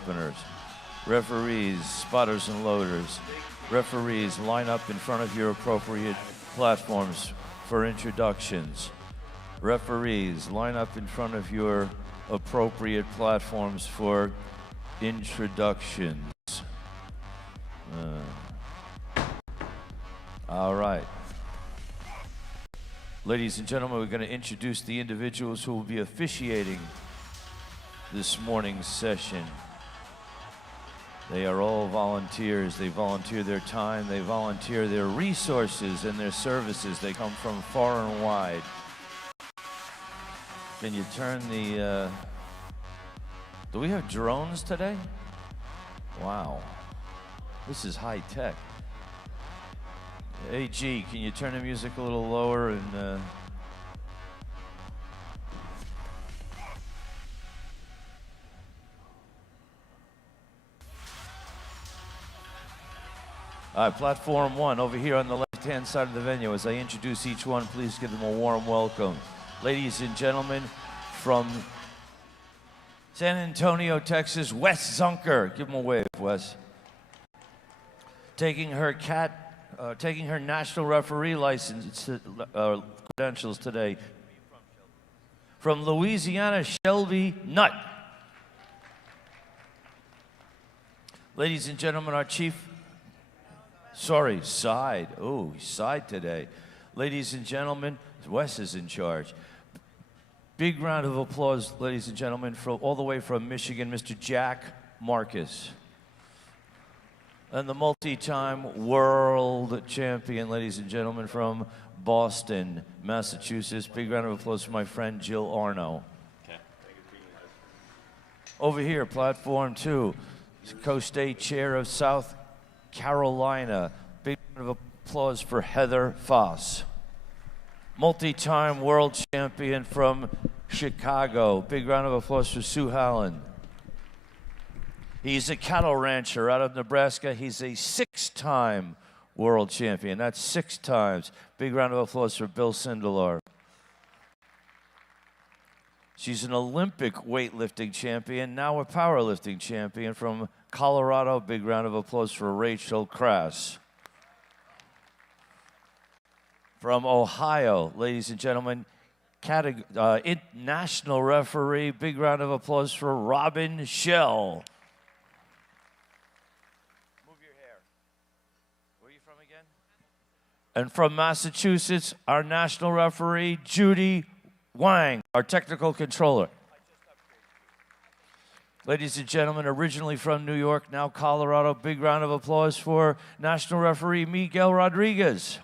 openers. Referees, spotters and loaders. Referees, line up in front of your appropriate platforms for introductions. Referees, line up in front of your appropriate platforms for introductions. All right. Ladies and gentlemen, we're going to introduce the individuals who will be officiating this morning's session. They are all volunteers. They volunteer their time. They volunteer their resources and their services. They come from far and wide. Can you turn the... Do we have drones today? Wow. This is high tech. Hey, G, can you turn the music a little lower and... All right, platform one over here on the left-hand side of the venue. As I introduce each one, please give them a warm welcome. Ladies and gentlemen, from San Antonio, Texas, Wes Zunker. Give him a wave, Wes. Taking her national referee license credentials today. From Louisiana, Shelby Nutt. Ladies and gentlemen, our chief... Sorry, side. Oh, side today. Ladies and gentlemen, Wes is in charge. Big round of applause, ladies and gentlemen, all the way from Michigan, Mr. Jack Marcus. And the multi-time world champion, ladies and gentlemen, from Boston, Massachusetts. Big round of applause for my friend Jill Arno. Okay. Over here, platform two, co-state chair of South Carolina. Big round of applause for Heather Foss. Multi-time world champion from Chicago. Big round of applause for Sue Hallen. He's a cattle rancher out of Nebraska. He's a 6-time world champion. That's 6 times. Big round of applause for Bill Sindelar. She's an Olympic weightlifting champion, now a powerlifting champion from Colorado. Big round of applause for Rachel Krass. From Ohio, ladies and gentlemen, national referee. Big round of applause for Robin Shell. Move your hair. Where are you from again? And from Massachusetts, our national referee, Judy Wang, our technical controller. Ladies and gentlemen, originally from New York, now Colorado. Big round of applause for national referee Miguel Rodriguez.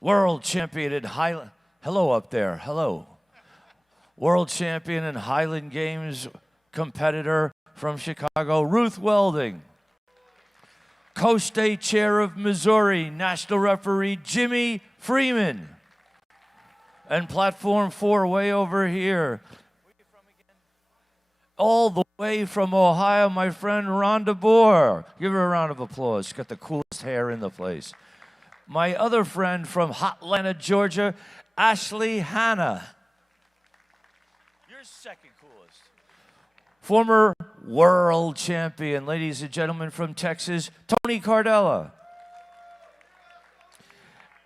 World champion in Highland. Hello up there. Hello. World champion in Highland Games competitor from Chicago, Ruth Welding. Co-state chair of Missouri, national referee Jimmy Freeman. And platform 4 way over here. Where are you from again? All the way from Ohio, my friend Rhonda Bohr. Give her a round of applause. She's got the coolest hair in the place. My other friend from Hotlanta, Georgia, Ashley Hanna. You're second coolest. Former world champion, ladies and gentlemen, from Texas, Tony Cardella.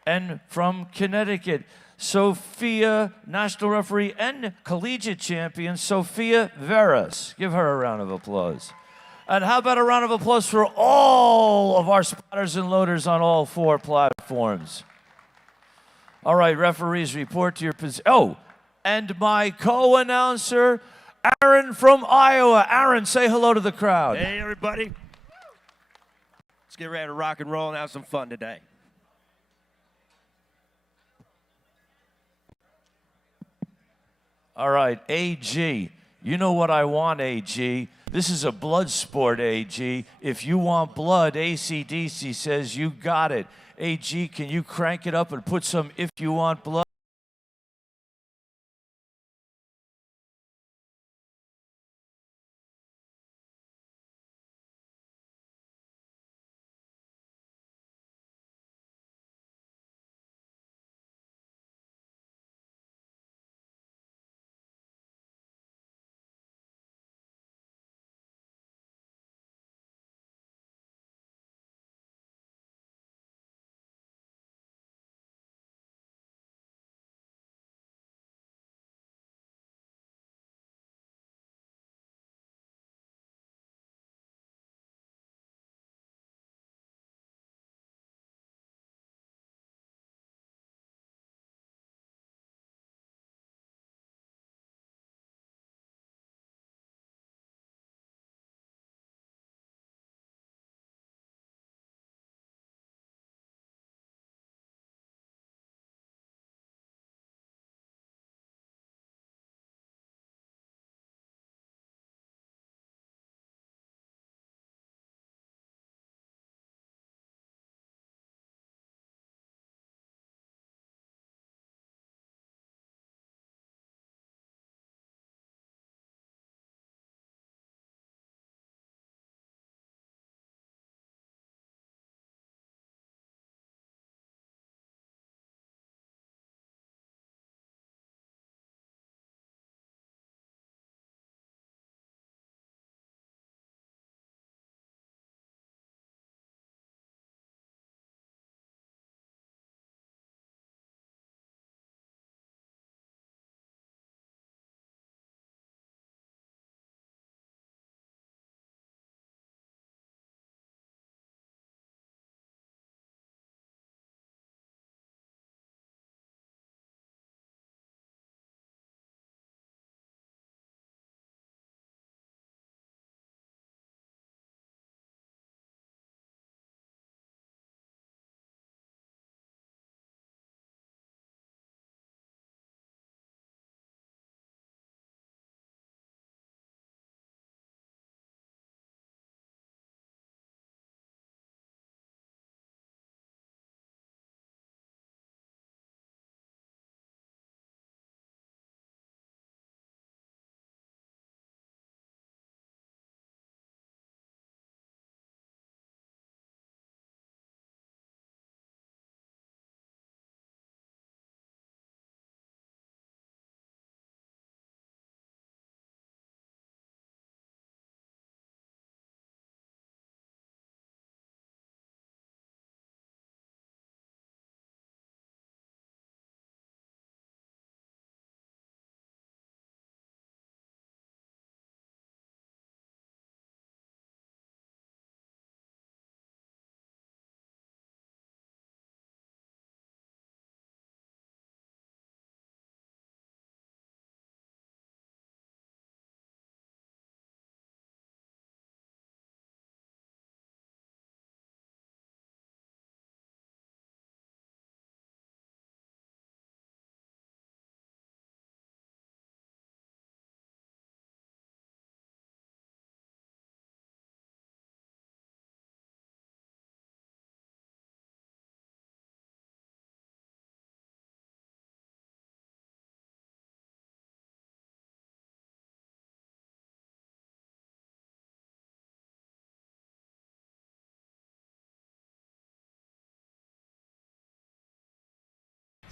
And from Connecticut, Sophia, national referee and collegiate champion, Sophia Veras. Give her a round of applause. And how about a round of applause for all of our spotters and loaders on all 4 platforms? All right, referees, report to your position. Oh, and my co-announcer, Aaron from Iowa. Aaron, say hello to the crowd. Hey, everybody. Let's get ready to rock and roll and have some fun today. All right, AG. You know what I want, AG. This is a blood sport, AG. If you want blood, AC/DC says you got it. AG, can you crank it up and put some "if you want blood"?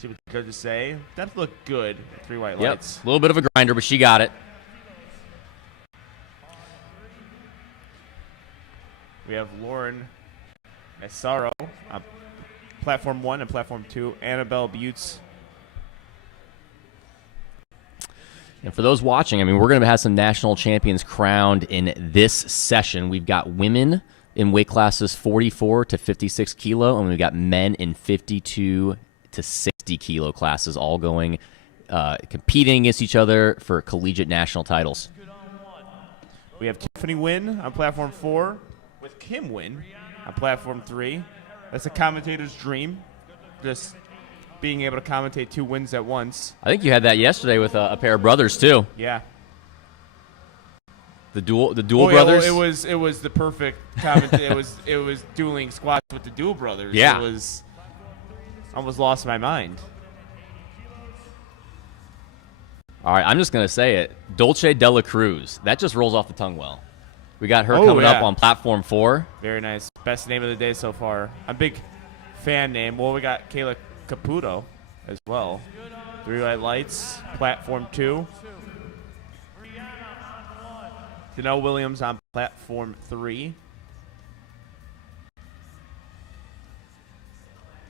See what the judges say. Depth looked good. 3 white Yep. lights. A little bit of a grinder, but she got it. We have Lauren Massaro on platform 1 and platform 2. Annabelle Buttes. And for those watching, I mean, we're going to have some national champions crowned in this session. We've got women in weight classes 44 to 56 kilo, and we've got men in 52 to 60 kilo classes, all going competing against each other for collegiate national titles. We have Tiffany Wynn on platform 4 with Kim Wynn on platform 3. That's a commentator's dream, just being able to commentate 2 wins at once. I think you had that yesterday with a pair of brothers too. Yeah. The dual brothers. Well, it was the perfect comment. it was dueling squats with the dual brothers. Yeah. It was almost lost my mind. All right, I'm just going to say it. Dolce de la Cruz. That just rolls off the tongue well. We got her coming up on platform 4. Very nice. Best name of the day so far. A big fan name. Well, we got Kayla Caputo as well. 3 white lights. Platform 2. Danelle Williams on platform 3.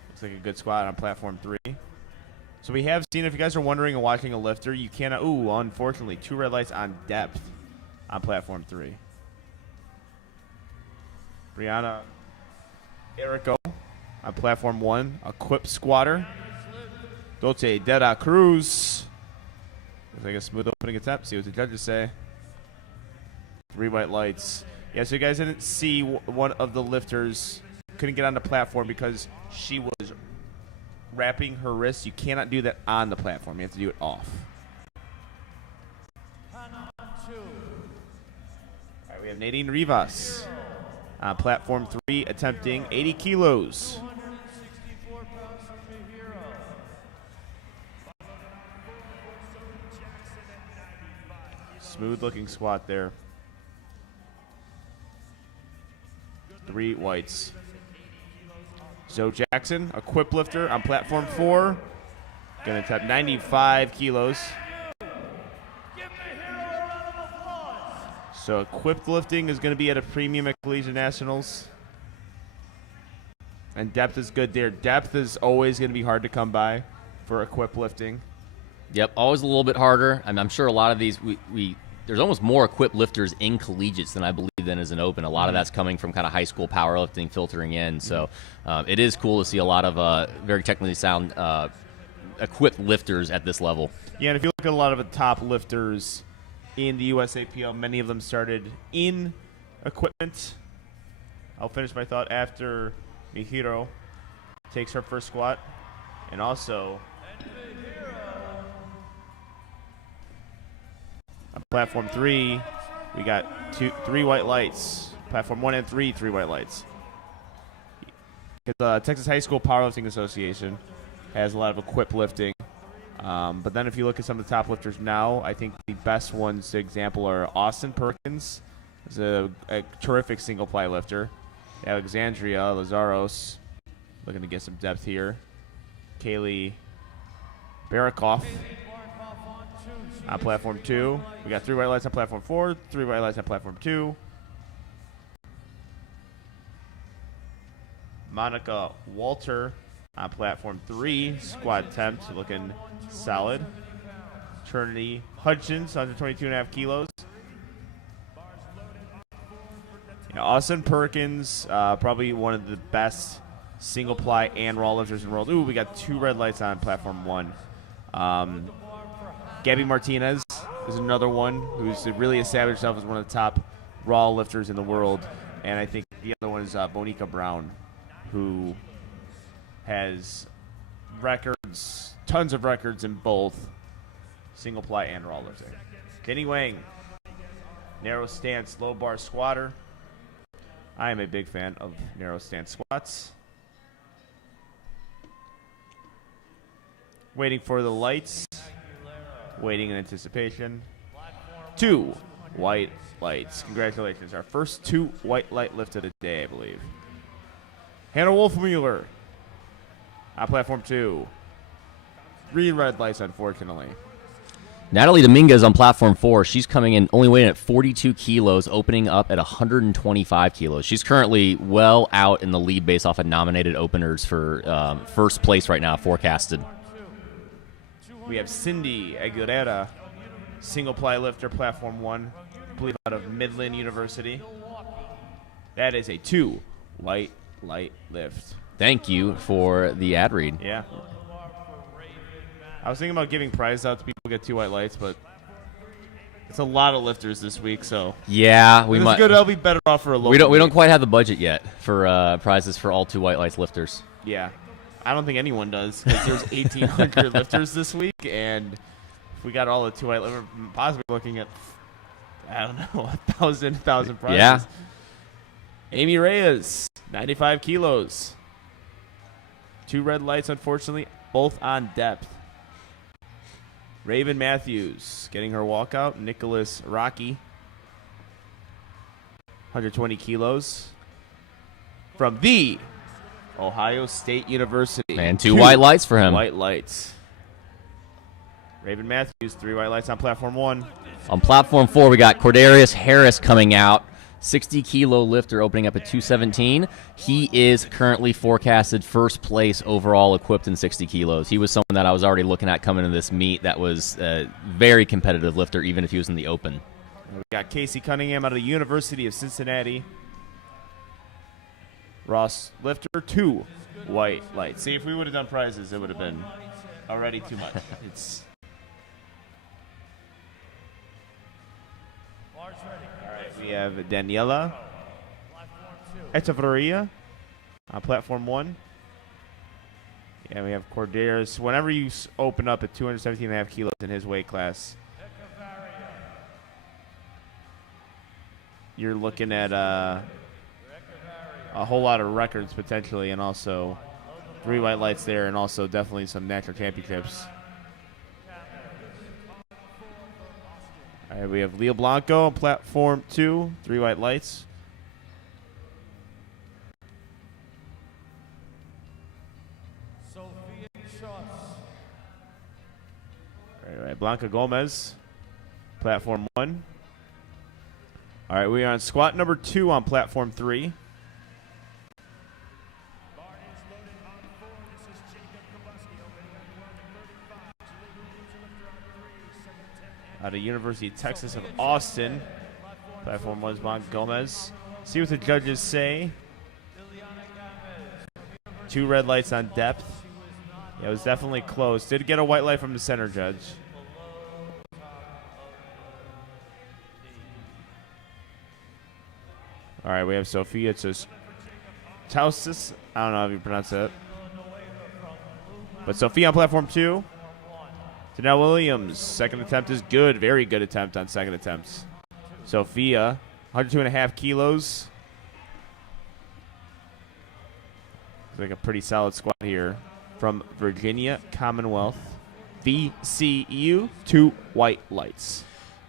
Looks like a good squat on platform 3. So we have seen, if you guys are wondering and watching a lifter, you cannot, unfortunately, 2 red lights on depth on platform 3. Brianna Erico on platform 1, equipped squatter. Dolce de la Cruz. Looks like a smooth opening attempt. See what the judges say. 3 white lights. Yeah, so you guys didn't see one of the lifters couldn't get on the platform because she was wrapping her wrist. You cannot do that on the platform. You have to do it off. All right, we have Nadine Rivas on platform 3 attempting 80 kilos. Smooth looking squat there. 3 whites. Zoe Jackson, a quip lifter on platform 4. Going to attempt 95 kilos. So equipped lifting is going to be at a premium at Collegiate Nationals. And depth is good there. Depth is always going to be hard to come by for equipped lifting. Yep, always a little bit harder. I'm sure a lot of these, there's almost more equipped lifters in collegiates than I believe than is an open. A lot of that's coming from kind of high school powerlifting filtering in. So it is cool to see a lot of very technically sound equipped lifters at this level. Yeah, and if you look at a lot of the top lifters in the USAPL, many of them started in equipment. I'll finish my thought after Mihiro takes her first squat. And also on platform 3, we got 3 white lights. Platform 1 and 3, 3 white lights. The Texas High School Powerlifting Association has a lot of equipped lifting. But then if you look at some of the top lifters now, I think the best ones to example are Austin Perkins, who's a terrific single-ply lifter. Alexandria Lazarus, looking to get some depth here. Kaylee Barakoff on platform 2. We got 3 white lights on platform 4, 3 white lights on platform 2. Monica Walter on platform 3, squat attempt, looking solid. Trinity Hutchins, 122.5 kilos. Austin Perkins, probably one of the best single ply and raw lifters in the world. Ooh, we got 2 red lights on platform 1. Gabby Martinez is another one who's really established herself as one of the top raw lifters in the world. And I think the other one is Bonica Brown, who has records, tons of records in both single ply and raw lifting. Denny Wang, narrow stance, low bar squatter. I am a big fan of narrow stance squats. Waiting for the lights. Waiting in anticipation. 2 white lights. Congratulations. Our first 2 white light lift of the day, I believe. Hannah Wolfmueller on platform 2. 3 red lights, unfortunately. Natalie Dominguez on platform 4. She's coming in only weighing at 42 kilos, opening up at 125 kilos. She's currently well out in the lead based off of nominated openers for first place right now, forecasted. We have Cindy Aguilera, single ply lifter, platform 1, I believe out of Midland University. That is a 2 light lift. Thank you for the ad read. Yeah. I was thinking about giving prizes out to people who get 2 white lights, but it's a lot of lifters this week, so yeah, we might. Good. I'll be better off for a local. We don't quite have the budget yet for prizes for all 2 white lights lifters. Yeah, I don't think anyone does because there's 1,800 lifters this week, and if we got all the 2 white lifters, we're possibly looking at 1,000 prizes. Yeah. Amy Reyes, 95 kilos. 2 red lights, unfortunately, both on depth. Raven Matthews getting her walkout. Nicholas Rocky, 120 kilos. From the Ohio State University. And 2 white lights for him. White lights. Raven Matthews, 3 white lights on platform 1. On platform 4, we got Cordarius Harris coming out. 60-kilo lifter opening up at 217. He is currently forecasted first place overall equipped in 60 kilos. He was someone that I was already looking at coming to this meet that was a very competitive lifter, even if he was in the open. We got Casey Cunningham out of the University of Cincinnati. Ross lifter, 2 white lights. See, if we would have done prizes, it would have been already too much. It's... We have Daniela Echeverria on platform 1. Yeah, we have Corderas. Whenever you open up at 217.5 kilos in his weight class, you're looking at a whole lot of records potentially, and also 3 white lights there, and also definitely some national championships. All right, we have Leo Blanco on platform 2, 3 white lights. All right, Blanca Gomez, platform 1. All right, we are on squat number 2 on platform 3. Out of University of Texas of Austin. Platform 1 is Blanca Gomez. See what the judges say. 2 red lights on depth. Yeah, it was definitely close. Did get a white light from the center judge. All right, we have Sophia Tausis. I don't know how you pronounce that. But Sophia on platform 2. Danelle Williams, second attempt is good. Very good attempt on second attempts. Sophia, 102.5 kilos. Looks like a pretty solid squat here. From Virginia Commonwealth, VCU, 2 white lights.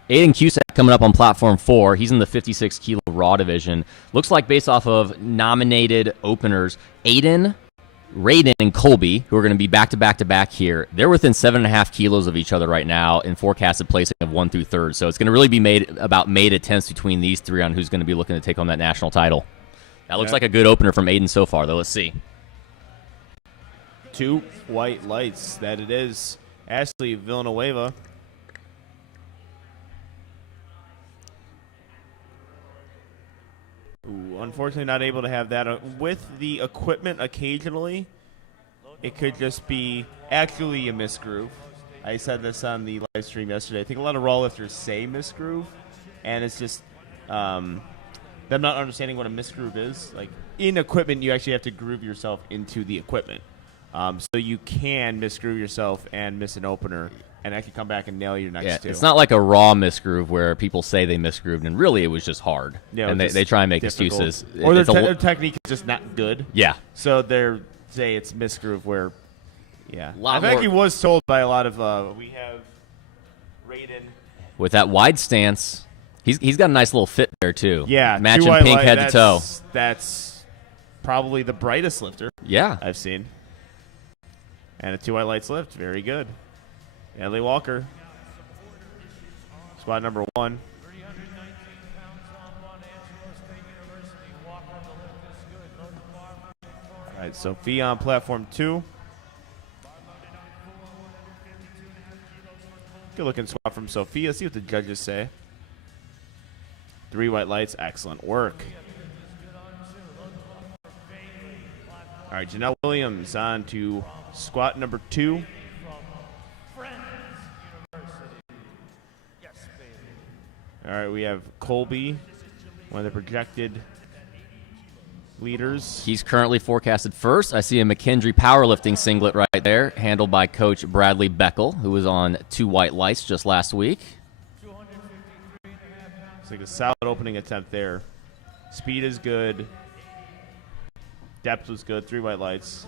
Aiden Cusack coming up on platform 4. He's in the 56-kilo raw division. Looks like based off of nominated openers, Aiden, Raiden, and Colby, who are going to be back-to-back-to-back here, they're within 7.5 kilos of each other right now in forecasted placing of 1 through 3rd. So it's going to really be made attempts between these 3 on who's going to be looking to take home that national title. That looks like a good opener from Aiden so far, though. Let's see. 2 white lights, that it is. Ashley Villanueva. Ooh, unfortunately not able to have that. With the equipment occasionally, it could just be actually a misgroove. I said this on the live stream yesterday. I think a lot of raw lifters say misgroove, and it's just them not understanding what a misgroove is. Like, in equipment, you actually have to groove yourself into the equipment. So you can misgroove yourself and miss an opener and actually come back and nail your next 2. It's not like a raw misgroove where people say they misgrooved, and really it was just hard. Yeah, and they try and make difficult excuses. Or their technique is just not good. Yeah. So they say it's misgroove where, yeah. Lot I think more- he was told by a lot of, we have Raiden. With that wide stance, he's got a nice little fit there, too. Yeah. Matching 2 white pink light, head to toe. That's probably the brightest lifter Yeah. I've seen. And a 2 white lights lift. Very good. Ellie Walker. Squad number 1. 319 pounds on one, Angelo State University. Walker, the lift is good. Load the bar for Victoria. All right, Sophia on platform 2. Good looking squat from Sophia. See what the judges say. 3 white lights. Excellent work. All right, Janelle Williams on to squat number 2. All right, we have Colby, one of the projected leaders. He's currently forecasted first. I see a McKendree powerlifting singlet right there, handled by Coach Bradley Beckel, who was on 2 white lights just last week. It's like a solid opening attempt there. Speed is good. Depth was good. 3 white lights.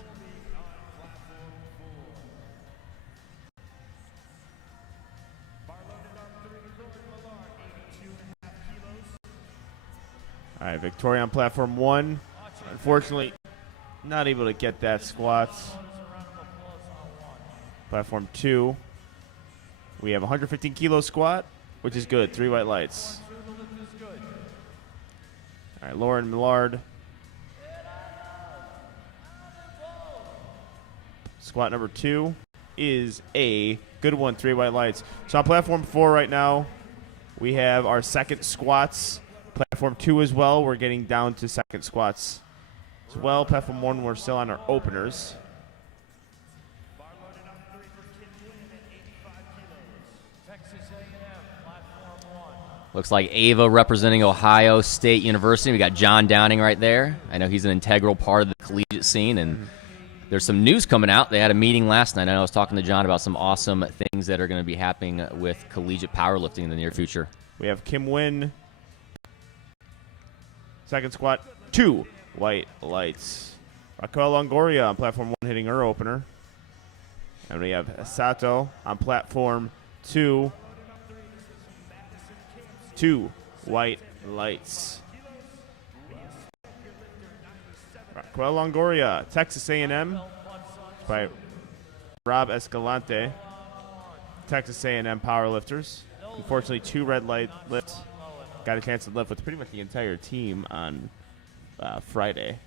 All right, Victoria on platform 1. Unfortunately, not able to get that squat. Platform 2. We have 115 kilo squat, which is good. 3 white lights. All right, Lauren Millard. Squat number 2 is a good one. 3 white lights. So on platform 4 right now, we have our second squats. Platform 2 as well. We're getting down to second squats as well. Platform 1, we're still on our openers. Looks like Ava representing Ohio State University. We got John Downing right there. I know he's an integral part of the collegiate scene, and there's some news coming out. They had a meeting last night. I was talking to John about some awesome things that are going to be happening with collegiate powerlifting in the near future. We have Kim Wynn. Second squat, 2 white lights. Raquel Longoria on platform 1 hitting her opener. And we have Sato on platform 2. 2 white lights. Raquel Longoria, Texas A&M by Rob Escalante. Texas A&M powerlifters. Unfortunately, 2 red light lifts. Got a chance to lift with pretty much the entire team on Friday.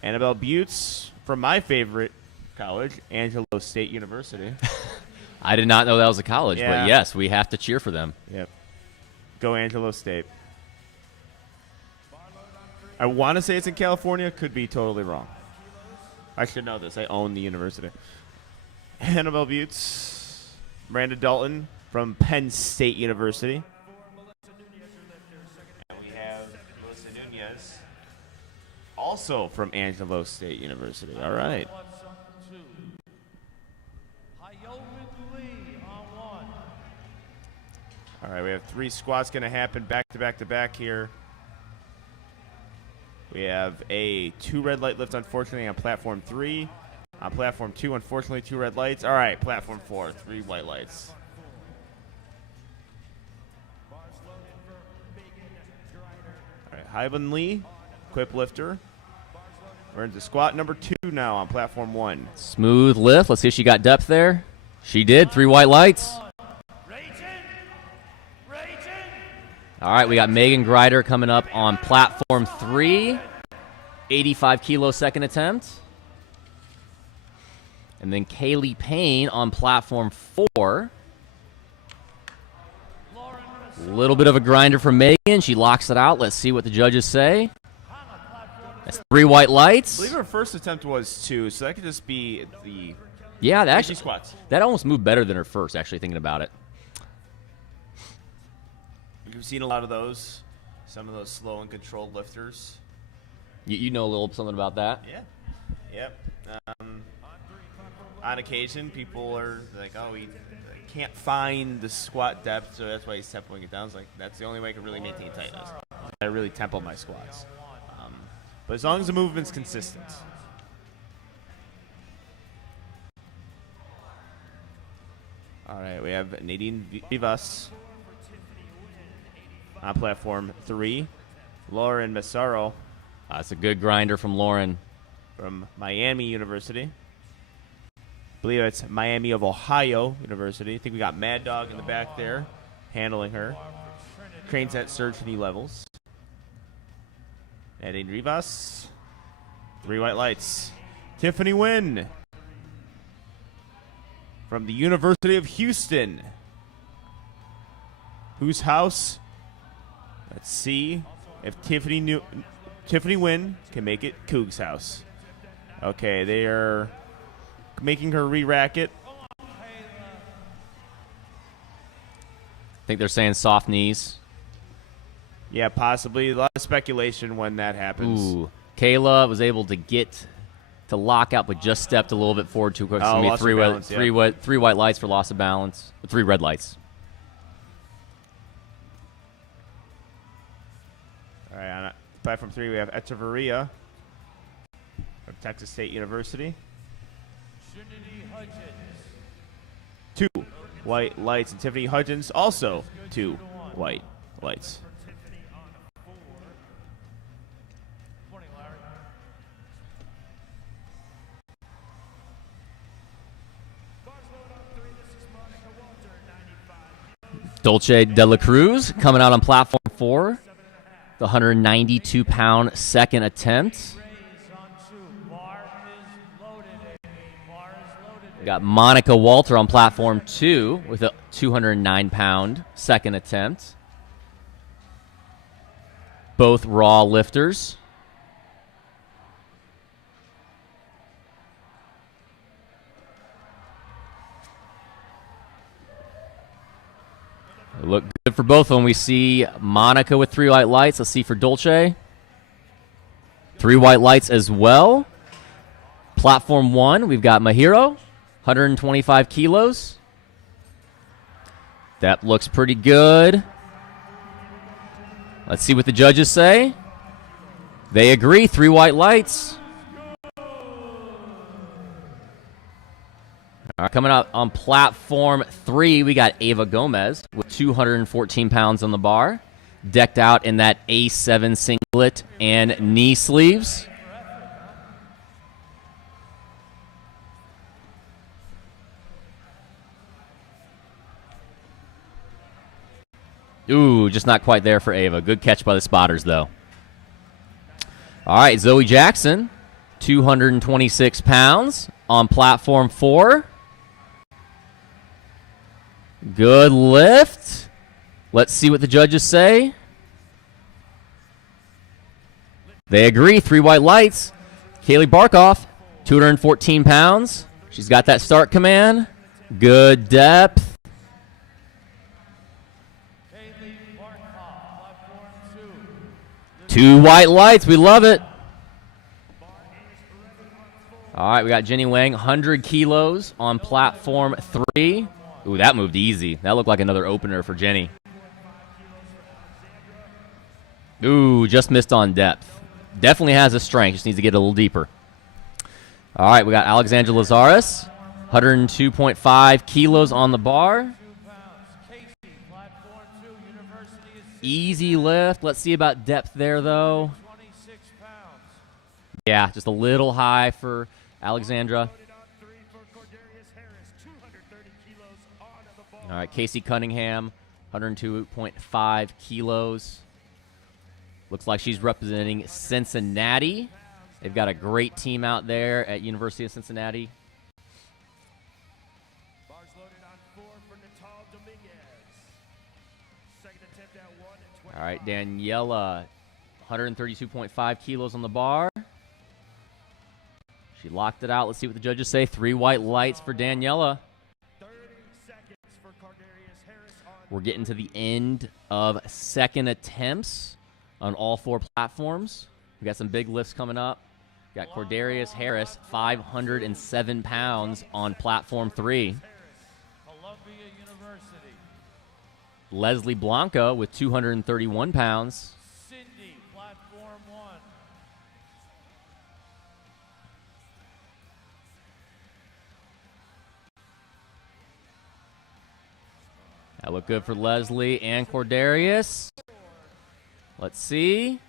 Annabelle Butts from my favorite college, Angelo State University. I did not know that was a college, Yeah. but yes, we have to cheer for them. Yep. Go Angelo State. I want to say it's in California. Could be totally wrong. I should know this. I own the university. Annabelle Butts. Miranda Dalton from Penn State University. And we have Melissa Nunez, also from Angelo State University. All right. All right, we have 3 squats going to happen back to back to back here. We have a 2 red light lift, unfortunately, on platform 3. On platform 2, unfortunately, 2 red lights. All right, platform 4, 3 white lights. All right, Hyben Lee, quip lifter. We're into squat number 2 now on platform 1. Smooth lift. Let's see if she got depth there. She did. 3 white lights. All right, we got Megan Greider coming up on platform 3. 85 kilo second attempt. And then Kaylee Payne on platform 4. A little bit of a grinder from Megan. She locks it out. Let's see what the judges say. That's 3 white lights. I believe her first attempt was 2, so that could just be the Yeah, that actually squats. That almost moved better than her first, actually, thinking about it. You've seen a lot of those. Some of those slow and controlled lifters. You know a little something about that? Yeah. Yep. On occasion, people are like, oh, we can't find the squat depth, so that's why he's tempoing it down. It's like, that's the only way I can really maintain tightness. I really tempo my squats. But as long as the movement's consistent. All right, we have Nadine Vivas on platform 3. Lauren Massaro. That's a good grinder from Lauren. from Miami University. I believe it's Miami of Ohio University. I think we got Mad Dog in the back there handling her. Cranes at surgery levels. Adding Rivas. 3 white lights. Tiffany Nguyen from the University of Houston. Whose house? Let's see if Tiffany Nguyen can make it Coog's house. Okay, they are making her re-rack it. I think they're saying soft knees. Yeah, possibly. A lot of speculation when that happens. Ooh. Kayla was able to get to lock out, but just stepped a little bit forward too quick. So lost her balance, three white lights for loss of balance. 3 red lights. All right, on platform 3, we have Echeverria from Texas State University. 2 white lights, and Tiffany Hudgens also 2 white lights. Dolce De La Cruz coming out on platform 4. The 192-pound second attempt. We got Monica Walter on platform 2 with a 209-pound second attempt. Both raw lifters. Look good for both of them. We see Monica with 3 white lights. Let's see for Dolce. 3 white lights as well. Platform 1, we've got Mahiro, 125 kilos. That looks pretty good. Let's see what the judges say. They agree, 3 white lights. All right, coming out on platform 3, we got Ava Gomez with 214 pounds on the bar, decked out in that A7 singlet and knee sleeves. Ooh, just not quite there for Ava. Good catch by the spotters, though. All right, Zoe Jackson, 226 pounds on platform 4. Good lift. Let's see what the judges say. They agree. 3 white lights. Kaylee Barkoff, 214 pounds. She's got that start command. Good depth. Two white lights. We love it. All right, we got Jenny Wang, 100 kilos on platform 3. Ooh, that moved easy. That looked like another opener for Jenny. Ooh, just missed on depth. Definitely has a strength. Just needs to get a little deeper. All right, we got Alexandra Lazarus, 102.5 kilos on the bar. Easy lift. Let's see about depth there, though. Yeah, just a little high for Alexandra. All right, Casey Cunningham, 102.5 kilos. Looks like she's representing Cincinnati. They've got a great team out there at University of Cincinnati. All right, Daniela, 132.5 kilos on the bar. She locked it out. Let's see what the judges say. 3 white lights for Daniela. We're getting to the end of second attempts on all 4 platforms. We got some big lifts coming up. We got Cordarius Harris, 507 pounds on platform 3. Leslie Blanca with 231 pounds. Cindy, platform 1. That looked good for Leslie and Cordarius. Let's see.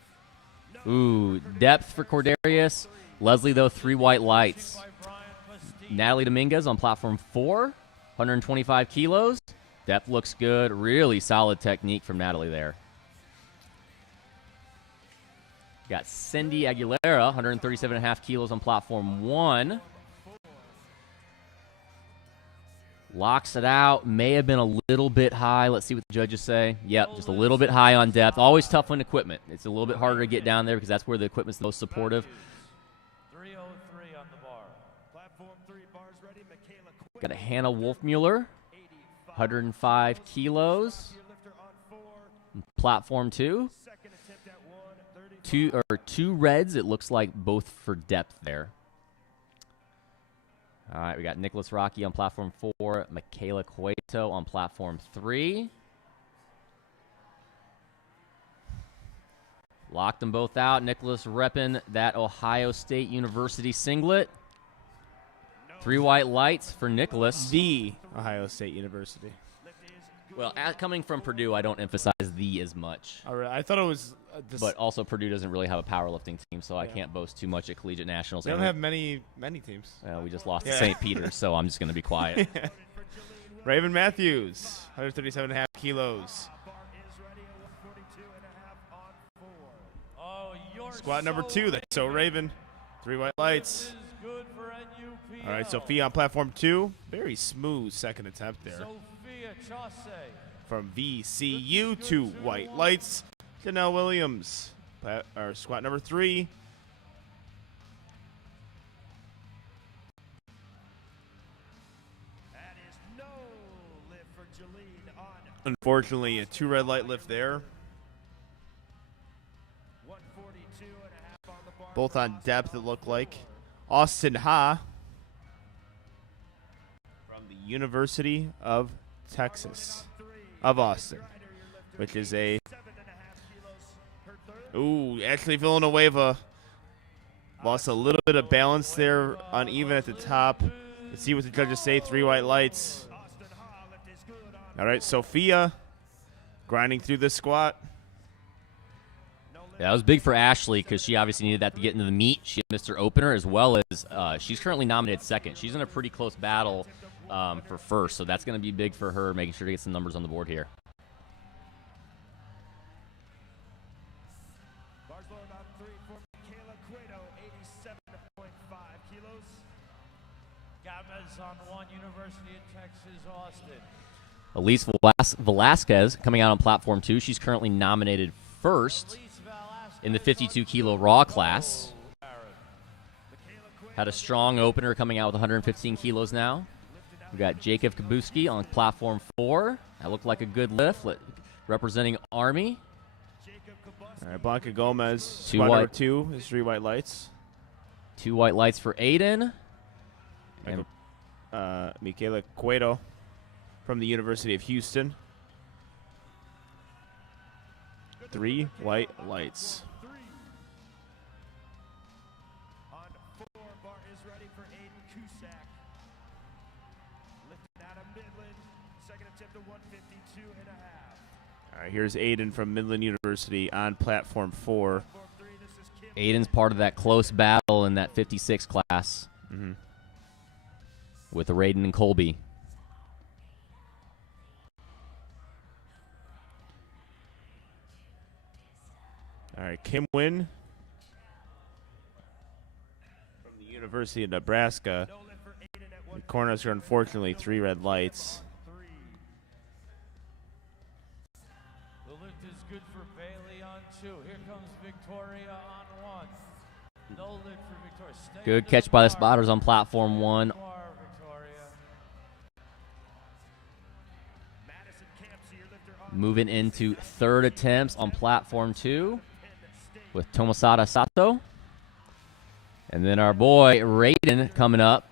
Ooh, depth for Cordarius Leslie, though, 3 white lights. Natalie Dominguez on platform 4, 125 kilos. Depth looks good. Really solid technique from Natalie there. Got Cindy Aguilera, 137.5 kilos on platform 1. Locks it out. May have been a little bit high. Let's see what the judges say. Yep, just a little bit high on depth. Always tough on equipment. It's a little bit harder to get down there because that's where the equipment's the most supportive. 303 on the bar. Platform 3 bars ready. Michaela Quinn. Got a Hannah Wolfmueller, 105 kilos. Platform 2. Second attempt at 1. Two reds, it looks like, both for depth there. All right, we got Nicholas Rocky on platform 4, Michaela Cueto on platform 3. Locked them both out. Nicholas repping that Ohio State University singlet. 3 white lights for Nicholas. The Ohio State University. Well, coming from Purdue, I don't emphasize the as much. All right, I thought it was. But also, Purdue doesn't really have a powerlifting team, so I can't boast too much at collegiate nationals. They don't have many teams. We just lost to St. Peter's, so I'm just going to be quiet. Raven Matthews, 137.5 kilos. Squat number 2. That's so Raven. 3 white lights. All right, Sophia on platform 2. Very smooth second attempt there. From VCU, 2 white lights. Janelle Williams, squat number 3. That is no lift for Jalene on. Unfortunately, a 2 red light lift there. 142 and a half on the bar. Both on depth, it looked like. Austin Ha from the University of Texas of Austin, which is a Ashley Villanueva lost a little bit of balance there, uneven at the top. Let's see what the judges say. 3 white lights. All right, Sophia grinding through this squat. Yeah, that was big for Ashley because she obviously needed that to get into the meet. She missed her opener as well as she's currently nominated 2nd. She's in a pretty close battle for 1st, so that's going to be big for her, making sure to get some numbers on the board here. Bars lowered on 3 for Michaela Cueto, 87.5 kilos. Gomez on 1, University of Texas, Austin. Elise Velasquez coming out on platform 2. She's currently nominated 1st in the 52-kilo raw class. Had a strong opener coming out with 115 kilos now. We got Jacob Kabuski on platform 4. That looked like a good lift, representing Army. All right, Blanca Gomez, 2 squat white. number 2 is 3 white lights. 2 white lights for Aiden. And Michaela Cueto from the University of Houston. 3 white lights. On 4 bar is ready for Aiden Cusack. Lifted out of Midland. Second attempt at 152 and a half. All right, here's Aiden from Midland University on platform 4. Platform 3, this is Kim. Aiden's part of that close battle in that 56 class with Raiden and Colby. All right, Kim Wynn from the University of Nebraska. No lift for Aiden at 1. Corners are unfortunately 3 red lights. 3. The lift is good for Bayley on 2. Here comes Victoria on 1. No lift for Victoria. Stay Good to catch the by the bar. spotters on platform 1. Bar, Victoria. Madison Campsey, your lifter on. Moving into 3rd attempts on platform 2 with Tomasada Sato. And then our boy Raiden coming up.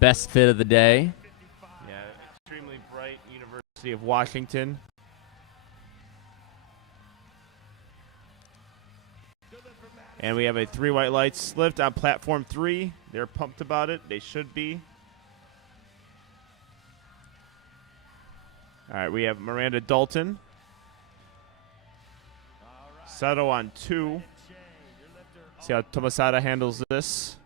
Best fit of the day. Yeah, extremely bright University of Washington. And we have a 3 white lights lift on platform 3. They're pumped about it. They should be. All right, we have Miranda Dalton. Sato on 2. See how Tomasada handles this.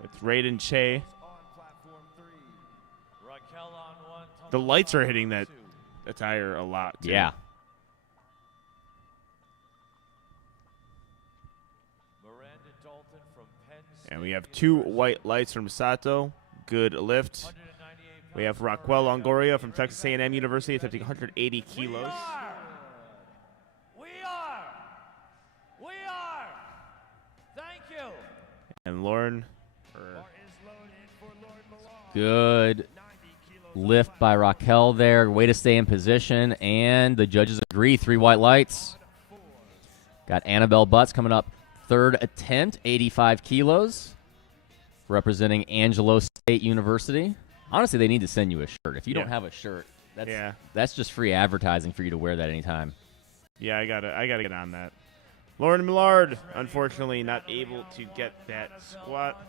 with Raiden Che. On platform 3. Raquel on one. The lights are hitting that attire a lot, too. Yeah. Miranda Dalton from Penn. And we have 2 white lights from Sato. Good lift. 198 We have Raquel Longoria from Texas A&M University attempting 180 kilos. We are. Thank you. And Lauren, Bar is loaded for Lord Malone. Good 90 kilos lift by Raquel there. Way to stay in position. And the judges agree. 3 white lights. Got Annabelle Butts coming up. 3rd attempt, 85 kilos. Representing Angelo State University. Honestly, they need to send you a shirt. If you don't Yeah. have a shirt, Yeah. that's just free advertising for you to wear that anytime. Yeah, I gotta get on that. Lauren Millard, unfortunately, not able to get that squat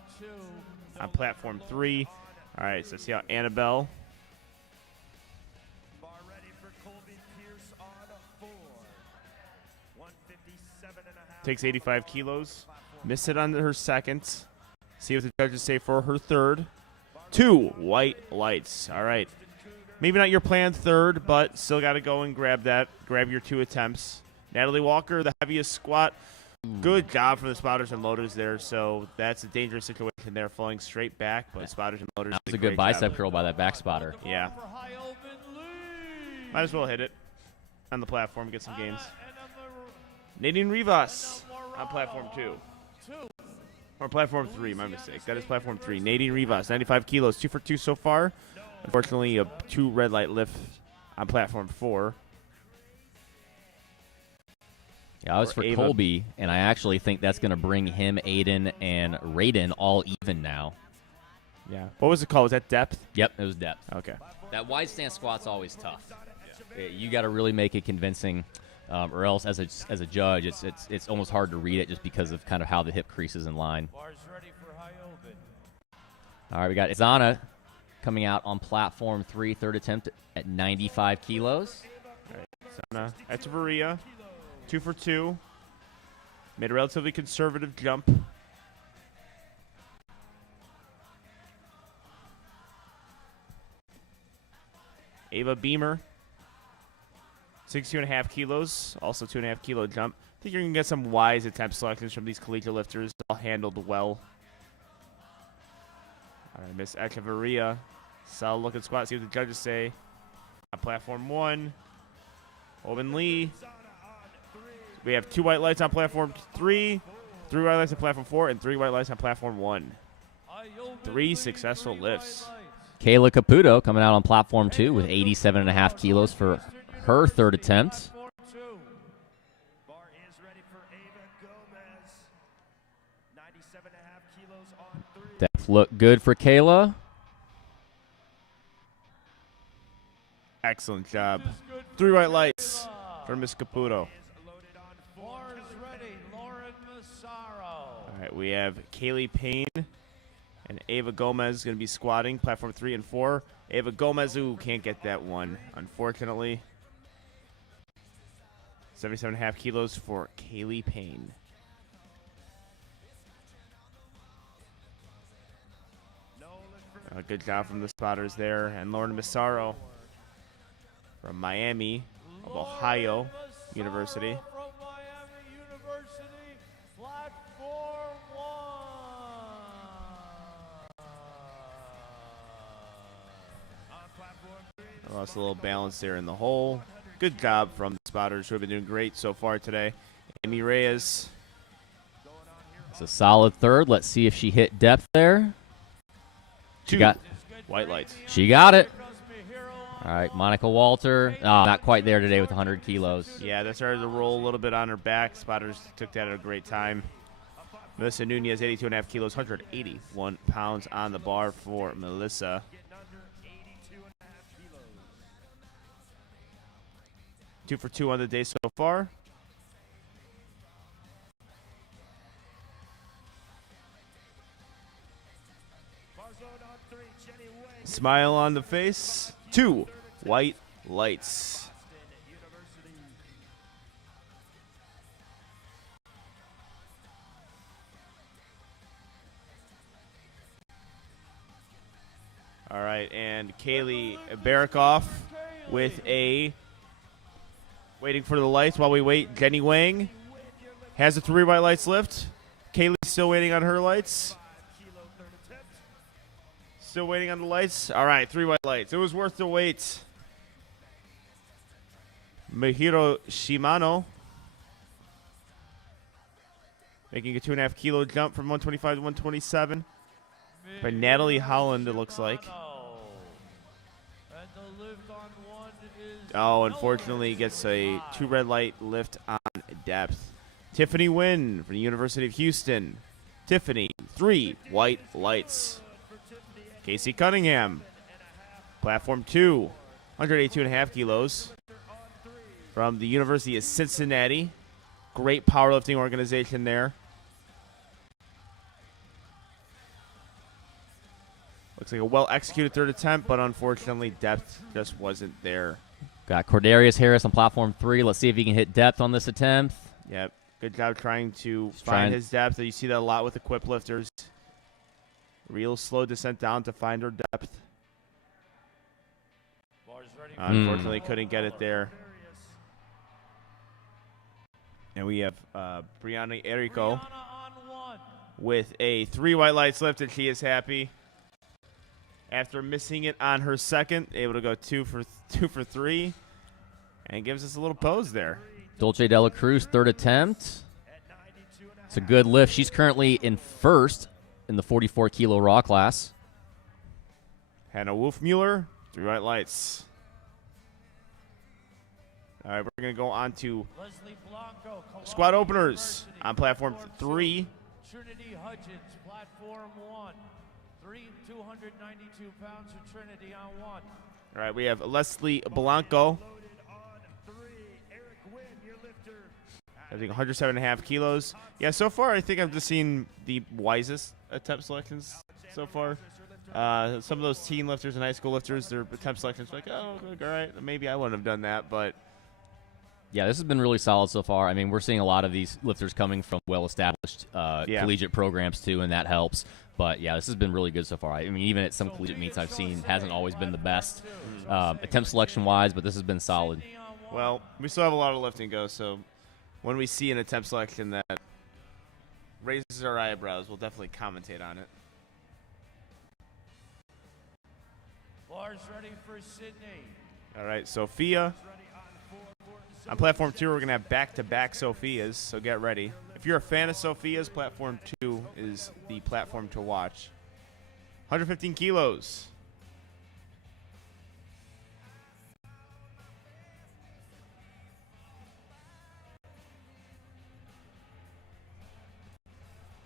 on platform 3. All right, so see how Annabelle Bar ready for Colby Pierce on 4. 157.5. takes 85 kilos. Missed it on her second. See what the judges say for her third. 2 white lights. All right. Maybe not your planned third, but still got to go and grab that. Grab your 2 attempts. Natalie Walker, the heaviest squat. Good job from the spotters and loaders there. So that's a dangerous situation there, falling straight back. But spotters and loaders. That was did a good great bicep job. curl by that back spotter. Yeah. For High Open Lee. Might as well hit it on the platform, get some games. Nadine Rivas on platform 2. Or platform 3, my mistake. That is platform 3. Nadine Rivas, 95 kilos, 2 for 2 so far. Unfortunately, a 2 red light lift on platform 4. Yeah, I was Or for Ava. Colby, and I actually think that's going to bring him, Aiden, and Raiden all even now. Yeah. What was it called? Was that depth? Yep, it was depth. Okay. That wide stance squat's always tough. You got to really make it convincing, or else as a judge, it's almost hard to read it just because of kind of how the hip creases in line. Bars ready for High Open. All right, we got Zana coming out on platform 3, 3rd attempt at 95 kilos. Jana Echeverria, 2 for 2. Made a relatively conservative jump. Ava Beamer, 62.5 kilos, also 2.5 kilo jump. I think you're going to get some wise attempt selections from these collegiate lifters, all handled well. All right, Miss Echeverria, solid looking squat. See what the judges say. On platform 1, Owen Lee. We have 2 white lights on platform 3, 3 white lights on platform 4, and 3 white lights on platform 1. 3 successful lifts. Kayla Caputo coming out on platform 2 with 87.5 kilos for her 3rd attempt. Bar is ready for Ava Gomez. 97.5 kilos on 3. Depth looked good for Kayla. Excellent job. 3 white lights for Miss Caputo. Loaded on 4. Bars ready, Lauren Massaro. All right, we have Kaylee Payne and Ava Gomez going to be squatting platform 3 and 4. Ava Gomez, who can't get that one, unfortunately. 77.5 kilos for Kaylee Payne. Good job from the spotters there. And Lauren Massaro from Miami of Ohio University. From Miami University, platform 1. On platform 3. I lost a little balance there in the hole. Good job from the spotters who have been doing great so far today. Amy Reyes. It's a solid 3rd. Let's see if she hit depth there. She 2 got white lights. She got it. All right, Monica Walter. Not quite there today with 100 kilos. Yeah, that started to roll a little bit on her back. Spotters took that at a great time. Melissa Nunez, 82.5 kilos, 181 pounds on the bar for Melissa. Getting under 82.5 kilos. 2 for 2 on the day so far. Bars load on 3. Jenny Wang. Smile on the face. 2 white lights. University. All right, and Kaylee Barrakoff with a waiting for the lights while we wait. Jenny Wang has a 3 white lights lift. Kaylee's still waiting on her lights. Still waiting on the lights. All right, 3 white lights. It was worth the wait. Mihiro Shimano making a 2.5 kilo jump from 125 to 127. By Natalie Holland, it looks like. Oh, unfortunately, gets a 2 red light lift on depth. Tiffany Wynn from the University of Houston. Tiffany, 3 white lights. Casey Cunningham, platform 2, 182.5 kilos. From the University of Cincinnati. Great powerlifting organization there. Looks like a well-executed 3rd attempt, but unfortunately depth just wasn't there. Got Cordarius Harris on platform 3. Let's see if he can hit depth on this attempt. Yep. Good job trying to find his depth. You see that a lot with equip lifters. Real slow descent down to find her depth. Unfortunately, couldn't get it there. And we have Brianna Erico with a 3 white lights lift, and she is happy. After missing it on her second, able to go 2 for 3, and gives us a little pose there. Dolce Dela Cruz, 3rd attempt. It's a good lift. She's currently in 1st in the 44 kilo raw class. Hannah Wolfmuller, 3 white lights. All right, we're going to go on to squat openers on platform 3. Trinity Hudgens, platform 1. 292 pounds for Trinity on 1. All right, we have Leslie Blanco. I think 107.5 kilos. Yeah, so far I think I've just seen the wisest attempt selections so far. Some of those teen lifters and high school lifters, their attempt selections like, oh, all right, maybe I wouldn't have done that, but. Yeah, this has been really solid so far. I mean, we're seeing a lot of these lifters coming from well-established collegiate programs, too, and that helps. But, yeah, this has been really good so far. I mean, even at some collegiate meets I've seen, hasn't always been the best attempt selection-wise, but this has been solid. Well, we still have a lot of lifting to go, so when we see an attempt selection that raises our eyebrows, we'll definitely commentate on it. Bars ready for Sydney. All right, Sophia. On platform 2, we're going to have back-to-back Sophias, so get ready. If you're a fan of Sophia's, platform 2 is the platform to watch. 115 kilos.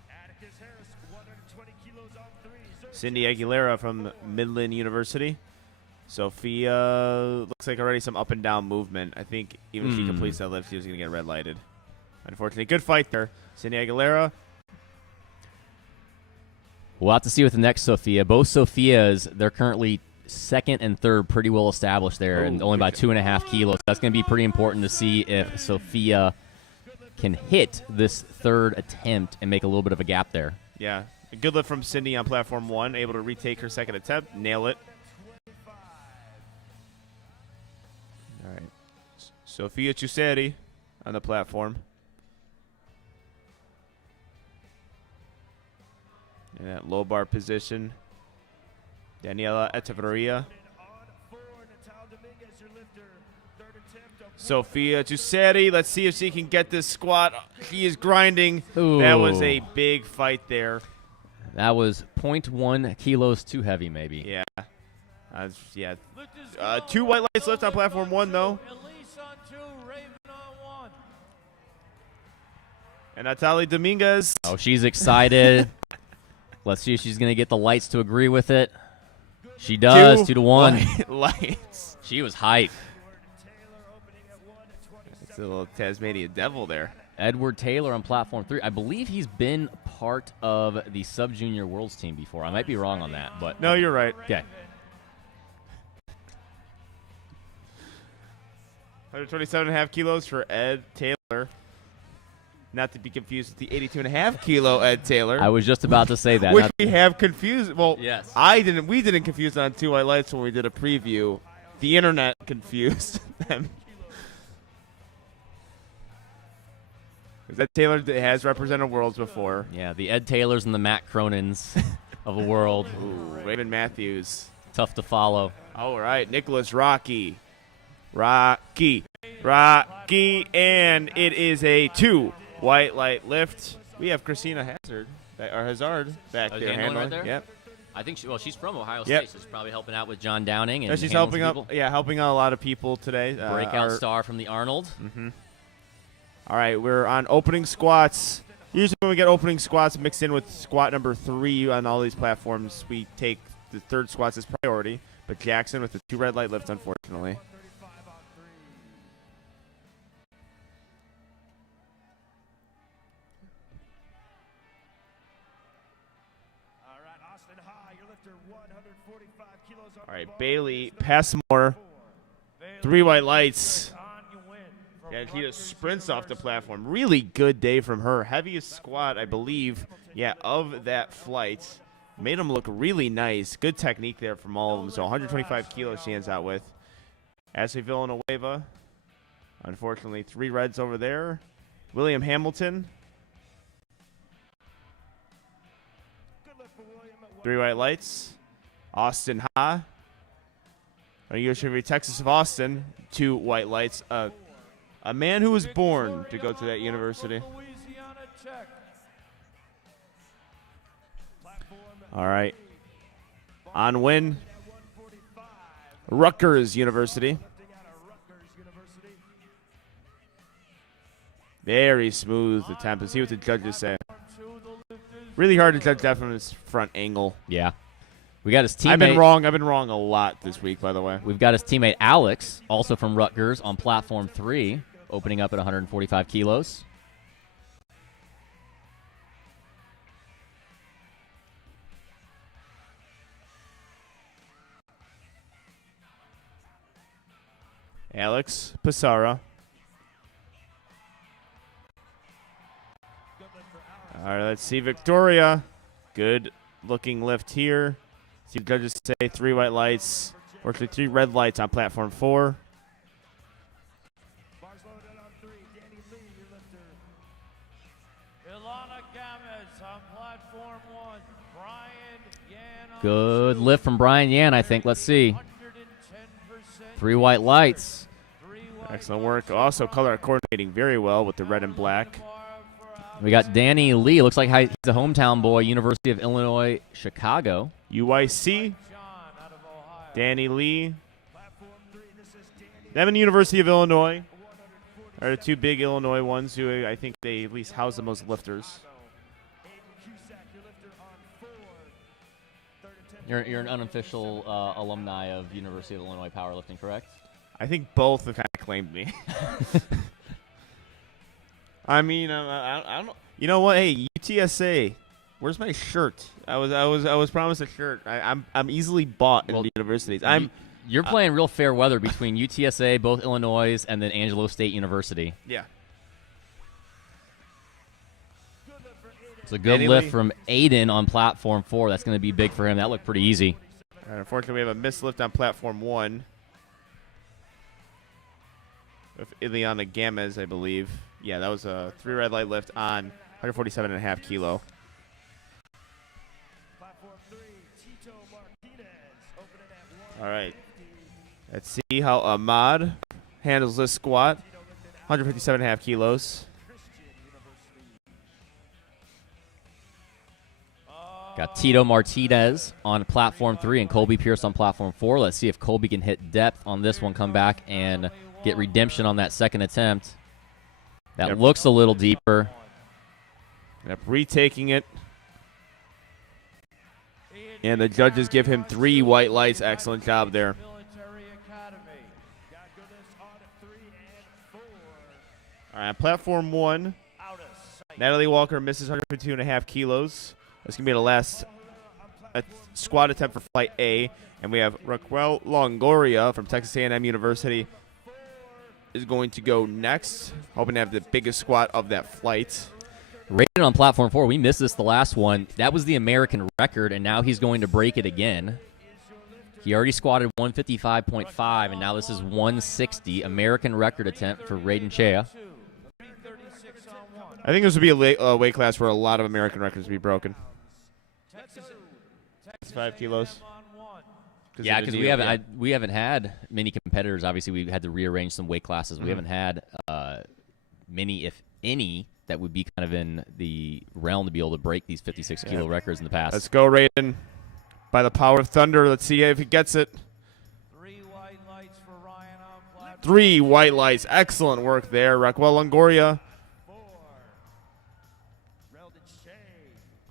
Atticus Harris, 120 kilos on 3. Cindy Aguilera from Midland University. Sophia looks like already some up and down movement. I think even if she completes that lift, she's going to get red lighted. Unfortunately, good fight there. Cindy Aguilera. We'll have to see with the next Sophia. Both Sophias, they're currently 2nd and 3rd, pretty well established there, and only by 2.5 kilos. That's going to be pretty important to see if Sophia can hit this 3rd attempt and make a little bit of a gap there. Yeah, a good lift from Cindy on platform 1, able to retake her 2nd attempt, nail it. All right, Sophia Chuseri on the platform. In that low bar position, Daniela Echeverria. Sophia Chuseri, let's see if she can get this squat. She is grinding. Ooh. That was a big fight there. That was 0.1 kilos too heavy, maybe. Yeah. Yeah. 2 white lights left on platform 1, though. And Natalie Dominguez. Oh, she's excited. Let's see if she's going to get the lights to agree with it. She does, 2 to 1. Lights. She was hype. It's a little Tasmanian devil there. Edward Taylor on platform 3. I believe he's been part of the sub-junior worlds team before. I might be wrong on that, but No, you're right. okay. 127.5 kilos for Ed Taylor. not to be confused with the 82.5 kilo Ed Taylor. I was just about to say that. Which we have confused. Well, Yes. We didn't confuse on 2 white lights when we did a preview. The internet confused them. Ed Taylor has represented Worlds before. Yeah, the Ed Taylors and the Matt Cronins of the world. Ooh, Raven Matthews. Tough to follow. All right, Nicholas Rocky, and it is a 2 white light lift. We have Christina Hazard back there handling right there? Yep. I think she's from Ohio Yep. State, so she's probably helping out with John Downing and She's handling helping some out. people. Yeah, helping out a lot of people today. Breakout star from the Arnold. Mm-hmm. All right, we're on opening squats. Usually when we get opening squats mixed in with squat number 3 on all these platforms, we take the third squats as priority. But Jackson with the 2 red light lifts, unfortunately. All right, Austin High, your lifter, 145 kilos on All right, the bar. Bayley Passmore, 3 white lights. Yeah, he just sprints off the platform. Really good day from her. Heaviest squat, I believe, of that flight. Made him look really nice. Good technique there from all of them. So 125 kilos she ends out with. Ashley Villanueva, unfortunately, 3 reds over there. William Hamilton, 3 white lights. Austin Ha, University of Texas of Austin, 2 white lights. A man who was born to go to that university. All right. On win, Rutgers University. Very smooth attempt. Let's see what the judges say. Really hard to judge that from his front angle. Yeah. We got his teammate. I've been wrong a lot this week, by the way. We've got his teammate Alex, also from Rutgers, on platform 3, opening up at 145 kilos. Alex Passara. All right, let's see Victoria. Good looking lift here. See the judges say 3 white lights, or actually 3 red lights on platform 4. Good lift from Brian Yan, I think. Let's see. 3 white lights. Excellent work. Also color coordinating very well with the red and black. We got Danny Lee. Looks like he's a hometown boy, University of Illinois, Chicago. UIC. Danny Lee. Them and University of Illinois are the 2 big Illinois ones who I think they at least house the most lifters. You're an unofficial alumni of University of Illinois powerlifting, correct? I think both have kind of claimed me. I mean, I don't. You know what? Hey, UTSA, where's my shirt? I was promised a shirt. I'm easily bought in the universities. You're playing real fair weather between UTSA, both Illinois, and then Angelo State University. Yeah. It's a good lift from Aiden on platform 4. That's going to be big for him. That looked pretty easy. And unfortunately, we have a missed lift on platform 1. With Ileana Gamez, I believe. Yeah, that was a 3 red light lift on 147.5 kilo. All right. Let's see how Ahmad handles this squat. 157.5 kilos. Got Tito Martinez on platform 3 and Colby Pierce on platform 4. Let's see if Colby can hit depth on this one, come back and get redemption on that second attempt. That looks a little deeper. Yep, retaking it. And the judges give him 3 white lights. Excellent job there. All right, platform 1. Natalie Walker misses 152.5 kilos. That's going to be the last squat attempt for Flight A. And we have Raquel Longoria from Texas A&M University is going to go next, hoping to have the biggest squat of that flight. Rated on platform 4. We missed this the last one. That was the American record, and now he's going to break it again. He already squatted 155.5, and now this is 160. American record attempt for Raiden Chea. I think this would be a weight class where a lot of American records would be broken. It's 5 kilos. Yeah, because we haven't had many competitors. Obviously, we had to rearrange some weight classes. We haven't had many, if any, that would be kind of in the realm to be able to break these 56-kilo records in the past. Let's go, Raiden. By the power of thunder, let's see if he gets it. 3 white lights for Ryan on platform. 3 white lights. Excellent work there. Raquel Longoria.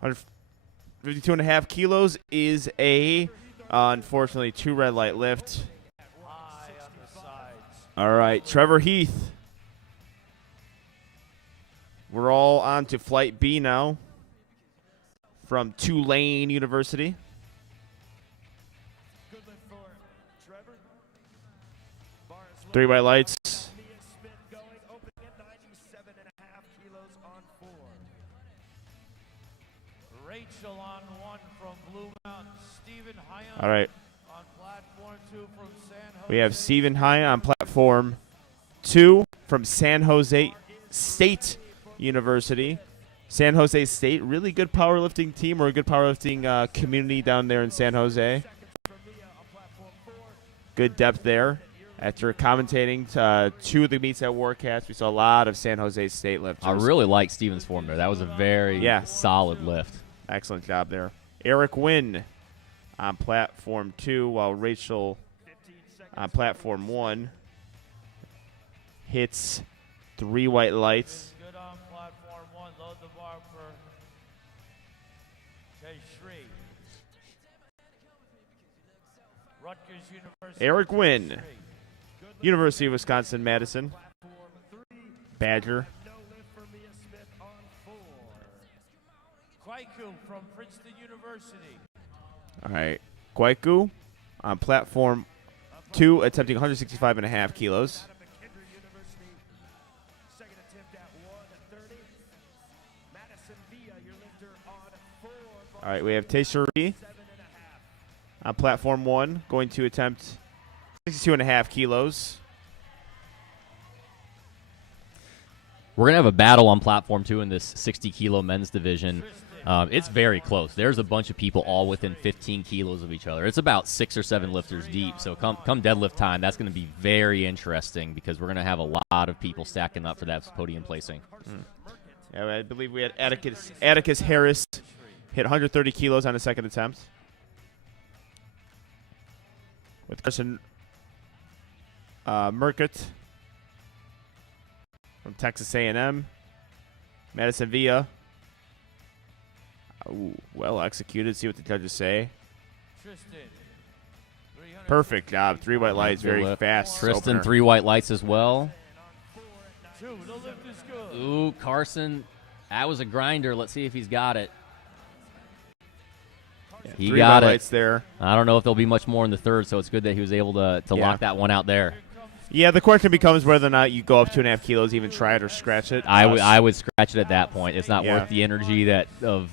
152.5 kilos is a, unfortunately, 2 red light lift. High on the sides. All right, Trevor Heath. We're all on to Flight B now from Tulane University. 3 white lights. Rachel on 1 from Blue Mountain. Stephen High All right. on platform 2 from San Jose. We have Stephen High on platform 2 from San Jose State University. San Jose State, really good powerlifting team or a good powerlifting community down there in San Jose. Good depth there. After commentating 2 of the meets at Warcast, we saw a lot of San Jose State lifters. I really like Steven's form there. That was a very solid lift. Excellent job there. Eric Wynn on platform 2, while Rachel on platform 1 hits 3 white lights. Good on platform 1. Load the bar for Shri. Rutgers University. Eric Wynn, University of Wisconsin-Madison. Badger. Kwaiku from Princeton University. All right. Kwaiku on platform 2, attempting 165.5 kilos. All right, we have Tesheri on platform 1, going to attempt 62.5 kilos. We're going to have a battle on platform 2 in this 60-kilo men's division. It's very close. There's a bunch of people all within 15 kilos of each other. It's about 6 or 7 lifters deep. So come deadlift time, that's going to be very interesting because we're going to have a lot of people stacking up for that podium placing. Yeah, I believe we had Atticus Harris hit 130 kilos on the second attempt. With Carson Mercury from Texas A&M. Madison Villa. Ooh, well executed. See what the judges say. Tristan. Perfect job. 3 white lights. Very fast. Tristan, opener. 3 white lights as well. 2. The lift is good. Ooh, Carson. That was a grinder. Let's see if he's got it. He 3 got white it. lights there. I don't know if there'll be much more in the third, so it's good that he was able to lock that one out there. Yeah, the question becomes whether or not you go up 2.5 kilos, even try it or scratch it. I would scratch it at that point. It's not Yeah. worth the energy of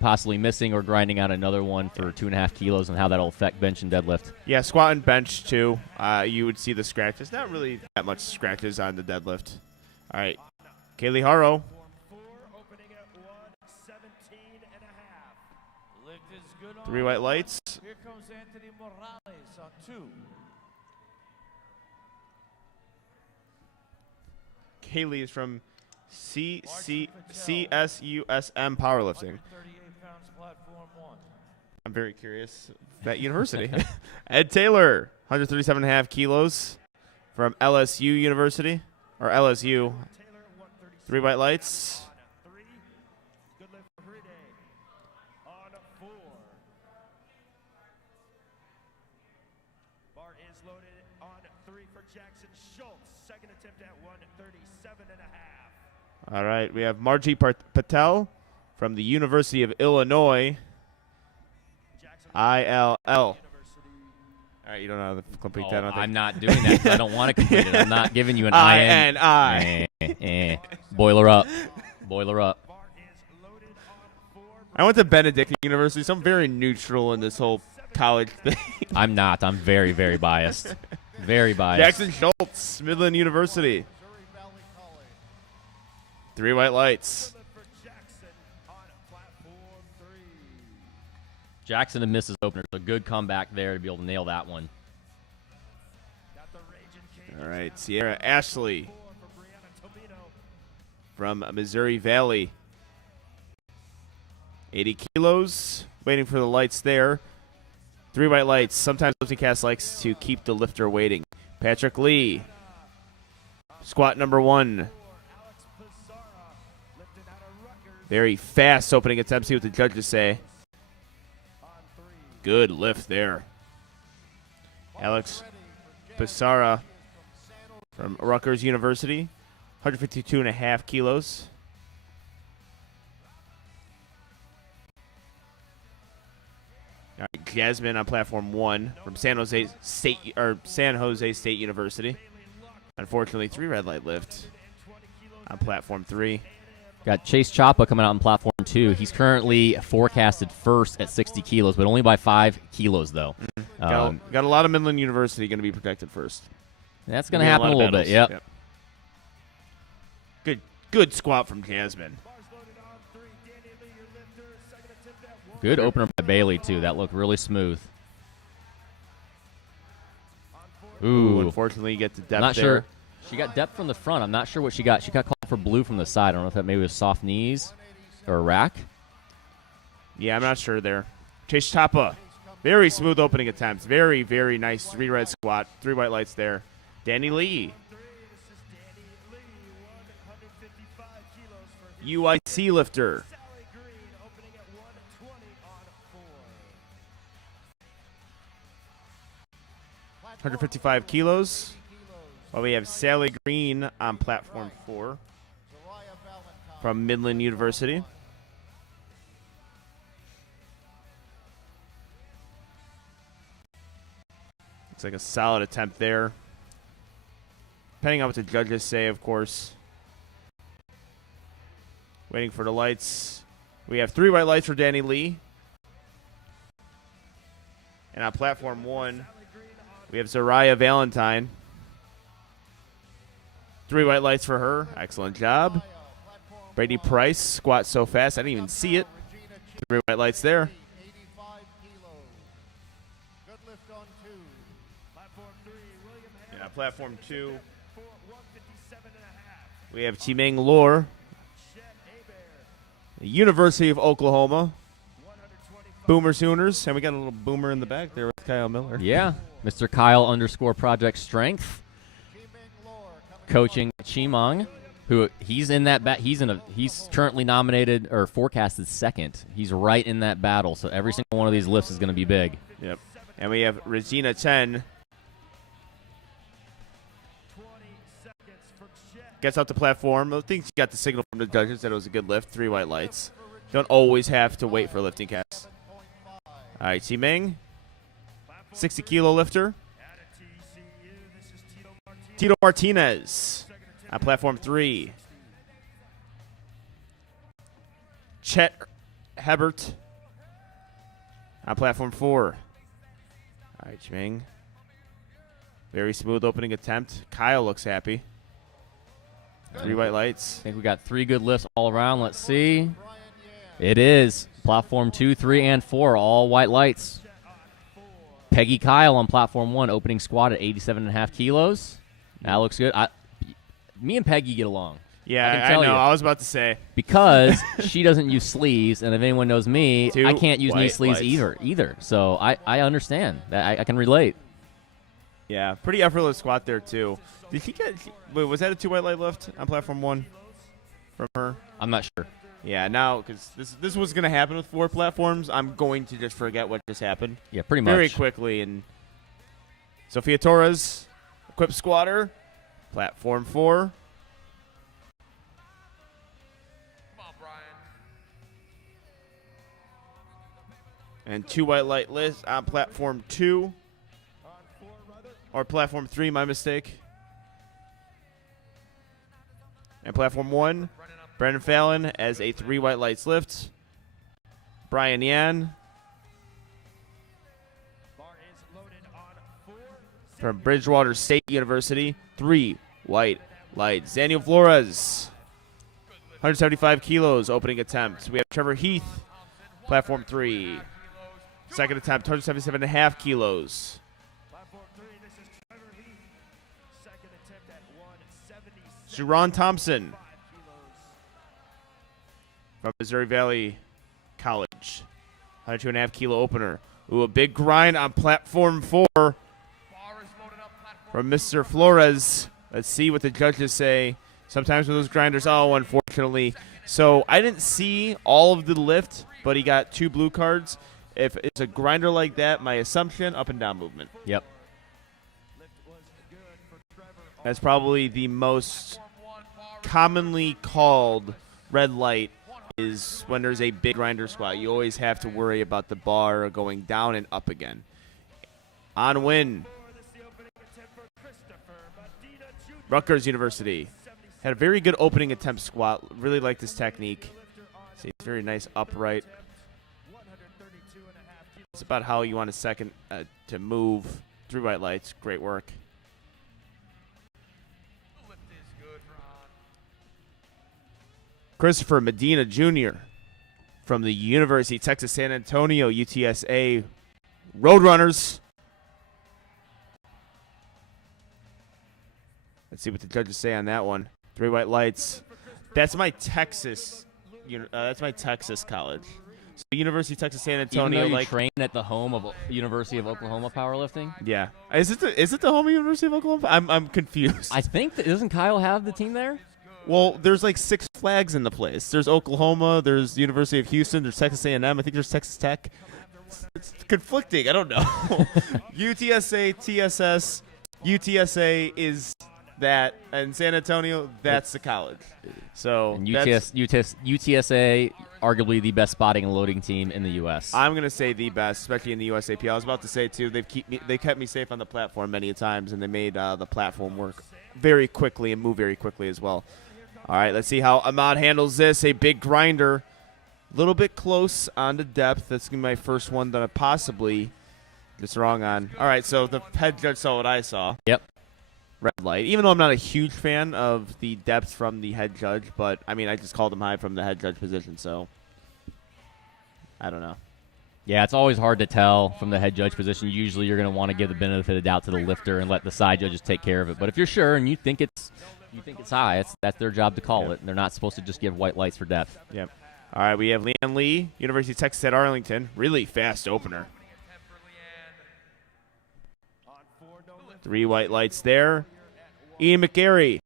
possibly missing or grinding out another one for 2.5 kilos and how that'll affect bench and deadlift. Yeah, squat and bench too. You would see the scratches. Not really that much scratches on the deadlift. All right, Kaylee Harrow. Lift is good on 3 white lights. Here comes Anthony Morales on 2. Kaylee is from CSUSM Powerlifting. 38 pounds, platform 1. I'm very curious. That university. Ed Taylor, 137.5 kilos from LSU University, or LSU. 3 white lights. All right, we have Margie Patel from the University of Illinois, ILL. All right, you don't know how to complete Oh, that. I don't think. I'm not doing that 'cause I don't want to complete it. I'm not giving you an I. Boiler up. Boiler up. I went to Benedictine University, so I'm very neutral in this whole college thing. I'm not. I'm very, very biased. Very biased. Jackson Schultz, Midland University. 3 white lights. Jackson and misses opener. So good comeback there to be able to nail that one. All right, Sierra Ashley from Missouri Valley. 80 kilos, waiting for the lights there. 3 white lights. Sometimes lifting cast likes to keep the lifter waiting. Patrick Lee, squat number 1. Very fast opening attempt. See what the judges say. Good lift there. Alex Pissarra from Rutgers University, 152.5 kilos. All right, Jasmine on platform 1 from San Jose State University. Unfortunately, 3 red light lift on platform 3. Got Chase Chapa coming out on platform 2. He's currently forecasted first at 60 kilos, but only by 5 kilos, though. Got a lot of Midland University going to be protected first. That's going to happen a little bit, yep. Good squat from Jasmine. Good opener by Bayley, too. That looked really smooth. Ooh. Unfortunately, you get the depth Not there. sure. She got depth from the front. I'm not sure what she got. She got called for blue from the side. I don't know if that maybe was soft knees or a rack. Yeah, I'm not sure there. Chase Chapa. Very smooth opening attempts. Very, very nice 3 red squat. 3 white lights there. Danny Lee. UIC lifter. 155 kilos. While we have Sally Green on platform 4 from Midland University. Looks like a solid attempt there. Depending on what the judges say, of course. Waiting for the lights. We have 3 white lights for Danny Lee. And on platform 1, we have Zara Valentine. 3 white lights for her. Excellent job. Brady Price, squat so fast, I didn't even see it. 3 white lights there. Yeah, platform 2. We have Chimeng Lor, the University of Oklahoma. Boomer Sooners. And we got a little boomer in the back there with Kyle Miller. Yeah. Mr. Kyle _ Project Strength. Coaching Chimong, who he's in that he's currently nominated or forecasted second. He's right in that battle, so every single one of these lifts is going to be big. Yep. And we have Regina Chen. Gets up the platform. I think she got the signal from the judges that it was a good lift. 3 white lights. Don't always have to wait for lifting cast. All right, Chimeng, 60-kilo lifter. Tito Martinez on platform 3. Chet Hebert on platform 4. All right, Chimeng. Very smooth opening attempt. Kyle looks happy. 3 white lights. I think we got 3 good lifts all around. Let's see. It is platform 2, 3, and 4, all white lights. Peggy Kyle on platform 1, opening squat at 87.5 kilos. That looks good. Me and Peggy get along. Yeah, I can I tell know. you. I was about to say. Because she doesn't use sleeves, and if anyone knows me, 2 I can't use knee white sleeves lights. either. So I understand. I can relate. Yeah, pretty effortless squat there, too. Did he get – wait, was that a 2 white light lift on platform 1 from her? I'm not sure. Yeah, now because this was going to happen with 4 platforms, I'm going to just forget what just happened. Yeah, pretty much. Very quickly. And Sofia Torres, equipped squatter, platform 4. Come on, Brian. And 2 white light lifts on platform 2. Or platform 3, my mistake. And platform 1, Brendan Fallon as a 3 white lights lift. Brian Yan Bar is loaded on 4. from Bridgewater State University, 3 white lights. Daniel Flores, 175 kilos, opening attempt. We have Trevor Heath, platform 3. Second attempt, 177.5 kilos. Platform 3, this is Trevor Heath. Second attempt at 177. Sharon Thompson 5 kilos. from Missouri Valley College, 102.5 kilo opener. Ooh, a big grind on platform 4 from Mr. Flores. Let's see what the judges say. Sometimes with those grinders, oh, unfortunately. So I didn't see all of the lift, but he got 2 blue cards. If it's a grinder like that, my assumption, up and down movement. Yep. Lift was good for Trevor. That's probably the most commonly called red light is when there's a big grinder squat. You always have to worry about the bar going down and up again. On win, This is the opening attempt for Christopher Medina Jr. Rutgers University. Had a very good opening attempt squat. Really like this technique. See, it's very nice upright. 132.5 kilos. It's about how you want a second to move. 3 white lights. Great work. Christopher Medina Jr. from the University of Texas San Antonio, UTSA Roadrunners. Let's see what the judges say on that one. 3 white lights. That's my Texas. That's my Texas college. So University of Texas San Antonio. Even though you like train at the home of University of Oklahoma powerlifting. yeah, is it the home of University of Oklahoma? I'm confused. I think doesn't Kyle have the team there? Well, there's like 6 flags in the place. There's Oklahoma, there's University of Houston, there's Texas A&M, I think there's Texas Tech. It's conflicting. I don't know. UTSA, TSS, UTSA is that, and San Antonio, that's the college. So And UTSA, arguably the best spotting and loading team in the U.S. I'm going to say the best, especially in the USAP. I was about to say, too, they kept me safe on the platform many times, and they made the platform work very quickly and move very quickly as well. All right, let's see how Ahmad handles this. A big grinder. A little bit close on the depth. That's going to be my first one that I possibly just wrong on. All right, so the head judge saw what I saw. Yep. Red light. Even though I'm not a huge fan of the depth from the head judge, but, I mean, I just called him high from the head judge position, so I don't know. Yeah, it's always hard to tell from the head judge position. Usually you're going to want to give the benefit of the doubt to the lifter and let the side judges take care of it. But if you're sure and you think it's high, that's their job to call it. And they're not supposed to just give white lights for depth. Yep. All right, we have Leanne Lee, University of Texas at Arlington. Really fast opener. 3 white lights there. Ian McGarry.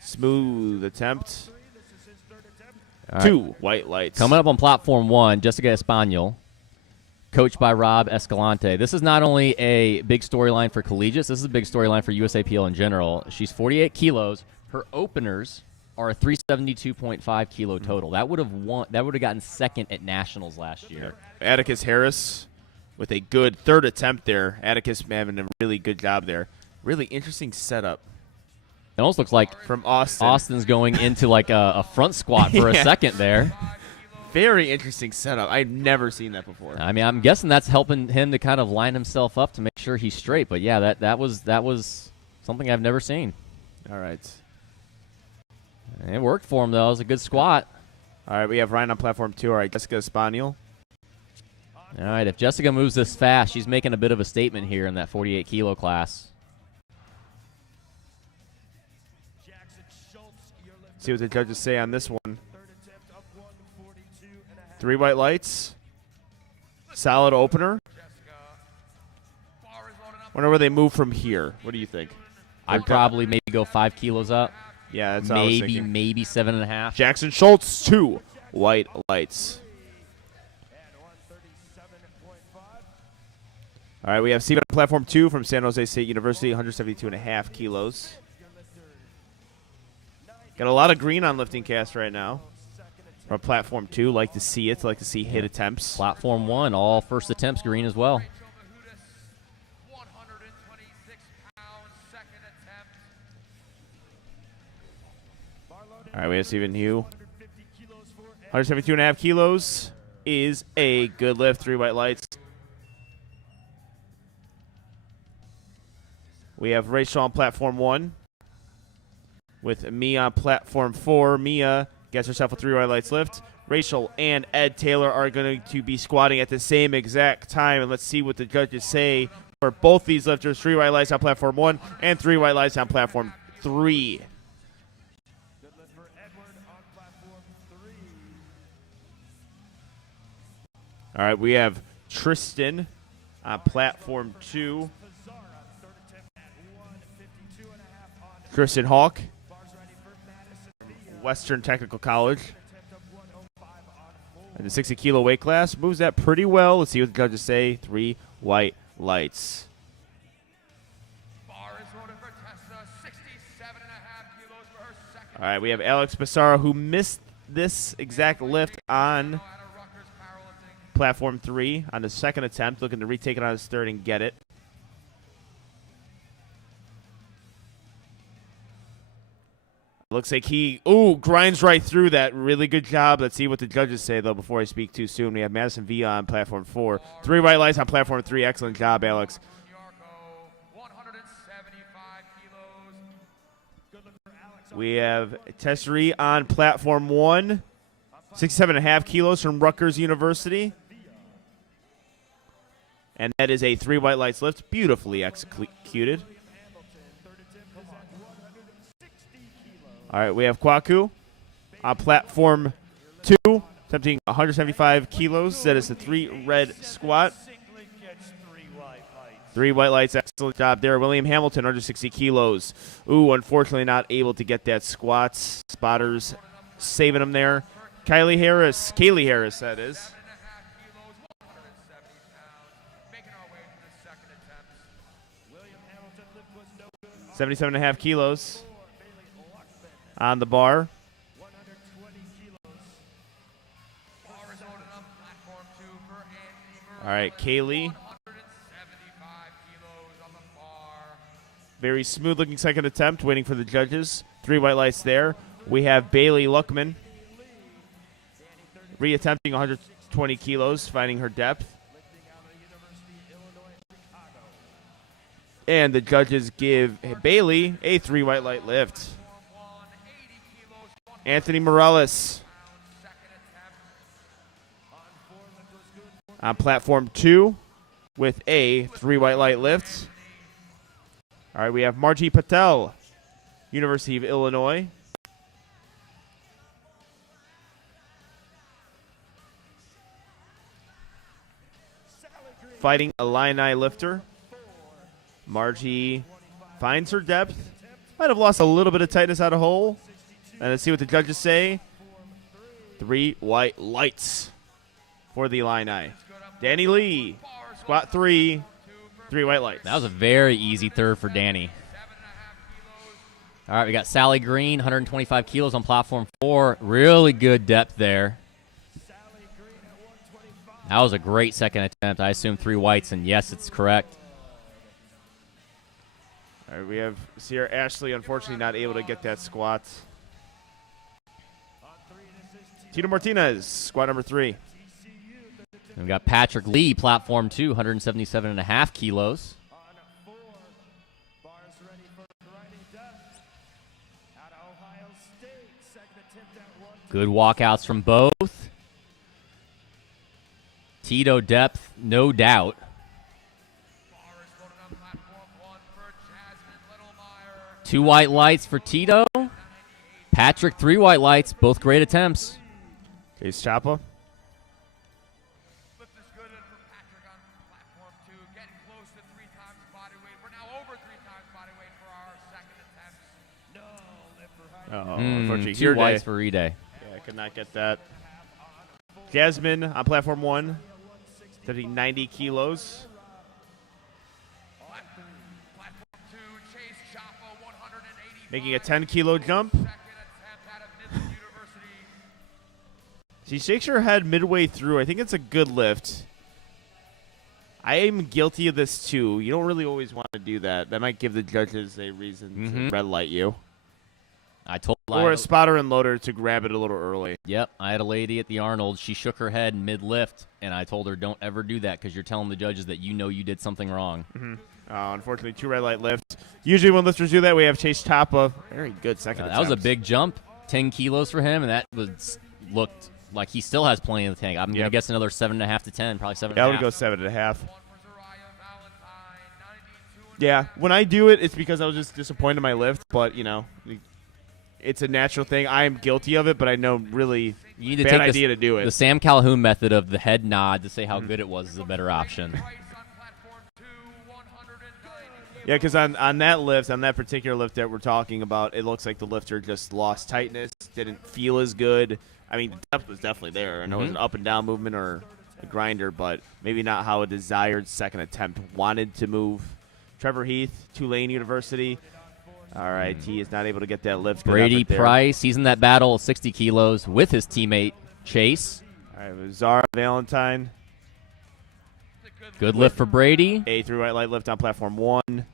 Smooth attempt. 2 white lights. Coming up on platform 1, Jessica Espanol, coached by Rob Escalante. This is not only a big storyline for collegiates, this is a big storyline for USAPL in general. She's 48 kilos. Her openers are a 372.5 kilo total. That would have gotten second at nationals last year. Atticus Harris with a good third attempt there. Atticus having a really good job there. Really interesting setup. It almost looks like from Austin. Austin's going into like a front squat for a second there. Very interesting setup. I've never seen that before. I mean, I'm guessing that's helping him to kind of line himself up to make sure he's straight. But yeah, that was something I've never seen. All right. It worked for him though. It was a good squat. All right, we have Ryan on platform 2. All right, Jessica Espanol. All right, if Jessica moves this fast, she's making a bit of a statement here in that 48 kilo class. See what the judges say on this one. 3 white lights. Solid opener. Wonder where they move from here. What do you think? I'd probably maybe go 5 kilos up. Yeah, that's what I was thinking. Maybe 7.5. Jackson Schultz, 2 white lights. All right, we have Steven on platform 2 from San Jose State University, 172.5 kilos. Got a lot of green on lifting cast right now. From platform 2, like to see it, like to see hit attempts. Platform 1, all first attempts green as well. All right, we have Stephen Hugh. 172.5 kilos is a good lift. 3 white lights. We have Rachel on platform 1 with Mia on platform 4. Mia gets herself a 3 white lights lift. Rachel and Ed Taylor are going to be squatting at the same exact time, and let's see what the judges say for both these lifters. 3 white lights on platform 1 and 3 white lights on platform 3. All right, we have Tristan on platform 2. Kristen Hawk, Western Technical College. In the 60 kilo weight class, moves that pretty well. Let's see what the judges say. 3 white lights. All right, we have Alex Bassara, who missed this exact lift on platform 3 on the second attempt, looking to retake it on his third and get it. Looks like he, grinds right through that. Really good job. Let's see what the judges say, though, before I speak too soon. We have Madison Villa on platform 4. 3 white lights on platform 3. Excellent job, Alex. We have Tesseri on platform 1. 67.5 kilos from Rutgers University. And that is a 3 white lights lift. Beautifully executed. All right, we have Kwaku on platform 2, attempting 175 kilos. That is a 3 red squat. 3 white lights, excellent job there. William Hamilton, under 60 kilos. Unfortunately not able to get that squat. Spotters saving him there. Kaylee Harris, that is. 77.5 kilos. On the bar. All right, Kaylee. Very smooth looking second attempt, waiting for the judges. 3 white lights there. We have Bayley Luckman reattempting 120 kilos, finding her depth. And the judges give Bayley a 3 white light lift. Anthony Morales on platform 2 with a 3 white light lift. All right, we have Margie Patel, University of Illinois. Fighting a Illini lifter. Margie finds her depth. Might have lost a little bit of tightness out of hole. And let's see what the judges say. 3 white lights for the Illini. Danny Lee, squat 3, 3 white lights. That was a very easy third for Danny. All right, we got Sally Green, 125 kilos on platform 4. Really good depth there. That was a great second attempt. I assume 3 whites, and yes, it's correct. All right, we have Sierra Ashley, unfortunately not able to get that squat. Tito Martinez, squat number 3. And we got Patrick Lee, platform 2, 177.5 kilos. Good walkouts from both. Tito depth, no doubt. Two white lights for Tito. Patrick, 3 white lights, both great attempts. Case Chapa. Lift is good for Patrick on platform 2. Getting close to 3 times body weight. We're now over 3 times body weight for our second attempt. Unfortunately, 2 whites for Rede. Yeah, I could not get that. Jasmine on platform 1, 90 kilos. Platform 2, Chase Chapa, 180. Making a 10-kilo jump. Second attempt out of Nittany University. She shakes her head midway through. I think it's a good lift. I am guilty of this too. You don't really always want to do that. That might give the judges a reason to red light you. I told Or a spotter and loader to grab it a little early. Yep, I had a lady at the Arnold. She shook her head mid-lift, and I told her, don't ever do that because you're telling the judges that you know you did something wrong. Unfortunately, 2 red light lift. Usually when lifters do that, we have Chase Tapa. Very good second That was a attempt. big jump, 10 kilos for him, and that looked like he still has plenty in the tank. I'm going to guess another 7.5 to 10, probably 7.5. Yeah, I would go 7.5. Yeah, when I do it, it's because I was just disappointed in my lift, but, you know, it's a natural thing. I am guilty of it, but I know really You need to bad take idea to do it. The Sam Calhoun method of the head nod to say how good it was is a better option. Yeah, because on that lift, on that particular lift that we're talking about, it looks like the lifter just lost tightness, didn't feel as good. I mean, the depth was definitely there. I know it was an up and down movement or a grinder, but maybe not how a desired second attempt wanted to move. Trevor Heath, Tulane University. All right, he is not able to get that lift. Good Brady effort there. Price, he's in that battle of 60 kilos with his teammate Chase. All right, Zara Valentine. Good lift for Brady. A through right light lift on platform 1.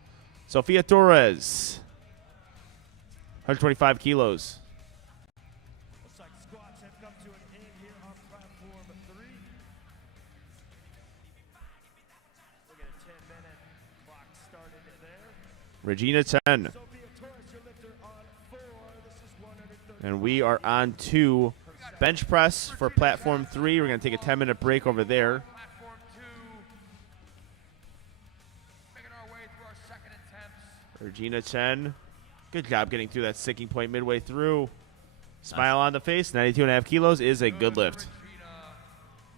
Sofia Torres, 125 kilos. Looks like squats have come to an end here on platform 3. We'll get a 10-minute clock started there. Regina 10. Sophia Torres, your lifter on 4. This is 130. And we are on to bench press for platform 3. We're going to take a 10-minute break over there. Platform 2. Making our way through our second attempts. Regina 10. Good job getting through that sticking point midway through. Smile on the face. 92.5 kilos is a good lift.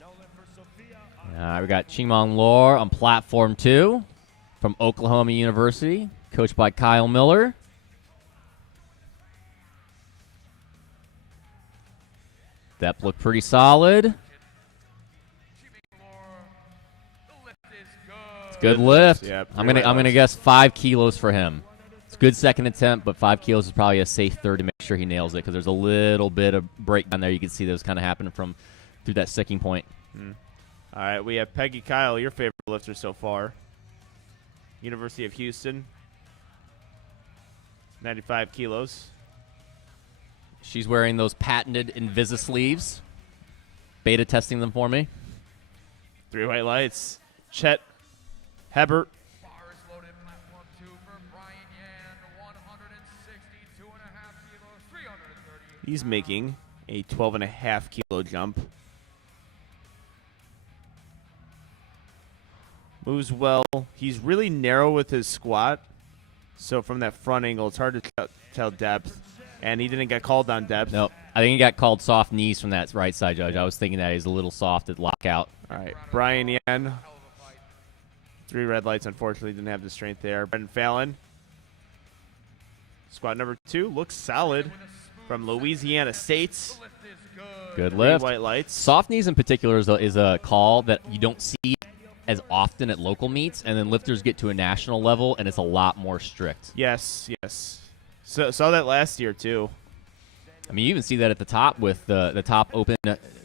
No lift for Sophia. All right, we got Chimong Lor on platform 2 from Oklahoma University, coached by Kyle Miller. That looked pretty solid. The lift is good. Good lift. Yep, I'm three gonna right guess 5 kilos for him. It's a good second attempt, but 5 kilos is probably a safe third to make sure he nails it because there's a little bit of breakdown there. You can see that was kind of happening from through that sticking point. All right, we have Peggy Kyle, your favorite lifter so far. University of Houston. 95 kilos. She's wearing those patented Invisa sleeves. Beta testing them for me. 3 white lights. Chet Hebert. Bar is loaded. Platform 2 for Brian Yan. 162.5 kilos. 330. He's making a 12.5 kilo jump. Moves well. He's really narrow with his squat. So from that front angle, it's hard to tell depth. And he didn't get called on depth. Nope. I think he got called soft knees from that right side, Judge. I was thinking that he's a little soft at lockout. All right. Brian Yan. 3 red lights, unfortunately, didn't have the strength there. Brendan Fallon. Squat number 2 looks solid from Louisiana State. The lift is good. Good 3 lift. white lights. Soft knees in particular is a call that you don't see as often at local meets, and then lifters get to a national level, and it's a lot more strict. Yes, yes. So, saw that last year, too. I mean, you even see that at the top with the top open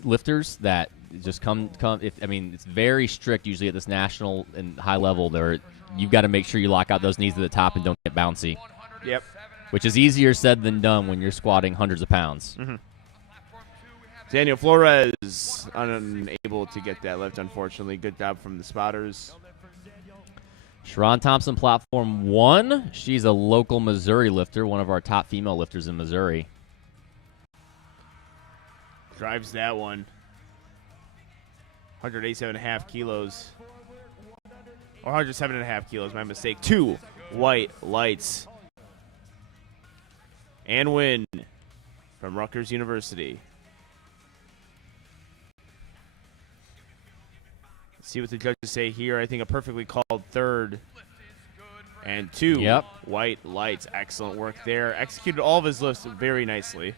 lifters that just come. It's very strict usually at this national and high level. There, you've got to make sure you lock out those knees at the top and don't get bouncy, Yep. which is easier said than done when you're squatting hundreds of pounds. Daniel Flores unable to get that lift, unfortunately. Good job from the spotters. Sharon Thompson, platform 1. She's a local Missouri lifter, one of our top female lifters in Missouri. Drives that one. 187.5 kilos. Or 107.5 kilos, my mistake. 2 white lights. And win from Rutgers University. Let's see what the judges say here. I think a perfectly called third. And 2 Yep. white lights. Excellent work there. Executed all of his lifts very nicely.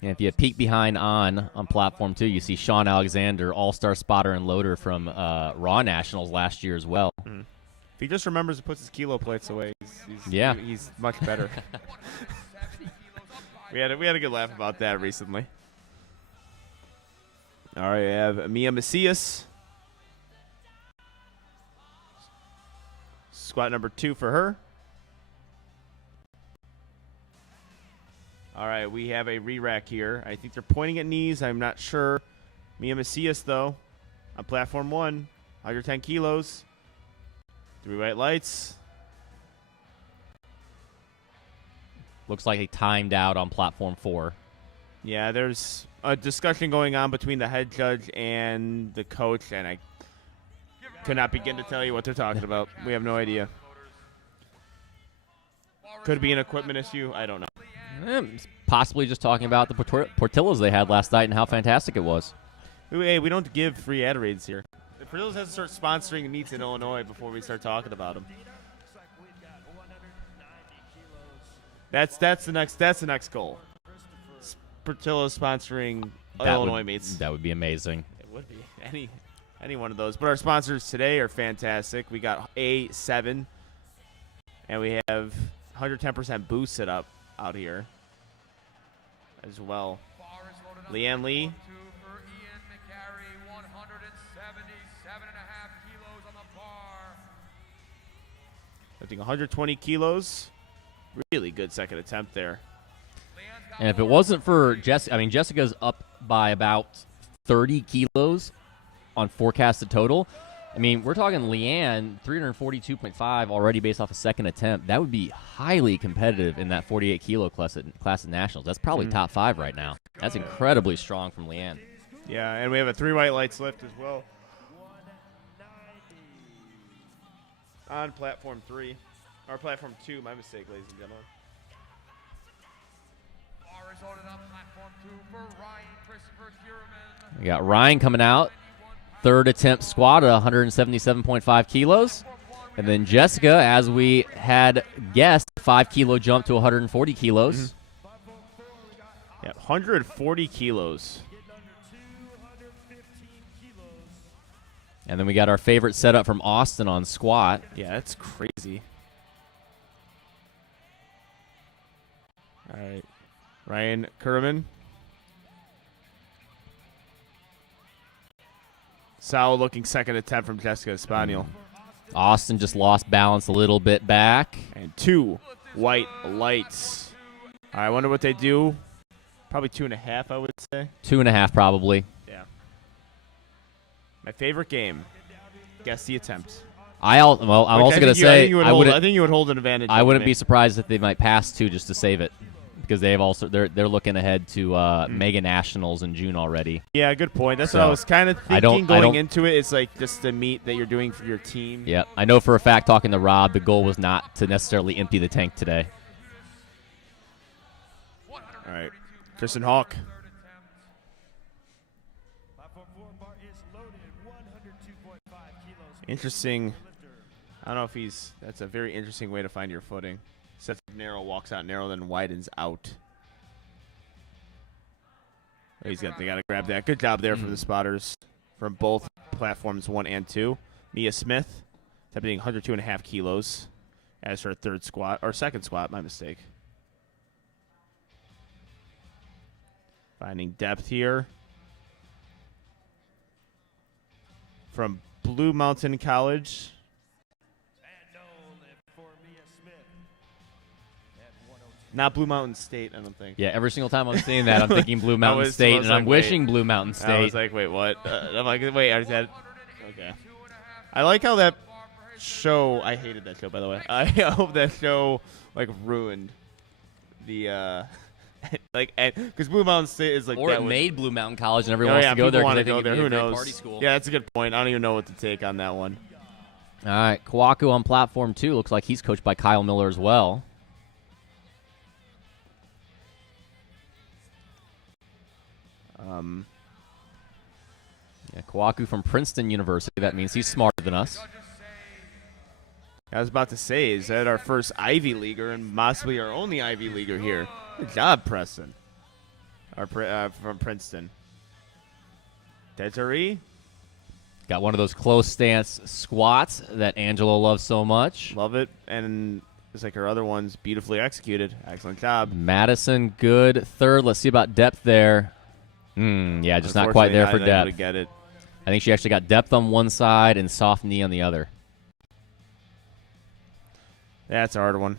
And if you peek behind on platform 2, you see Sean Alexander, all-star spotter and loader from Raw Nationals last year as well. If he just remembers to put his kilo plates away, Yeah. he's much better. we had a good laugh about that recently. All right, we have Mia Macias. Squat number 2 for her. All right, we have a re-rack here. I think they're pointing at knees. I'm not sure. Mia Macias, though, on platform 1, 110 kilos. 3 white lights. Looks like he timed out on platform 4. Yeah, there's a discussion going on between the head judge and the coach, and I could not begin to tell you what they're talking about. We have no idea. Could be an equipment issue. I don't know. Possibly just talking about the Portillos they had last night and how fantastic it was. Hey, we don't give free ad reads here. The Portillos has to start sponsoring meets in Illinois before we start talking about them. That's the next goal. Portillo's sponsoring Illinois meets. That would be amazing. It would be any one of those. But our sponsors today are fantastic. We got A7, and we have 110% boost set up out here as well. Leanne Lee. I think 120 kilos. Really good second attempt there. And if it wasn't for Jessica, I mean, Jessica's up by about 30 kilos on forecasted total. I mean, we're talking Leanne, 342.5 already based off a second attempt. That would be highly competitive in that 48 kilo class at Nationals. That's probably top 5 right now. That's incredibly strong from Leanne. Yeah, and we have a 3 white lights lift as well. On platform 3. Or platform 2, my mistake, ladies and gentlemen. We got Ryan coming out. Third attempt squat at 177.5 kilos. And then Jessica, as we had guessed, 5 kilo jump to 140 kilos. Yeah, 140 kilos. And then we got our favorite setup from Austin on squat. Yeah, that's crazy. All right. Ryan Kerman. Solid looking second attempt from Jessica Spaniel. Austin just lost balance a little bit back. And 2 white lights. I wonder what they do. Probably 2.5, I would say. 2.5 probably. Yeah. My favorite game. Guess the attempt. I'm also going to say I think you would hold an advantage. I wouldn't be surprised if they might pass 2 just to save it, because they're looking ahead to Mega Nationals in June already. Yeah, good point. That's what I was kind of thinking going into it. It's like just the meet that you're doing for your team. Yeah, I know for a fact, talking to Rob, the goal was not to necessarily empty the tank today. All right, Kristen Hawk. Interesting. I don't know if that's a very interesting way to find your footing. Sets up narrow, walks out narrow, then widens out. They got to grab that. Good job there from the spotters from both platforms 1 and 2. Mia Smith, attempting 102.5 kilos as her second squat, my mistake. Finding depth here. From Blue Mountain College. Not Blue Mountain State, I don't think. Yeah, every single time I'm seeing that, I'm thinking Blue Mountain State, and I'm wishing Blue Mountain State. I was like, wait, what? I'm like, wait, I said, okay. I like how that show, I hated that show, by the way. I hope that show, ruined the, because Blue Mountain State is or it made Blue Mountain College, and everyone wants to go there because they think it'd be a great party school. Yeah, that's a good point. I don't even know what to take on that one. All right, Kawaku on platform 2. Looks like he's coached by Kyle Miller as well. Kawaku from Princeton University. That means he's smarter than us. I was about to say, is that our first Ivy Leaguer and possibly our only Ivy Leaguer here? Good job, Preston. From Princeton. Desiree. Got one of those close stance squats that Angelo loves so much. Love it. And just like her other ones, beautifully executed. Excellent job. Madison, good. Third. Let's see about depth there. Yeah, just not quite there for depth. Get it. I think she actually got depth on one side and soft knee on the other. That's a hard one.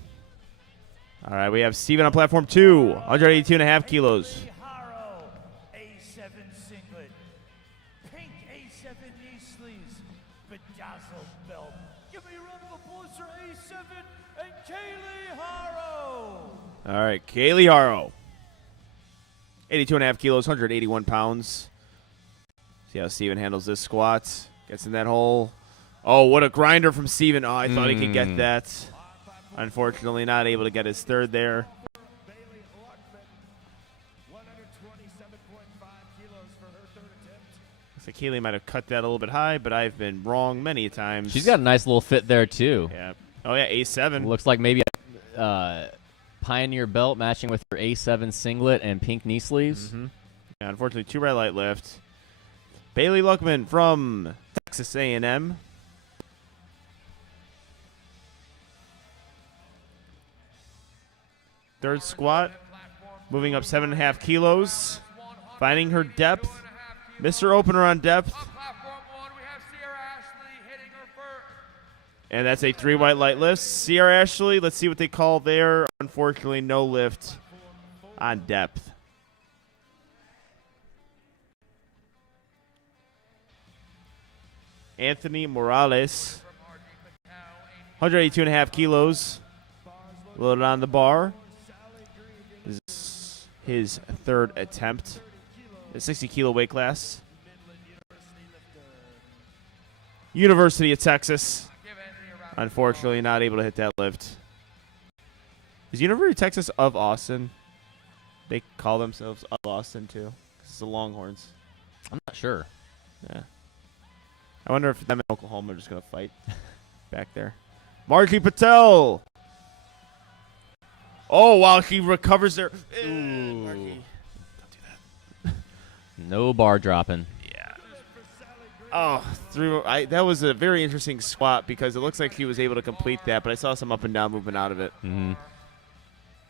All right, we have Steven on platform 2, 182.5 kilos. Haro, A7 singlet. Pink A7 knee sleeves. Bedazzled belt. Give me a round of applause for A7 and Kaylee Haro. All right, Kaylee Haro. 82.5 kilos, 181 pounds. See how Steven handles this squat. Gets in that hole. Oh, what a grinder from Steven. Oh, I thought he could get that. Unfortunately, not able to get his third there. Bayley, Luckman, 127.5 kilos for her third attempt. Looks like Kaylee might have cut that a little bit high, but I've been wrong many times. She's got a nice little fit there, too. Yeah. Oh, yeah, A7. Looks like maybe a Pioneer belt matching with her A7 singlet and pink knee sleeves. Mm-hmm. Yeah, unfortunately, 2 red light lift. Bayley Luckman from Texas A&M. Third squat, moving up 7.5 kilos, finding her depth. Mr. Opener on depth. And that's a 3 white light lifts. Sierra Ashley, let's see what they call there. Unfortunately, no lift on depth. Anthony Morales, 182.5 kilos, loaded on the bar. This is his third attempt. The 60-kilo weight class. University of Texas. Unfortunately, not able to hit that lift. Is University of Texas of Austin? They call themselves of Austin, too. It's the Longhorns. I'm not sure. Yeah. I wonder if them and Oklahoma are just going to fight back there. Margie Patel. Oh, wow, she recovers there. Margie. Don't do that. No bar dropping. Yeah. Oh, that was a very interesting squat because it looks like she was able to complete that, but I saw some up and down movement out of it. Mm-hmm.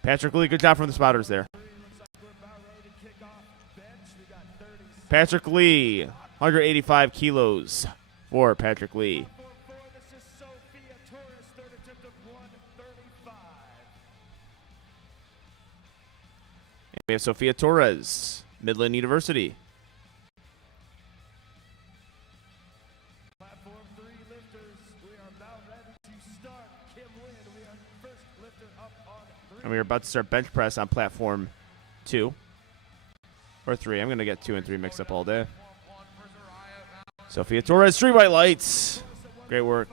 Patrick Lee, good job from the spotters there. Patrick Lee, 185 kilos for Patrick Lee. And we have Sophia Torres, Midland University. Platform 3 lifters, we are about ready to start. Kim Wynn, we are first lifter up on 3. And we are about to start bench press on platform 2. Or 3. I'm going to get 2 and 3 mixed up all day. Sophia Torres, 3 white lights. Great work.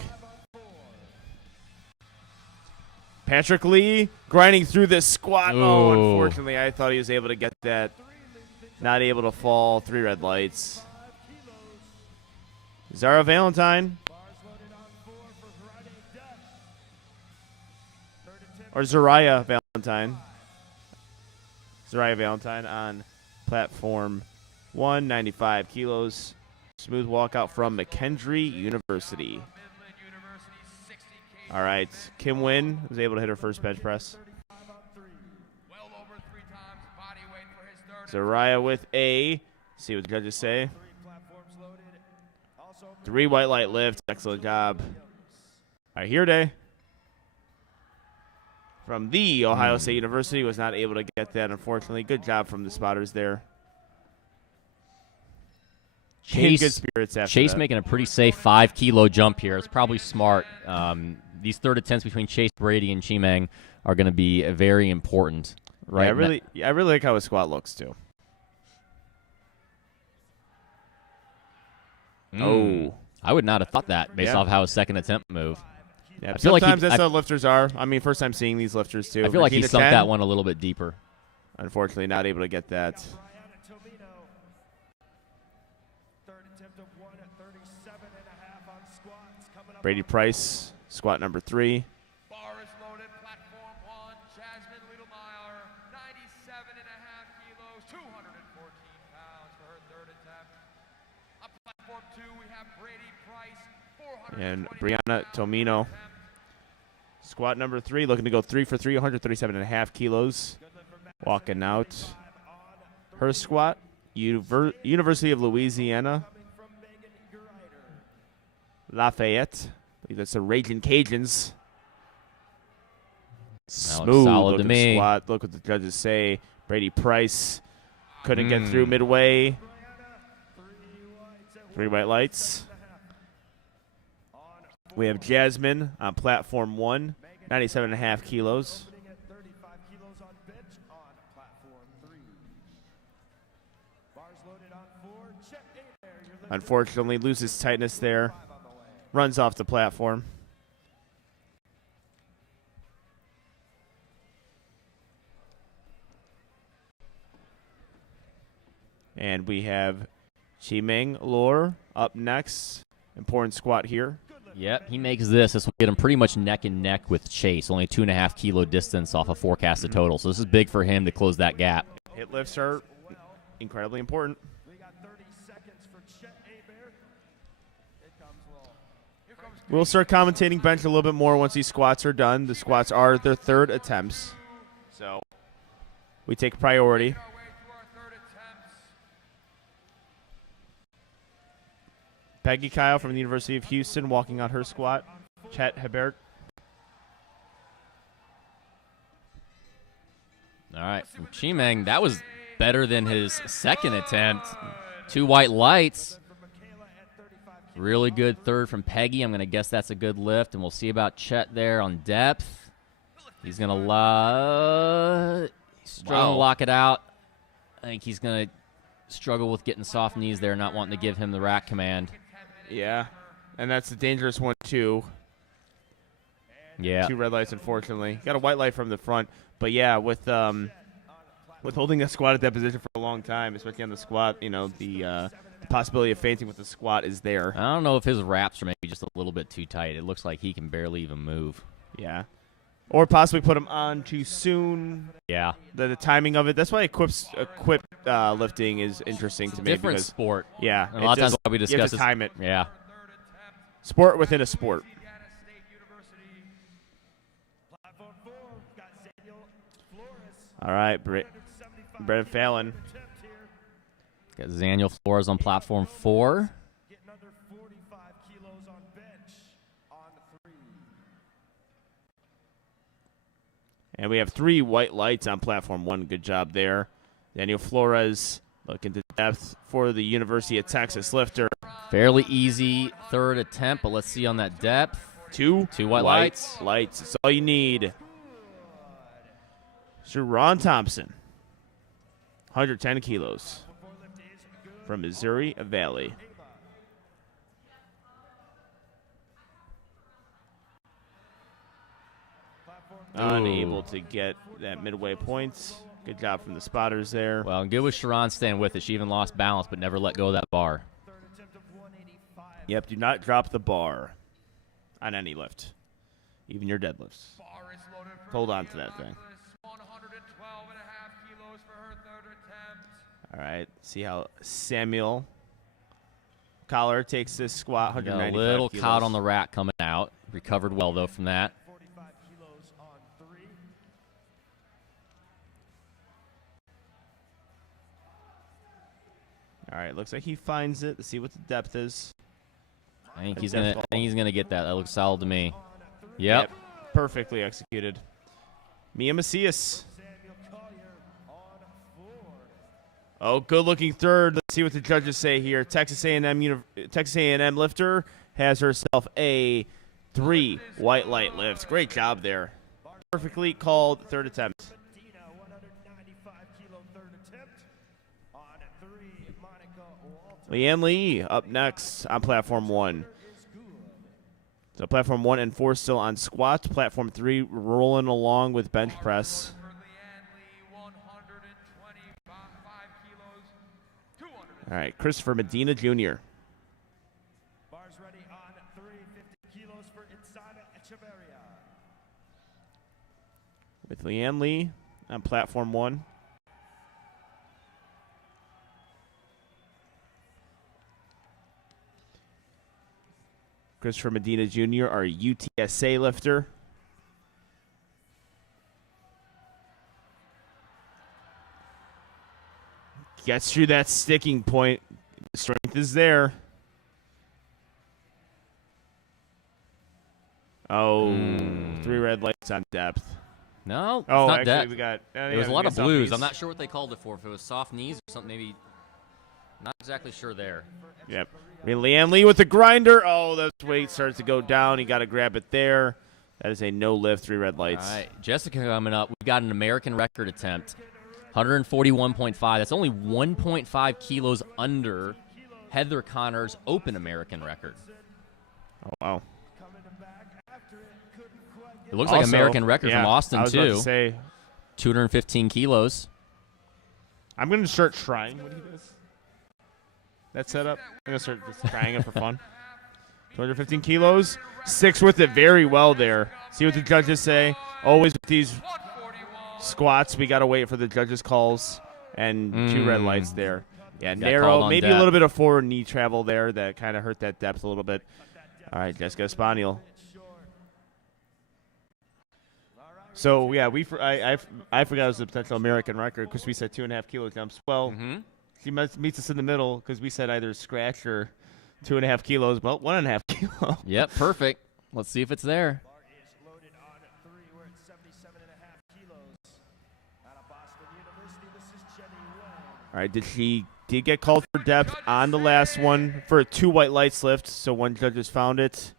Patrick Lee grinding through this squat. Oh, unfortunately, I thought he was able to get that. Not able to fall. 3 red lights. Zara Valentine. Or Zariah Valentine. Zariah Valentine on platform 1, 95 kilos. Smooth walkout from McKendree University. All right, Kim Wynn was able to hit her first bench press. Zariah with a, see what the judges say. 3 white light lifts. Excellent job. All right, here day from the Ohio State University was not able to get that, unfortunately. Good job from the spotters there. Good spirits after Chase that. making a pretty safe 5-kilo jump here. It's probably smart. These third attempts between Chase Brady and Chimeng are going to be very important. Right? Yeah, I really like how his squat looks too. Oh, I would not have thought that based off how his second attempt moved. Yeah, I feel like sometimes that's how lifters are. I mean, first time seeing these lifters too. I feel like he sunk that one a little bit deeper. Unfortunately, not able to get that. Brady Price, squat number 3. Bar is loaded, platform 1, Jasmine Littlemeyer, 97.5 kilos, 214 pounds for her third attempt. On platform 2, we have Brady Price, 420 And Brianna Tomino, squat number 3, looking to go 3 for 3, 137.5 kilos. Walking out. Her squat, University of Louisiana. Lafayette. I believe that's the Raging Cajuns. Smooth solid to looking me. squat. Look what the judges say. Brady Price couldn't get through midway. 3 white lights. We have Jasmine on platform 1, 97.5 kilos. Unfortunately, loses tightness there. Runs off the platform. And we have Chimeng Lor up next. Important squat here. Yep, he makes this. This will get him pretty much neck and neck with Chase. Only 2.5 kilo distance off a forecasted total. So this is big for him to close that gap. Hit lifts are incredibly important. We'll start commentating bench a little bit more once these squats are done. The squats are their 3rd attempts. So we take priority. Peggy Kyle from the University of Houston walking on her squat. Chet Hebert. All right, from Chimeng, that was better than his second attempt. 2 white lights. Really good 3rd from Peggy. I'm going to guess that's a good lift, and we'll see about Chet there on depth. He's going to struggle to lock it out. I think he's going to struggle with getting soft knees there, not wanting to give him the rack command. Yeah, and that's a dangerous one, too. Yeah. 2 red lights, unfortunately. Got a white light from the front. But, yeah, with holding that squat at that position for a long time, especially on the squat, you know, the possibility of fainting with the squat is there. I don't know if his wraps are maybe just a little bit too tight. It looks like he can barely even move. Yeah. Or possibly put him on too soon. Yeah. The timing of it. That's why equip lifting is interesting to me. Different because, sport. Yeah. And a lot of times we you discuss have to time it. Yeah. Sport within a sport. All right, Brett Fallon. Got Zaniel Flores on platform 4. And we have 3 white lights on platform 1. Good job there. Daniel Flores looking to depth for the University of Texas lifter. Fairly easy 3rd attempt, but let's see on that depth. 2 white lights. That's all you need. Sharon Thompson, 110 kilos from Missouri Valley. Unable to get that midway point. Good job from the spotters there. Well, and good with Sharon staying with it. She even lost balance, but never let go of that bar. Yep, do not drop the bar on any lift, even your deadlifts. Hold on to that thing. All right, see how Samuel Collar takes this squat, 195 Got a little kilos. caught on the rack coming out. Recovered well, though, from that. All right, looks like he finds it. Let's see what the depth is. I think he's gonna get that. That looks solid to me. Yep. Perfectly executed. Mia Macias. Oh, good-looking 3rd. Let's see what the judges say here. Texas A&M lifter has herself a 3 white light lift. Great job there. Perfectly called 3rd attempt. Leanne Lee up next on platform 1. So platform 1 and 4 still on squats. Platform 3 rolling along with bench press. All right, Christopher Medina Jr. Bars ready on 350 kilos for Jana Echeverria. With Leanne Lee on platform 1. Christopher Medina Jr., our UTSA lifter. Gets through that sticking point. The strength is there. Oh, 3 red lights on depth. No, Oh, it's not actually, that. we got. It was a lot of blues. I'm not sure what they called it for. If it was soft knees or something, maybe. Not exactly sure there. Yep. I mean, Leanne Lee with the grinder. Oh, that weight starts to go down. You got to grab it there. That is a no lift, 3 red lights. All right, Jessica coming up. We've got an American record attempt, 141.5. That's only 1.5 kilos under Heather Connor's open American record. Oh, wow. It looks like Also, American record from Austin, I was about too. to say, 215 kilos. I'm going to start trying when he does that setup. I'm going to start just trying it for fun. 215 kilos. 6 with it very well there. See what the judges say. Always with these squats, we got to wait for the judges' calls. And 2 red lights there. Yeah, Got called narrow. on Maybe depth. a little bit of forward knee travel there that kind of hurt that depth a little bit. All right, Jessica Spaniel. So, yeah, I forgot it was a potential American record because we said 2.5 kilo jumps. Well, she meets us in the middle because we said either scratch or 2.5 kilos. Well, 1.5 kilo. Yep, perfect. Let's see if it's there. All right, did get called for depth on the last one for a 2 white lights lift, so one judge has found it.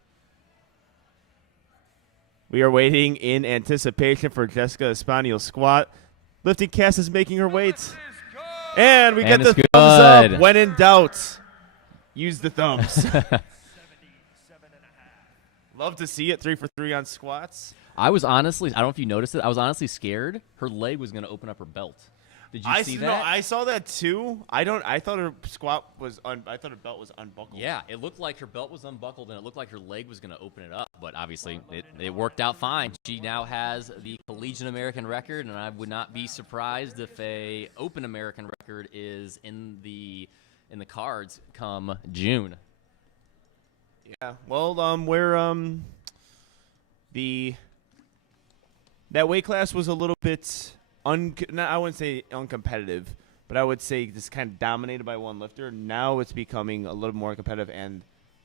We are waiting in anticipation for Jessica Espanol's squat. Lifting cast is making her weight. And we get it's the thumbs good. up. When in doubt, use the thumbs. Love to see it. 3 for 3 on squats. I was honestly, I don't know if you noticed it, I was honestly scared her leg was going to open up her belt. Did you see that? No, I saw that too. I thought her squat was I thought her belt was unbuckled. Yeah, it looked like her belt was unbuckled, and it looked like her leg was going to open it up. But obviously, it worked out fine. She now has the collegiate American record, and I would not be surprised if a open American record is in the cards come June. Yeah. Well, that weight class was a little bit I wouldn't say uncompetitive, but I would say just kind of dominated by one lifter. Now it's becoming a little more competitive, and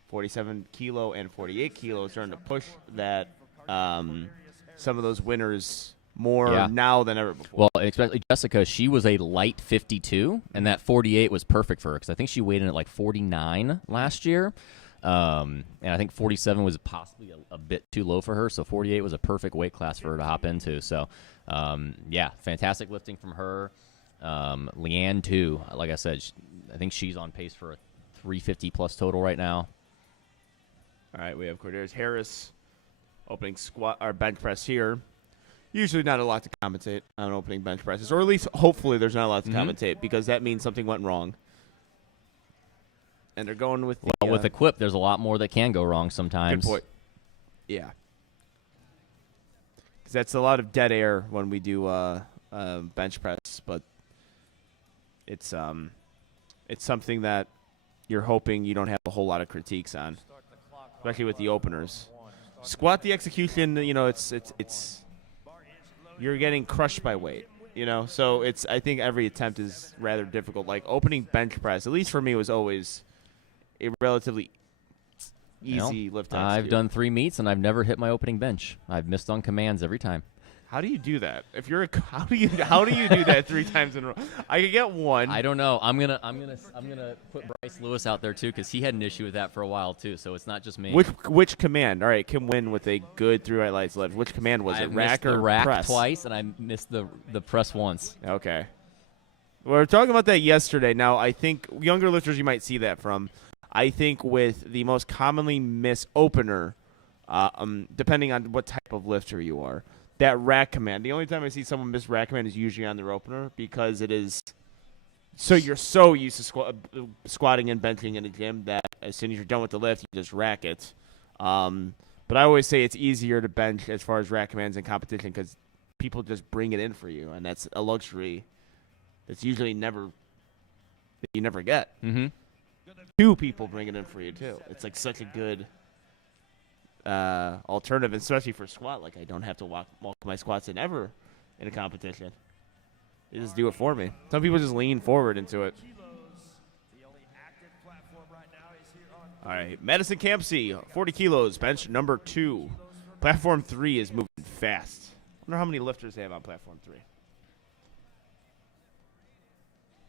47 kilo and 48 kilo is starting to push that some of those winners more now than ever before. Well, especially Jessica, she was a light 52, and that 48 was perfect for her because I think she weighed in at like 49 last year. And I think 47 was possibly a bit too low for her, so 48 was a perfect weight class for her to hop into. So, yeah, fantastic lifting from her. Leanne, too. Like I said, I think she's on pace for a 350-plus total right now. All right, we have Cordero Harris opening squat or bench press here. Usually not a lot to commentate on opening bench presses, or at least hopefully there's not a lot to commentate because that means something went wrong. And they're going with the, with equip, there's a lot more that can go wrong sometimes. Good point. Yeah. Because that's a lot of dead air when we do bench press, but it's something that you're hoping you don't have a whole lot of critiques on, especially with the openers. Squat the execution, it's you're getting crushed by weight, So I think every attempt is rather difficult. Like opening bench press, at least for me, was always a relatively easy lift. I've done 3 meets and I've never hit my opening bench. I've missed on commands every time. How do you do that? How do you do that 3 times in a row? I could get 1. I don't know. I'm gonna put Bryce Lewis out there too because he had an issue with that for a while too. So it's not just me. Which command? All right, can win with a good 3 right lights left. Which command was it? Rack or the rack press? Twice, and I missed the press once. Okay. We were talking about that yesterday. Now I think younger lifters you might see that from. I think with the most commonly missed opener, depending on what type of lifter you are, that rack command. The only time I see someone miss rack command is usually on their opener because it is so you're so used to squatting and benching in a gym that as soon as you're done with the lift, you just rack it. But I always say it's easier to bench as far as rack commands in competition because people just bring it in for you, and that's a luxury that's usually that you never get. Mm-hmm. 2 people bring it in for you too. It's like such a good alternative, especially for squat. Like I don't have to walk my squats in ever in a competition. They just do it for me. Some people just lean forward into it. All right, Madison Campsey, 40 kilos, bench number 2. Platform 3 is moving fast. wonder how many lifters they have on platform 3.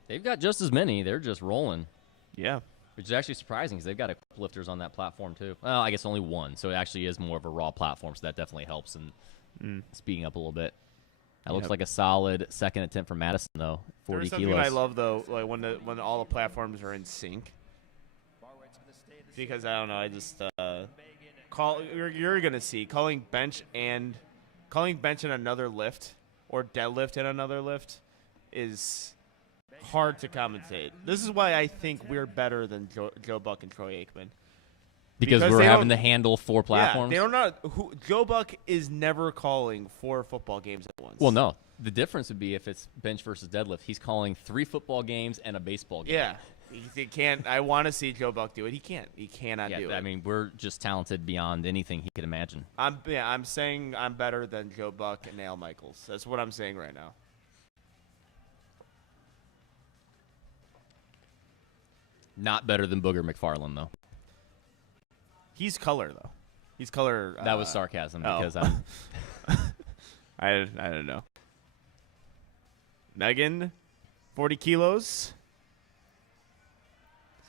They've got just as many. They're just rolling, Yeah. which is actually surprising because they've got lifters on that platform too. Well, I guess only one, so it actually is more of a raw platform, so that definitely helps in speeding up a little bit. That looks like a solid second attempt for Madison, though. 40 There's something kilos. I love, though, like when all the platforms are in sync. Because, I don't know, I just you're going to see calling bench in another lift or deadlift in another lift is hard to commentate. This is why I think we're better than Joe Buck and Troy Aikman. Because we're having to handle 4 platforms? Yeah, Joe Buck is never calling 4 football games at once. Well, no. The difference would be if it's bench versus deadlift. He's calling 3 football games and a baseball game. Yeah. He can't. I want to see Joe Buck do it. He can't. He cannot do it. I mean, we're just talented beyond anything he could imagine. I'm saying I'm better than Joe Buck and Al Michaels. That's what I'm saying right now. Not better than Booger McFarland, though. He's color, though. He's color. That was sarcasm because I don't know. Megan, 40 kilos.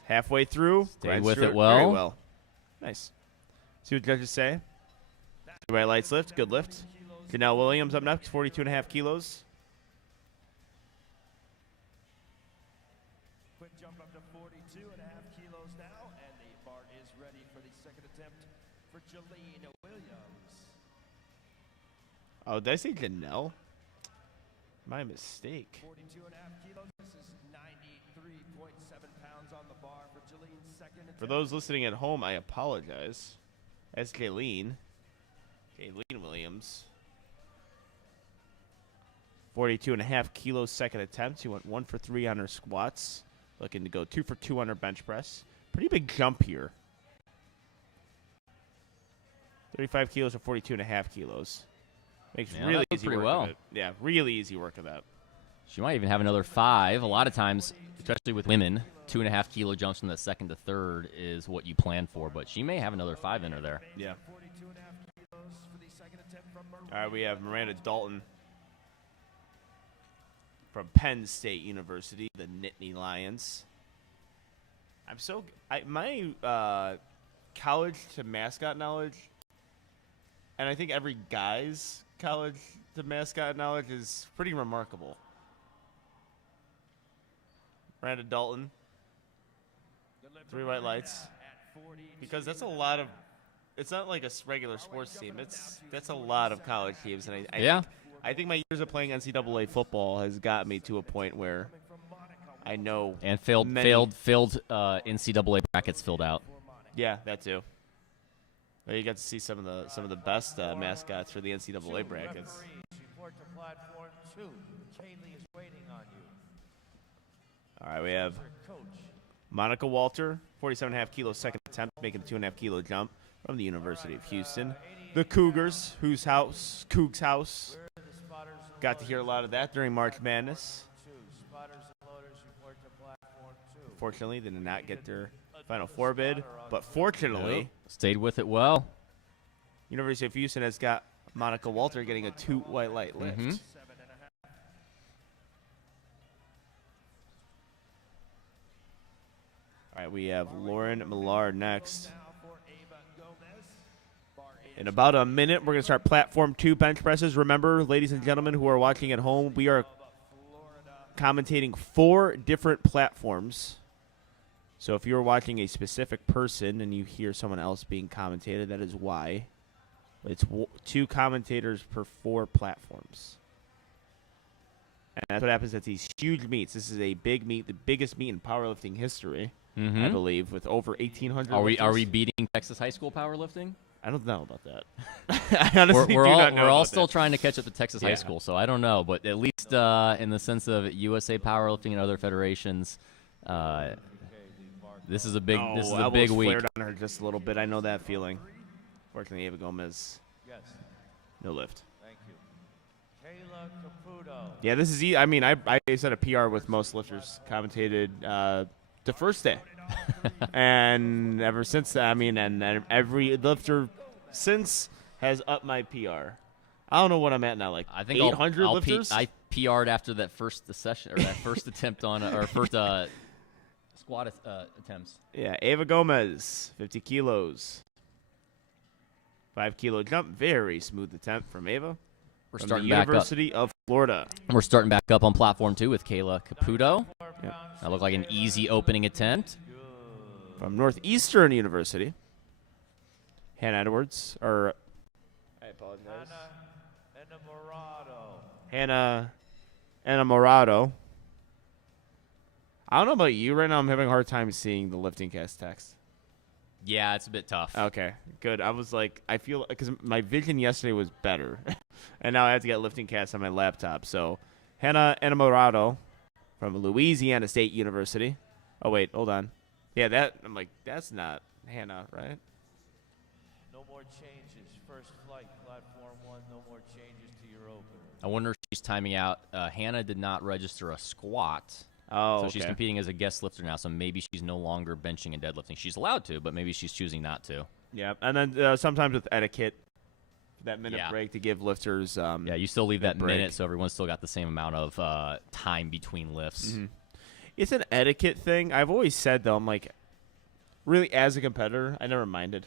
Halfway through. Stayed with through it well. Very well. Nice. See what judges say. Right lights lift. Good lift. Janelle Williams up next, 42.5 kilos. Quick jump up to 42.5 kilos now, and the bar is ready for the second attempt for Jana Williams. Oh, did I say Janelle? My mistake. 42.5 kilos. This is 93.7 pounds on the bar for Jalene's second attempt. For those listening at home, I apologize. That's Kayleen Williams. 42.5 kilos second attempt. She went 1 for 3 on her squats. Looking to go 2 for 2 on her bench press. Pretty big jump here. 35 kilos or 42.5 kilos. Makes really easy pretty work well. of it. Yeah, really easy work of that. She might even have another 5. A lot of times, especially with women, 2.5 kilo jumps from the second to third is what you plan for, but she may have another 5 in her there. Yeah. 42.5 kilos for the second attempt from Miranda. All right, we have Miranda Dalton from Penn State University, the Nittany Lions. My college to mascot knowledge, and I think every guy's college to mascot knowledge is pretty remarkable. Miranda Dalton, 3 white lights, because that's a lot of. It's not like a regular sports team. That's a lot of college teams, and I think my years of playing NCAA football has got me to a point where I know. And failed NCAA brackets filled out. Yeah, that too. Well, you got to see some of the best mascots for the NCAA brackets. Report to platform 2. Kaylee is waiting on you. All right, we have Coach. Monica Walter, 47.5 kilos second attempt, making a 2.5 kilo jump from the University of Houston. The Cougars, Cougs House. Got to hear a lot of that during March Madness. Spotters and loaders report to platform 2. Fortunately, they did not get their Final Four bid, but fortunately, Stayed with it well. University of Houston has got Monica Walter getting a 2 white light lift. Mhm. All right, we have Lauren Millard next. In about a minute, we're going to start Platform 2 bench presses. Remember, ladies and gentlemen who are watching at home, we are commentating 4 different platforms. So if you're watching a specific person and you hear someone else being commentated, that is why. It's 2 commentators per 4 platforms. And that's what happens at these huge meets. This is a big meet, the biggest meet in powerlifting history, I believe, with over 1,800 Are we beating Texas high school powerlifting? I don't know about that. I honestly do not know We're all about still that. trying to catch up to Texas high school, so I don't know. But at least in the sense of USA Powerlifting and other federations, this is a big elbows week. flared on her just a little bit. I know that feeling. Fortunately, Ava Gomez, Yes. no lift. Thank you. Kayla Caputo. Yeah, this is. I mean, I set a PR with most lifters commentated the first day, and ever since, and every lifter since has upped my PR. I don't know what I'm at now, like I think 800 I'll lifters? I PR'd after that first session, or that first attempt on, or first squat attempts. Yeah, Ava Gomez, 50 kilos. 5 kilo jump. Very smooth attempt from Ava. We're from starting the back University of Florida. We're starting back up on platform 2 with Kayla Caputo. Yep. That looked like an easy opening attempt. From Northeastern University. Hannah Edwards, or I apologize. Hannah Enamorado. I don't know about you right now. I'm having a hard time seeing the lifting cast text. Yeah, it's a bit tough. Okay, good. I was like, I feel, because my vision yesterday was better. And now I have to get lifting cast on my laptop. So, Hannah Enamorado from Louisiana State University. Oh, wait, hold on. Yeah, I'm like, that's not Hannah, right? No more changes. First flight, platform 1. No more changes to your opener. I wonder if she's timing out. Hannah did not register a squat. Oh, So okay. she's competing as a guest lifter now, so maybe she's no longer benching and deadlifting. She's allowed to, but maybe she's choosing not to. Yeah, and then sometimes with etiquette, that minute Yeah. break to give lifters. Yeah, you still leave that break. minute, so everyone's still got the same amount of time between lifts. Mm-hmm. It's an etiquette thing. I've always said, though, I'm like, really, as a competitor, I never minded.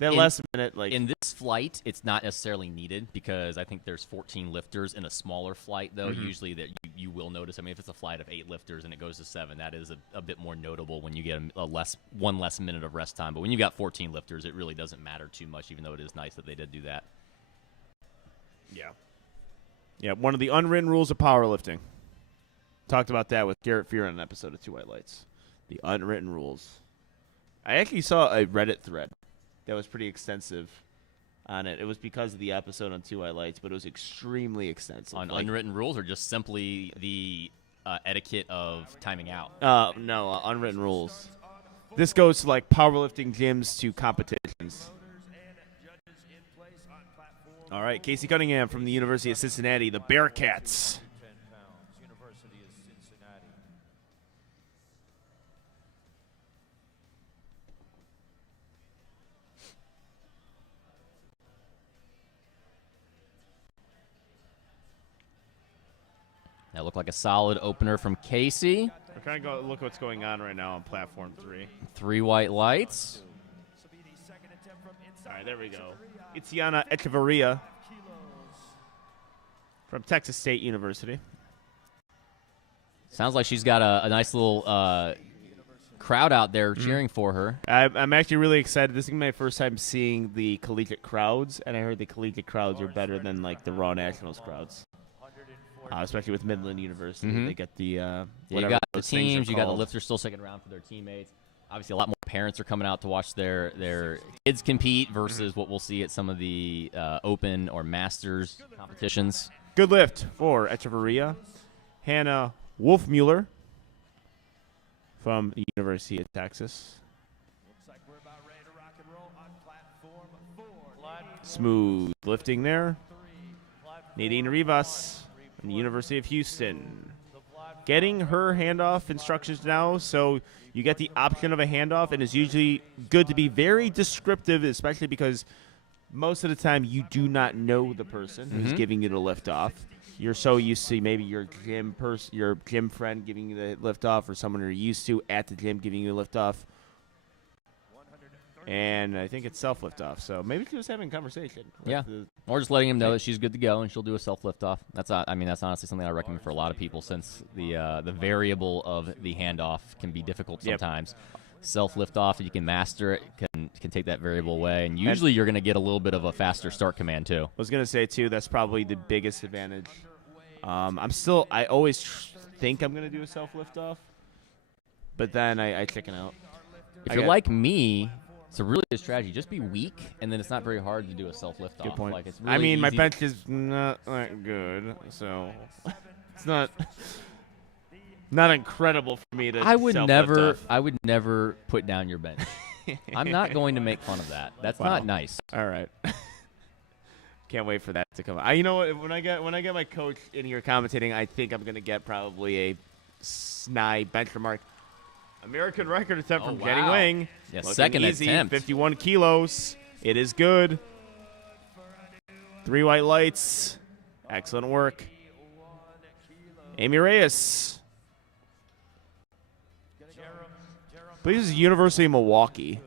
That last minute, like. In this flight, it's not necessarily needed because I think there's 14 lifters in a smaller flight, though. Mm-hmm. Usually that you will notice. I mean, if it's a flight of 8 lifters and it goes to 7, that is a bit more notable when you get one less minute of rest time. But when you got 14 lifters, it really doesn't matter too much, even though it is nice that they did do that. Yeah. Yeah, one of the unwritten rules of powerlifting. Talked about that with Garrett Fear on an episode of Two White Lights. The unwritten rules. I actually saw a Reddit thread that was pretty extensive on it. It was because of the episode on Two White Lights, but it was extremely extensive. On unwritten rules or just simply the etiquette of timing out? No, unwritten rules. This goes to like powerlifting gyms to competitions. All right, Casey Cunningham from the University of Cincinnati, the Bearcats. 10 pounds, University of Cincinnati. That looked like a solid opener from Casey. We're trying to go look what's going on right now on platform 3. 3 white lights. All right, there we go. It's Jana Echeverria from Texas State University. Sounds like she's got a nice little crowd out there cheering for her. I'm actually really excited. This is my first time seeing the collegiate crowds, and I heard the collegiate crowds are better than like the Raw Nationals crowds. Especially with Midland University, they get the You whatever got the those things are teams, you got the called. lifters still sticking around for their teammates. Obviously, a lot more parents are coming out to watch their kids compete versus what we'll see at some of the Open or Masters competitions. Good lift for Echeverria. Hannah Wolfmuller from the University of Texas. Smooth lifting there. Nadine Rivas from the University of Houston. Getting her handoff instructions now, so you get the option of a handoff, and it's usually good to be very descriptive, especially because most of the time you do not know the person who's giving you the lift off. You're so used to maybe your gym friend giving you the lift off, or someone you're used to at the gym giving you a lift off. And I think it's self lift off, so maybe just having a conversation. Yeah, or just letting him know that she's good to go and she'll do a self lift off. That's honestly something I recommend for a lot of people, since the variable of the handoff can be difficult sometimes. Self lift off, if you can master it, can take that variable away, and usually you're going to get a little bit of a faster start command too. I was going to say too, that's probably the biggest advantage. I always think I'm going to do a self lift off, but then I chicken out. If you're like me, it's a really good strategy. Just be weak, and then it's not very hard to do a self lift off. Good point. Like, it's really I mean, my easy. bench is not that good, so it's not incredible for me to. I would self-lift off. never put down your bench. I'm not going to make fun of that. That's not nice. All right. Can't wait for that to come out. You know what? When I get my coach in here commentating, I think I'm gonna get probably a snide bench remark. American record attempt from Jenny wow. Wang. Yeah, Looking second easy, attempt. 51 kilos. It is good. 3 white lights. Excellent work. Amy Reyes. I believe this is University of Milwaukee.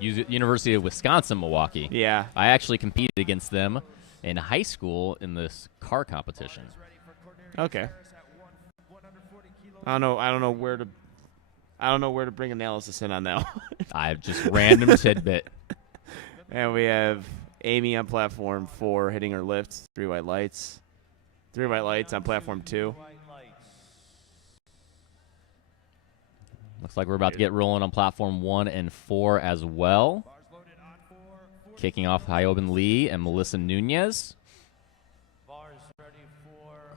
University of Wisconsin, Milwaukee. Yeah. I actually competed against them in high school in this car competition. Okay. I don't know where to bring analysis in on that one. I just random tidbit. And we have Amy on platform 4 hitting her lift. 3 white lights. 3 white lights on platform 2. Looks like we're about to get rolling on platform 1 and 4 as well. Kicking off Hyoben Lee and Melissa Nunez.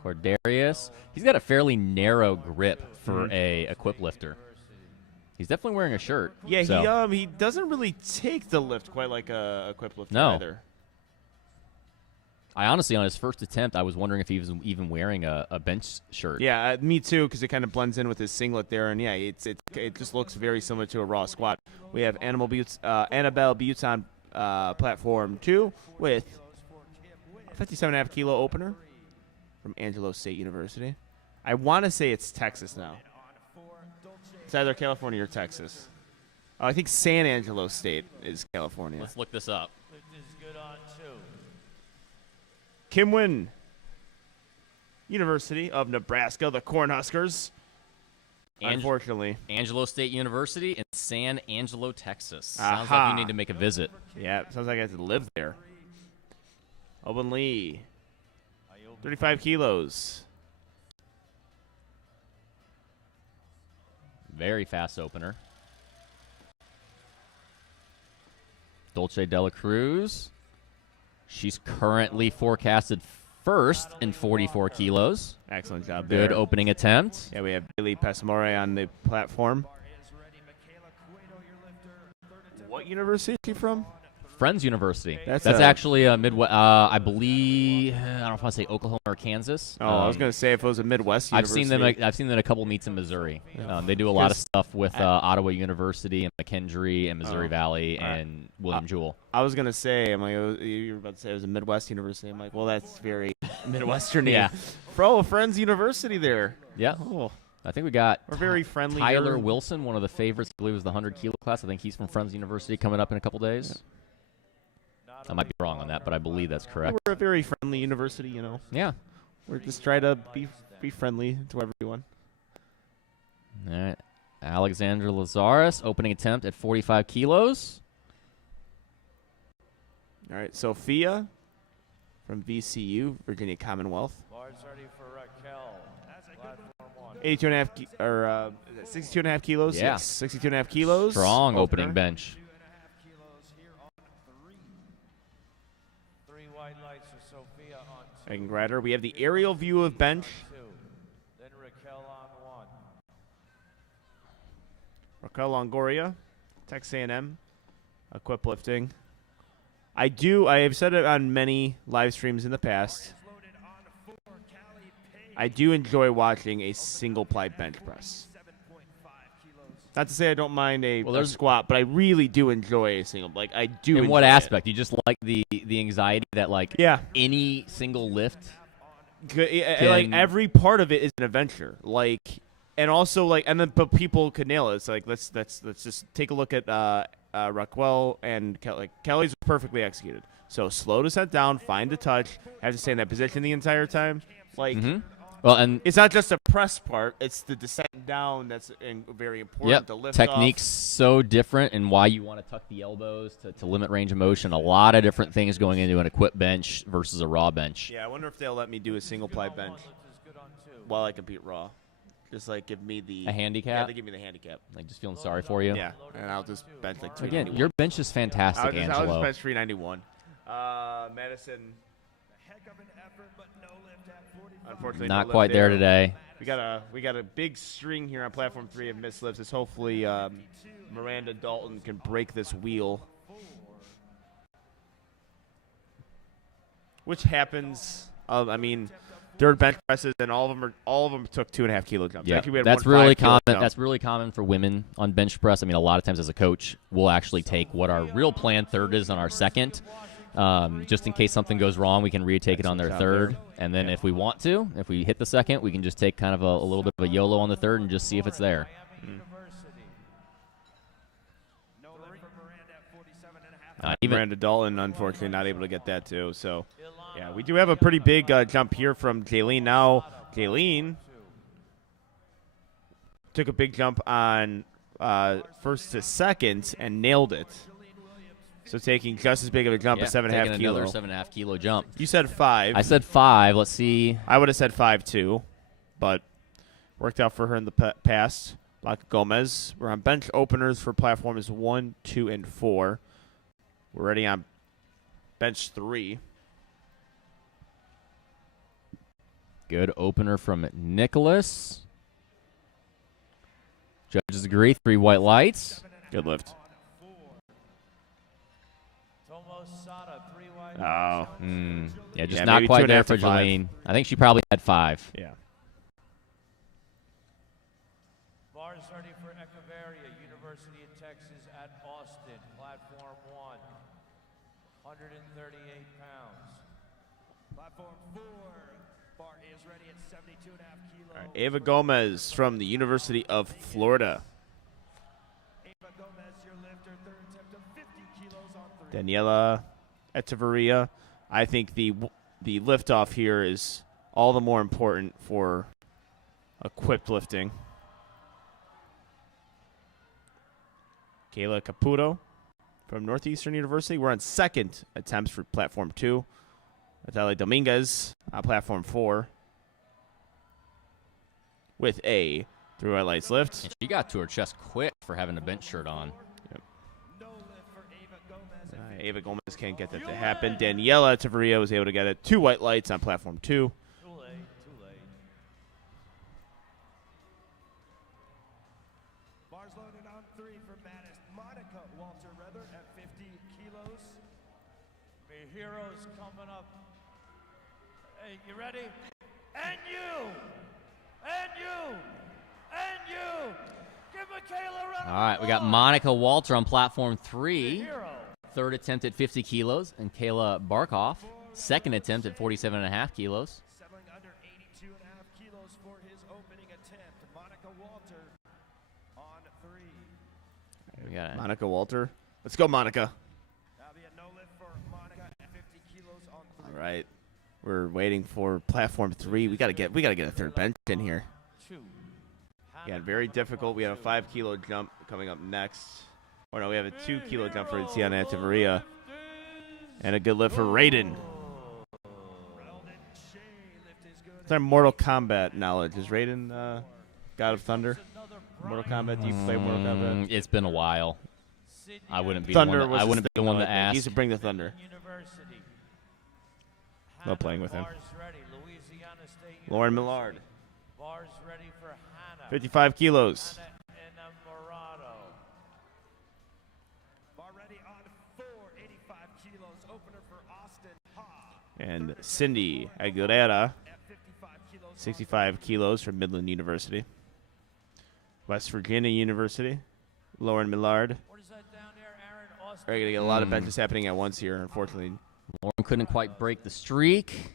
Cordarius. He's got a fairly narrow grip for a equip lifter. He's definitely wearing a shirt. Yeah, so. he doesn't really take the lift quite like a equip lifter No. either. I honestly, on his first attempt, I was wondering if he was even wearing a bench shirt. Yeah, me too, because it kind of blends in with his singlet there, and yeah, it just looks very similar to a raw squat. We have Annabelle Buttes on platform 2 with a 57.5 kilo opener from Angelo State University. I want to say it's Texas now. It's either California or Texas. I think San Angelo State is California. Let's look this up. Kim Wynn, University of Nebraska, the Cornhuskers. Unfortunately. Angelo State University in San Angelo, Texas. Sounds like you need to make a visit. Yeah, sounds like I have to live there. Owen Lee, 35 kilos. Very fast opener. Dolce Dela Cruz. She's currently forecasted first in 44 kilos. Excellent job there. Good opening attempt. Yeah, we have Bayley Passamore on the platform. What university is she from? Friends University. That's actually a Midwest. I believe I don't know if I say Oklahoma or Kansas. Oh, I was going to say if it was a Midwest university. I've seen them at a couple meets in Missouri. They do a lot of stuff with Ottawa University and McKendree and Missouri Valley and William Jewell. I was going to say, I'm like, you were about to say it was a Midwest university. I'm like, well, that's very Midwestern. Yeah. Bro, Friends University there. Yeah. Oh. I think we got We're very friendly. Tyler Wilson, one of the favorites. I believe it was the 100 kilo class. I think he's from Friends University, coming up in a couple days. Yeah. I might be wrong on that, but I believe that's correct. We're a very friendly university, you know. Yeah. We're just try to be friendly to everyone. All right. Alexandra Lazarus, opening attempt at 45 kilos. All right, Sophia from VCU, Virginia Commonwealth. 62.5 kilos. Yeah. Yes, 62.5 kilos. Strong opening bench. And Grader, we have the aerial view of bench. Then Raquel on 1. Raquel Longoria, Texas A&M, equip lifting. I have said it on many live streams in the past. I do enjoy watching a single ply bench press. Not to say I don't mind a squat, but I really do enjoy a single. Like I do. In what aspect? You just like the anxiety that any single lift. Like every part of it is an adventure. Like and also but people could nail it. It's like let's just take a look at Raquel and Kelly. Kelly's perfectly executed. So slow to set down, find the touch, have to stay in that position the entire time. Like. Mm-hmm. Well, and it's not just a press part; it's the descent down that's very important. Yep. The lift Technique's off. So different, and why you want to tuck the elbows to limit range of motion. A lot of different things going into an equip bench versus a raw bench. Yeah, I wonder if they'll let me do a single ply bench while I compete raw. Just give me a handicap. Yeah, they give me the handicap. Just feeling sorry for you. Yeah, and I'll just bench 391. Again, your bench is fantastic, Angelo. I'll just bench 391. Madison. Unfortunately, not quite there today. We got a big string here on platform 3 of missed lifts. Hopefully Miranda Dalton can break this wheel, which happens. Third bench presses, and all of them took 2.5 kilo jumps. Yeah, actually, that's really common. That's really common for women on bench press. A lot of times as a coach, we'll actually take what our real plan third is on our second, Just in case something goes wrong, we can retake it on their third. And then if we want to, if we hit the second, we can just take kind of a little bit of a YOLO on the third and just see if it's there. Even Miranda Dalton, unfortunately, not able to get that too. So, yeah, we do have a pretty big jump here from Kayleen. Now, Kayleen took a big jump on first to second and nailed it. So taking just as big of a jump, a 7.5 kilo. Another 7.5 kilo jump. You said 5. I said 5. Let's see. I would have said 5 too, but worked out for her in the past. Blanca Gomez. We're on bench openers for platforms 1, 2, and 4. We're already on bench 3. Good opener from Nicholas. Judges agree. 3 white lights. Good lift. Oh. Yeah, just not quite there for Jolene. I think she probably had 5. Yeah. Bars ready for Echeverria, University of Texas at Austin, platform 1, 138 pounds. Platform 4, bar is ready at 72.5 kilos. All right, Ava Gomez from the University of Florida. Ava Gomez, your lifter, third attempt of 50 kilos on 3. Daniela Echeverria. I think the liftoff here is all the more important for equipped lifting. Kayla Caputo from Northeastern University. We're on second attempts for platform 2. Natalia Dominguez on platform 4 with a 3 white lights lift. And she got to her chest quick for having a bench shirt on. Ava Gomez can't get that to happen. Daniela Echeverria was able to get it. 2 white lights on platform 2. Too late. Bars loaded on 3 for Monica Walter Rether at 50 kilos. The hero's coming up. Hey, you ready? And you! And you! And you! Give Michaela a round. All right, we got Monica Walter on platform 3. Hero. Third attempt at 50 kilos. And Kayla Barkoff, second attempt at 47.5 kilos. Settling under 82.5 kilos for his opening attempt. Monica Walter on 3. We got it. Monica Walter. Let's go, Monica. That'll be a no lift for Monica at 50 kilos on 3. All right. We're waiting for platform 3. We gotta get a third bench in here. 2. Yeah, very difficult. We have a 5 kilo jump coming up next. Or no, we have a 2 kilo jump for Jana Echeverria. And a good lift for Raiden. It's our Mortal Kombat knowledge. Is Raiden God of Thunder? Mortal Kombat? Do you play Mortal Kombat? It's been a while. I wouldn't be Thunder the one. I wouldn't be the one to ask. He used to bring the Thunder. Love playing with him. Lauren Millard. Bars ready for Hannah. 55 kilos. Bar ready on 4, 85 kilos. Opener for Austin Ha. And Cindy Aguilera, At 55 kilos. 65 kilos from Midland University. West Virginia University. Lauren Millard. What is that down there, Aaron? Austin. We're going to get a lot of benches happening at once here, unfortunately. Lauren couldn't quite break the streak.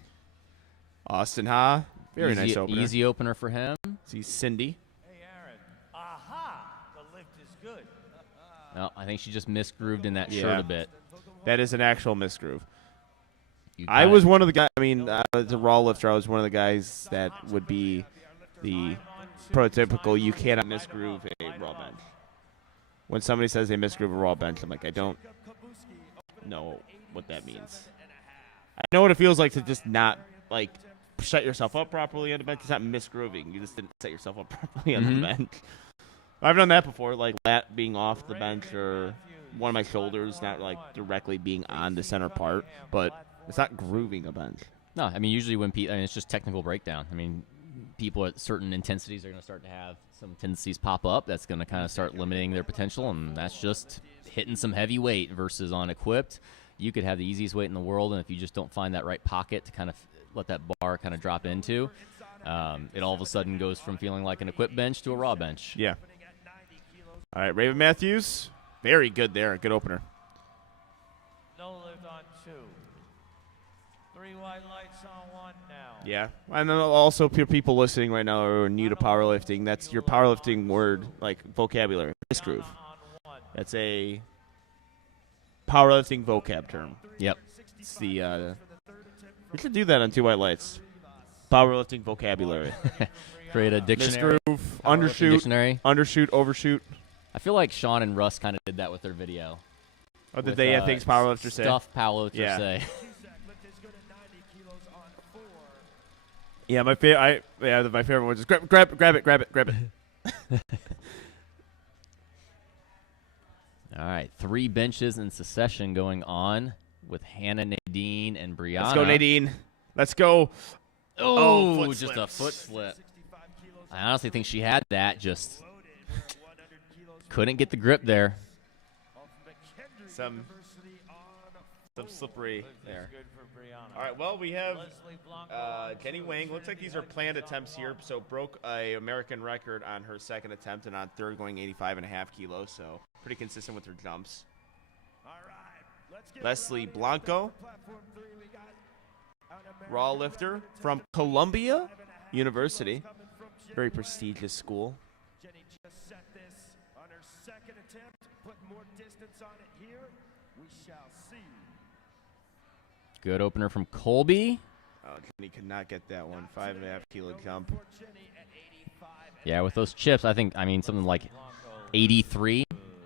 Austin Ha. Very nice opener. Easy opener for him. See Cindy. Hey, Aaron. Aha! The lift is good. No, I think she just misgrooved in that Yeah. shirt a bit. That is an actual misgroove. You I got was it. one of the guys, as a raw lifter, I was one of the guys that would be the prototypical, you cannot misgroove a raw bench. When somebody says they misgroove a raw bench, I'm like, I don't know what that means. I know what it feels like to just not, like, set yourself up properly on the bench. It's not misgrooving. You just didn't set yourself up properly on the bench. I've done that before, like lat being off the bench or one of my shoulders not, like, directly being on the center part, but it's not grooving a bench. No, I mean, usually when people, it's just technical breakdown. I mean, people at certain intensities are going to start to have some tendencies pop up. That's going to kind of start limiting their potential, and that's just hitting some heavy weight versus on equipped. You could have the easiest weight in the world, and if you just don't find that right pocket to kind of let that bar kind of drop into, it all of a sudden goes from feeling like an equipped bench to a raw bench. Yeah. All right, Raven Matthews. Very good there. Good opener. No lift on 2. 3 white lights on 1 now. Yeah. I know also people listening right now are new to powerlifting. That's your powerlifting word, like vocabulary. Wrist groove. That's a powerlifting vocab term. Yep. It's the we should do that on 2 white lights. Powerlifting vocabulary. Create a Wrist dictionary. groove, Powerlifting undershoot, dictionary. undershoot, overshoot. I feel like Sean and Russ kind of did that with their video. What did With, they have things powerlifters say? Stuff powerlifters Yeah. say. Yeah, my favorite one is grab it. All right, 3 benches in succession going on with Hannah, Nadine, and Brianna. Let's go, Nadine. Let's go. Oh, foot just slips. a foot slip. I honestly think she had that, just couldn't get the grip there. Some slippery there. Good for Brianna. All right, well, we have Leslie Blanco. Jenny Wang. Looks like these are planned attempts here. So broke a American record on her second attempt and on third going 85.5 kilos. So pretty consistent with her jumps. Leslie Blanco, raw lifter from Columbia University. Very prestigious school. Jenny just set this on her second attempt. Put more distance on it here. We shall see. Good opener from Colby. Oh, Jenny could not get that one. 5.5 kilo jump. For Jenny at 85. Yeah, with those chips, I mean, something like 83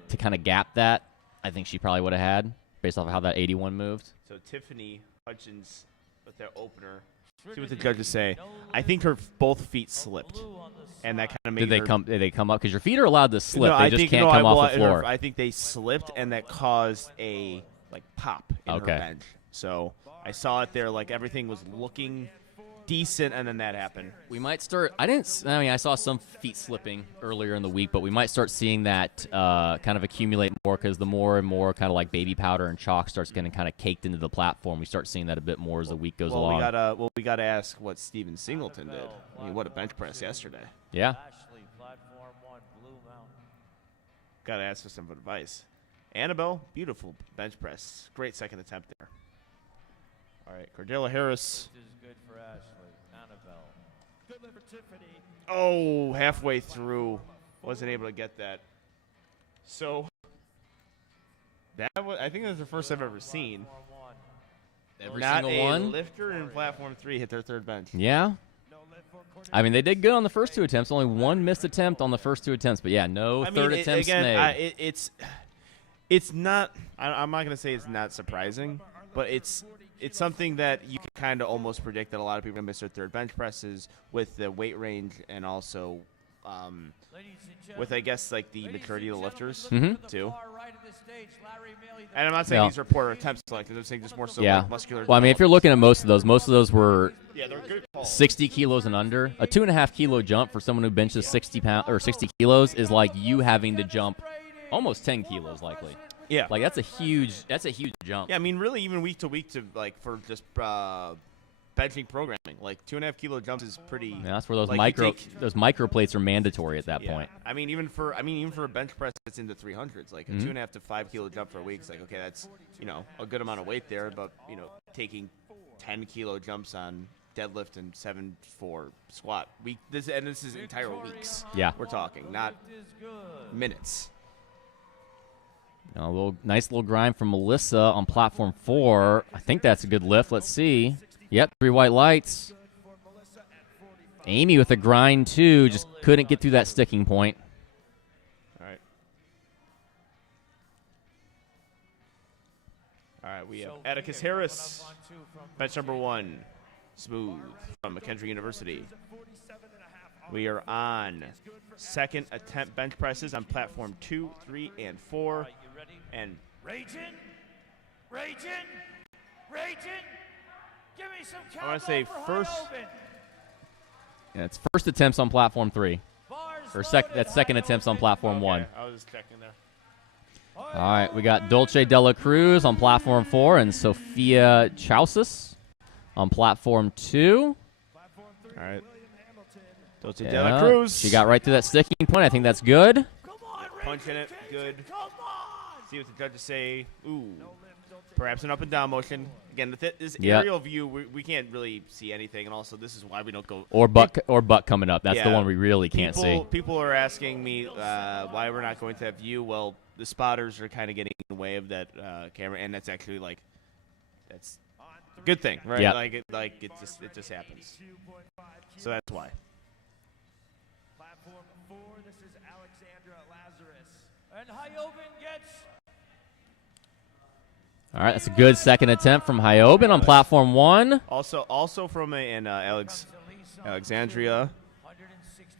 to kind of gap that, I think she probably would have had, based off of how that 81 moved. So Tiffany Hutchins with their opener. See what the judges say. I think her both feet slipped, and that kind of made Did they her, come? Did they come up? Because your feet are allowed to slip. No, They I just think, can't no, come off well, the floor. I think they slipped, and that caused a pop in her Okay. bench. So I saw it there, like everything was looking decent, and then that happened. We might start. I saw some feet slipping earlier in the week, but we might start seeing that kind of accumulate more because the more and more kind of like baby powder and chalk starts getting kind of caked into the platform. We start seeing that a bit more as the week goes along. We gotta ask what Steven Singleton did. I mean, what a bench press yesterday. Yeah. Ashley, platform 1, Blue Mountain. Gotta ask for some advice. Annabelle, beautiful bench press. Great second attempt there. All right, Cordella Harris. This is good for Ashley. Annabelle. Good lift for Tiffany. Oh, halfway through, wasn't able to get that. So I think that was the first I've ever seen. Every Not single a one. lifter in platform 3 hit their third bench. Yeah. I mean, they did good on the first 2 attempts. Only 1 missed attempt on the first 2 attempts. But yeah, no third attempts made. It's not. I'm not gonna say it's not surprising, but it's something that you can kind of almost predict that a lot of people are gonna miss their third bench presses with the weight range and also with I guess like the maturity of the lifters too. And I'm not saying these are poor attempts selected. I'm saying just more so like muscular. Well, I mean, if you're looking at most of those were they're good calls. 60 kilos and under. A 2.5 kilo jump for someone who benches 60 kilos is like you having to jump almost 10 kilos likely. Yeah. Like that's a huge jump. Yeah, I mean, really, even week to week to like for just benching programming, like 2.5 kilo jumps is pretty. Yeah, that's where those like, those micro plates are mandatory at that point. I mean, even for a bench press that's in the 300s, like a 2.5 to 5 kilo jump for a week, it's like okay, that's a good amount of weight there, but taking 10 kilo jumps on deadlift and 7-4 squat. This is entire weeks. Yeah, we're talking, not minutes. A nice little grind from Melissa on platform 4. I think that's a good lift. Let's see. Yep, 3 white lights. Amy with a grind too, just couldn't get through that sticking point. All right, we have Atticus Harris, bench number 1, smooth from McKendree University. We are on second attempt bench presses on platform 2, 3, and 4. And Raging. Give me some I want to say first. Yeah, it's first attempts on platform 3. Or that's second attempts on platform 1. I was just checking there. All right, we got Dolce Dela Cruz on platform 4 and Sophia Chausis on platform 2. All right. Dolce Dela Cruz. She got right through that sticking point. I think that's good. Punch in it. Good. See what the judges say. Ooh. Perhaps an up and down motion. Again, this Yep. aerial view, we can't really see anything, and also this is why we don't go. Or butt coming up. That's the Yeah. one we really can't see. People are asking me why we're not going to that view. Well, the spotters are kind of getting in the way of that camera, and that's actually that's a good thing, right? Yeah. It just happens. So that's why. Platform 4, this is Alexandra Lazarus. And Hyobin gets All right, that's a good second attempt from Hyobin on platform 1. Also from Alexandria,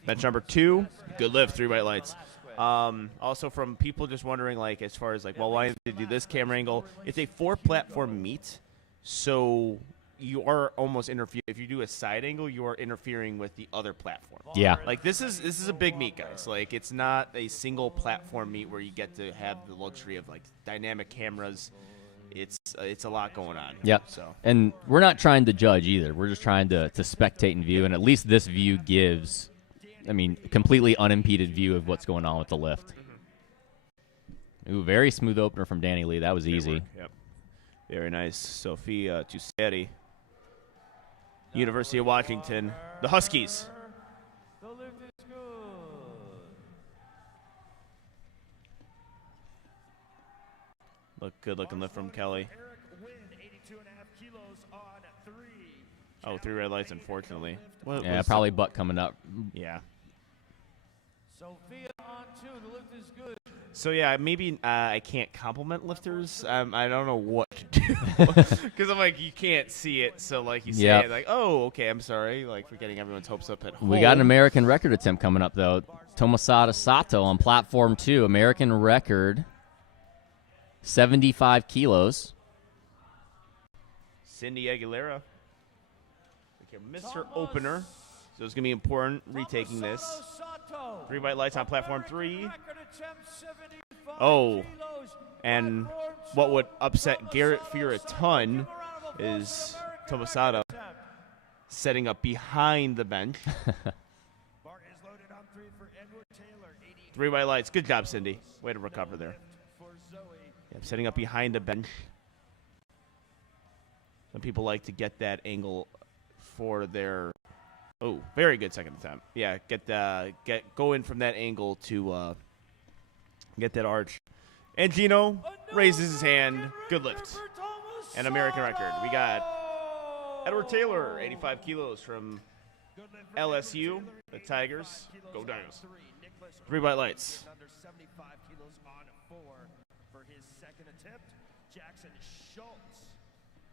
bench number 2, good lift, 3 white lights. Also from people just wondering, as far as well, why did they do this camera angle? It's a 4-platform meet, so you are almost interfering. If you do a side angle, you are interfering with the other platform. Yeah. This is a big meet, guys. It's not a single platform meet where you get to have the luxury of dynamic cameras. It's a lot going on. Yep. So And we're not trying to judge either. We're just trying to spectate and view, and at least this view gives, completely unimpeded view of what's going on with the lift. Ooh, very smooth opener from Danny Lee. That was easy. Yep. Very nice. Sophia Giuseppe, University of Washington, the Huskies. the lift is good. Good looking lift from Kelly. Eric Wynn, 82.5 kilos on 3. Oh, 3 red lights, unfortunately. Yeah, probably butt coming up. Yeah. Sophia on 2, the lift is good. So yeah, maybe I can't compliment lifters. I don't know what to do because I'm you can't see it. So you say Yep. it oh, okay, I'm sorry. For getting everyone's hopes up at home. We got an American record attempt coming up, though. Tomasada Sato on platform 2. American record, 75 kilos. Cindy Aguilera. We can miss her opener, so it's gonna be important retaking this. 3 white lights on platform 3. Oh, and what would upset Garrett Fear a ton is Tomasada setting up behind the bench. 3 white lights. Good job, Cindy. Way to recover there. Yep, setting up behind the bench. Some people like to get that angle for their. Oh, very good second attempt. Yeah, go in from that angle to get that arch. And Gino raises his hand. Good lift. And American record. We got Edward Taylor, 85 kilos from LSU, the Tigers. Go Dinos. 3 white lights. Under 75 kilos on 4 for his second attempt. Jackson Schultz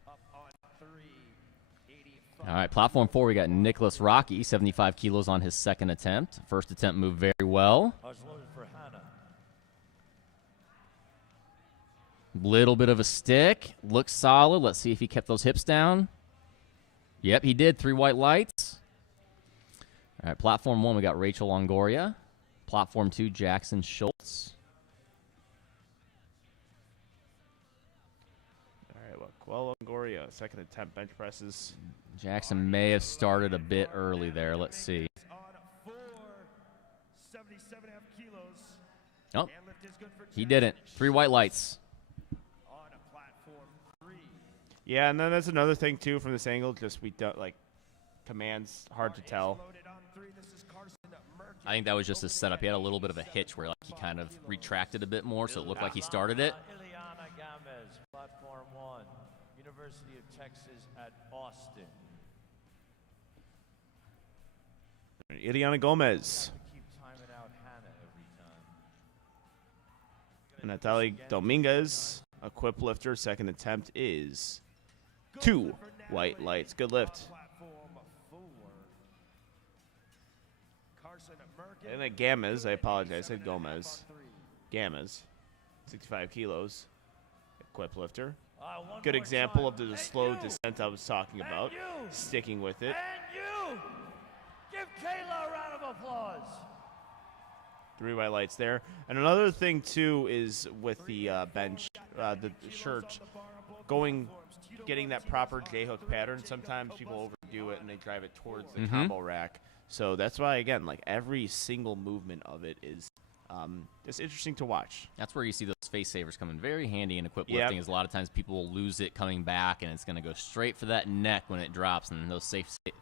up on 3. All right, platform 4, we got Nicholas Rocky, 75 kilos on his second attempt. First attempt moved very well. I was loaded for Hannah. Little bit of a stick. Looks solid. Let's see if he kept those hips down. Yep, he did. 3 white lights. All right, platform 1, we got Raquel Longoria. Platform 2, Jackson Schultz. All right, Raquel Longoria, second attempt bench presses. Jackson may have started a bit early there. Let's see. On 4, 77.5 kilos. Oh, And lift is good for he didn't. 3 white lights. on a platform 3. Yeah, and then there's another thing too from this angle. Just we don't commands hard to tell. Loaded on 3, this is Carson Mercury. I think that was just his setup. He had a little bit of a hitch where he kind of retracted a bit more, so it looked like he started it. Ileana Gomez, platform 1, University of Texas at Austin. Ileana Gomez. Keep timing out Hannah every time. Natalie Dominguez, a quip lifter. Second attempt is 2 white lights. Good lift. Platform 4, Carson Mercury. And then Gamez. I apologize. I said Gomez. Gamez, 65 kilos. A quip lifter. Good example of the slow descent I was talking about. Sticking with it. And you! Give Kayla a round of applause. 3 white lights there. And another thing, too, is with the bench, the shirt, getting that proper J-hook pattern. Sometimes people overdo it and they drive it towards the combo rack. So that's why, again, every single movement of it is It's interesting to watch. That's where you see those face savers come in very handy in equipped Yep. lifting. Is a lot of times people will lose it coming back, and it's going to go straight for that neck when it drops, and those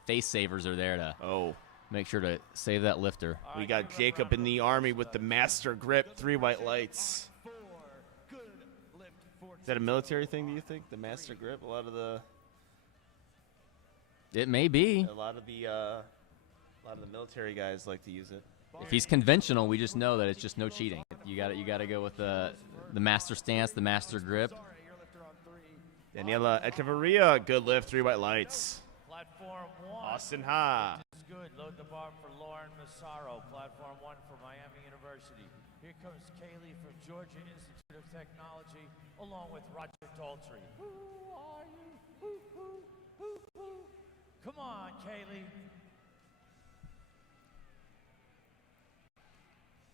face savers are there to make sure to save that lifter. We got Jacob in the Army with the master grip, 3 white lights. Is that a military thing, do you think? The master grip? It may be. A lot of the military guys like to use it. If he's conventional, we just know that it's just no cheating. You got to go with the master stance, the master grip. Jana Echeverria, good lift, 3 white lights. Platform 1. Austin Ha. Is good. Load the bar for Lauren Massaro. Platform 1 for Miami University. Here comes Kaylee from Georgia Institute of Technology, along with Roger Daltrey. Who are you? Who? Come on, Kaylee.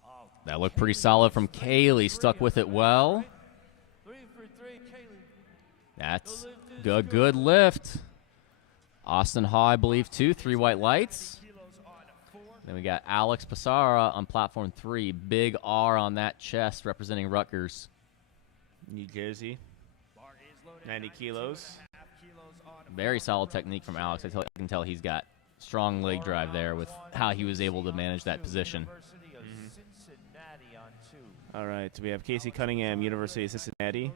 Oh, That looked pretty solid from Kaylee. Stuck with it well. 3 for 3, Kaylee. That's good lift. Austin Ha, I believe, too. 3 white lights. Then we got Alex Passara on platform 3. Big R on that chest representing Rutgers. New Jersey. 90 kilos. Very solid technique from Alex. I can tell he's got strong leg drive there with how he was able to manage that position. All right, so we have Casey Cunningham, University of Cincinnati.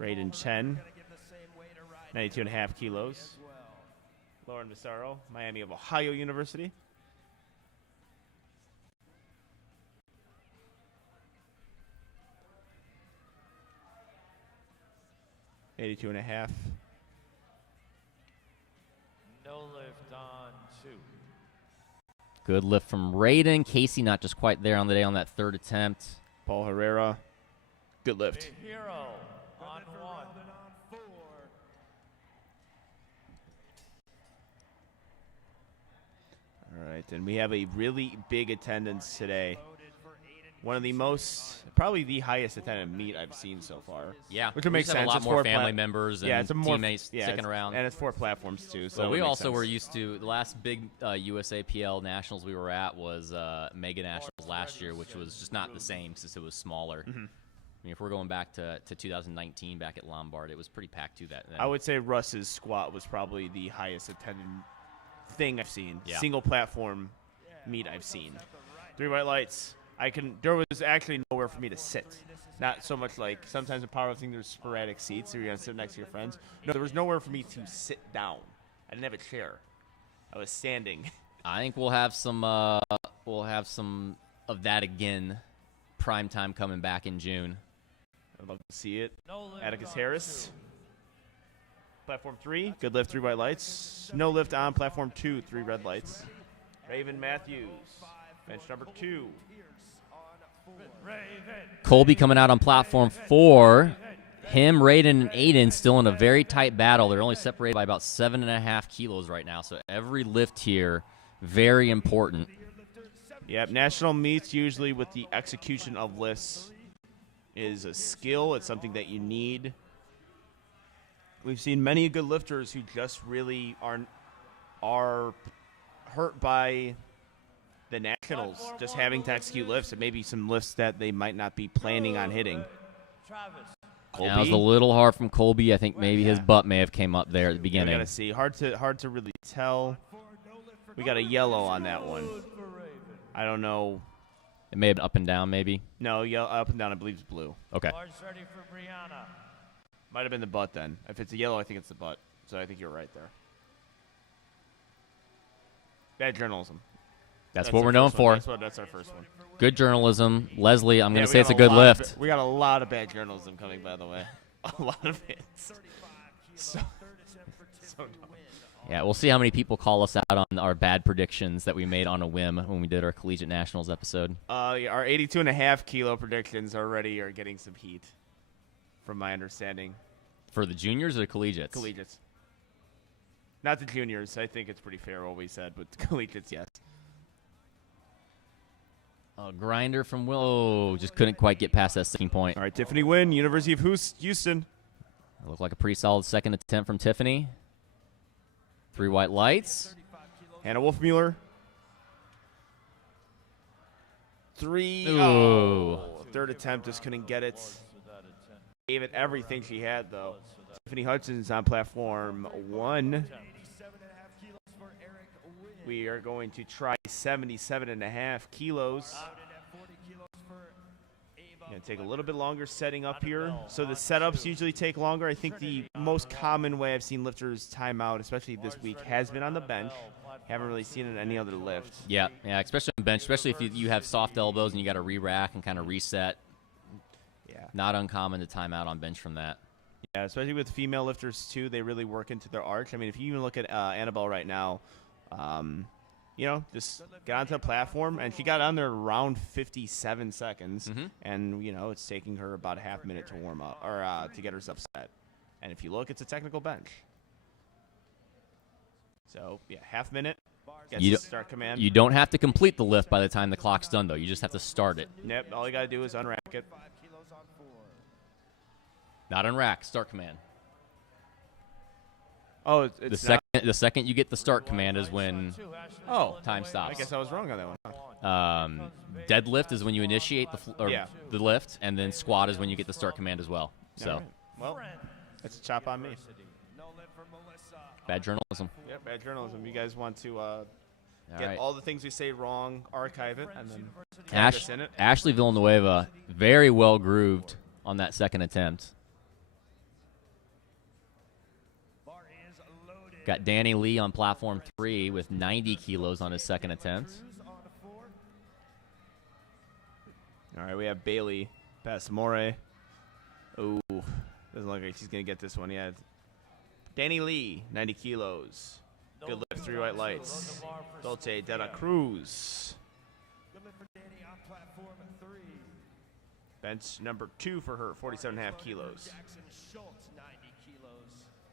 Raiden Chen, 92.5 kilos. Lauren Massaro, Miami of Ohio University. $82.5. No lift on 2. Good lift from Raiden. Casey not just quite there on the day on that 3rd attempt. Paul Herrera, good lift. Hero on 1. All right, and we have a really big attendance today. One of the most, probably the highest attended meet I've seen so far. Yeah, which would make we just have sense. a lot It's more 4 family members and it's a more, teammates sticking around. And it's 4 platforms, too. So Well, we it makes also sense. were used to, the last big USAPL Nationals we were at was Mega Nationals last year, which was just not the same since it was smaller. I mean, if we're going back to 2019 back at Lombard, it was pretty packed to that. I would say Russ's squat was probably the highest attended thing I've seen. Yeah. Single platform meet I've seen. 3 white lights. There was actually nowhere for me to sit. Not so much like sometimes in powerlifting there's sporadic seats so you're going to sit next to your friends. No, there was nowhere for me to sit down. I didn't have a chair. I was standing. I think we'll have some of that again. Prime time coming back in June. I'd love to see it. No lift Atticus on Harris. Platform 3, good lift, 3 white lights. No lift on platform 2, 3 red lights. Raven Matthews, bench number 2. Colby coming out on platform 4. Him, Raiden, and Aiden still in a very tight battle. They're only separated by about 7.5 kilos right now. So every lift here, very important. Yep, national meets usually with the execution of lifts is a skill. It's something that you need. We've seen many good lifters who just really are hurt by the nationals, just having to execute lifts and maybe some lifts that they might not be planning on hitting. Travis. Colby. That was a little hard from Colby. I think maybe his butt may have came up there at the beginning. We gotta see. Hard to really tell. We got a yellow on that one. I don't know. It may have been up and down, maybe. No, yellow up and down. I believe it's blue. Okay. Bars ready for Brianna. Might have been the butt then. If it's a yellow, I think it's the butt. So I think you're right there. Bad journalism. That's what we're known for. That's our first one. Good journalism. Leslie, I'm going to we say got it's a good lift. We got a lot of bad journalism coming, by the way. A lot of it. So dumb. Yeah, we'll see how many people call us out on our bad predictions that we made on a whim when we did our Collegiate Nationals episode. Yeah, our 82.5 kilo predictions already are getting some heat, from my understanding. For the juniors or the collegiates? Collegiates. Not the juniors. I think it's pretty fair what we said, but the collegiates, yes. A grinder from Willow. Just couldn't quite get past that sticking point. All right, Tiffany Wynn, University of Houston. It looked like a pretty solid second attempt from Tiffany. 3 white lights. Hannah Wolfmueller. 3. Ooh. Oh, third attempt, just couldn't get it. Gave it everything she had, though. Tiffany Hudson's on platform 1. We are going to try 77.5 kilos. Going to take a little bit longer setting up here. So the setups usually take longer. I think the most common way I've seen lifters time out, especially this week, has been on the bench. Haven't really seen it in any other lift. Yeah, especially on bench, especially if you have soft elbows and you got to re-rack and kind of reset. Yeah. Not uncommon to time out on bench from that. Yeah, especially with female lifters, too. They really work into their arch. I mean, if you even look at Annabelle right now, just got onto the platform, and she got on there around 57 seconds, and, it's taking her about a half minute to warm up, or to get herself set. And if you look, it's a technical bench. So, yeah, half minute, gets the start command. You don't have to complete the lift by the time the clock's done, though. You just have to start it. Yep, all you got to do is unrack it. Not unrack, start command. Oh, The second you get the start command is when time stops. I guess I was wrong on that one. Deadlift is when you initiate the lift, and then squat is when you get the start command as well. So, right. Well, that's a chop on me. bad journalism. Yep, bad journalism. You guys want to get all the things we say wrong, archive it, and then tag us in it. Ashley Villanueva, very well grooved on that second attempt. Got Danny Lee on platform 3 with 90 kilos on his second attempt. All right, we have Bayley Passamore. Ooh, doesn't look like she's going to get this one yet. Danny Lee, 90 kilos. Good lift, 3 white lights. Dulce de la Cruz. Bench number 2 for her, 47.5 kilos.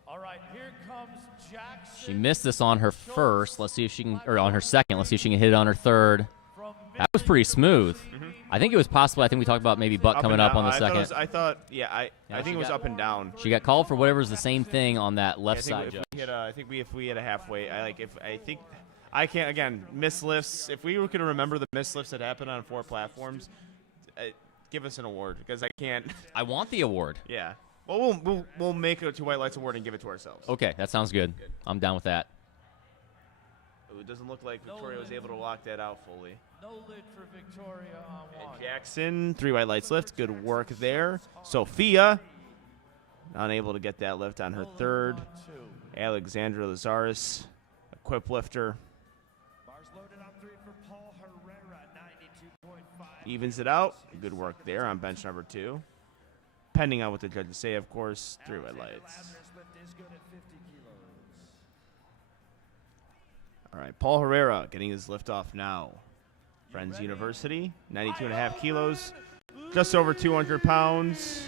All right, here comes Jackson. She missed this on her first. Let's see if she can, or on her second. Let's see if she can hit it on her third. That was pretty smooth. I think it was possible. I think we talked about maybe butt coming up on the second. I think it was up and down. She got called for whatever's the same thing on that left side. I think if we had a halfway, I can't again miss lifts. If we could remember the miss lifts that happened on 4 platforms, give us an award because I can't. I want the award. Yeah. Well, we'll make a 2 white lights award and give it to ourselves. Okay, that sounds good. I'm down with that. It doesn't look like Victoria was able to lock that out fully. No lid for Victoria on 1. And Jackson, 3 white lights lift. Good work there. Sophia, unable to get that lift on her third. Alexandra Lazarus, equip lifter. Evens it out. Good work there on bench number 2. Depending on what the judges say, of course, 3 white lights. All right, Paul Herrera getting his lift off now. Friends University, 92.5 kilos, just over 200 pounds.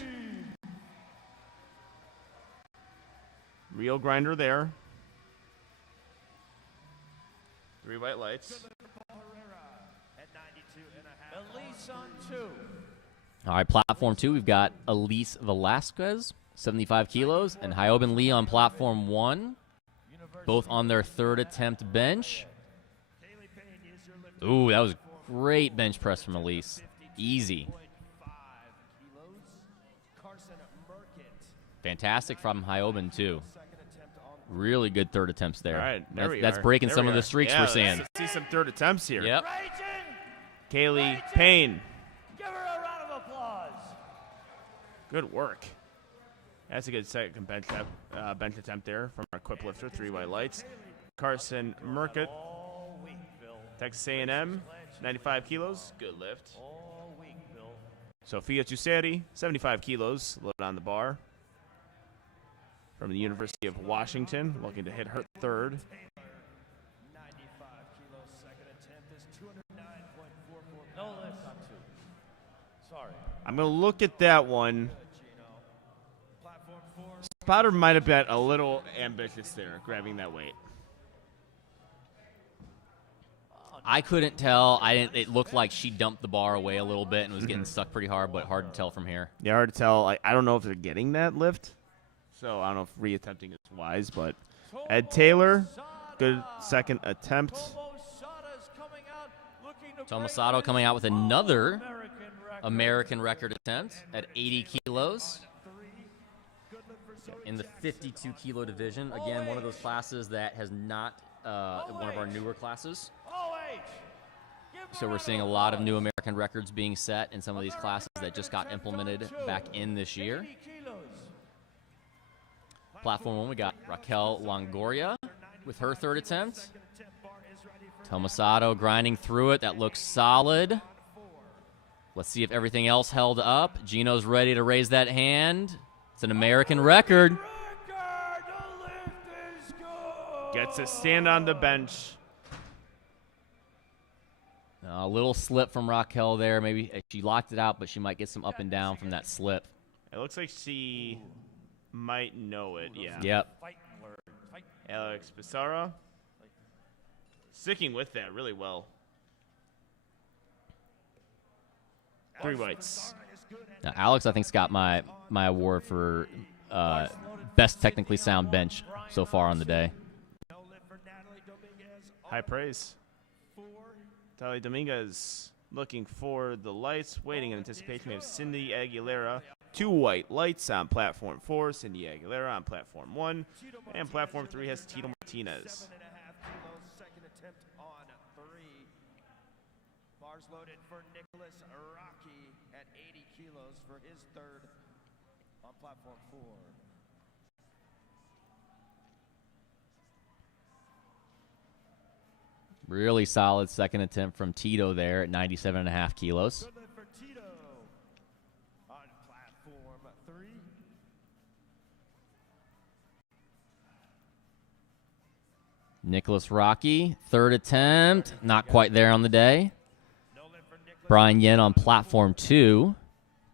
Real grinder there. 3 white lights. Elise on 2. All right, platform 2, we've got Elise Velasquez, 75 kilos, and Hyoben Lee on platform 1, both on their third attempt bench. Ooh, that was great bench press from Elise. Easy. Fantastic from Hyoben, too. Really good third attempts there. All right, that's breaking some of the streaks we're seeing. Let's see some third attempts here. Yep. Kaylee Payne. Give her a round of applause. Good work. That's a good second bench attempt there from our equip lifter, 3 white lights. Carson Mercury, Texas A&M, 95 kilos, good lift. Sophia Chuseri, 75 kilos, loaded on the bar. From the University of Washington, looking to hit her third. No lift on 2. Sorry. I'm going to look at that one. Spotter might have been a little ambitious there, grabbing that weight. I couldn't tell. It looked like she dumped the bar away a little bit and was getting stuck pretty hard, but hard to tell from here. Yeah, hard to tell. I don't know if they're getting that lift, so I don't know if reattempting is wise. But Ed Taylor, good second attempt. Tomo Sada's coming out looking to Tomasato coming out with another American record attempt at 80 kilos in the 52 kilo division. Again, one of those classes that has not, one of our newer classes. So we're seeing a lot of new American records being set in some of these classes that just got implemented back in this year. Platform 1, we got Raquel Longoria with her third attempt. Tomasato grinding through it. That looks solid. Let's see if everything else held up. Gino's ready to raise that hand. It's an American record. Gets a stand on the bench. A little slip from Raquel there. Maybe she locked it out, but she might get some up and down from that slip. It looks like she might know it, yeah. Yep. Alex Pizarro sticking with that really well. 3 whites. Now, Alex, I think, has got my award for best technically sound bench so far on the day. High praise. Natalie Dominguez looking for the lights, waiting in anticipation. We have Cindy Aguilera. 2 white lights on platform 4. Cindy Aguilera on platform 1. And platform 3 has Tito Martinez. Second attempt on 3. Bars loaded for Nicholas Rocky at 80 kilos for his third on platform 4. Really solid second attempt from Tito there at 97.5 kilos. Good lift for Tito on platform 3. Nicholas Rocky, third attempt. Not quite there on the day. Brian Yen on platform 2.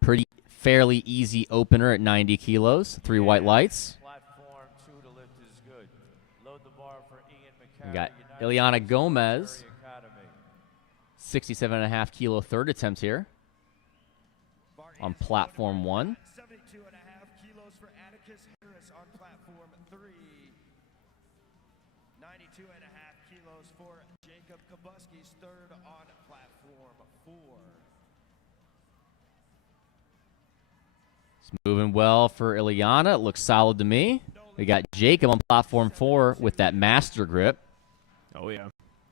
Pretty fairly easy opener at 90 kilos. 3 white lights. Platform 2 to lift is good. Load the bar for Ian We got McCarry, Ileana Gomez, Academy. 67.5 kilo third attempt here on platform 1. 72.5 kilos for Atticus Harris on platform 3. 92.5 kilos for Jacob Kabuski's third on platform 4. It's moving well for Ileana. It looks solid to me. We got Jacob on platform 4 with that master grip. Oh, yeah.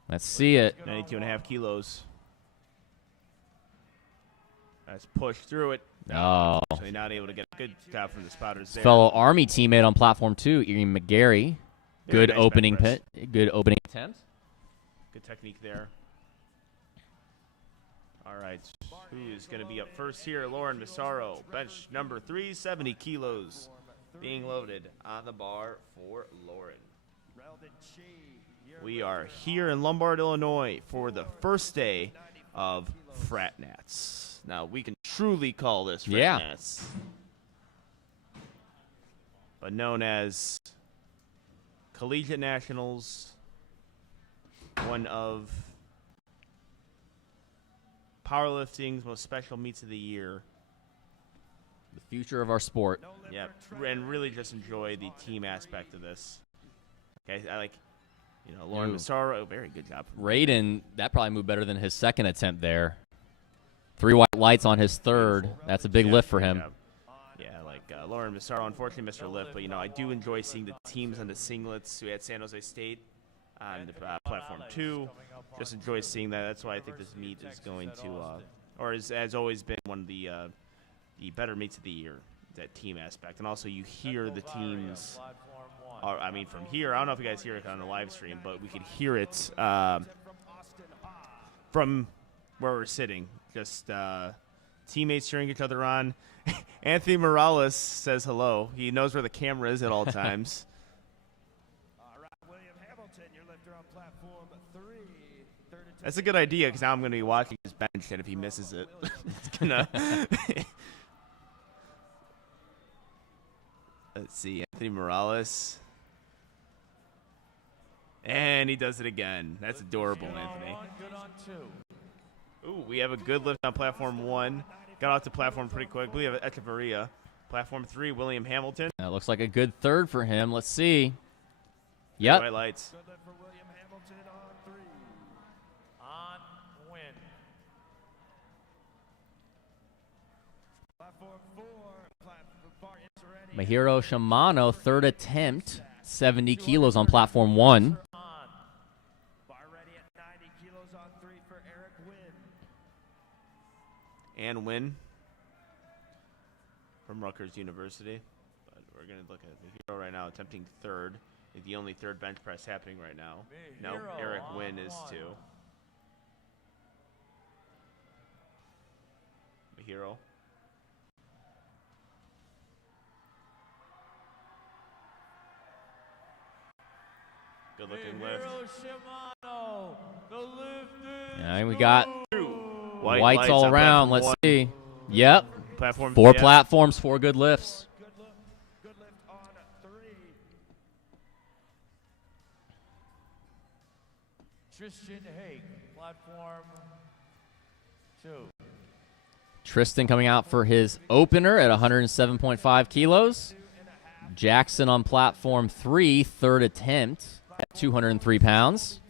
Let's see it. 92.5 kilos. Let's push through it. Oh. So he's not able to get a good job from the spotters there. Fellow Army teammate on platform 2, Ian McGarry. Very Good nice opening bench pit. Good opening attempt. Good technique there. All right. Who is going to be up first here? Lauren Massaro, bench number 3, 70 kilos. Being loaded on the bar for Lauren. We are here in Lombard, Illinois for the first day of Frat Nats. Now, we can truly call this Frat Nats, but known as Collegiate Nationals, one of powerlifting's most special meets of the year. The future of our sport. Yeah, and really just enjoy the team aspect of this. Okay, I like, Lauren Massaro, very good job. Raiden, that probably moved better than his second attempt there. 3 white lights on his third. That's a big lift for him. Yeah, like Lauren Massaro, unfortunately missed her lift, but, I do enjoy seeing the teams on the singlets. We had San Jose State on the platform 2. Just enjoy seeing that. That's why I think this meet is going to, or has always been one of the better meets of the year, that team aspect. And also you hear the teams, from here, I don't know if you guys hear it on the live stream, but we could hear it from where we're sitting. Just teammates cheering each other on. Anthony Morales says hello. He knows where the camera is at all times. That's a good idea, because now I'm going to be watching his bench, and if he misses it, it's going to... Let's see, Anthony Morales. And he does it again. That's adorable, Anthony. Ooh, we have a good lift on platform 1. Got off to platform pretty quick. We have Echeverria. Platform 3, William Hamilton. That looks like a good third for him. Let's see. Yep. White lights. On win. Mahiro Shimano, third attempt, 70 kilos on platform 1. Bar ready at 90 kilos on 3 for Eric Wynn. And Wynn from Rutgers University. But we're going to look at the hero right now, attempting third. He's the only third bench press happening right now. No, Eric Wynn is 2. Mahiro. Good looking lift. Shimano, the lift is And we got White whites lights all on around. platform Let's 1. see. Yep. Platform 4 yeah. platforms, 4 good lifts. Good lift on 3. Tristan Harris, platform 2. Tristan coming out for his opener at 107.5 kilos. Jackson on platform 3, third attempt at 203 pounds.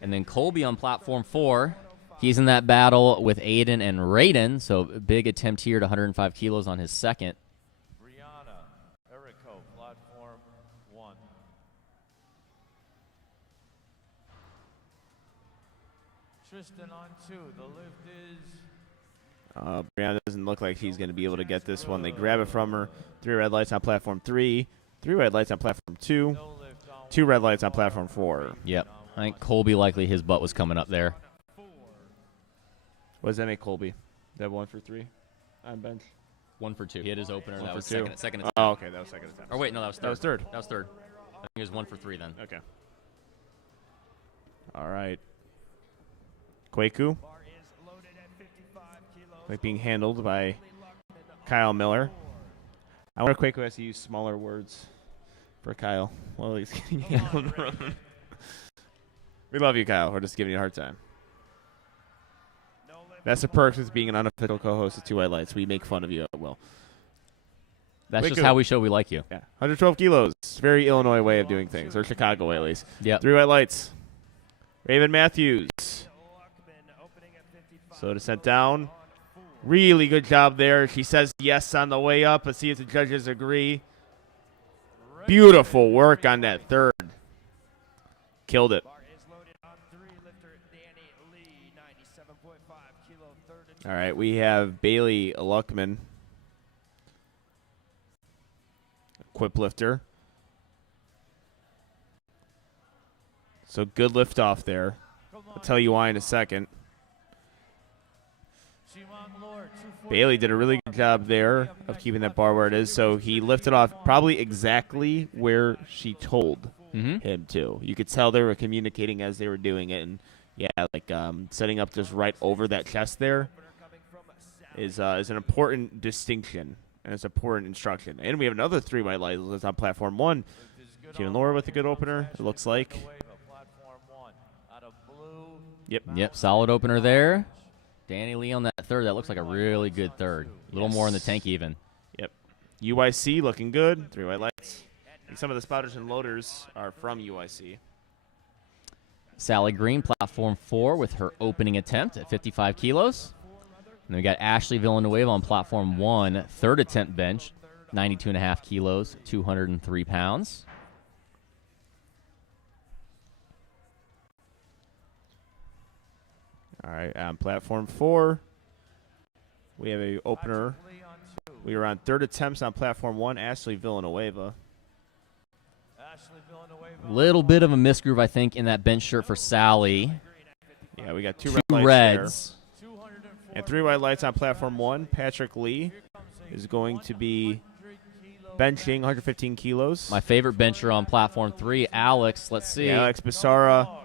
And then Colby on platform 4. He's in that battle with Aiden and Raiden, so big attempt here at 105 kilos on his second. Brianna Erico, platform 1. Tristan on 2. The lift is Brianna doesn't look like he's going to be able to get this one. They grab it from her. 3 red lights on platform 3. 3 red lights on platform 2. no lift on 2 red lights on platform 4. Yep. I think Colby likely his butt was coming up there. What does that make Colby? That 1 for 3 on bench? 1 for 2. He had his opener. One That for was 2. second attempt. Oh, okay. That was second attempt. Or wait, no, that was third. That was third. That was third. I think it was 1 for 3 then. Okay. All right. Kwaku. Bar is loaded at 55 kilos. Like being handled by Kyle Miller. I wonder if Kwaku has to use smaller words for Kyle while he's getting handled. We love you, Kyle. We're just giving you a hard time. That's the perks with being an unofficial co-host of 2 White Lights. We make fun of you at will. That's just Kwaku. how we show we like you. Yeah, 112 kilos. It's a very Illinois way of doing things, or Chicago way at least. Yep. 3 White Lights. Raven Matthews. Luckman opening at 55. So to sent down. Really good job there. She says yes on the way up. Let's see if the judges agree. Beautiful work on that third. Killed it. Bar is loaded on 3. Lifter Danny Lee, 97.5 kilo, third and All right, we have Bayley Luckman. Quip lifter. So good lift off there. I'll tell you why in a second. Simon Lord, 240. Bayley did a really good job there of keeping that bar where it is. So he lifted off probably exactly where she told him to. You could tell they were communicating as they were doing it. And, yeah, like setting up just right over that chest there is an important distinction. And it's important instruction. And we have another 3 white lights on platform 1. Jana Laura with a good opener, it looks like. Platform 1. Out of blue. Yep, solid opener there. Danny Lee on that third. That looks like a really good third. A little more in the tank even. Yep. UIC looking good. 3 white lights. And some of the spotters and loaders are from UIC. Sally Green, platform 4 with her opening attempt at 55 kilos. And then we got Ashley Villanueva on platform 1, third attempt bench, 92.5 kilos, 203 pounds. All right, on platform 4, we have a opener. Lee on 2. We were on third attempts on platform 1, Ashley Villanueva. Ashley Villanueva. Little bit of a misgroove, I think, in that bench shirt for Sally. Yeah, we got 2 Two red lights reds. there. And 3 white lights on platform 1. Patrick Lee is going to be benching 115 kilos. My favorite bencher on platform 3, Alex. Let's see. Alex Bissara.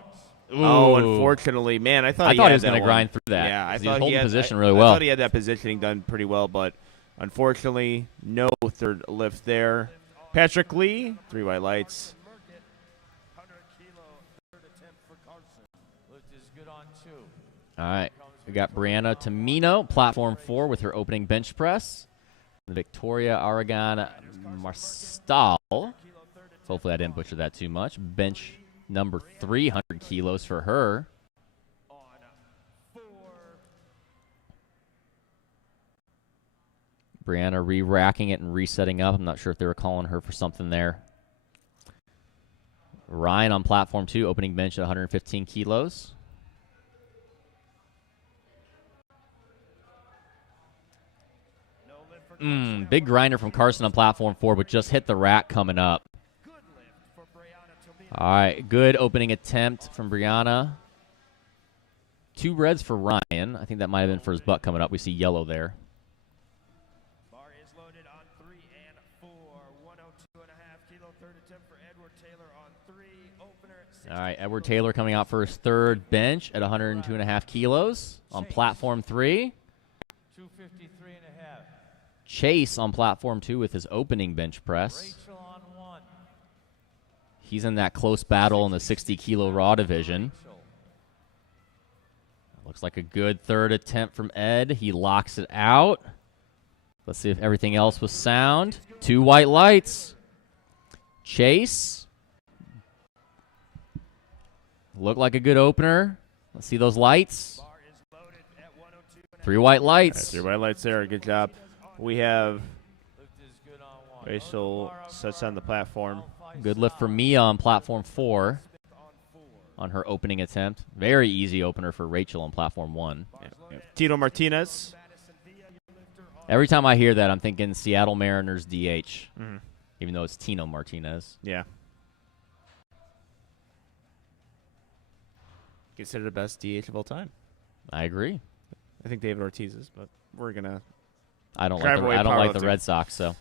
Oh, unfortunately, man, I thought I he thought had he was that going to one. grind through that. Yeah, I He was thought holding he had position I, really I well. thought he had that positioning done pretty well, but unfortunately, no third lift there. Patrick Lee, 3 white lights. 100 kilo, third attempt for Carson. Lift is good on 2. All right. We got Brianna Tamino, platform 4 with her opening bench press. Victoria Aragon Marstal. Hopefully I didn't butcher that too much. Bench number 300 kilos for her. On 4. Brianna re-racking it and resetting up. I'm not sure if they were calling her for something there. Ryan on platform 2, opening bench at 115 kilos. Big grinder from Carson on platform 4, but just hit the rack coming up. All right, good opening attempt from Brianna. 2 reds for Ryan. I think that might have been for his butt coming up. We see yellow there. Bar is loaded on 3 and 4. 102.5 kilo third attempt for Edward Taylor on 3. Opener. All right, Edward Taylor coming out for his third bench at 102.5 kilos on platform 3. 253 and a half. Chase on platform 2 with his opening bench press. Rachel on 1. He's in that close battle in the 60-kilo raw division. Looks like a good third attempt from Ed. He locks it out. Let's see if everything else was sound. 2 white lights. Chase. Looked like a good opener. Let's see those lights. 3 white lights. 3 white lights there. Good job. We have Rachel sets on the platform. Good lift for Mia on platform 4 on her opening attempt. Very easy opener for Rachel on platform 1. Yeah. Tito Martinez. Every time I hear that, I'm thinking Seattle Mariners DH, even though it's Tino Martinez. Yeah. Considered the best DH of all time. I agree. I think David Ortiz is, but we're going to. I don't like the Red Sox, so.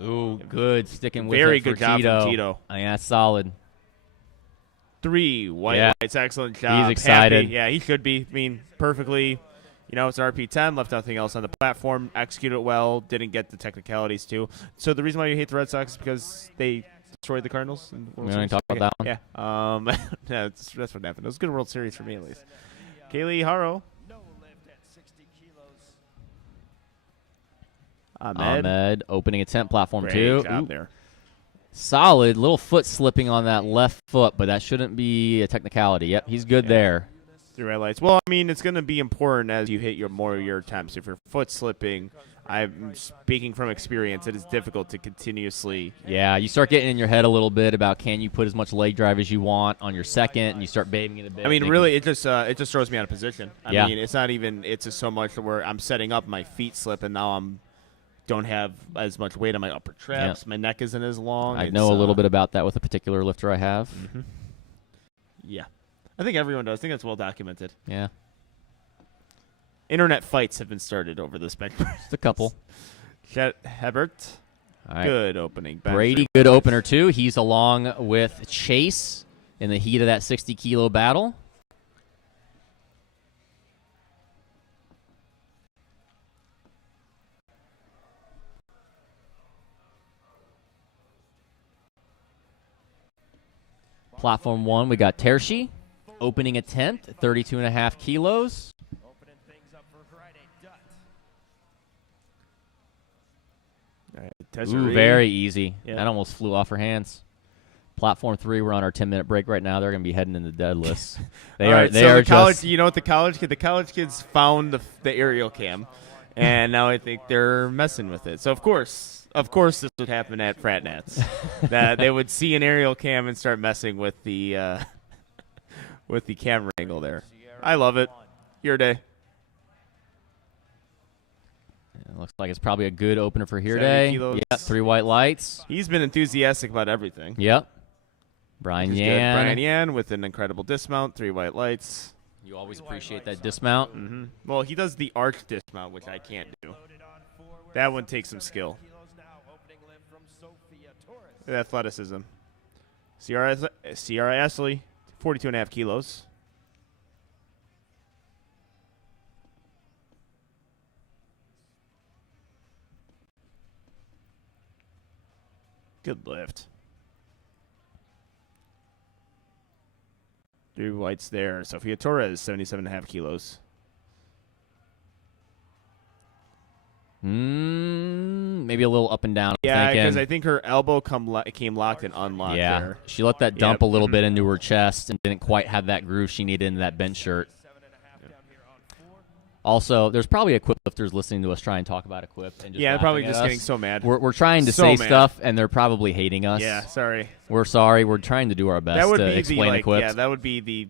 Ooh, good. Sticking with Very it for good job Tito. from Tito. I mean, that's solid. 3 white lights. Excellent job. He's excited. Happy. Yeah, he should be. I mean, perfectly. You know, it's RP10. Left nothing else on the platform. Executed it well. Didn't get the technicalities, too. So the reason why you hate the Red Sox is because they destroyed the Cardinals. We don't talk about that one. Yeah. Yeah, that's what happened. It was a good World Series for me, at least. Kaylee Harrow. Ahmed, opening attempt, platform Great 2. job there. Solid. Little foot slipping on that left foot, but that shouldn't be a technicality. Yep, he's good there. 3 red lights. Well, I mean, it's going to be important as you hit more of your attempts. If you're foot slipping, I'm speaking from experience, it is difficult to continuously. Yeah, you start getting in your head a little bit about can you put as much leg drive as you want on your second, and you start babying it a bit. I mean, really, it just throws me out of position. I Yeah. mean, it's not even. It's just so much where I'm setting up, my feet slip, and now don't have as much weight on my upper traps. Yeah. My neck isn't as long. I know a little bit about that with a particular lifter I have. Yeah, I think everyone does. I think that's well documented. Yeah, Internet fights have been started over this bench. just a couple. Chet Hebert, All right. good opening. Bench. Brady, good opener too. He's along with Chase in the heat of that 60-kilo battle. Platform 1, we got Tershi. Opening attempt, 32.5 kilos. Opening things up for Friday, Dutt. All right, Ooh, Tessery. very easy. Yeah. That almost flew off her hands. Platform 3, we're on our 10-minute break right now. They're going to be heading in the deadlifts. They All are. right, They so are the college. just. You know what the college kids found the aerial cam, and now I think they're messing with it. So of course this would happen at frat nats. That they would see an aerial cam and start messing with the camera angle there. I love it. Your day. It looks like it's probably a good opener for here 70 today. kilos. Yeah, 3 white lights. He's been enthusiastic about everything. Yep. Brian Which is good. Yan. Brian Yan with an incredible dismount, 3 white lights. You always appreciate that dismount. Mm-hmm. Well, he does the arch dismount, which I can't do. That one takes some skill. Athleticism. Ciara Esley, 42.5 kilos. Good lift. 3 whites there. Sofia Torres, 77.5 kilos. Maybe a little up and down. Yeah, because I thinking. think her elbow came locked and unlocked Yeah, there. she let that dump Yep. a little bit into her chest and didn't quite have that groove she needed in that bench shirt. Also, there's probably equip lifters listening to us try and talk about equip. And just Yeah, they're probably laughing at just us. getting so mad. We're trying to So say mad. stuff, and they're probably hating us. Yeah, sorry. We're sorry. We're trying to do our best That would to be explain equip. Yeah, that would be the,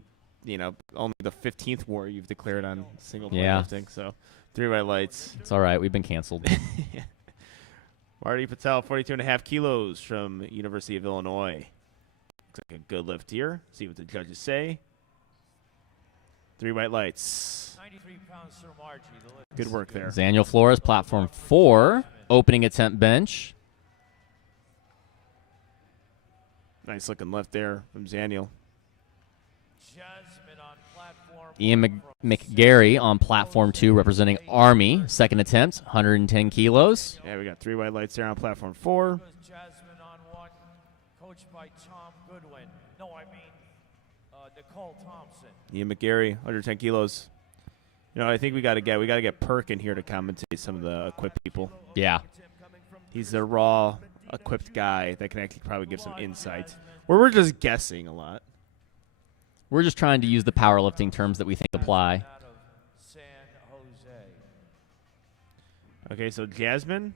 only the 15th war you've declared on single point Yeah. lifting. So 3 white lights. It's all right. We've been canceled. Margie Patel, 42.5 kilos from University of Illinois. Looks like a good lift here. See what the judges say. 3 white lights. 93 pounds for Margie. The lift. Good work there. Zaniel Flores, platform 4, opening attempt bench. Nice looking lift there from Zaniel. Jasmine on platform. Ian McGarry on platform 2, representing Army. Second attempt, 110 kilos. Yeah, we got 3 white lights there on platform 4. Jasmine on 1, coached by Tom Goodwin. No, I mean Nicole Thompson. Ian McGarry, 110 kilos. I think we got to get Perk in here to commentate some of the equipped people. Yeah. He's the raw equipped guy that can actually probably give some insight. Where we're just guessing a lot. We're just trying to use the powerlifting terms that we think apply. Out of San Jose. Okay, so Jasmine.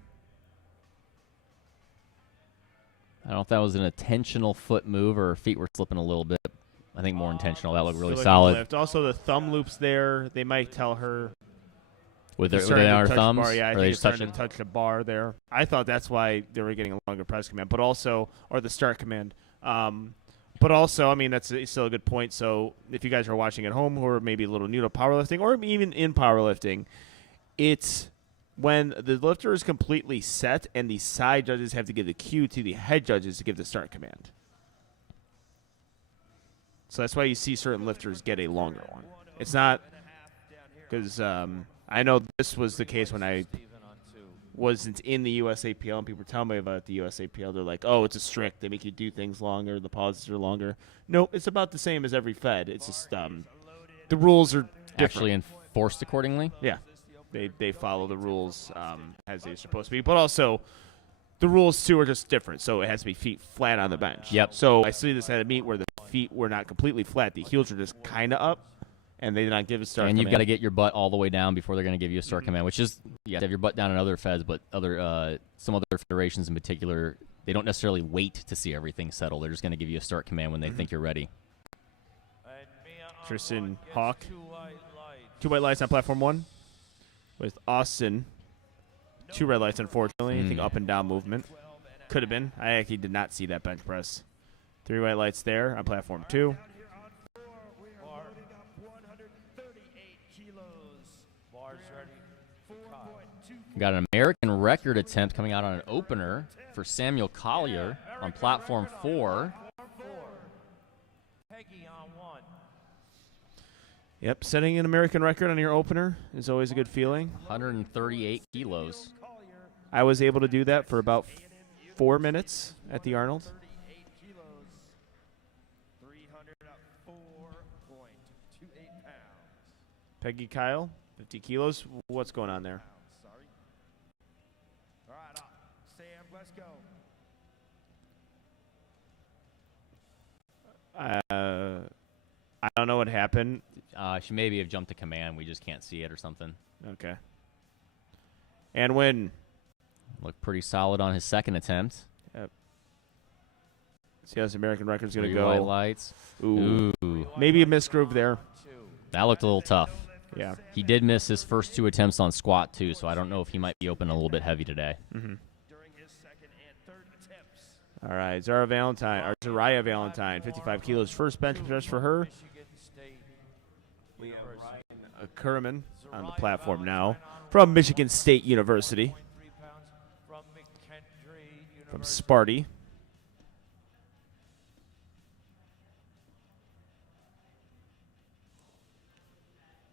I don't know if that was an intentional foot move or her feet were slipping a little bit. I think more intentional. That looked really Good solid. lift. Also, the thumb loops there. They might tell her. With they're their starting to our touch thumbs? Bar. Yeah, I Or think they it's just starting touching? to touch the bar there. I thought that's why they were getting a longer press command, but also, or the start command. But also, I mean, that's still a good point. So if you guys are watching at home who are maybe a little new to powerlifting or even in powerlifting, it's when the lifter is completely set and the side judges have to give the cue to the head judges to give the start command. So that's why you see certain lifters get a longer one. It's not because I know this was the case when I wasn't in the USAPL and people tell me about the USAPL. They're like, oh, it's a strict. They make you do things longer. The pauses are longer. No, it's about the same as every Fed. It's just the rules are different. Actually enforced accordingly? Yeah. They follow the rules as they're supposed to be. But also, the rules, too, are just different. So it has to be feet flat on the bench. Yep. So I see this at a meet where the feet were not completely flat. The heels are just kind of up, and they did not give a start And you've got to command. get your butt all the way down before they're going to give you a start command, which is, you have to have your butt down in other feds, but some other federations in particular, they don't necessarily wait to see everything settle. They're just going to give you a start command when they think you're ready. And Mia on Tristan 1 gets Hawk. 2 white lights. 2 white lights on platform 1 with Austin. 2 red lights, unfortunately. I think up and down movement. Could have been. I actually did not see that bench press. 3 white lights there on platform 2. Bars ready. We got an American record attempt coming out on an opener for Samuel Collier on platform 4. Peggy on 1. Yep, setting an American record on your opener is always a good feeling. 138 kilos. I was able to do that for about 4 minutes at the Arnold. 304.28 pounds. Peggy Kyle, 50 kilos. What's going on there? Sorry. All right, Sam, let's go. I don't know what happened. She maybe have jumped to command. We just can't see it or something. Okay. And when? Looked pretty solid on his second attempt. Yep. See how this American record's going to 3 white go. lights. Ooh. Ooh. Maybe a misgroove there. That looked a little tough. Yeah. He did miss his first 2 attempts on squat, too, so I don't know if he might be open a little bit heavy today. Mm-hmm. During his second and third attempts. All right, Zara Valentine, 55 kilos. First bench press for her. Michigan State University. Kerman on the platform now from Michigan State University, 3 pounds from McKendree from University. Sparty.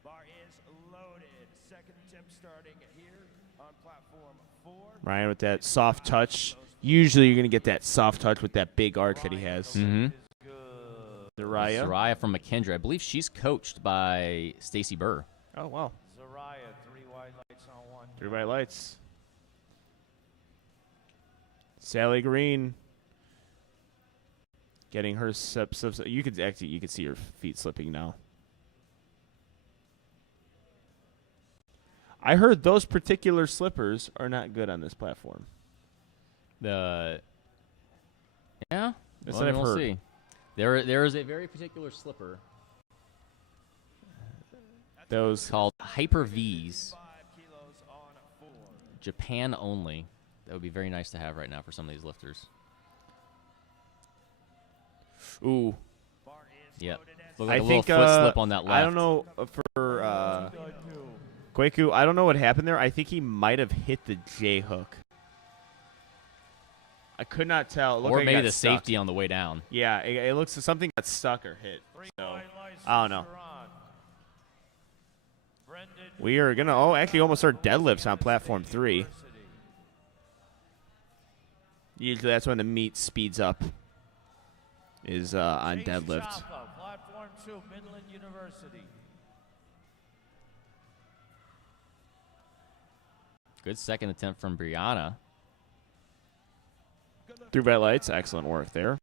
Bar is loaded. Second attempt starting here on platform 4. Ryan with that soft touch. Usually you're going to get that soft touch with that big arch that he has. Mm-hmm. Zariah. Zariah from McKendree. I believe she's coached by Stacy Burr. Oh, wow. Zariah, 3 white lights on 1. 3 white lights. Sally Green getting her steps. You could see her feet slipping now. I heard those particular slippers are not good on this platform. Yeah. That's Well, what I've we'll heard. see. There is a very particular slipper Those called Hyper V's. Japan only. That would be very nice to have right now for some of these lifters. Ooh. Yep. Look like I a think little foot slip on that left. I don't know for Kwaku. I don't know what happened there. I think he might have hit the J hook. I could not tell. It looked Or like it maybe got the stuck. safety on the way down. Yeah, it looks like something got stuck or hit. So I don't know. We are gonna actually almost start deadlifts on platform 3. Usually that's when the meet speeds up. Is on deadlift. Platform 2, Midland University. Good second attempt from Brianna. Through by lights, excellent work there.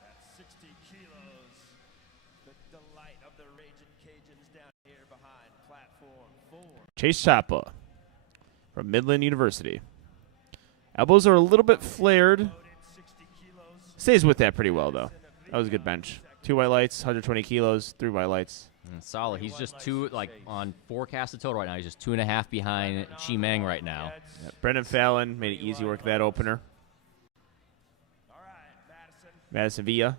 That's 60 kilos. The delight of the raging Cajuns down here behind platform 4. Chase Chapa from Midland University. Elbows are a little bit flared. Stays with that pretty well, though. That was a good bench. 2 white lights, 120 kilos, 3 white lights. Solid. He's just on forecasted total right now. He's just 2.5 behind Chi Meng right now. Yeah, Brendan Fallon made it easy work that opener. Madison Villa.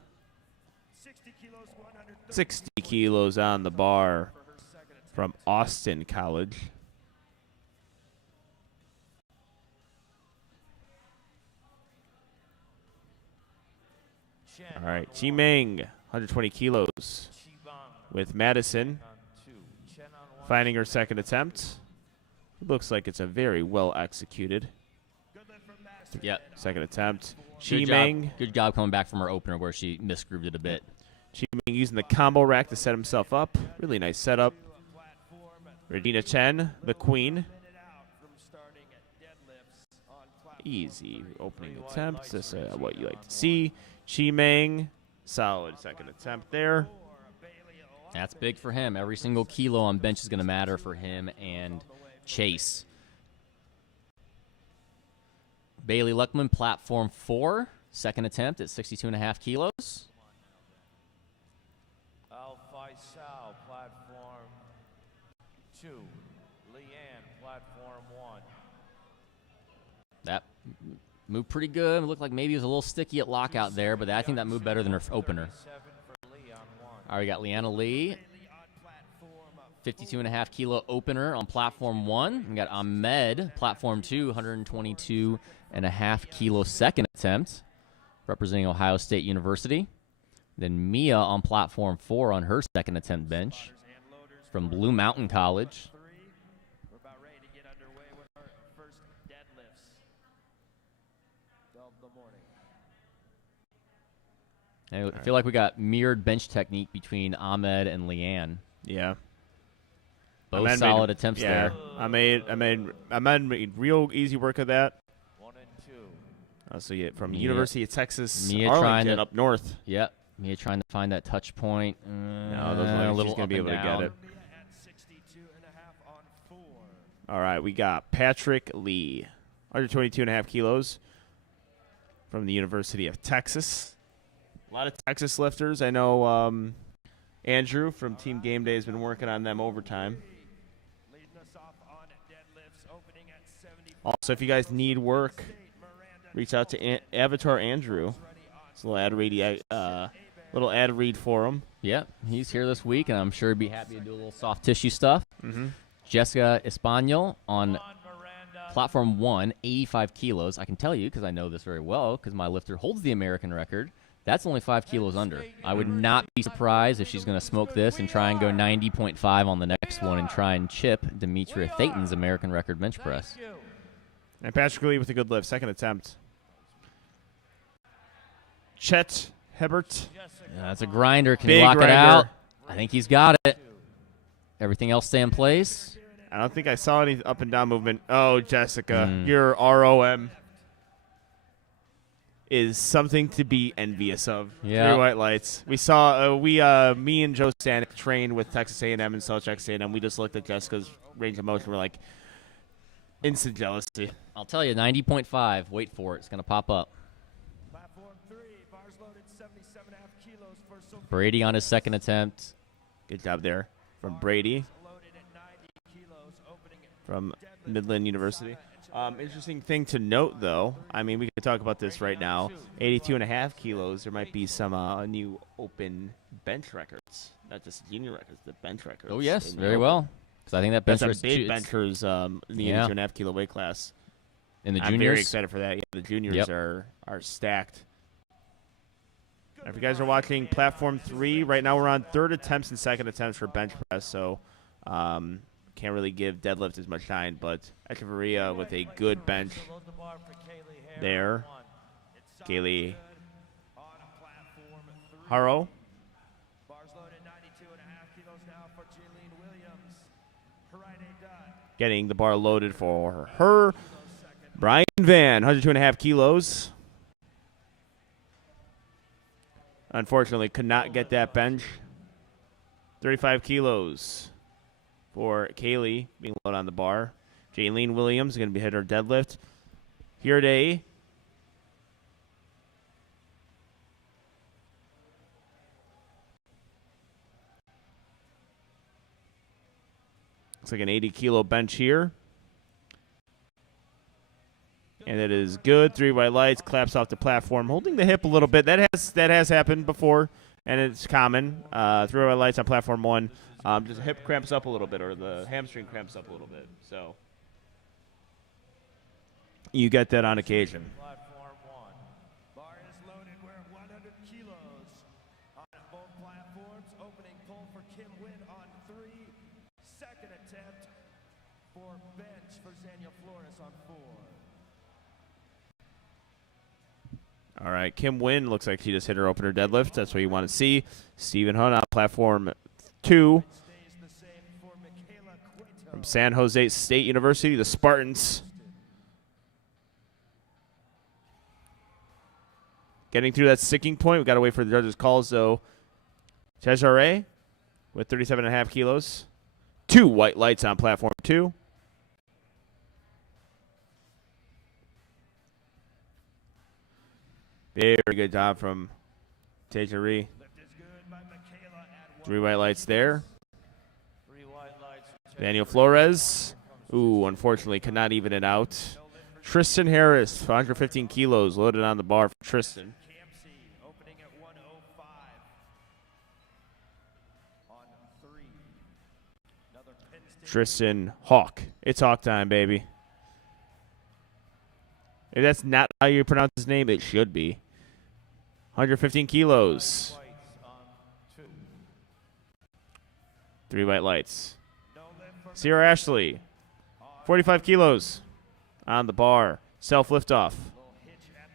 60 kilos on the bar from Austin College. All right, Chi Meng, 120 kilos with Madison finding her second attempt. It looks like it's a very well executed Yep. second attempt. Chi Good job. Meng, Good job coming back from her opener where she misgrooved it a bit. Chi Meng using the combo rack to set himself up. Really nice setup. Radina Chen, the queen. Easy opening attempt. That's what you like to see. Chi Meng, solid second attempt there. That's big for him. Every single kilo on bench is going to matter for him and Chase. Bayley Luckman, platform 4, second attempt at 62.5 kilos. Al Faisal, platform 2. Leanne, platform 1. That moved pretty good. It looked like maybe it was a little sticky at lockout there, but I think that moved better than her opener. All right, we got Leanna Lee, 52.5 kilo opener on platform 1. We got Ahmed, platform 2, 122.5 kilo second attempt, representing Ohio State University. Then Mia on platform 4 on her second attempt bench from Blue Mountain College. We're about ready to get underway with our first deadlifts of the morning. I feel like we got mirrored bench technique between Ahmed and Leanne. Yeah. Both Ahmed solid made- attempts yeah, there. Ahmed made real easy work of that. 1 and 2. So yeah, from Mia- University of Texas, Mia trying Arlington to- up north. Yep. Mia trying to find that touch point. No, those a legs, little she's gonna up be and able to down. get it. At 62.5 on 4. All right, we got Patrick Lee, 122.5 kilos from the University of Texas. A lot of Texas lifters. I know Andrew from Team Game Day has been working on them overtime. Leading us off on deadlifts, opening at 70. Also, if you guys need work, reach out to Avatar Andrew. It's a little ad read for him. Yep. He's here this week, and I'm sure he'd be happy to do a little soft tissue stuff. Mm-hmm. Jessica Espanol on Miranda. platform 1, 85 kilos. I can tell you because I know this very well because my lifter holds the American record. That's only 5 kilos under. I would not be surprised if she's going to smoke this and try and go 90.5 on the next one and try and chip Demetria Thayton's American record bench press. Thank you. And Patrick Lee with a good lift, second attempt. Chet Hebert. Yeah, that's a grinder. Can Big he lock grinder. it out? I think he's got it. Everything else stay in place. I don't think I saw any up and down movement. Oh, Jessica, Mm. your ROM is something to be envious of. Yeah. 3 white lights. We saw me and Joe Stanek trained with Texas A&M and saw Texas A&M. We just looked at Jessica's range of motion were like instant jealousy. I'll tell you, 90.5. Wait for it. It's going to pop up. Platform 3, bars loaded 77.5 kilos for Sophia. Brady on his second attempt. Good job there from Brady Loaded at 90 kilos, opening it. from Midland University. Interesting thing to note, though, I mean, we could talk about this right now. 82.5 kilos. There might be some new open bench records, not just junior records, the bench records. Oh, yes, in the very open. well. Because I think that bench That's press a big benchers in the 82.5 kilo weight class. in the I'm juniors. very excited for that. Yeah, the juniors Yep. are stacked. If you guys are watching Platform 3, right now we're on third attempts and second attempts for bench press, so can't really give deadlift as much time, but Echeverria with a good bench there. Kaylee Haro. Bars loaded 92.5 kilos now for Jaylene Williams. Haride Dunn. Getting the bar loaded for her. Brian Van, 102.5 kilos. Unfortunately, could not get that bench. 35 kilos for Kaylee being loaded on the bar. Jaylene Williams is going to be hitting her deadlift. Here today. Looks like an 80-kilo bench here. And it is good. 3 white lights, claps off the platform, holding the hip a little bit. That has happened before, and it's common. 3 white lights on platform 1. Just the hip cramps up a little bit, or the hamstring cramps up a little bit. So you get that on occasion. Platform 1. Bar is loaded. We're at 100 kilos on both platforms. Opening pull for Kim Witt on 3. Second attempt for bench for Zania Flores on 4. All right, Kim Wynn looks like she just hit her opener deadlift. That's what you want to see. Stephen Hunt on platform 2 Stays the same for Michaela Cueto. from San Jose State University, the Spartans. Getting through that sticking point. We've got to wait for the judges' calls, though. Cesare with 37.5 kilos. 2 white lights on platform 2. Very good job from Tejari. Lift is good by Michaela at 3 white lights there. 3 white lights. Daniel Flores. Ooh, unfortunately, could not even it out. Tristan Harris, 115 kilos, loaded on the bar for Tristan. Campsey opening at 105 on 3. Another Penn State. Tristan Hawk. It's Hawk time, baby. If that's not how you pronounce his name, it should be. 115 kilos. Whites on 2. 3 white lights. No lift for Sierra Ashley, 45 kilos on the bar. Self liftoff.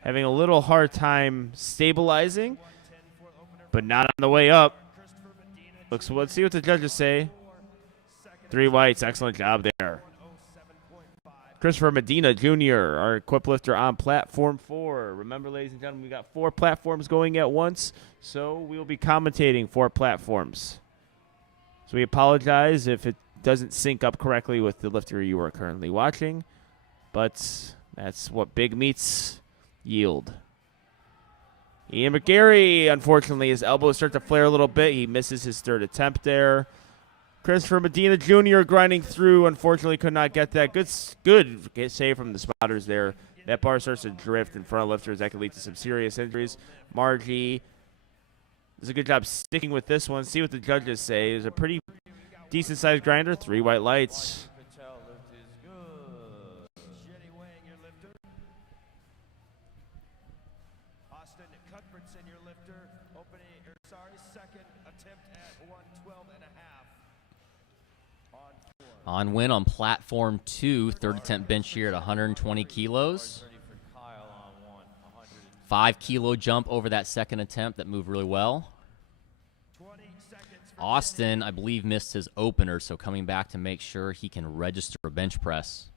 Having a little hard time stabilizing, but not on the way up. Let's see what the judges say. 3 whites. Excellent job there. Christopher Medina Jr., our equip lifter on platform 4. Remember, ladies and gentlemen, we got 4 platforms going at once, so we will be commentating 4 platforms. So we apologize if it doesn't sync up correctly with the lifter you are currently watching, but that's what big meets yield. Ian Aguirre, unfortunately, his elbows start to flare a little bit. He misses his 3rd attempt there. Christopher Medina Jr. grinding through. Unfortunately, could not get that. Good save from the spotters there. That bar starts to drift in front of lifters. That could lead to some serious injuries. Margie does a good job sticking with this one. See what the judges say. It's a pretty decent-sized grinder. 3 white lights. Patel lift is good. Jenny Wang, your lifter. Austin Cuthbertson, your lifter. Second attempt at 112 and a half. On win on platform 2, 3rd attempt bench here at 120 kilos. Ready for Kyle on 1. 5 kilo jump over that 2nd attempt that moved really well. 20 seconds for Austin, I believe, missed his opener, so coming back to make sure he can register a bench press.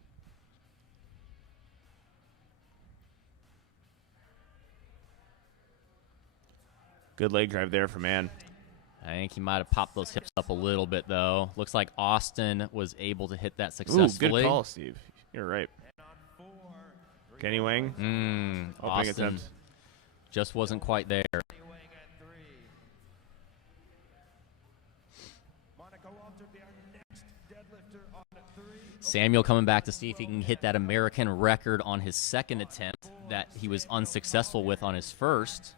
Good leg drive there for man. I think he might have popped those hips up a little bit, though. Looks like Austin was able to hit that successfully. Ooh, good call, Steve. You're right. Kenny Wang. Opening Austin attempt. just wasn't quite there. Samuel coming back to see if he can hit that American record on his second attempt that he was unsuccessful with on his first.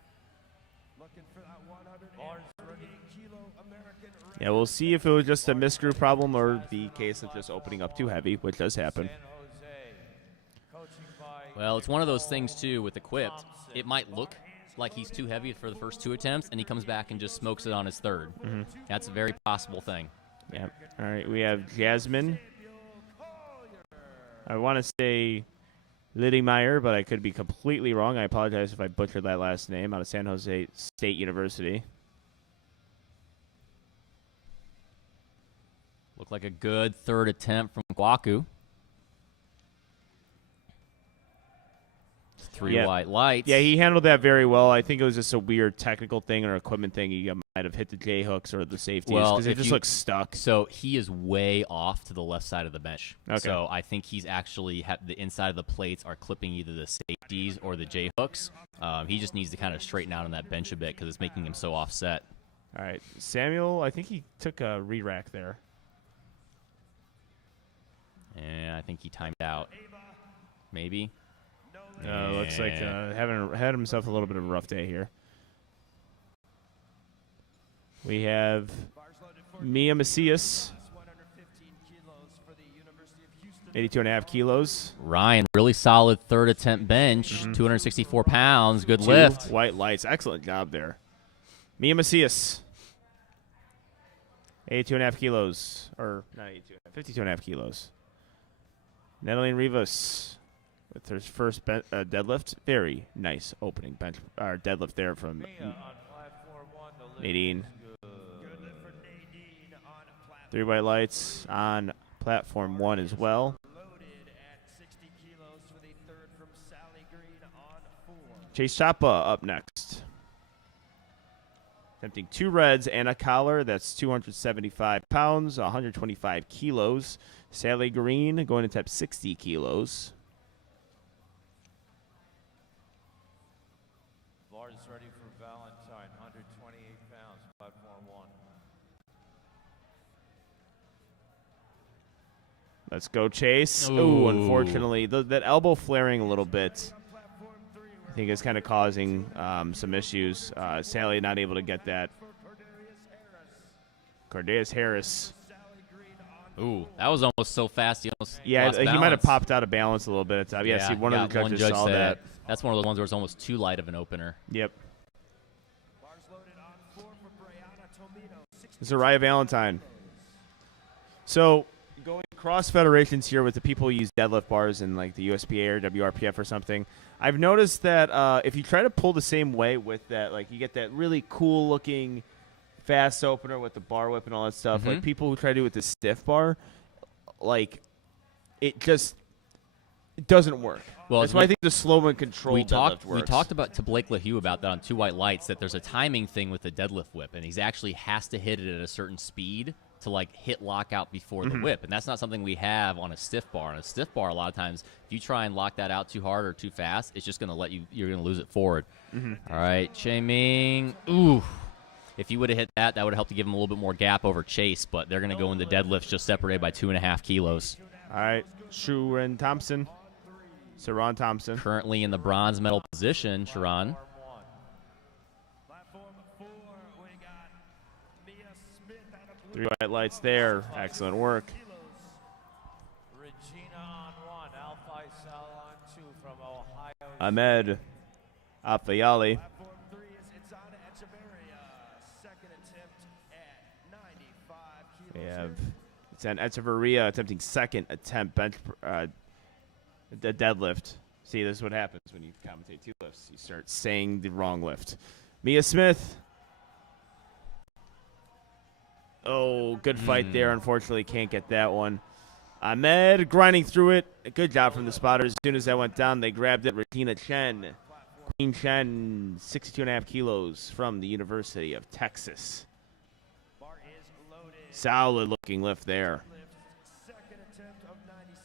Yeah, we'll see if it was just a miscrew problem or the case of just opening up too heavy, which does happen. Well, it's one of those things, too, with Equipped. It might look like he's too heavy for the first two attempts, and he comes back and just smokes it on his third. That's a very possible thing. Yeah. All right, we have Jasmine. I want to say Liddymeyer, but I could be completely wrong. I apologize if I butchered that last name, out of San Jose State University. Looked like a good third attempt from Guaku. Three white lights. Yeah, he handled that very well. I think it was just a weird technical thing or equipment thing. He might have hit the J-hooks or the safeties because it just looks stuck. So he is way off to the left side of the bench. Okay. So I think he's actually the inside of the plates are clipping either the safeties or the J-hooks. He just needs to kind of straighten out on that bench a bit because it's making him so offset. All right. Samuel, I think he took a re-rack there. And I think he timed out. Maybe. Looks like had himself a little bit of a rough day here. We have Mia Macias, 82.5 kilos. Ryan, really solid third attempt bench, 264 pounds, good lift. White lights, excellent job there. Mia Macias, 82.5 kilos, or not 82, 52.5 kilos. Natalie Rivas with her first deadlift. Very nice opening bench or deadlift there from Nadine. 3 white lights on platform 1 as well. Chase Chapa up next. Attempting 2 reds and a collar. That's 275 pounds, 125 kilos. Sally Green going to attempt 60 kilos. Lars ready for Valentine, 128 pounds, platform 1. Let's go, Chase. Ooh, unfortunately, that elbow flaring a little bit, I think, is kind of causing some issues. Sally not able to get that. Cordeas Harris. Ooh, that was almost so fast. He almost Yeah, lost he might have balance. popped out of balance a little bit at the top. Yeah, see, one of the judges saw that. That's one of those ones where it's almost too light of an opener. Yep. Zara Valentine. So, going across federations here with the people who use deadlift bars in like the USPA or WRPF or something, I've noticed that if you try to pull the same way with that, like you get that really cool looking fast opener with the bar whip and all that stuff. Like people who try to do it with the stiff bar, like it doesn't work. Well, that's why I think the slow and controlled deadlift works. We talked to Blake LaHue about that on 2 white lights, that there's a timing thing with the deadlift whip, and he's actually has to hit it at a certain speed to like hit lockout before the whip, and that's not something we have on a stiff bar. On a stiff bar, a lot of times, if you try and lock that out too hard or too fast, it's just going to let you're going to lose it forward. All right, Che Ming. Ooh. If you would have hit that, that would have helped to give him a little bit more gap over Chase, but they're going to go into deadlifts just separated by 2.5 kilos. All right, Sharon Thompson. Currently in the bronze medal position, Sharon. Three white lights there. Excellent work. Regina on 1, Al Faisal on 2 from Ohio. Ahmed Afayali. Platform 3 is Jana Echeverria, second attempt at 95 kilos. We have Echeverria attempting second attempt bench the deadlift. See, this is what happens when you commentate 2 lifts. You start saying the wrong lift. Mia Smith. Oh, good fight there. Unfortunately, can't get that one. Ahmed grinding through it. Good job from the spotters. As soon as that went down, they grabbed it. Regina Chen. Queen Chen, 62.5 kilos from the University of Texas. Solid looking lift there. Second attempt of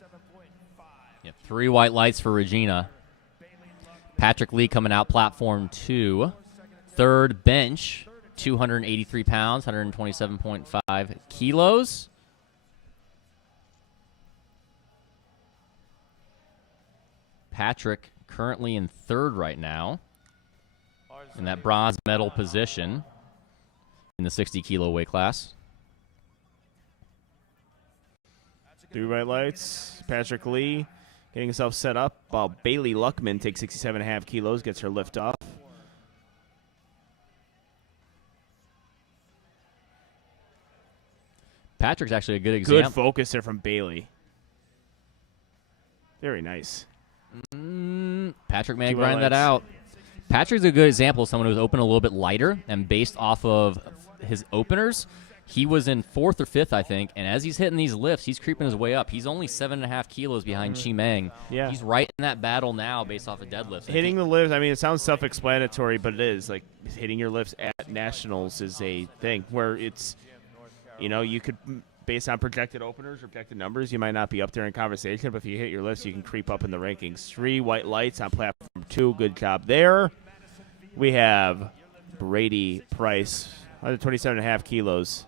97.5. Yeah, 3 white lights for Regina. Patrick Lee coming out platform 2. Third bench, 283 pounds, 127.5 kilos. Patrick currently in third right now in that bronze medal position in the 60-kilo weight class. 3 white lights. Patrick Lee getting himself set up while Bayley Luckman takes 67.5 kilos, gets her lift off. Patrick's actually a good example. Good focus there from Bayley. Very nice. Patrick may 2 white grind that lights. out. Patrick's a good example of someone who's open a little bit lighter, and based off of his openers, he was in 4th or 5th, I think, and as he's hitting these lifts, he's creeping his way up. He's only 7.5 kilos behind Chi Meng. Yeah. He's right in that battle now based off of deadlifts. Hitting the lifts, I mean, it sounds self-explanatory, but it is. Like, hitting your lifts at nationals is a thing where it's, you know, you could, based on projected openers or projected numbers, you might not be up there in conversation, but if you hit your lifts, you can creep up in the rankings. 3 white lights on platform 2. Good job there. We have Brady Price, 127.5 kilos.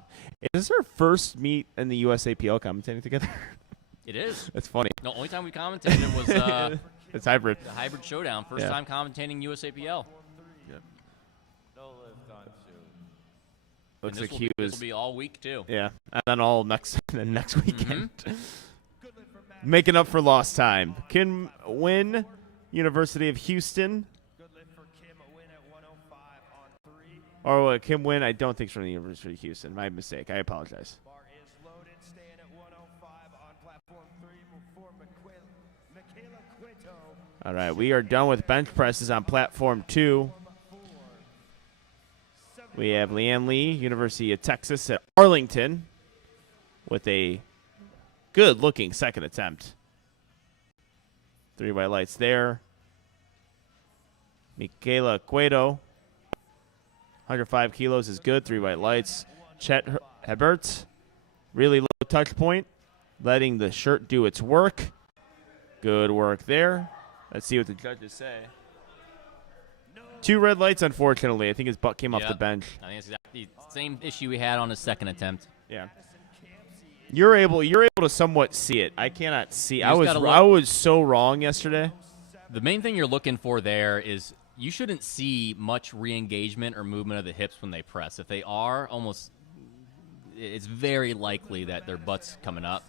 Is this our first meet in the USAPL commentating together? It is. That's funny. The only time we commentated was It's hybrid. the hybrid showdown. First time commentating USAPL. No lift on 2. Looks And like he this was. will be all week, too. Yeah, and then all next weekend. Making up for lost time. Kim Wynn, University of Houston. Good lift for Kim Wynn at 105 on 3. Or Kim Wynn, I don't think she's from the University of Houston. My mistake. I apologize. Bar is loaded, staying at 105 on platform 3 for Michaela Cueto. All right, we are done with bench presses on platform 2. We have Leanne Lee, University of Texas at Arlington, with a good-looking second attempt. 3 white lights there. Michaela Cueto, 105 kilos is good. 3 white lights. Chet Hebert, really low touch point, letting the shirt do its work. Good work there. Let's see what the judges say. 2 red lights, unfortunately. I think his butt came off the bench. I think it's exactly the same issue we had on his second attempt. Yeah. You're able to somewhat see it. I cannot see. I just gotta look. was so wrong yesterday. The main thing you're looking for there is you shouldn't see much re-engagement or movement of the hips when they press. If they are, it's very likely that their butt's coming up.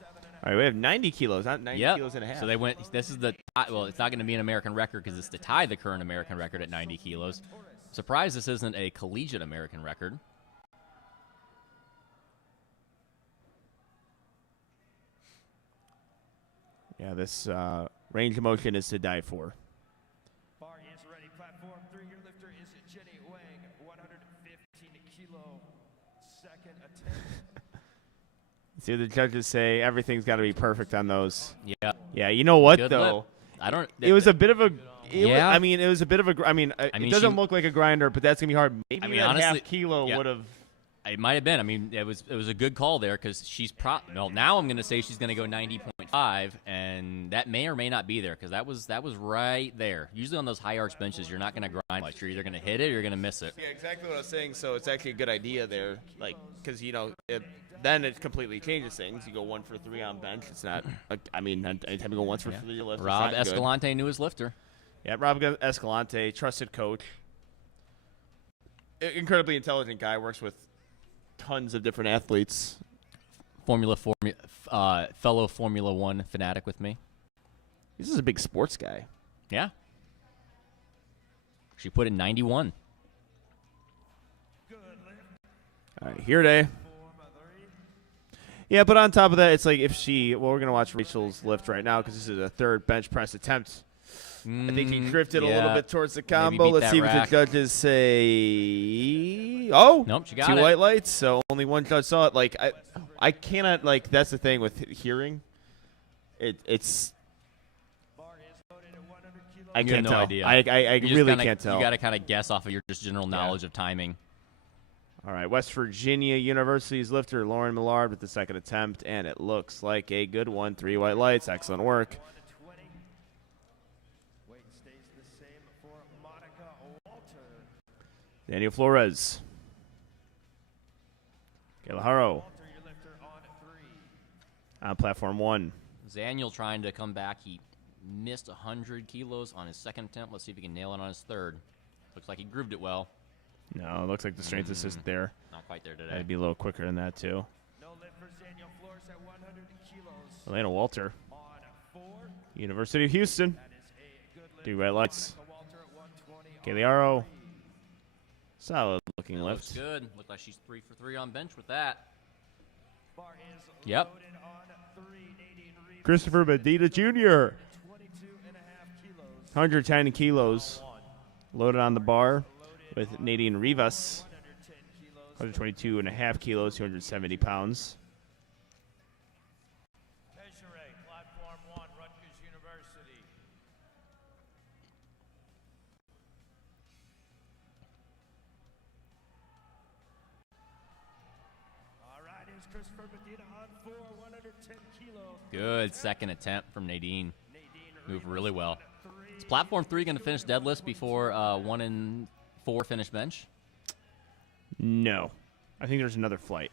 All right, we have 90 kilos, not 90 kilos and a half. So they went. This is it's not going to be an American record because it's to tie the current American record at 90 kilos. Surprised this isn't a collegiate American record. Yeah, this range of motion is to die for. Bar is ready. Platform 3. Your lifter is Jenny Wang, 115 kilo. Second attempt. See what the judges say. Everything's got to be perfect on those. Yeah. Yeah, you know what, Good though? lift. I don't. It was a bit of a. Yeah. It was a bit of a. It doesn't look like a grinder, but that's gonna be hard. Maybe that honestly, half kilo would have. It might have been. I mean, it was a good call there because she's now I'm going to say she's going to go 90.5, and that may or may not be there because that was right there. Usually on those high arch benches, you're not going to grind much. You're either going to hit it or you're going to miss it. Yeah, exactly what I was saying. So it's actually a good idea there, like because then it completely changes things. You go 1 for 3 on bench. It's not. Anytime you go 1 for 3 lift, Rob it's not Escalante knew his lifter. Yeah, Rob Escalante, trusted coach, incredibly intelligent guy. Works with tons of different athletes. Fellow Formula One fanatic with me. This is a big sports guy. Yeah. She put in 91. All right, here today. Yeah, but on top of that, it's like we're going to watch Rachel's lift right now because this is a third bench press attempt. I think he drifted a little bit towards the combo. Let's see what the judges say. Oh, nope, she got 2 it. white lights, so only one judge saw it. Like I cannot that's the thing with hearing. It's I You have can't no tell. idea. I really can't tell. You got to kind of guess off of your just general knowledge of timing. All right, West Virginia University's lifter Lauren Millard with the second attempt, and it looks like a good one. 3 white lights, excellent work. Weight stays the same for Monica Walter. Daniel Flores. Kayla Haro Walter, your lifter on 3. on platform 1. Zaniel trying to come back. He missed 100 kilos on his second attempt. Let's see if he can nail it on his third. Looks like he grooved it well. No, it looks like the strength isn't there. Not quite there today. That'd be a little quicker than that, too. No lift for Daniel Flores at 100 kilos. Elena Walter, On 4. University of Houston. That is a good lift. 3 white lights. Monica Walter at 120. Kaylee Haro. Solid looking That looks lift. good. Looked like she's 3 for 3 on bench with that. Bar is Yep. loaded on 3. Nadine Reeves, Christopher Medina Jr. 22.5 kilos. 110 kilos. Loaded on the bar with Nadine Rivas. 110 kilos. 122.5 kilos, 270 pounds. Desiree, platform 1, Rutgers University. All right, here's Christopher Medina on 4, 110 kilos. Good second attempt from Nadine. Nadine Moved Reeves really well. on 3. Is platform 3 going to finish deadlifts before 1 and 4 finish bench? No. I think there's another flight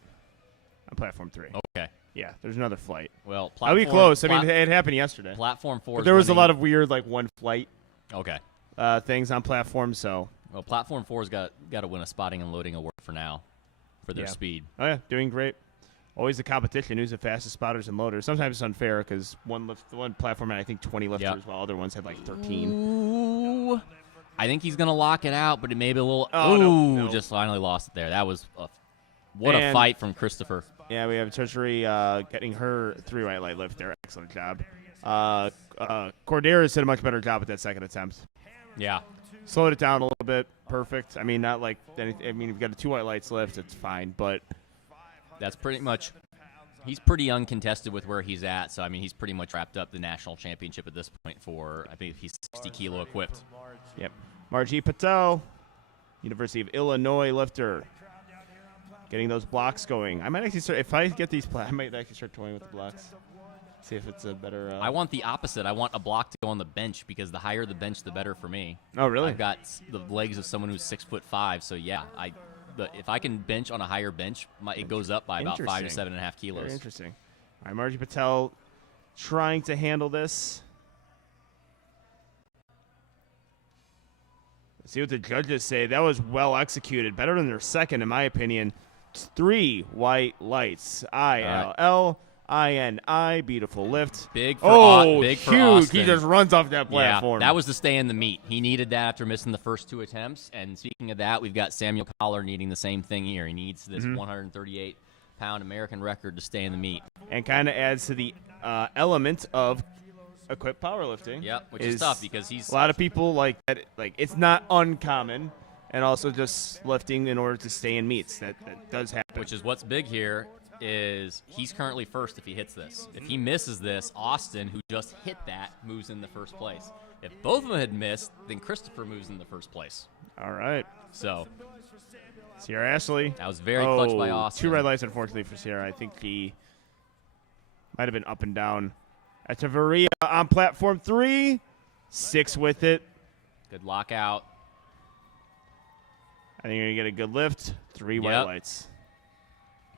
on platform 3. Okay. Yeah, there's another flight. Well, I'll be close. I mean, it happened yesterday. platform 4. But there was a lot of weird, like, one flight Okay. things on platform, so. Well, platform 4's got to win a spotting and loading award for now for their Yeah. speed. Oh, yeah, doing great. Always the competition. Who's the fastest spotters and loaders? Sometimes it's unfair because one platform had, I think, 20 lifters, while other ones had, like, 13. Ooh. I think he's going to lock it out, but it may be a little. Oh, no. Just finally lost it there. That was what a And- fight from Christopher. Yeah, we have Treasury getting her 3 white light lift there. Excellent job. Corderas did a much better job with that second attempt. Yeah. Slowed it down a little bit. Perfect. I mean, not like anything. I mean, if you've got a 2 white lights lift, it's fine. But That's pretty much. He's pretty uncontested with where he's at, so I mean, he's pretty much wrapped up the national championship at this point. For I think he's 60 kilo equipped. yep. Margie Patel, University of Illinois lifter, getting those blocks going. I might actually start if I get these. I might actually start toying with the blocks. See if it's a better. I want the opposite. I want a block to go on the bench because the higher the bench, the better for me. Oh, really? I've got the legs of someone who's 6'5", so yeah, if I can bench on a higher bench, it goes up by about 5 to Interesting. 7.5 kilos. Very interesting. All right, Margie Patel trying to handle this. Let's see what the judges say. That was well executed. Better than their second, in my opinion. 3 white lights. ILLINI. Beautiful lift. Big for huge. Austin. He just runs off that platform. Yeah, that was to stay in the meet. He needed that after missing the first 2 attempts. And speaking of that, we've got Samuel Collar needing the same thing here. He needs this 138-pound American record to stay in the meet. And kind of adds to the element of equipped powerlifting. Yep, which is tough because he's a lot of people like that. Like it's not uncommon, and also just lifting in order to stay in meets. That does happen. which is what's big here is he's currently first if he hits this. If he misses this, Austin, who just hit that, moves in the first place. If both of them had missed, then Christopher moves in the first place. All right, So Sierra Ashley. that was very clutch by Austin. 2 red lights, unfortunately, for Sierra. I think he might have been up and down. Echeverria on platform 3. 6 with it. Good lockout. I think you're going to get a good lift. 3 white Yep. lights.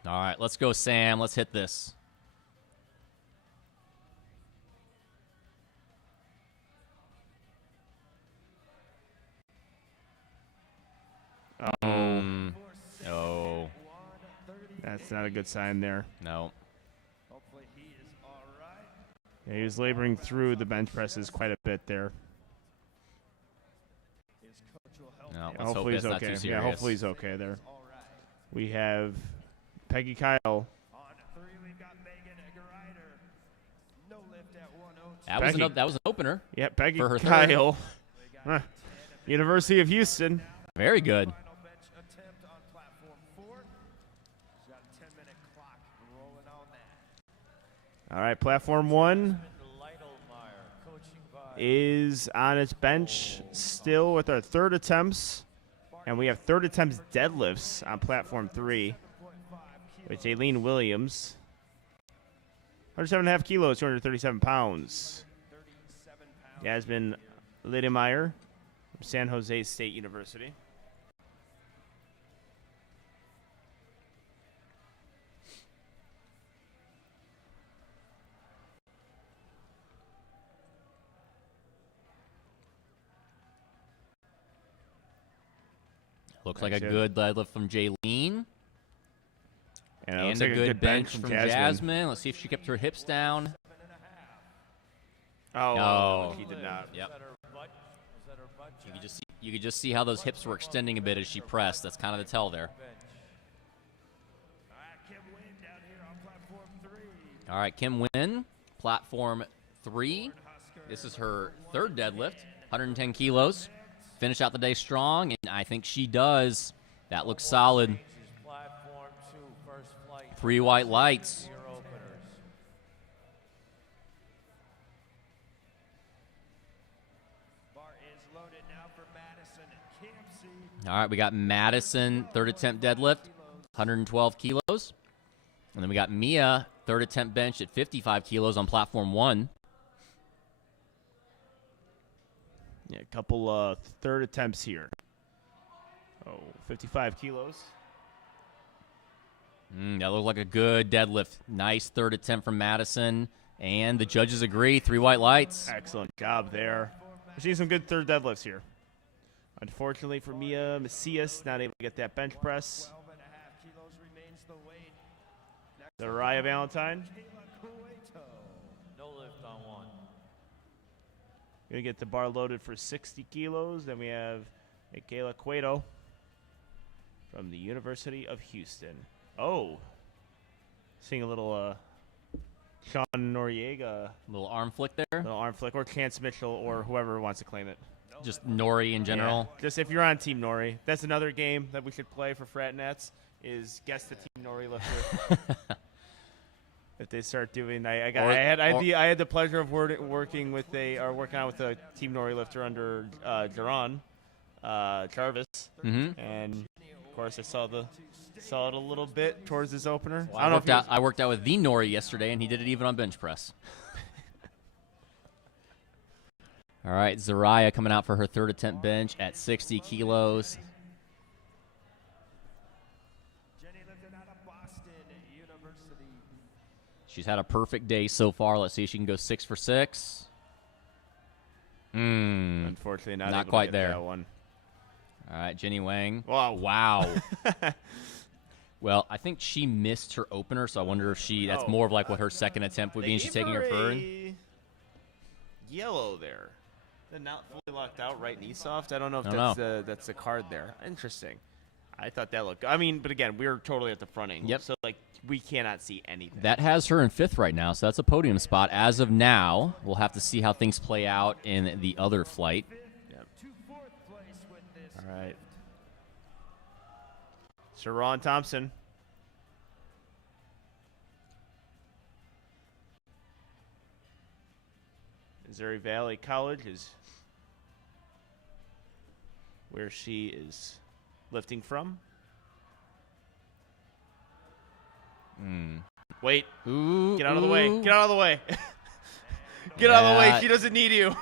All right, let's go, Sam. Let's hit this. Oh, That's not a good sign there. no. Hopefully he is all right. Yeah, he was laboring through the bench presses quite a bit there. His coach will help No, him. let's hope Hopefully it's he's not okay. too serious. Yeah, hopefully he's okay there. All right. We have Peggy Kyle. On 3, we've got Megan Aguirre. No lift at 102. Becky. That was an opener. Yeah, Peggy For her Kyle. Huh. University of Houston. Very good. Final bench attempt on platform 4. She's got a 10-minute clock rolling on that. All right, platform 1 Lytlemeyer, coaching by is on its bench still with our 3rd attempts. Bar And we have third attempts deadlifts on platform 3 with Aileen Williams. 107.5 kilos, 237 pounds. Yasmin Lidemeyer from San Jose State University. Looks like a good deadlift from Jaylene. And, And a good bench from Jasmine. Let's see if she kept her hips down. Oh, he did not. Yep. You could just see how those hips were extending a bit as she pressed. That's kind of the tell there. All right, Kim Wynn, platform 3. This is her third deadlift, 110 kilos. Finish out the day strong, and I think she does. That looks solid. 3 white lights. All right, we got Madison, third attempt deadlift, 112 kilos. And then we got Mia, third attempt bench at 55 kilos on platform 1. Yeah, a couple third attempts here. 55 kilos. That looked like a good deadlift. Nice third attempt from Madison. And the judges agree, 3 white lights. Excellent job there. We're seeing some good third deadlifts here. Unfortunately for Mia Macias, not able to get that bench press. Zara Valentine. No lift on 1. Gonna get the bar loaded for 60 kilos. Then we have Michaela Cueto from the University of Houston. Oh, seeing a little Sean Noriega. Little arm flick there. Little arm flick, or Chance Mitchell, or whoever wants to claim it. Just Nori in general. Yeah. Just if you're on Team Nori. That's another game that we should play for Frat Nets, is guess the Team Nori lifter. If they start doing, I had the pleasure of working with working with a Team Nori lifter under Jaron Jarvis, and of course I saw it a little bit towards his opener. Well, I worked out with the Nori yesterday, and he did it even on bench press. All right, Zariah coming out for her third attempt bench at 60 kilos. She's had a perfect day so far. Let's see if she can go 6 for 6. Unfortunately, not able quite to get there. that one. All right, Jenny Wang. Wow. Well, I think she missed her opener, so I wonder if that's more of like what her second attempt would be, and she's taking her turn. Yellow there. They're not fully locked out, right knee soft. I don't know if that's the card there. Interesting. I thought that looked. I mean, but again, we're totally at the front angle. Yep. So we cannot see anything. That has her in 5th right now, so that's a podium spot as of now. We'll have to see how things play out in the other flight. Yep. All right. Sharon Thompson. Missouri Valley College is where she is lifting from. Wait. Ooh, Get out of the way. Get out of the way. Get out of the way. She doesn't need you.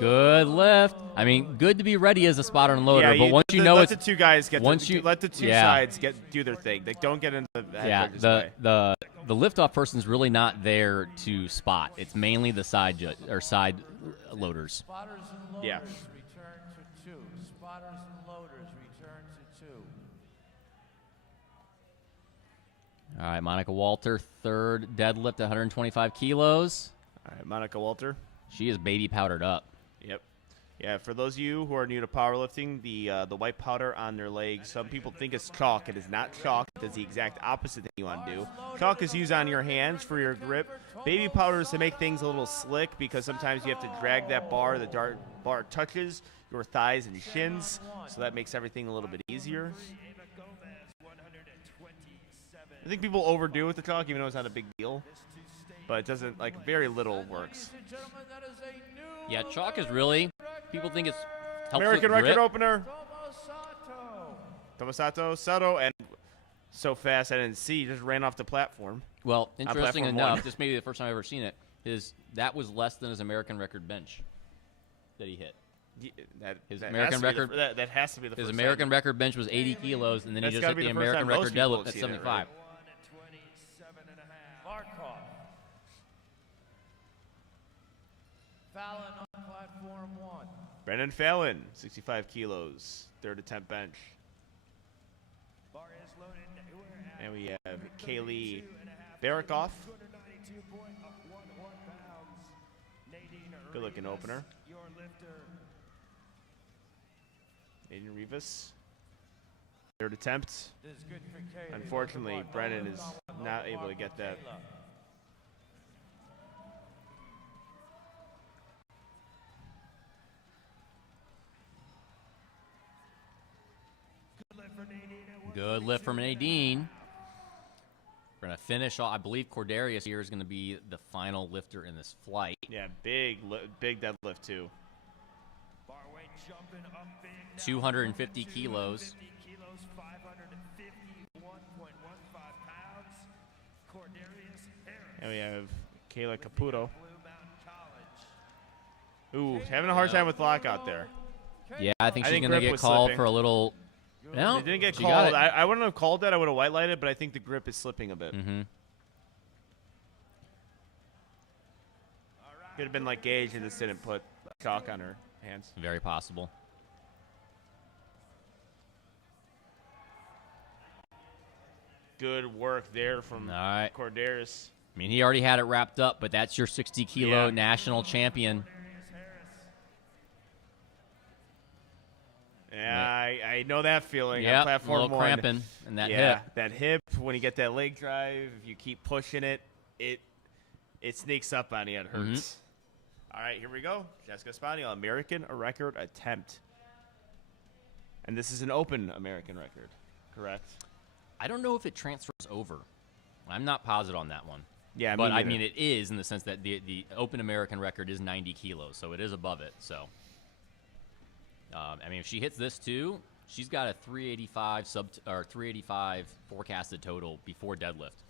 Good lift. I mean, good to be ready as a spotter and loader, but once you know let the two guys get let the two sides do their thing. They don't get into the the liftoff person's really not there to spot. It's mainly the side loaders. Spotters and loaders Yeah. return to 2. Spotters and loaders return to 2. All right, Monica Walter, third deadlift at 125 kilos. All right, Monica Walter. She is baby powdered up. Yep. Yeah, for those of you who are new to powerlifting, the white powder on their legs, some people think it's chalk. It is not chalk. It does the exact opposite thing you want to do. Chalk is used on your hands for your grip. Baby powder is to make things a little slick because sometimes you have to drag that bar. The bar touches your thighs and shins, so that makes everything a little bit easier. I think people overdo with the chalk, even though it's not a big deal. but it doesn't, like, very little works. Ladies and gentlemen, that is a new Yeah, chalk is really, people think it's helps American with record grip. opener. Tomosato. Tomosato Sato, and so fast I didn't see. Just ran off the platform. Well, interesting platform enough, one. this may be the first time I've ever seen it, that was less than his American record bench that he hit. His American record- that has to be the His first American time. record bench was 80 kilos, and then he That's just gotta hit be the the first American time most record people deadlift have at seen it, 75. 127.5. Markov. Fallon on platform 1. Brendan Fallon, 65 kilos, third attempt bench. Bar is loaded. We're at And we have Kaylee Barikoff. 292.11 pounds. Nadine Good looking Rivas, opener. Your lifter. Aiden Rivas, third attempt. This is good for Kaylee. Unfortunately, Look at Brennan Mark. is Look at not Mark able to and get that. Kayla. Good lift for Nadine at Good lift from Nadine. We're going to finish off. I believe Cordarius here is going to be the final lifter in this flight. Yeah, big deadlift too. bar weight jumping up big now. 250 kilos. 50 kilos, 551.15 pounds. Cordarius Harris. And we have Kayla Caputo. Blue Mountain College. Ooh, having a hard time with lockout there. Yeah, I think I she's think going to grip get was called slipping. for a little. No, It didn't get she got called. it. I wouldn't have called that. I would have white lighted, but I think the grip is slipping a bit. Mm-hmm. Could have been like Gage and just didn't put chalk on her hands. Very possible. Good work there from All right. Cordarius. I mean, he already had it wrapped up, but that's your 60-kilo Yeah. national champion. Yeah, I know that feeling. Yeah, on a platform little one. cramping in that Yeah, hip. that hip. When you get that leg drive, if you keep pushing it, it sneaks up on you. It hurts. Mm-hmm. All right, here we go. Jessica Spaniel, American record attempt. And this is an open American record, correct? I don't know if it transfers over. I'm not positive on that one. Yeah, But me I neither. mean, it is in the sense that the open American record is 90 kilos, so it is above it. So, I mean, if she hits this too, she's got a 385 385 forecasted total before deadlift.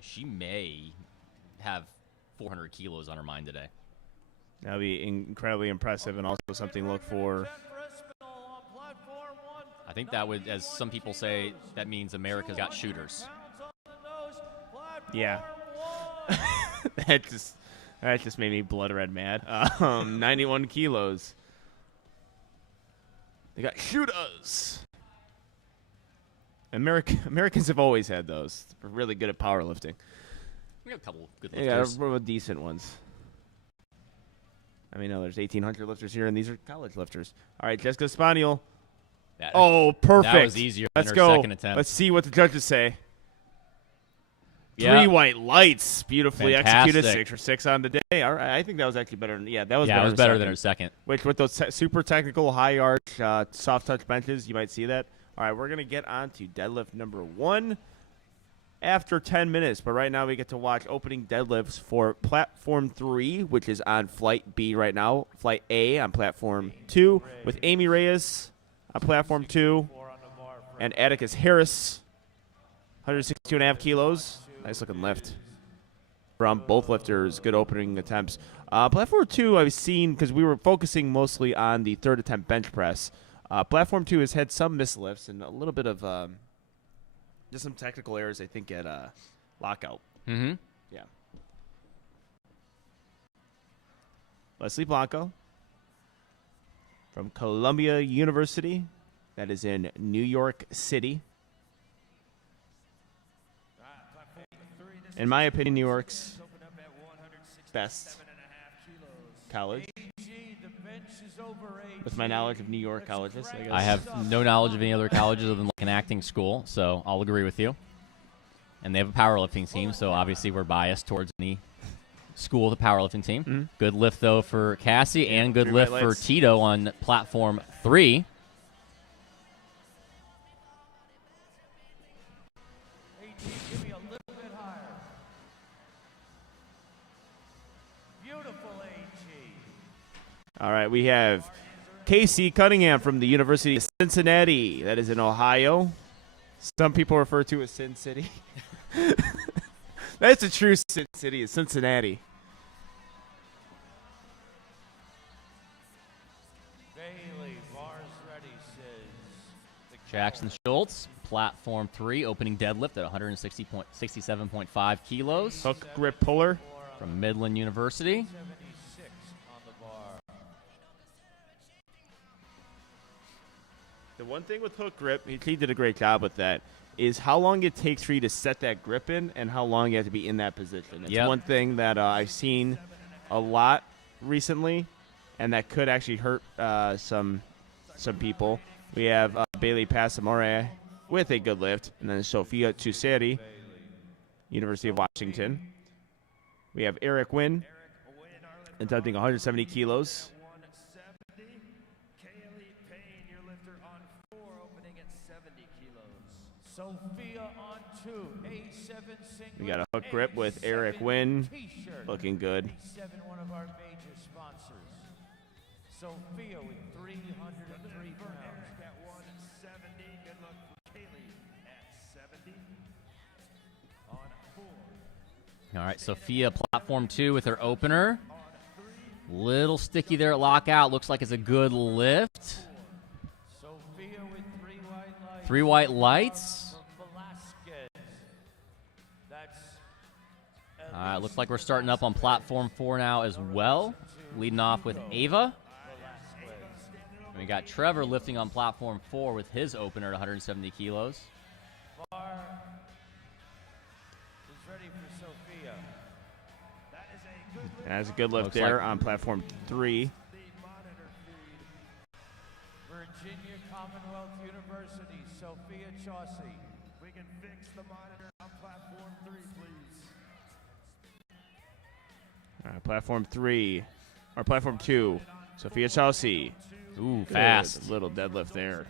She may have 400 kilos on her mind today. That would be incredibly impressive and also something to look for. I think that would, as some people say, that means America's got shooters. Yeah. that just made me blood red mad. 91 kilos. They got shooters. Americans have always had those. They're really good at powerlifting. We got a couple good They got lifters. decent ones. I mean, no, there's 1,800 lifters here, and these are college lifters. All right, Jessica Spaniel. Oh, perfect. That was easier than Let's her go. second attempt. Let's see what the judges say. Yeah. 3 white lights, beautifully executed. Fantastic. 6 for 6 on the day. All right, I think that was actually better. That was Yeah, better. it was better than second. her second. Which with those super technical high arch, soft touch benches, you might see that. All right, we're gonna get on to deadlift number 1 after 10 minutes. But right now we get to watch opening deadlifts for platform 3, which is on flight B right now. Flight A on platform 2 with Amy Reyes on platform 2 and Atticus Harris, 162.5 kilos. Nice looking lift from both lifters. Good opening attempts. Platform 2 I've seen because we were focusing mostly on the third attempt bench press. Platform 2 has had some mislifts and a little bit of just some technical errors, I think, at lockout. Mm-hmm. Yeah. Leslie Blanco from Columbia University. That is in New York City. In my opinion, New York's best college. With my knowledge of New York colleges, I guess. I have no knowledge of any other colleges other than like an acting school, so I'll agree with you. And they have a powerlifting team, so obviously we're biased towards any school with a powerlifting team. Mhm. Good lift, though, for Cassie, and good 3 lift white for lights. Tito on platform 3. All right, we have Casey Cunningham from the University of Cincinnati. That is in Ohio. Some people refer to it as Sin City. That's a true Sin City, is Cincinnati. Bayley, bars ready, says the Jackson Schultz, platform 3, opening deadlift at 167.5 kilos Hook grip puller. from Midland University. 76 on the bar. The one thing with hook grip, he did a great job with that, is how long it takes for you to set that grip in and how long you have to be in that position. It's Yep. one thing that I've seen a lot recently, and that could actually hurt some people. We have Bayley Passamore with a good lift, and then Sofia Tuseri, University of Washington. We have Eric Wynn, attempting 170 kilos. 170. Kaylee Payne, your lifter on 4, opening at 70 kilos. Sophia on 2, A7 singlet. We got a hook grip with Eric A7 Wynn, T-shirt. looking good. A7, one of our major sponsors. Sophia with 303 pounds. At 170. Good luck for Kaylee at 70. On 4. All right, Sophia, platform 2 with her opener. Little sticky there at lockout. Looks like it's a good lift. Sophia with 3 white lights. 3 white lights. From Velasquez. That's All right, looks like we're starting up on platform 4 now as well. Leading off with Ava. And we got Trevor lifting on platform 4 with his opener at 170 kilos. Bar is ready for Sophia. That's a good lift Looks there like- on platform 3. Virginia Commonwealth University, Sophia Chaucey. We can fix the monitor on platform 3, please. All right, platform 3, or platform 2, Sophia Chelsea. Ooh, Good fast. little deadlift there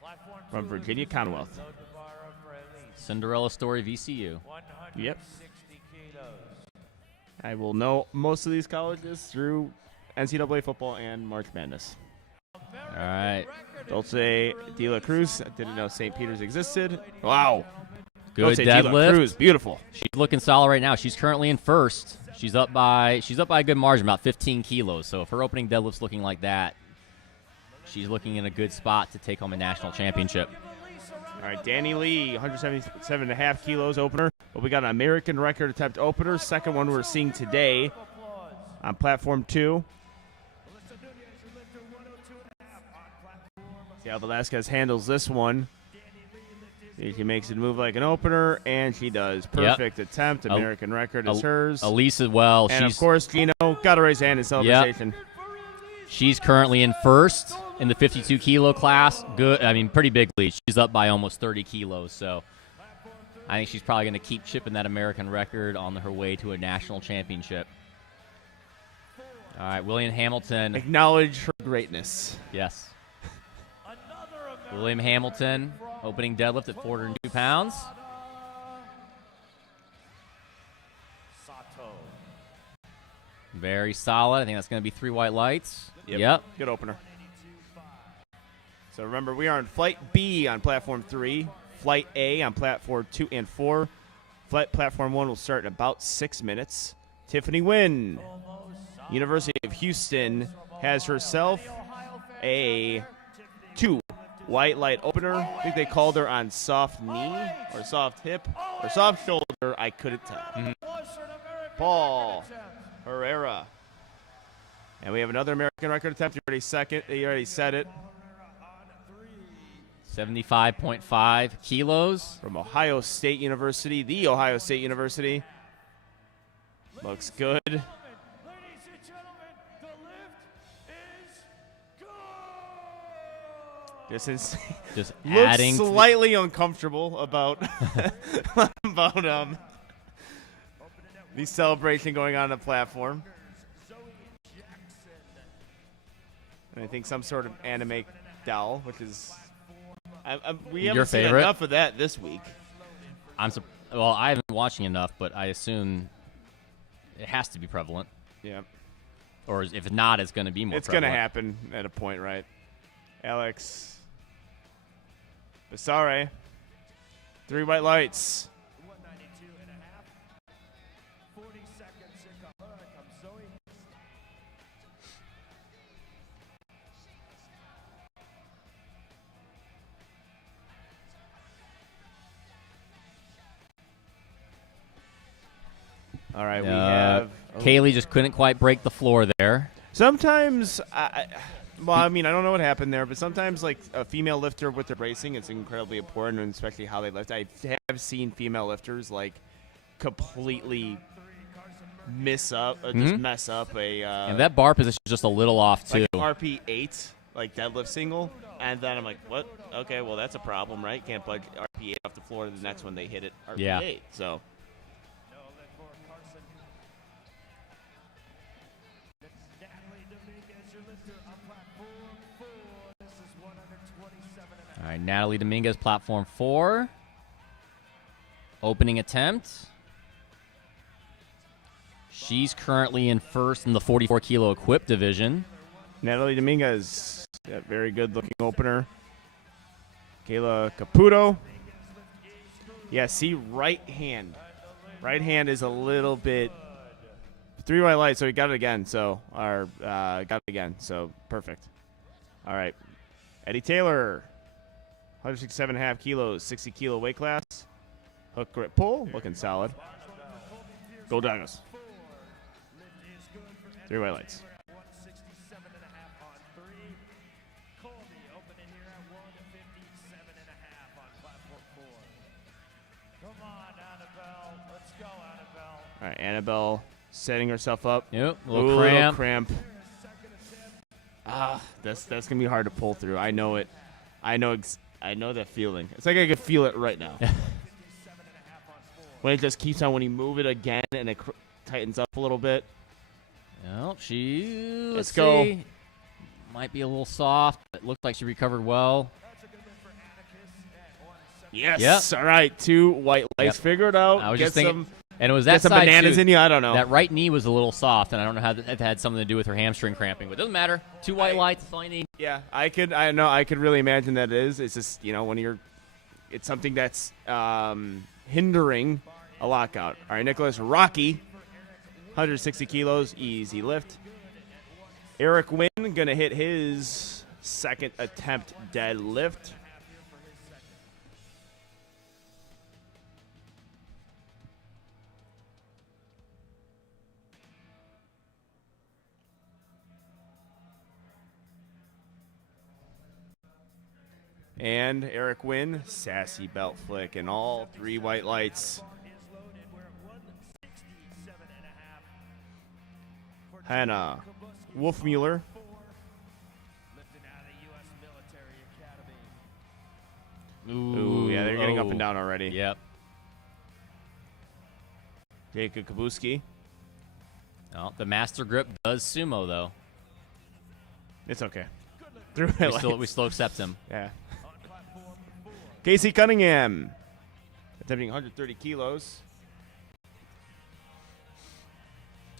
Platform from 2, Virginia Commonwealth. load the bar up for Elise. Cinderella story VCU. 160 kilos. I will know most of these colleges through NCAA football and March Madness. All right. Dulce de la Cruz. I didn't know St. Peter's existed. Wow. Good Dulce de la deadlift. Cruz. Beautiful. She's looking solid right now. She's currently in first. She's up by a good margin, about 15 kilos. So if her opening deadlift's looking like that, she's looking in a good spot to take home a national championship. All right, Danny Lee, 177.5 kilos opener. But we got an American record attempt opener. Second one we're seeing today on platform 2. See how Velasquez handles this one. She makes it move like an opener, and she does. Perfect attempt. American record is hers. Elise as well. And, of course, Gino got to raise hand in celebration. She's currently in first in the 52 kilo class. Good. I mean, pretty big lead. She's up by almost 30 kilos. So I think she's probably going to keep chipping that American record on her way to a national championship. All right, William Hamilton. Acknowledge her greatness. Yes. William Hamilton, opening deadlift at 402 pounds. Sato. Very solid. I think that's going to be 3 white lights. Yep. Good opener. So remember, we are on Flight B on Platform 3, Flight A on Platform 2 and 4. Platform 1 will start in about 6 minutes. Tiffany Wynn, University of Houston, has herself a 2 white light opener. I think they called her on soft knee or soft hip or soft shoulder. I couldn't tell. Paul Herrera. And we have another American record attempt. You already said it. 75.5 kilos. From Ohio State University, the Ohio State University. Looks good. Ladies and gentlemen, the lift is good. This is Just looks adding. slightly uncomfortable about the celebration going on the platform. And I think some sort of anime doll, which is we haven't Your seen favorite? enough of that this week. Well, I haven't been watching enough, but I assume it has to be prevalent. Yeah. Or if not, it's going to be more It's going to prevalent. happen at a point, right? Alex Basare. 3 white lights. 192 and a half. 40 seconds. Here comes Zoe. All right, we have Kaylee just couldn't quite break the floor there. Sometimes, well, I mean, I don't know what happened there, but sometimes, like, a female lifter with their bracing, it's incredibly important, and especially how they lift. I have seen female lifters, like, completely mess up a And that bar position is just a little off, too. like RP8, like deadlift single, and then I'm like, what? Okay, well, that's a problem, right? Can't budge RP8 off the floor to the next one they hit it RP8. Yeah. So No lift for Carson. Natalie Dominguez, your lifter on platform 4. This is 127 and a half. All right, Natalie Dominguez, platform 4. Opening attempt. She's currently in first in the 44-kilo equip division. Natalie Dominguez, that very good-looking opener. Kayla Caputo. Yeah, see, right hand. Right hand is a little bit 3 white lights, so we got it again. So perfect. All right, Eddie Taylor, 167.5 kilos, 60-kilo weight class. Hook grip pull, looking solid. Go Douglas. 3 white lights. 167 and a half on 3. Colby opening here at 157 and a half on platform 4. Come on, Annabelle. Let's go, Annabelle. All right, Annabelle setting herself up. Yep, a Ooh, little cramp. That's gonna be hard to pull through. I know it. I know that feeling. It's like I can feel it right now. When it just keeps on, when you move it again and it tightens up a little bit. Well, Let's go. see. Might be a little soft, but it looked like she recovered well. Yes. Yep. All right. 2 white lights. Yep. Figure it out. I was Get just thinking, some, and it was that get some side bananas too. in you. I don't know. That right knee was a little soft, and I don't know how it had something to do with her hamstring cramping, but it doesn't matter. 2 white lights, that's all you need. Yeah, I could really imagine that it is. It's just, when it's something that's hindering a lockout. All right, Nicholas Rocky, 160 kilos, easy lift. Eric Wynn gonna hit his second attempt deadlift. And Eric Wynn, sassy belt flick, and all 3 white lights. Hannah Wolfmueller. Ooh, yeah, they're getting up and down already. Yep. Jacob Kabuski. Oh, the master grip does sumo, though. It's okay. 3 white We lights. still accept him. Yeah. Casey Cunningham, attempting 130 kilos.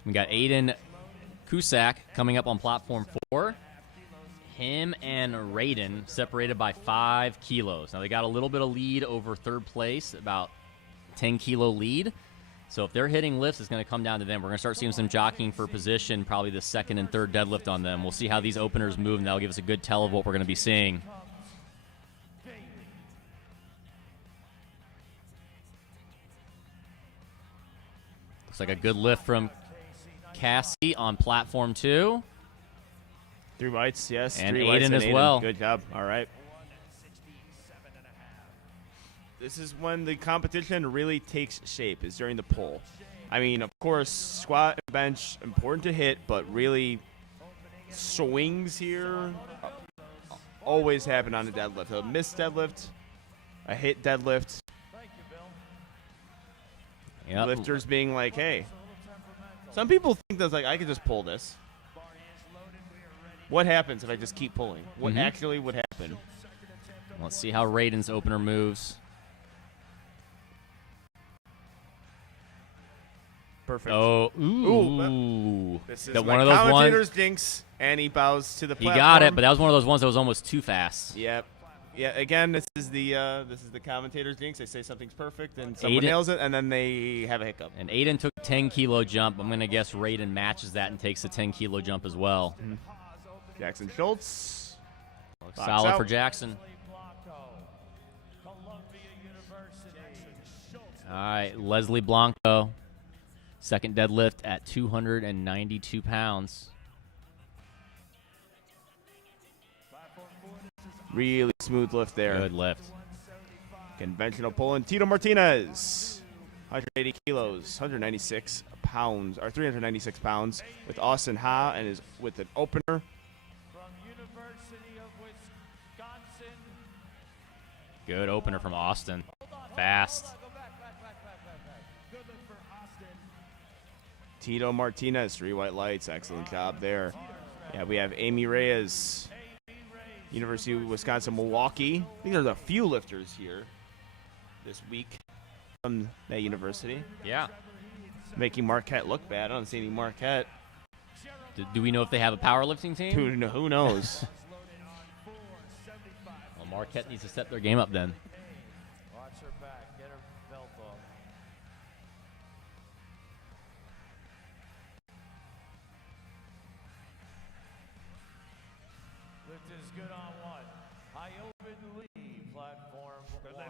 We got Aiden Cusack coming up on platform 4. Him and Raiden separated by 5 kilos. Now, they got a little bit of lead over third place, about 10-kilo lead. So if they're hitting lifts, it's going to come down to them. We're going to start seeing some jockeying for position, probably the second and third deadlift on them. We'll see how these openers move, and that'll give us a good tell of what we're going to be seeing. Looks like a good lift from Cassie on platform 2. 3 whites, yes. And 3 whites Aiden and as well. Good job. All right. This is when the competition really takes shape, is during the pull. I mean, of course, squat and bench, important to hit, but really swings here always happen on a deadlift. A missed deadlift, a hit deadlift. Yep. Lifters being like, hey, some people think that's like, I could just pull this. What happens if I just keep pulling? What actually would happen? Let's see how Raiden's opener moves. Perfect. Oh, This is that my one of those commentator's ones. dinks, and he bows to the He platform. got it, but that was one of those ones that was almost too fast. Yep. Yeah. Again, this is the commentator's jinx. They say something's perfect, and someone Aiden- nails it, and then they have a hiccup. And Aiden took a 10-kilo jump. I'm going to guess Raiden matches that and takes a 10-kilo jump as well. Jackson Schultz. Looks Box solid out. for Jackson. All right, Leslie Blanco. Second deadlift at 292 pounds. Really smooth lift there. Good lift. Conventional pulling. Tito Martinez. 180 kilos, 196 pounds, or 396 pounds, with Austin Ha and is with an opener. From University of Wisconsin. Good opener from Austin. Fast. Good look for Austin. Tito Martinez, 3 white lights. Excellent job there. Yeah, we have Amy Reyes, University of Wisconsin, Milwaukee. I think there's a few lifters here this week from that university. Yeah. Making Marquette look bad. I don't see any Marquette. Do we know if they have a powerlifting team? Who knows? Well, Marquette needs to step their game up then. Watch her back. Get her belt off. Lift is good on one. Iovan Lee, platform one.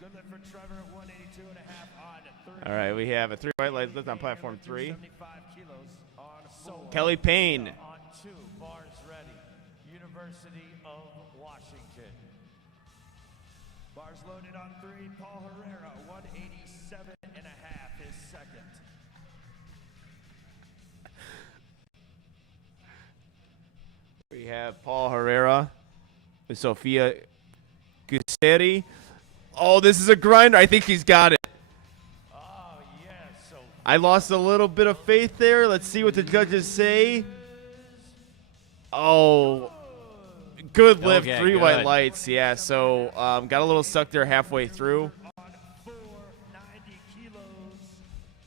Good lift for Trevor at 182 and a half on 3. All right, we have a 3 white lights lift on platform 3. 75 kilos on 4. Kelly Payne. On 2, bars ready. University of Washington. Bars loaded on 3. Paul Herrera, 187 and a half, his second. We have Paul Herrera with Sofia Guseri. Oh, this is a grinder. I think he's got it. Oh, yes. So I lost a little bit of faith there. Let's see what the judges say. Oh, good lift. Okay, 3 good. white lights. Yeah, so got a little stuck there halfway through. on 4, 90 kilos.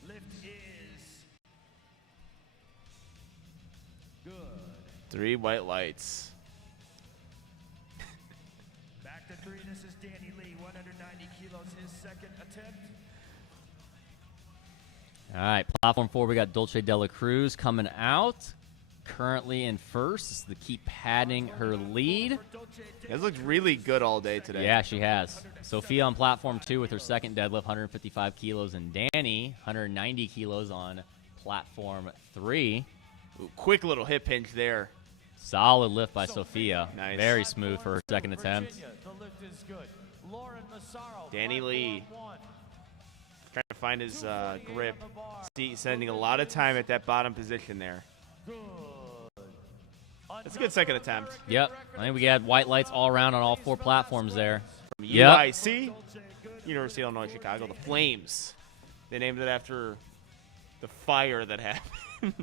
Lift is good. 3 white lights. Back to 3. This is Danny Lee, 190 kilos, his second attempt. All right, platform 4, we got Dulce de la Cruz coming out. Currently in first. This is to keep padding her lead. This looks really good all day today. Yeah, she has. Sophia on platform 2 with her second deadlift, 155 kilos, and Danny, 190 kilos on platform 3. Ooh, quick little hip hinge there. Solid lift by Sophia. Nice. Very smooth for her second attempt. Virginia, the lift is good. Lauren Massaro, Danny Lee. platform 1. Trying to find his grip. See, spending a lot of time at that bottom position there. Good. That's a good second attempt. Yep. I think we got white lights all around on all 4 platforms there. From Yep. UIC, University of Illinois Chicago, the Flames. They named it after the fire that happened.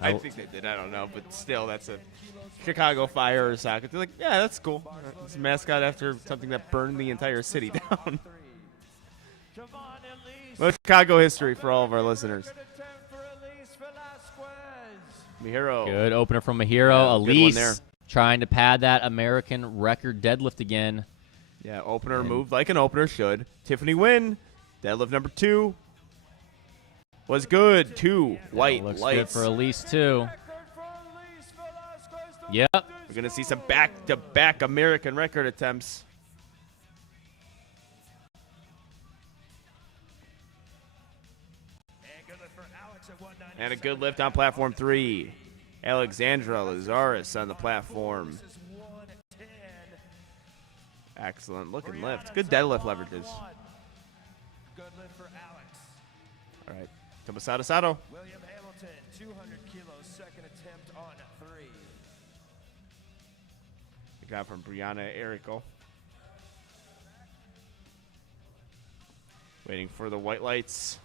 I think they did. I don't know, but still, that's a Chicago Fire or soccer. They're like, yeah, that's cool. It's a mascot after something that burned the entire city down. Javon Elise. Well, Chicago history for all of our listeners. Good attempt for Elise Velasquez. Mihiro. Good opener from Mahiro. Yeah, good one Elise there. trying to pad that American record deadlift again. Yeah, opener moved like an opener should. Tiffany Wynn, deadlift number 2. Was good. 2 white Looks good lights. for Elise, too. Record for Elise Velasquez. The Yep. lift We're is going to see some back-to-back American record attempts. And good lift for Alex at 190. And a good lift on platform 3. Alexandra Lazarus on the platform. This is 110. Excellent looking lift. Good deadlift leverages. Good lift for Alex. All right. Tomasada Sato. William Hamilton, 200 kilos, second attempt on 3. We got from Brianna Erico. Waiting for the white lights.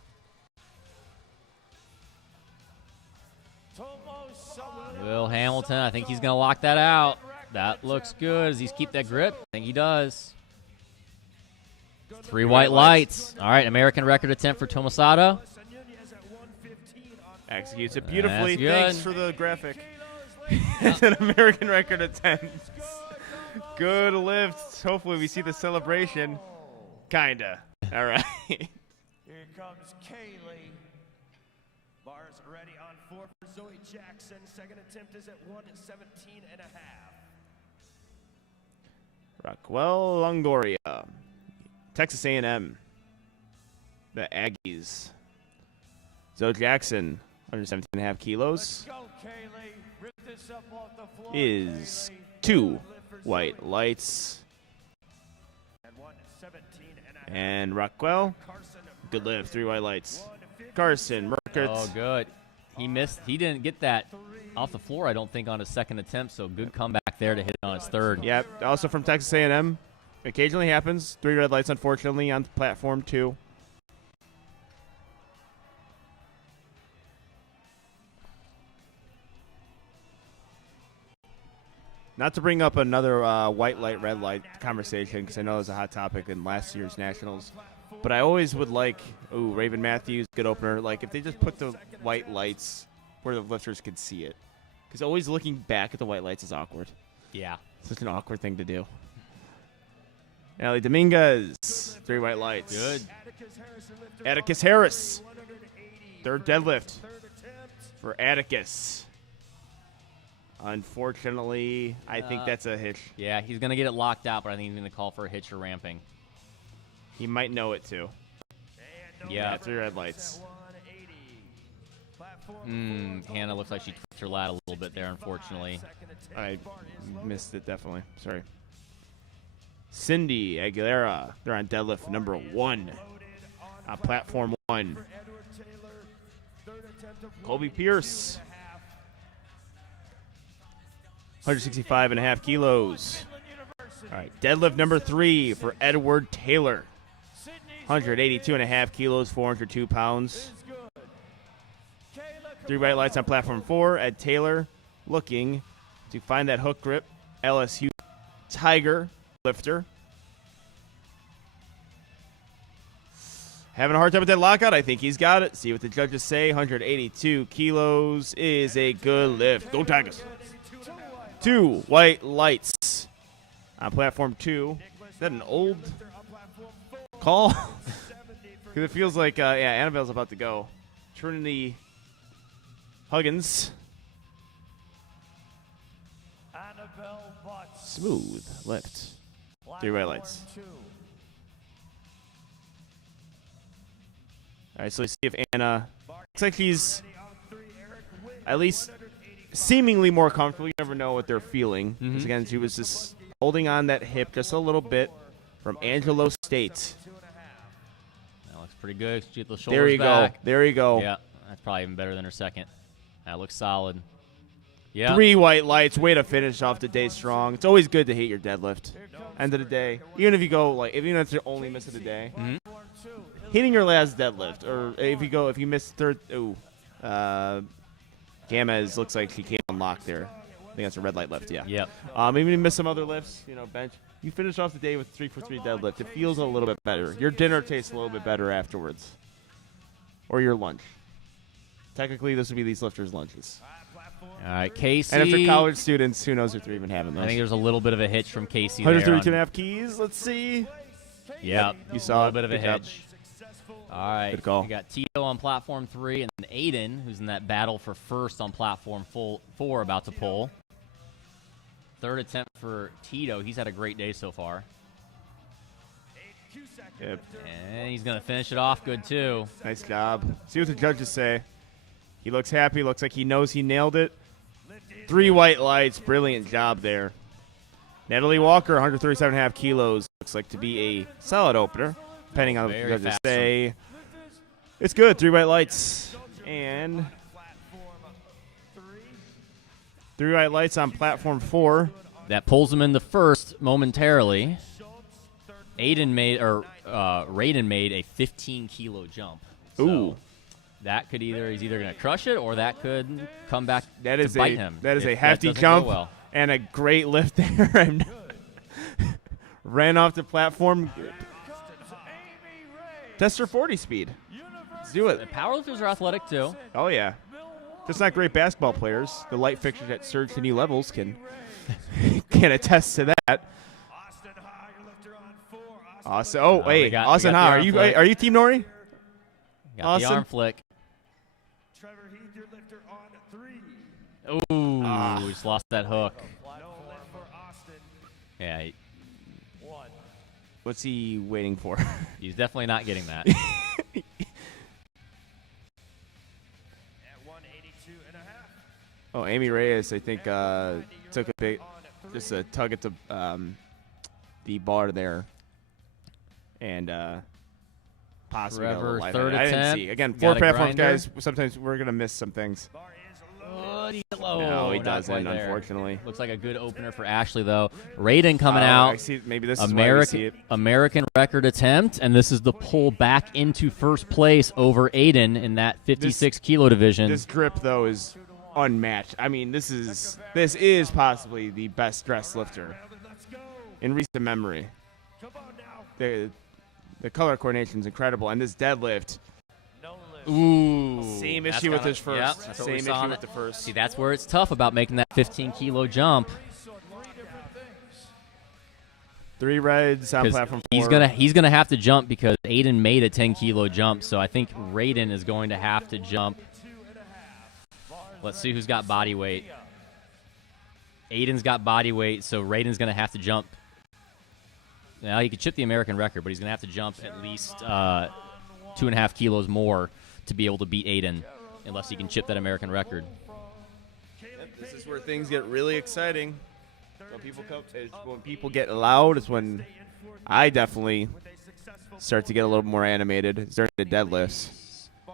Will Hamilton, I think he's going to lock that out. That looks good. Does he keep that grip? I think he does. 3 white lights. All right, American record attempt for Tomasato. Executes it beautifully. That's good. Thanks for the graphic. It's an American record attempt. Good lift. Hopefully we see the celebration. Kinda. All right. Here comes Kaylee. Bars ready on 4 for Zoe Jackson. Second attempt is at 1:17.5. Raquel Longoria. Texas A&M. The Aggies. Zoe Jackson, 117.5 kilos. Let's go, Kaylee. Rip this up off the floor, Is Kaylee. 2 white lights. At 1:17.5. And Raquel, Carson good lift, 3 white lights. 1:50. Carson Mercury. Oh, good. He missed. He didn't get that off the floor, I don't think, on his second attempt, so good comeback there to hit it on his third. Yep, also from Texas A&M. Occasionally happens. 3 red lights, unfortunately, on platform 2. Not to bring up another white light, red light conversation, because I know it was a hot topic in last year's Nationals. But I always would like, Raven Matthews, good opener, like if they just put the white lights where the lifters could see it. Because always looking back at the white lights is awkward. Yeah. Such an awkward thing to do. Ellie Dominguez, 3 white lights. Good. Atticus Harris, third deadlift for Atticus. Unfortunately, I think that's a hitch. Yeah, he's going to get it locked out, but I think he's going to call for a hitch or ramping. He might know it too. Yeah. 3 red lights. Hannah looks like she twitched her lat a little bit there, unfortunately. I missed it, definitely. Sorry. Cindy Aguilera, they're on deadlift number 1 on platform 1. Colby Pierce, 165.5 kilos. All right, deadlift number 3 for Edward Taylor, 182.5 kilos, 402 pounds. 3 white lights on platform 4. Ed Taylor looking to find that hook grip. LSU Tiger lifter. Having a hard time with that lockout. I think he's got it. See what the judges say. 182 kilos is a good lift. Go Tigers. 2 white lights on platform 2. Is that an old call? Because it feels like, Annabelle's about to go. Trinity Huggins. Smooth lift. 3 white lights. All right, so let's see if Anna looks like she's at least seemingly more comfortable. You never know what they're feeling. Because again, she was just holding on that hip just a little bit from Angelo State. That looks pretty good. She get the shoulders There you back. go. There you go. Yeah, that's probably even better than her second. That looks solid. Yeah. 3 white lights. Way to finish off the day strong. It's always good to hit your deadlift. End of the day, even if you go even if it's your only miss of the day, hitting your last deadlift, or if you miss third. Gamez looks like she came unlocked there. I think that's a red light lift. Yeah. Yep. Even if you miss some other lifts, bench. You finish off the day with 3 for 3 deadlift. It feels a little bit better. Your dinner tastes a little bit better afterwards, or your lunch. Technically, this would be these lifters' lunches. All right, Casey. And if they're college students, who knows if they're even having those. I think there's a little bit of a hitch from Casey there. 132.5 keys. Let's see. Yep. You saw a little bit of a Good job. hitch. All right. Good call. We got Tito on platform 3 and then Aiden, who's in that battle for first on platform 4, about to pull. Third attempt for Tito. He's had a great day so far. Yep. And he's going to finish it off good, too. Nice job. See what the judges say. He looks happy. Looks like he knows he nailed it. 3 white lights. Brilliant job there. Natalie Walker, 137.5 kilos. Looks like to be a solid opener, depending on what the Very judges fast say. It's good. 3 white lights. And 3 white lights on platform 4. That pulls him into first momentarily. Raiden made a 15-kilo jump. So Ooh. that could he's either going to crush it or that could come back That is to bite him. That is if a hefty doesn't go jump well. and a great lift there. Ran off the platform. Test her 40 speed. Let's do it. The powerlifters are athletic too. Oh, yeah. Just not great basketball players. The light fixtures that surge to new levels can attest to that. Austin, wait, Austin, how are you Team Nori? Got Austin? the arm flick. Trevor Heath, your lifter on 3. Ooh, just lost that hook. No lift for Austin. Yeah, 1. What's he waiting for? he's definitely not getting that. At 182 and a half. Oh, Amy Reyes, I think, took just a tug at the bar there. And possibly got a little Trevor, light third on it. I didn't attempt. see. Again, Got 4 a platforms, grinder. guys. Sometimes we're going to miss some things. Bar is Oh, he's No, low. he Not doesn't, quite there. unfortunately. Looks like a good opener for Ashley, though. Raiden coming I out. see. Maybe this is why we see it. American record attempt, and this is the pull back into first place over Aiden in that 56 kilo division. This drip, though, is unmatched. I mean, this is possibly the best dressed lifter in recent memory. The color coordination is incredible, and this deadlift, Ooh. same That's issue with kinda- his first. Yep, that's what we Same saw issue in with it. the first. See, that's where it's tough about making that 15 kilo jump. 3 reds on 'Cause platform 4. he's gonna have to jump because Aiden made a 10 kilo jump, so I think Raiden is going to have to jump. Let's see who's got body weight. Aiden's got body weight, so Raiden's gonna have to jump. Now he could chip the American record, but he's gonna have to jump at least 2.5 kilos more to be able to beat Aiden, unless he can chip that American record. This is where things get really exciting. When people get loud, it's when I definitely start to get a little more animated. It's during the deadlifts.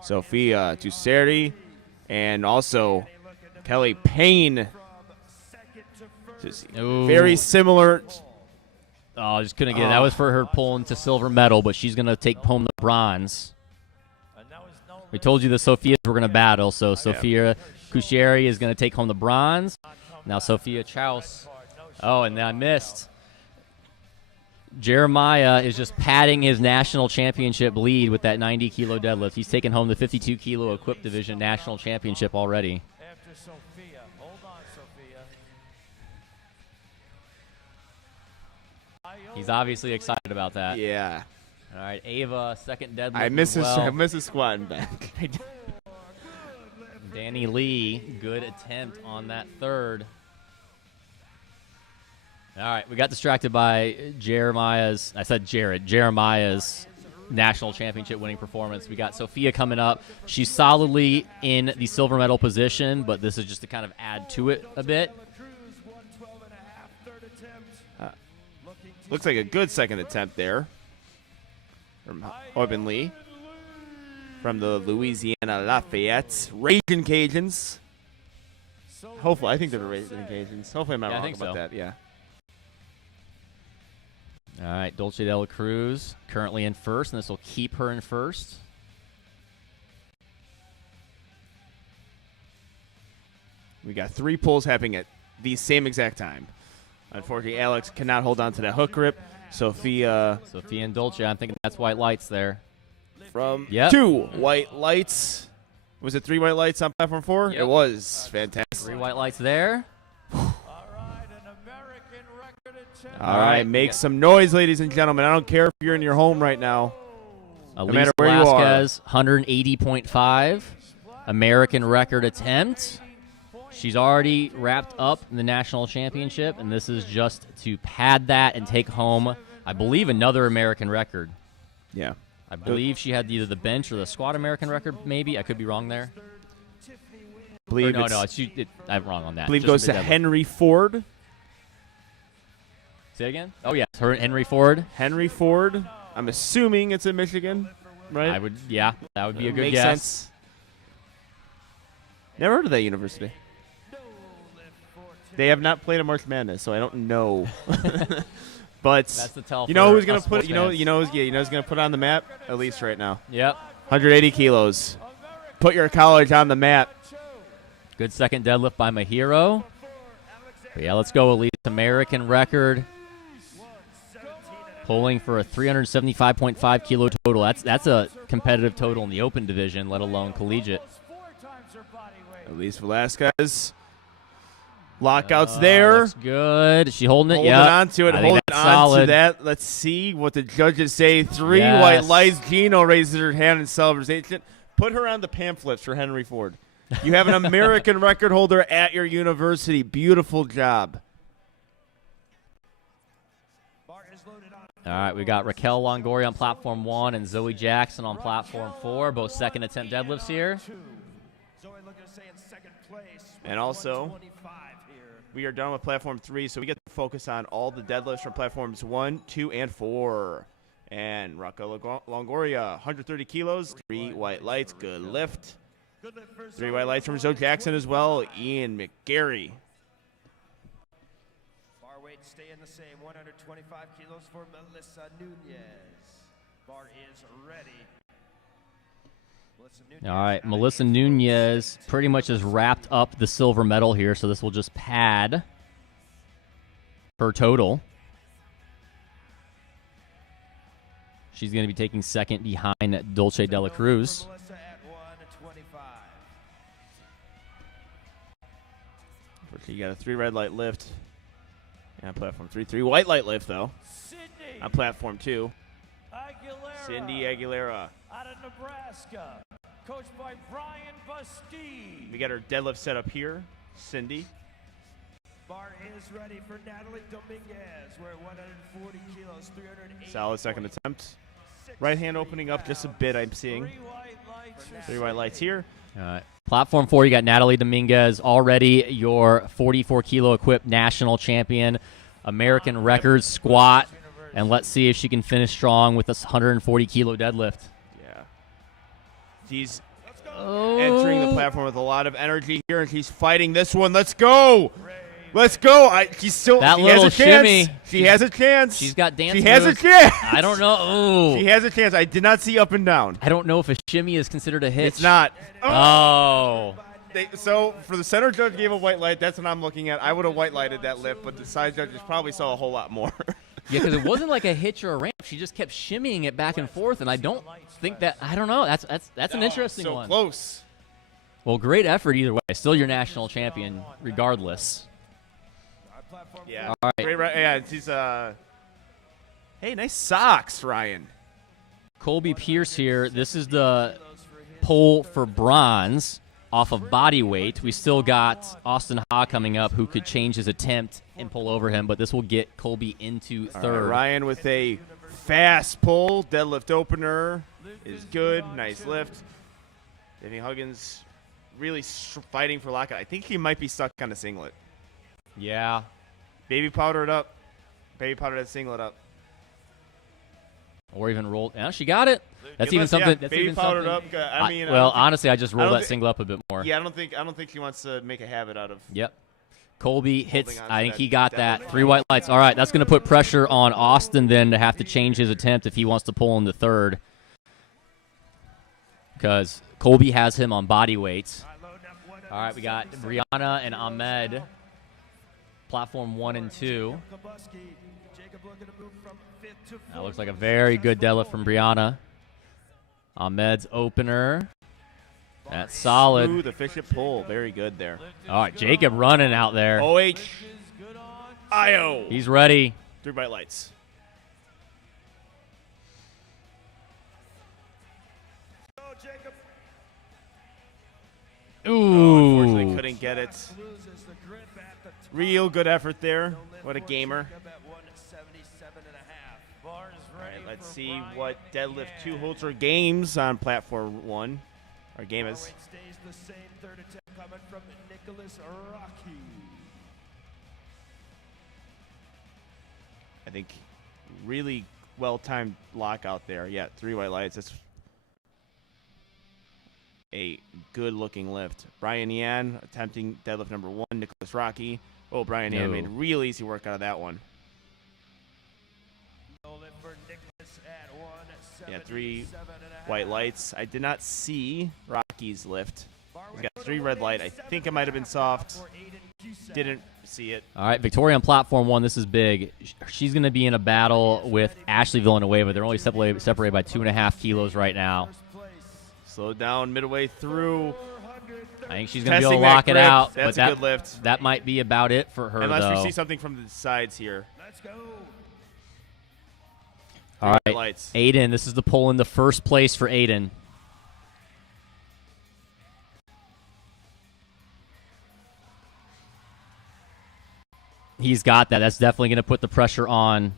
Sophia Tusseri and also Kaylee Payne. Just Ooh. very similar. Oh, just couldn't get it. That was for her pulling to silver medal, but she's going to take home the bronze. We told you the Sophias were going to battle, so Sophia Cusheri is going to take home the bronze. Now Sophia Chaus. Oh, and then I missed. Jeremiah is just padding his national championship lead with that 90 kilo deadlift. He's taken home the 52 kilo equipped division national championship already. After Sophia. Hold on, Sophia. He's obviously excited about that. Yeah. All right, Ava, second deadlift. I miss as well. his squat and back. Danny Lee, good attempt on that third. All right, we got distracted by Jeremiah's national championship winning performance. We got Sophia coming up. She's solidly in the silver medal position, but this is just to kind of add to it a bit. Looks like a good second attempt there from Oben Lee from the Louisiana Lafayette Raging Cajuns. Hopefully, I think they're the Raging Cajuns. Hopefully, I'm not Yeah, I wrong think about so. that. Yeah. All right, Dulce de la Cruz currently in first, and this will keep her in first. We got 3 pulls happening at the same exact time. Unfortunately, Alex cannot hold on to that hook grip. Sophia and Dulce, I'm thinking that's white lights there. from Yep. 2 white lights. Was it 3 white lights on platform 4? Yep. It was. Fantastic. 3 white lights there. All right, make some noise, ladies and gentlemen. I don't care if you're in your home right now. Elise matter where you are. Velasquez, 180.5. American record attempt. She's already wrapped up in the national championship, and this is just to pad that and take home, I believe, another American record. Yeah. I believe she had either the bench or the squat American record, maybe. I could be wrong there. Believe Or it's, I'm wrong on that. believe Just goes the to deadlift. Henry Ford. Say it again? Oh, yes, Henry Ford. Henry Ford. I'm assuming it's in Michigan, right? That would be a good Makes guess. sense. Never heard of that university. They have not played a March Madness, so I don't know. But That's the tell you know for who's gonna us put sports who's gonna put on the map at least right now. Yep. 180 kilos. Put your college on the map. Good second deadlift by Mahiro. But yeah, let's go, Elite American record. Pulling for a 375.5 kilo total. That's a competitive total in the open division, let alone collegiate. Elise Velasquez. Lockouts there. Looks good. Is she holding it? Holding Yeah. on to it. Holding on to that. Let's see what the judges say. 3 white lights. Gino raises her hand in celebration. Put her on the pamphlets for Henry Ford. You have an American record holder at your university. Beautiful job. All right, we got Raquel Longoria on platform 1 and Zoe Jackson on platform 4. Both second attempt deadlifts here. And also, we are done with platform 3, so we get to focus on all the deadlifts from platforms 1, 2, and 4. And Raquel Longoria, 130 kilos, 3 white lights, good lift. 3 white lights from Zoe Jackson as well. Ian McGarry. Bar weight staying the same, 125 kilos for Melissa Nunez. Bar is ready. All right, Melissa Nunez pretty much has wrapped up the silver medal here, so this will just pad her total. She's going to be taking second behind Dulce de la Cruz. You got a 3 red light lift on platform 3. 3 white light lift, though, on platform 2. Aguilera. Cindy Aguilera. Out of Nebraska. Coached by Brian Bustee. We got her deadlift set up here. Cindy. Bar is ready for Natalie Dominguez. We're at 140 kilos, 380. Solid second attempt. Right hand opening up just a bit, I'm seeing. 3 white lights here. All right. Platform 4, you got Natalie Dominguez, already your 44-kilo equipped national champion, American record squat, and let's see if she can finish strong with this 140-kilo deadlift. Yeah. She's entering the platform with a lot of energy here, and she's fighting this one. Let's go! Let's go! She's still. That she little has a chance. shimmy. She has a chance. She's got dance She has a moves. chance. I don't know. Ooh. She has a chance. I did not see up and down. I don't know if a shimmy is considered a hitch. It's not. Oh. So for the center judge gave a white light. That's what I'm looking at. I would have white lighted that lift, but the side judges probably saw a whole lot more. Yeah, because it wasn't like a hitch or a ramp. She just kept shimmying it back and forth, and I don't think that. I don't know. That's an interesting so one. Close. Well, great effort either way. Still your national champion, regardless. Yeah. All right. Great, yeah. She's Hey, nice socks, Ryan. Colby Pierce here. This is the poll for bronze off of body weight. We still got Austin Ha coming up, who could change his attempt and pull over him, but this will get Colby into third. Right, Ryan with a fast pull. Deadlift opener is good. Nice lift. Danny Huggins really fighting for lockout. I think he might be stuck on a singlet. Yeah. Baby powder it up. Baby powder that singlet up. Or even rolled. Yeah, she got it. That's even something. Yeah, That's baby even powdered something. up. I mean, well, honestly, I just rolled that think- single up a bit more. Yeah, I don't think she wants to make a habit out of. Yep. Colby hits. on to I think that he got deadlift. that. 3 white lights. All right, that's going to put pressure on Austin then to have to change his attempt if he wants to pull into third. Because Colby has him on body weights. All right, we got Brianna and Ahmed, platform 1 and 2. That looks like a very good deadlift from Brianna. Ahmed's opener. That's solid. Ooh, the fishnet pull. Very good there. All right, Jacob running out there. IO. He's ready. 3 bright lights. Ooh. Unfortunately, couldn't get it. Real good effort there. What a gamer. All right, let's see what deadlift 2 holds for games on platform 1. Our game is. I think really well-timed lockout there. Yeah, 3 white lights. That's a good-looking lift. Brian Yan attempting deadlift number 1. Nicholas Rocky. Oh, Brian Yan made real easy work out of that one. Yeah, 3 white lights. I did not see Rocky's lift. He's got 3 red light. I think it might have been soft. Didn't see it. All right, Victoria on platform 1. This is big. She's going to be in a battle with Ashley Villanueva. They're only separated by 2.5 kilos right now. Slowed down midway through. I think she's going to be able Testing to that lock it grip. out. That's but a good lift. That might be about it for her, Unless though. we see something from the sides here. Let's go. All right, Lights. Aiden, this is the pull into first place for Aiden. He's got that. That's definitely going to put the pressure on.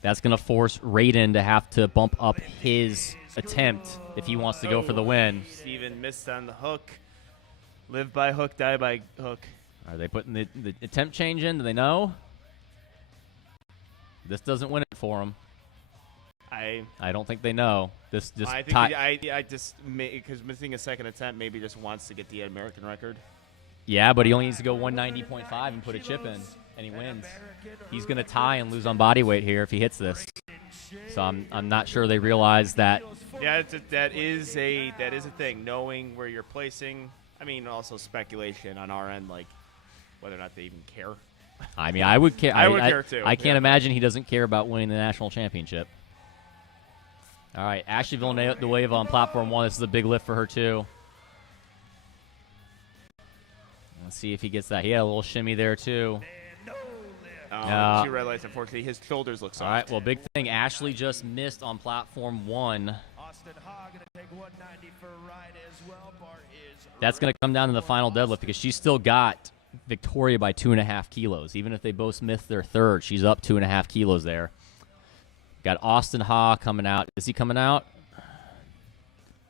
That's going to force Raiden to have to bump up his attempt if he wants to go for the win. Steven missed on the hook. Live by hook, die by hook. Are they putting the attempt change in? Do they know? This doesn't win it for him. I don't think they know. This just I think I just because missing a second attempt maybe just wants to get the American record. Yeah, but he only needs to go 190.5 and put a chip in, and he wins. He's going to tie and lose on body weight here if he hits this. So I'm not sure they realize that. Yeah, that is a thing. Knowing where you're placing. I mean, also speculation on our end, like whether or not they even care. I mean, I would care. I would care too. I can't imagine he doesn't care about winning the national championship. All right, Ashley Villanueva on platform 1. This is a big lift for her too. Let's see if he gets that. He had a little shimmy there too. Two red lights, unfortunately. His shoulders look soft. All right, well, big thing. Ashley just missed on platform 1. That's going to come down to the final deadlift because she's still got Victoria by 2.5 kilos. Even if they both missed their third, she's up 2.5 kilos there. Got Austin Ha coming out. Is he coming out?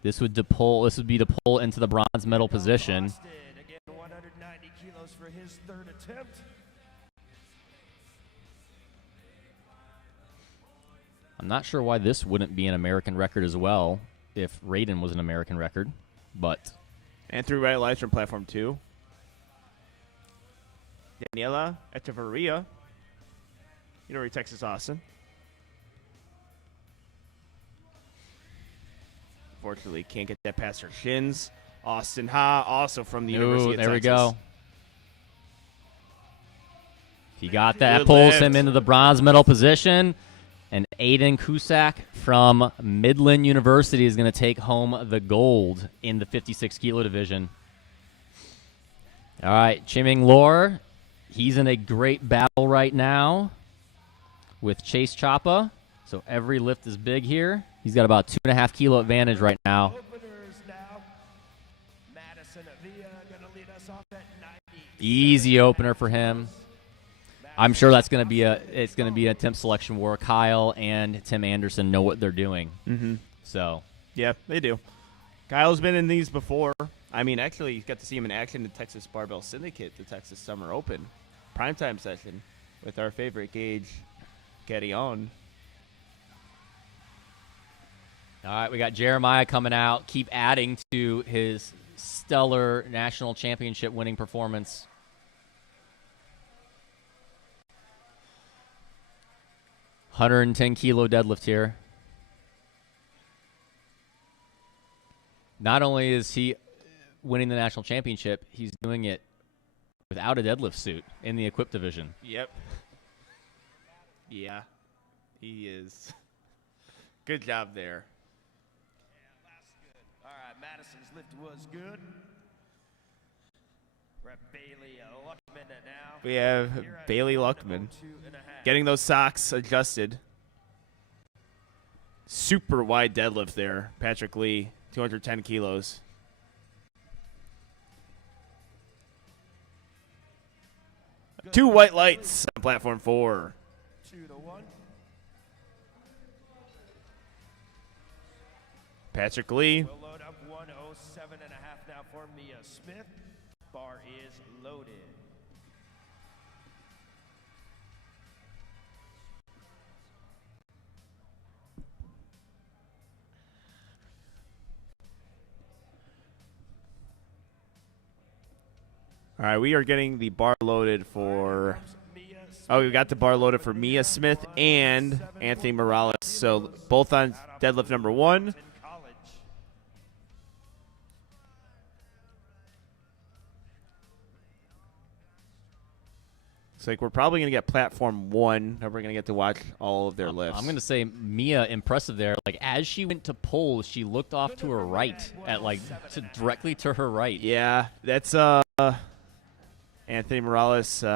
This would be to pull into the bronze medal position. Again, 190 kilos for his third attempt. I'm not sure why this wouldn't be an American record as well if Raiden was an American record, but. And 3 red lights from platform 2. Jana Echeverria, Texas Austin. Unfortunately, can't get that past her shins. Austin Ha, also from the University of There Texas. we go. He got that. Good Pulls lift. him into the bronze medal position. And Aiden Cusack from Midland University is going to take home the gold in the 56 kilo division. All right, Chiming Lor. He's in a great battle right now with Chase Chapa. So every lift is big here. He's got about 2.5 kilo advantage right now. Easy opener for him. I'm sure that's going to be a temp selection where Kyle and Tim Anderson know what they're doing. Mm-hmm. So yeah, they do. Kyle's been in these before. I mean, actually, you got to see him in action in the Texas Barbell Syndicate, the Texas Summer Open primetime session with our favorite Gage Guerillon. All right, we got Jeremiah coming out. Keep adding to his stellar national championship winning performance. $110 deadlift here. Not only is he winning the national championship, he's doing it without a deadlift suit in the equipped division. Yep. Yeah, he is. Good job there. All right, Madison's lift was good. We're at Bayley Luckman now. We have Bayley Luckman getting those socks adjusted. Super wide deadlift there. Patrick Lee, 210 kilos. Two white lights on platform 4. 2-1. Patrick Lee. We'll load up 107.5 now for Mia Smith. Bar is loaded. All right, we are getting the bar loaded for. Oh, we got the bar loaded for Mia Smith and Anthony Morales. So both on deadlift number 1. Looks like we're probably going to get platform 1, and we're going to get to watch all of their lifts. I'm going to say Mia impressive there. Like as she went to pull, she looked off to her right at directly to her right. Yeah, that's Anthony Morales. 3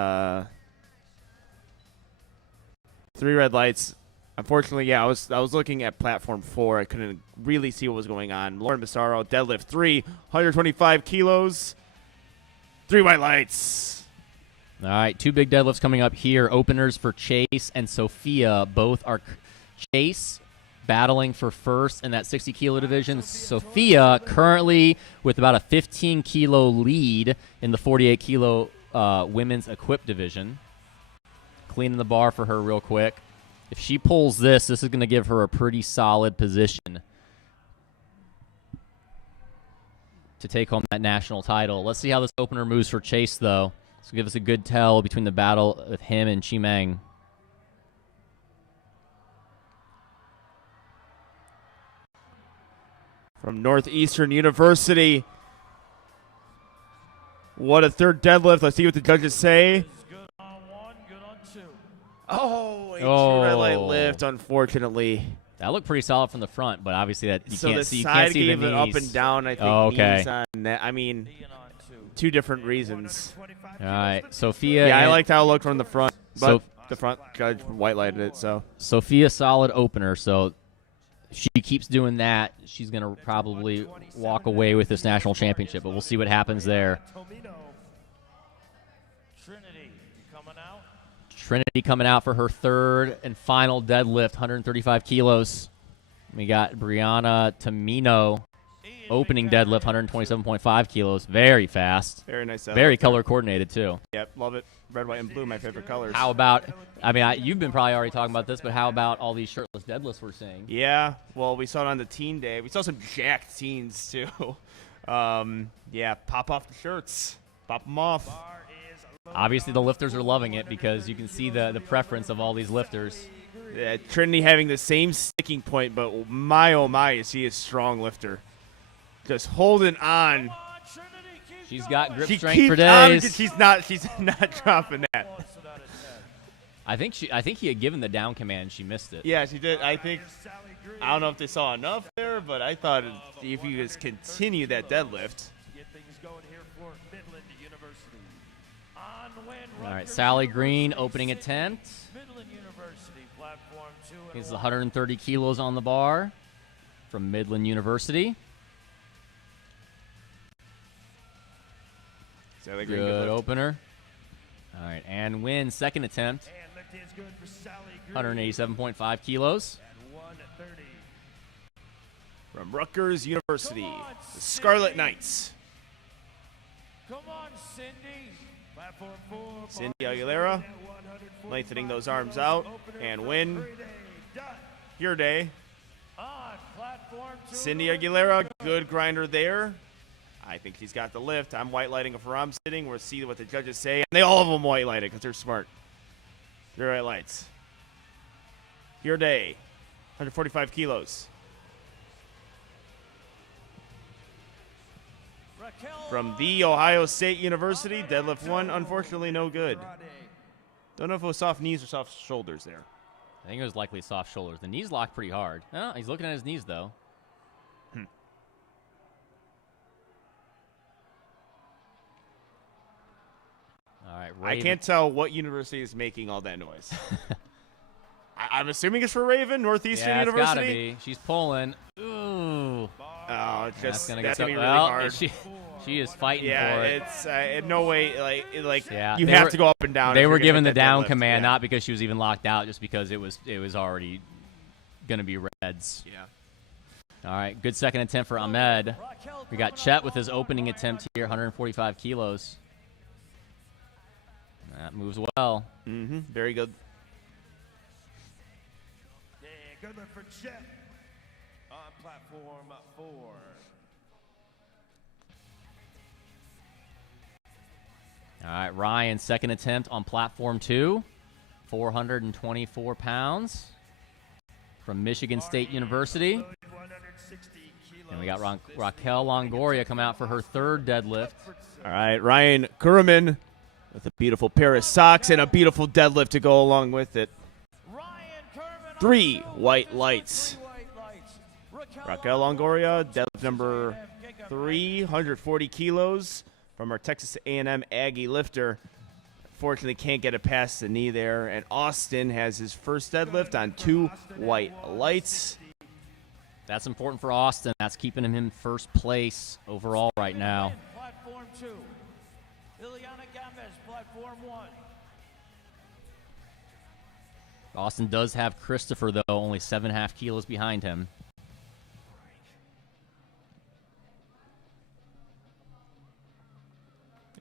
red lights. Unfortunately, yeah, I was looking at platform 4. I couldn't really see what was going on. Lauren Massaro, deadlift 3, 125 kilos. 3 white lights. All right, 2 big deadlifts coming up here. Openers for Chase and Sophia. Both are Chase battling for first in that 60-kilo division. Sophia currently with about a 15-kilo lead in the 48-kilo women's equipped division. Cleaning the bar for her real quick. If she pulls this is going to give her a pretty solid position to take home that national title. Let's see how this opener moves for Chase, though. This will give us a good tell between the battle with him and Chimeng. From Northeastern University. What a third deadlift. Let's see what the judges say. Good on 1, good on 2. Oh, a red light lift, unfortunately. That looked pretty solid from the front, but obviously that you can't see. You So the can't side see the gave it up knees. and down, I think. Oh, okay. Knees on that. I mean, Knee on 2. 2 different reasons. All right, Sophia. Yeah, I and- liked how it looked from the front, but So- the front judge white lighted it, so. Sophia solid opener, so if she keeps doing that, she's going to probably walk away with this national championship, but we'll see what happens there. Trinity coming out. Trinity coming out for her third and final deadlift, 135 kilos. We got Brianna Tamino opening deadlift, 127.5 kilos. Very fast. Very nice. Very color coordinated, too. Yep, love it. Red, white, and blue, my favorite colors. How about, you've been probably already talking about this, but how about all these shirtless deadlifts we're seeing? Yeah, well, we saw it on the teen day. We saw some jacked teens, too. Yeah, pop off the shirts. Pop them off. Obviously, the lifters are loving it because you can see the preference of all these lifters. Yeah, Trinity having the same sticking point, but oh my, is he a strong lifter. Just holding on. She's got grip She strength keeps for days. she's not dropping that. I think he had given the down command. She missed it. Yeah, she did. I don't know if they saw enough there, but I thought if you just continue that deadlift. Get things going here for Midland University. All right, Sally Green opening attempt. Midland University, platform 2. He's 130 kilos on the bar from Midland University. Sally Green, Good lift. opener. All right, and win second attempt. And lift is good for Sally Green. 187.5 kilos. At 130. From Rutgers University, the Scarlet Knights. Come on, Cindy. Platform 4. Cindy Aguilera, lengthening those arms out, and win your day. On platform 2. Cindy Aguilera, good grinder there. I think she's got the lift. I'm white lighting it where I'm sitting. We'll see what the judges say. And they all of them white light it because they're smart. They're white lights. Your day, 145 kilos. From The Ohio State University, deadlift 1, unfortunately no good. Don't know if it was soft knees or soft shoulders there. I think it was likely soft shoulders. The knees locked pretty hard. Oh, he's looking at his knees, though. All right, I Raven. can't tell what university is making all that noise. I'm assuming it's for Raven, Northeastern Yeah, it's University. gotta be. She's pulling. Ooh. Oh, it's That's just gonna that's get gonna be so, really well, hard. She is fighting for Yeah, it. it's in no way like Yeah, you they have were- to go up and down. They if were you're gonna given the hit that down deadlift. command, Yeah. not because she was even locked out, just because it was already gonna be reds. Yeah. All right, good second attempt for Ahmed. We got Chet with his opening attempt here, 145 kilos. That moves well. Very good. Yeah, good look for Chet. On platform 4. All right, Ryan, second attempt on platform 2, 424 pounds from Michigan State University. 160 kilos. And we got Raquel Longoria come out for her third deadlift. All right, Ryan Kurman with a beautiful pair of socks and a beautiful deadlift to go along with it. 3 white lights. Raquel Longoria, deadlift number 340 kilos from our Texas A&M Aggie lifter. Fortunately, can't get it past the knee there. And Austin has his first deadlift on 2 white lights. That's important for Austin. That's keeping him in first place overall right now. Platform 2. Ileana Gomez, platform 1. Austin does have Christopher, though, only 7.5 kilos behind him.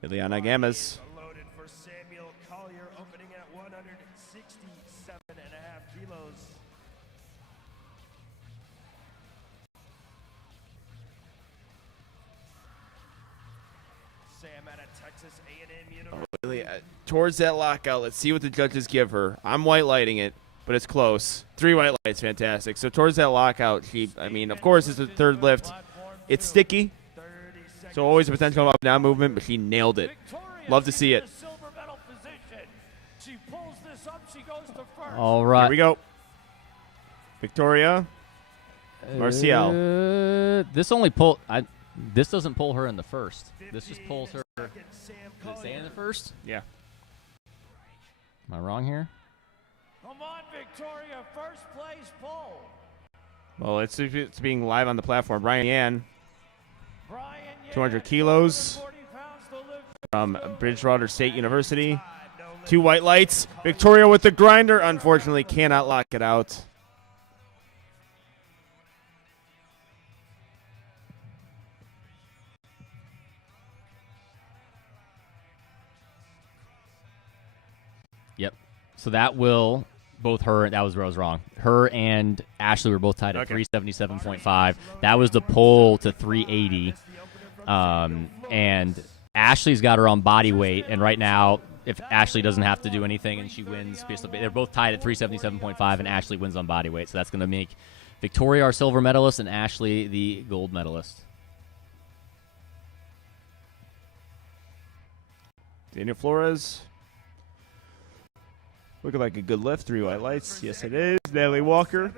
Ileana Gomez. Loaded for Samuel Collier, opening at 167.5 kilos. Sam out of Texas A&M University. Really, towards that lockout, let's see what the judges give her. I'm white lighting it, but it's close. 3 white lights, fantastic. So towards that lockout, of course, it's the third lift. It's sticky, so always a potential up down movement, but she nailed it. Love to see it. All right. Here we go. Victoria Marcial. This only this doesn't pull her in the first. This just pulls her. Does it stay in the first? Yeah. Am I wrong here? Come on, Victoria, first place pole. Well, it's being live on the platform. Brian Yan, Brian Yan, 200 kilos 40 pounds to live. from Bridgewater State University. 2 white lights. Victoria with the grinder. Unfortunately, cannot lock it out. Yep. So that will both her. That was where I was wrong. Her and Ashley were both tied at 377.5. That was the pull to 380. And Ashley's got her on body weight, and right now, if Ashley doesn't have to do anything and she wins, they're both tied at 377.5, and Ashley wins on body weight. So that's going to make Victoria our silver medalist and Ashley the gold medalist. Daniel Flores. Looking like a good lift. 3 white lights. Yes, it is. Natalie Walker.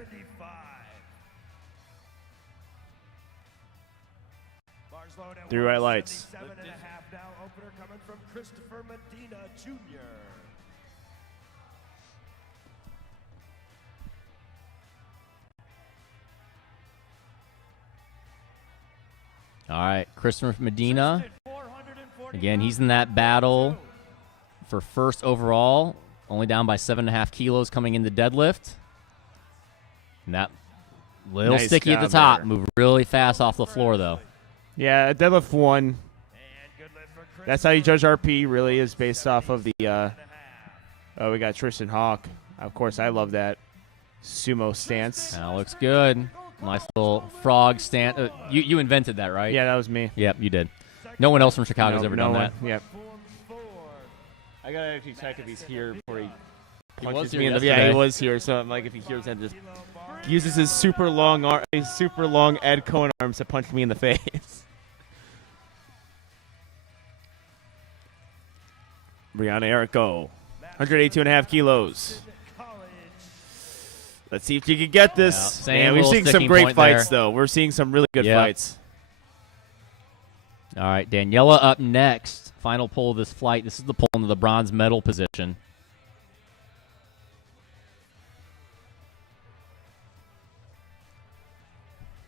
Three white lights. 7.5 now, opener coming from Christopher Medina Jr. All right, Christopher Medina. Again, he's in that battle for first overall, only down by 7.5 kilos coming in the deadlift. And that little Nice sticky at the job top. there. Moved really fast off the floor, though. Yeah, deadlift 1. That's how you judge RP, really, is based off of the, we got Tristan Hawk. Of course, I love that sumo stance. That looks good. Nice little frog stance. You invented that, right? Yeah, that was me. Yep, you did. No one else from Chicago's ever done one. that. Yep. I gotta actually check if he's here before he was punches here me in the. Yeah, yesterday. he was here. So I'm like, if he hears that, just uses his super long Ed Cohen arms to punch me in the face. Brianna Erico, 182.5 kilos. Let's see if you can get this. Yeah, same Man, we're little seeing some sticking great point fights, there. though. We're seeing some really good Yeah. fights. All right, Daniela up next. Final pull of this flight. This is the pull into the bronze medal position.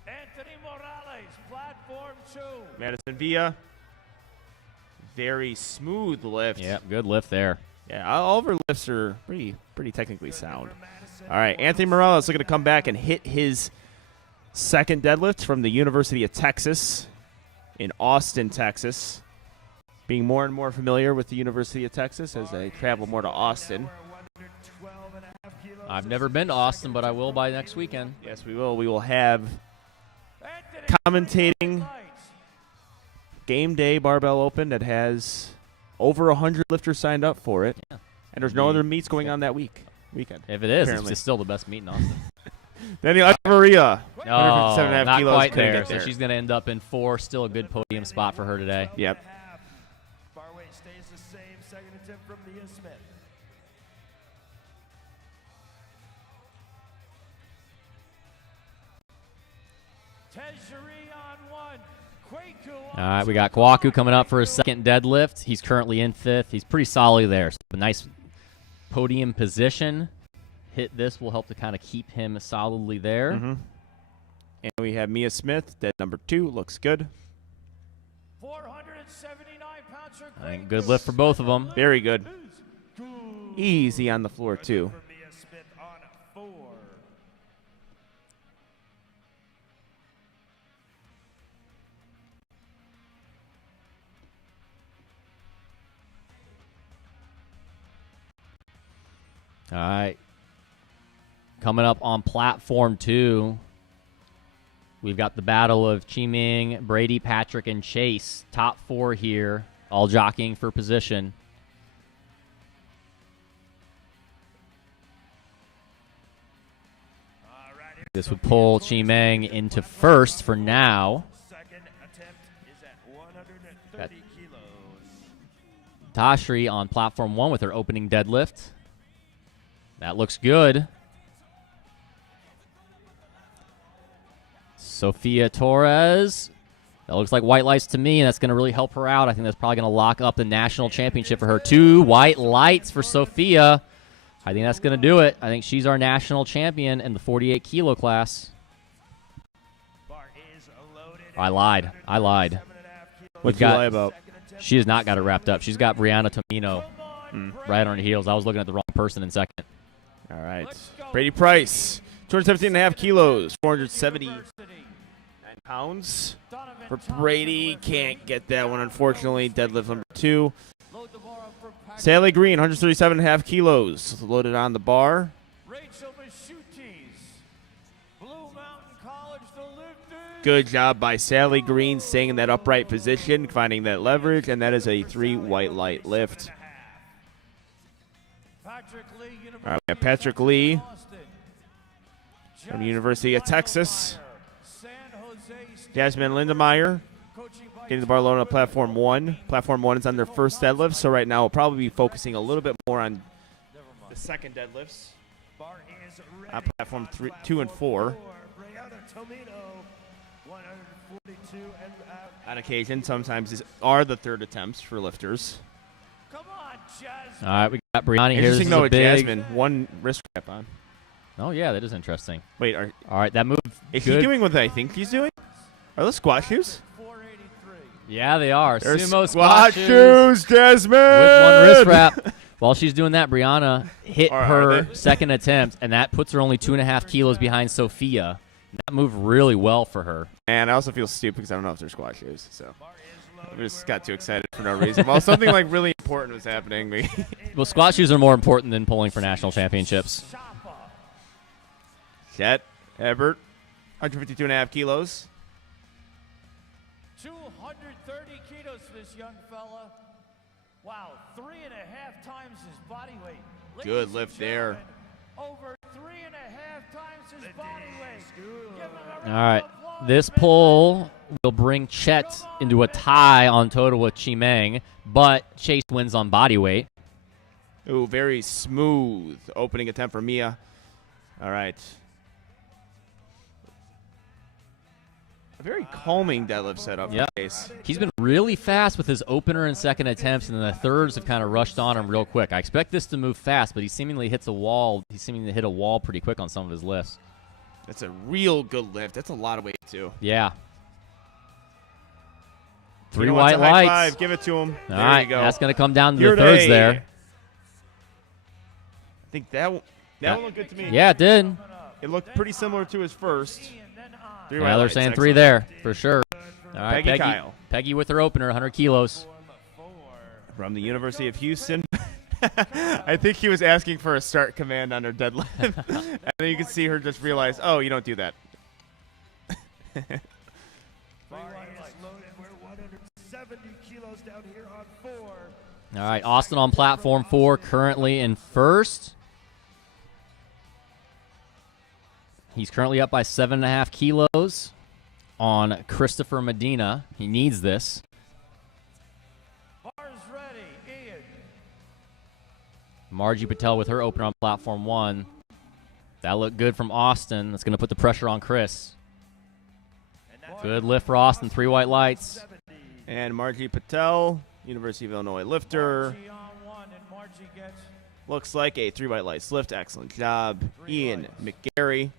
Anthony Morales, platform 2. Madison Villa, very smooth lift. Yep, good lift there. Yeah, all of her lifts are pretty technically sound. All right, Anthony Morales looking to come back and hit his second deadlift from the University of Texas in Austin, Texas. Being more and more familiar with the University of Texas as I travel more to Austin. I've never been to Austin, but I will by next weekend. Yes, we will. We will have commentating game day barbell open that has over 100 lifters signed up for it. Yeah. And there's no other meets going on that weekend. If it is, Apparently. it's still the best meet in Austin. Daniel Echeverria, No, 157.5 not kilos, quite couldn't there. get So she's going to end up in 4. Still a good podium spot for her today. Yep. Bar weight stays the same. Second attempt from Mia Smith. Tejeri on one. Kwaku All right, we got Kwaku coming up for his second deadlift. He's currently in fifth. He's pretty solid there. So a nice podium position. Hit this will help to kind of keep him solidly there. And we have Mia Smith, dead number 2. Looks good. 479 pounds for I think Kwaku. good lift for both of them. Very good. Easy on the floor, too. For Mia Smith on 4. All right. Coming up on platform 2, we've got the battle of Chi-Ming, Brady, Patrick, and Chase. Top 4 here, all jockeying for position. This would pull Chi-Ming into first for now. Second attempt is at 130 kilos. Tashri on platform 1 with her opening deadlift. That looks good. Sophia Torres. That looks like white lights to me, and that's going to really help her out. I think that's probably going to lock up the national championship for her. 2 white lights for Sophia. I think that's going to do it. I think she's our national champion in the 48 kilo class. Bar is loaded. I lied. What'd We've you got- lie about? She has not got it wrapped up. She's got Brianna Tomino right on her heels. I was looking at the wrong person in second. All right. Brady Price, 217.5 kilos, 479 pounds. For Brady, can't get that one, unfortunately. Deadlift number 2. Load the bar up for Patrick. Sally Green, 137.5 kilos, loaded on the bar. Rachel Mashutis. Blue Mountain College, the lifters. Good job by Sally Green staying in that upright position, finding that leverage, and that is a 3 white light lift. Patrick Lee, All right, we have Patrick Lee Austin. from the University of Texas. San Jose State. Jasmine Lindemeyer Coaching by getting the bar loaded on platform 1. Platform 1 is on their first deadlift, so right now we'll probably be focusing a little bit more on the second deadlifts. Bar is ready. On platform 2 and 4. Brianna Tomino, 142 and On occasion, sometimes these are the third attempts for lifters. Come on, Jasmine. All right, we got Brianna here. This Interesting is though a with big. Jasmine, 1 wrist wrap on. Oh, yeah, that is interesting. Wait, All right, that move. is good. he doing what I think he's doing? Are those squat shoes? 483. Yeah, they are. They're Sumo squat shoes, Jasmine! with one wrist wrap. While she's doing that, Brianna hit Are her they? second attempt, and that puts her only 2.5 kilos behind Sophia. That moved really well for her. And I also feel stupid because I don't know if they're squat shoes. So I just got too excited for no reason. Well, something like really important was happening. Well, squat shoes are more important than pulling for national championships. Choppa. Chet Ebert, 152.5 kilos. 230 kilos for this young fella. Wow, 3.5 times his body weight. Good Ladies and lift there. gentlemen, Over 3.5 times his body weight. Give him a All round right, of applause, this man. pull will bring Chet into a tie on total with Chi-Ming, but Chase wins on body weight. Ooh, very smooth opening attempt for Mia. All right. A very calming deadlift setup for Yep. Chase. He's been really fast with his opener and second attempts, and then the thirds have kind of rushed on him real quick. I expect this to move fast, but he seemingly hits a wall. He's seeming to hit a wall pretty quick on some of his lifts. That's a real good lift. That's a lot of weight, too. Yeah. Three You know what's white a high lights. five. Give it to him. All There right, you go. that's going to come down to Your the thirds day. there. I think that one looked good to me. Yeah, it did. It looked pretty similar to his first. And then on. 3 Yeah, white they're lights, saying 3 excellent. there for sure. All right, Peggy Kyle. Peggy with her opener, 100 kilos. From the University of Houston. I think he was asking for a start command on her deadlift. And then you can see her just realize, oh, you don't do that. Bar is loaded. We're 170 kilos down here on 4. All right, Austin on platform 4, currently in first. He's currently up by 7.5 kilos on Christopher Medina. He needs this. Bars ready. Ian. Margie Patel with her opener on platform 1. That looked good from Austin. That's going to put the pressure on Chris. Good lift for Austin. 3 white lights. And Margie Patel, University of Illinois lifter. Looks like a 3 white lights lift. Excellent job. Ian McGarry.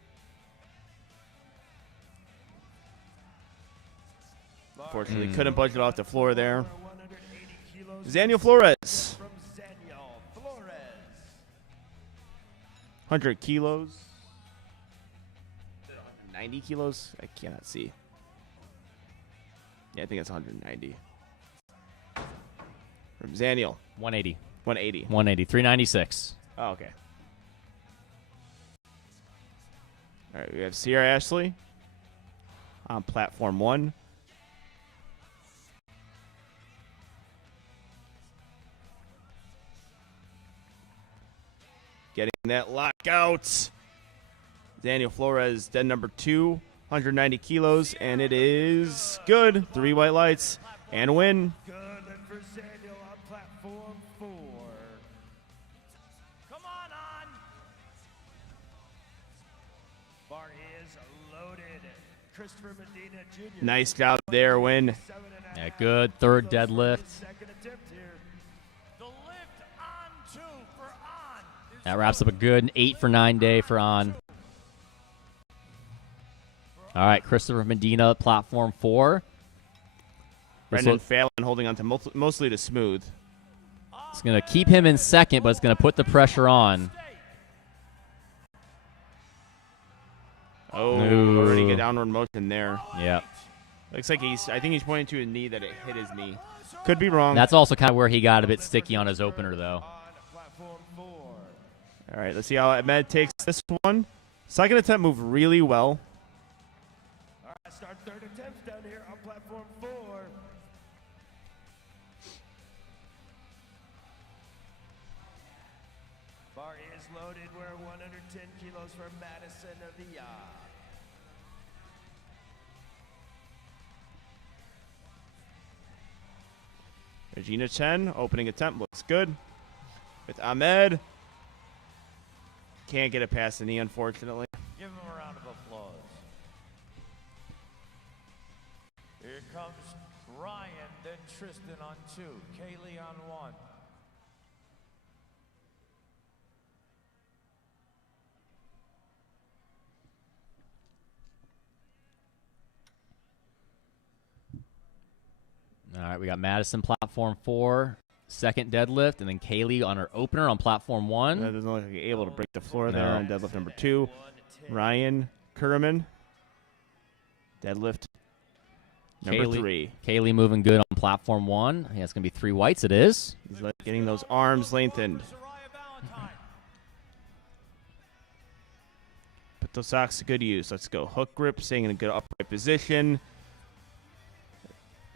Unfortunately, couldn't budget off the floor there. Zaniel Flores. 100 kilos. 90 kilos? I cannot see. Yeah, I think it's 190. From Zaniel. 180. 180. 180. 396. Oh, okay. All right, we have Sierra Ashley on platform 1. Getting that lockout. Daniel Flores, dead number 2, 190 kilos, and it is good. 3 white lights and a win. Good lift for Daniel on platform 4. Come on. Bar is loaded. Christopher Medina Jr. Nice job there, win. 7.5. Yeah, good. Third deadlift. Second attempt here. The lift on 2 for on. That wraps up a good 8 for 9 day for On. All right, Christopher Medina, platform 4. Brendan Fallon holding on to mostly to smooth. It's going to keep him in second, but it's going to put the pressure on. Oh, Ooh. already a downward motion there. Yeah. Looks like I think he's pointing to a knee that it hit his knee. Could be wrong. That's also kind of where he got a bit sticky on his opener, though. On platform 4. All right, let's see how Ahmed takes this one. Second attempt moved really well. All right, start third attempts down here on platform 4. Bar is loaded. We're 110 kilos for Madison Villa. Regina Chen, opening attempt looks good. With Ahmed. Can't get it past the knee, unfortunately. Give him a round of applause. Here comes Ryan, then Tristan on 2. Kaylee on 1. All right, we got Madison, platform 4, second deadlift, and then Kaylee on her opener on platform 1. That doesn't look like you're able to break the floor there No. on deadlift number 2. Ryan Kerman, deadlift number 3. Kaylee moving good on platform 1. Yeah, it's going to be 3 whites. It is. He's getting those arms lengthened. Zara Valentine. Put those socks to good use. Let's go. Hook grip, staying in a good upright position.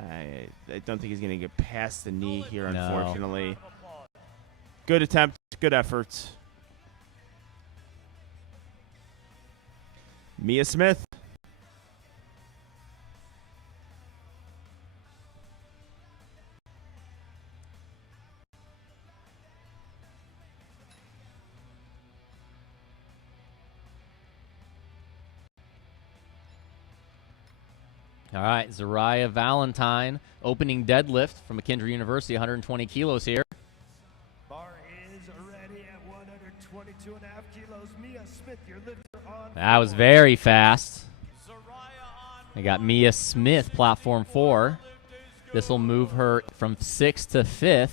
I don't think he's going to get past the knee here, No. unfortunately. Good attempt. Good effort. Mia Smith. All right, Zara Valentine, opening deadlift from McKendree University, 120 kilos here. Bar is ready at 122.5 kilos. Mia Smith, your lifter on. That was very fast. Zara on I got Mia Smith, platform 4. This will move her from 6th to 5th,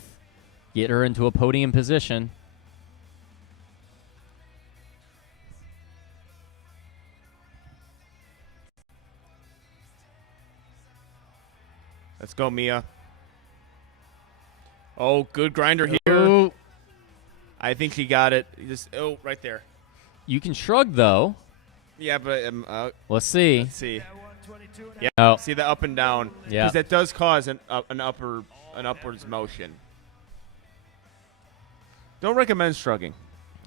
get her into a podium position. Let's go, Mia. Oh, good grinder here. Ooh. I think she got it. Right there. You can shrug, though. Yeah, but Let's see. let's see. At 122.5. Yeah, Oh. see the up and down. Yeah. Because that does cause an upwards motion. Don't recommend shrugging.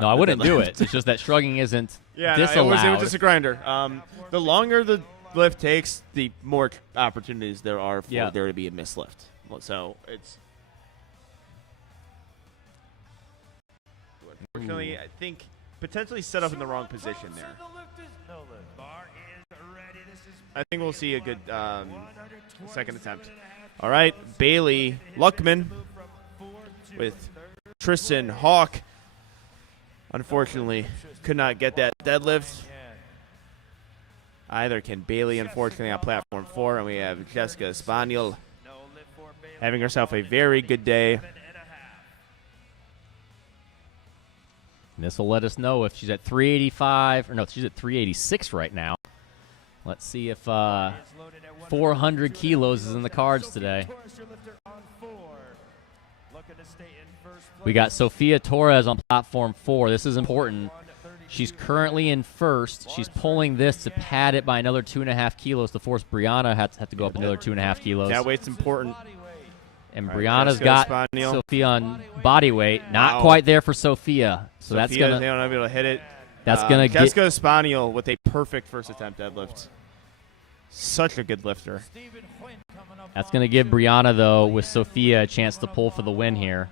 No, I wouldn't do it. It's just that shrugging isn't Yeah, disallowed. it was just a grinder. The longer the lift takes, the more opportunities there are for there to be a mislift. So it's Unfortunately, I think potentially set up in the wrong position there. I think we'll see a good second attempt. All right, Bayley, Luckman with Tristan Hawk. Unfortunately, could not get that deadlift. Either can Bayley, unfortunately, on platform 4, and we have Jessica Espanol having herself a very good day. This will let us know if she's at 385, or no, she's at 386 right now. Let's see if 400 kilos is in the cards today. We got Sofia Torres on platform 4. This is important. She's currently in first. She's pulling this to pad it by another 2.5 kilos to force Brianna have to go up another 2.5 kilos. That weight's important. And All right, Brianna's Jessica got Espanol. Sophia on body weight. Not Wow. quite there for Sophia. So that's Sophia, gonna they don't be able to hit it. that's gonna Jessica Espanol with a perfect first attempt deadlift. Such a good lifter. that's gonna give Brianna though with Sophia a chance to pull for the win here.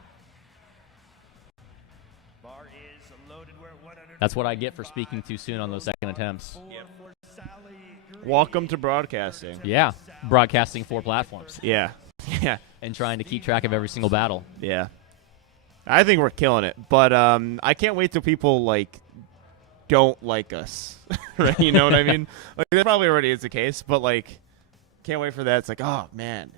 That's what I get for speaking too soon on those second attempts. Welcome to broadcasting. Yeah, broadcasting 4 platforms Yeah. Yeah. and trying to keep track of every single battle. Yeah. I think we're killing it. But I can't wait till people, like, don't like us. Right? You know what I mean? Like, that probably already is the case. But, like, can't wait for that. It's like, oh, man.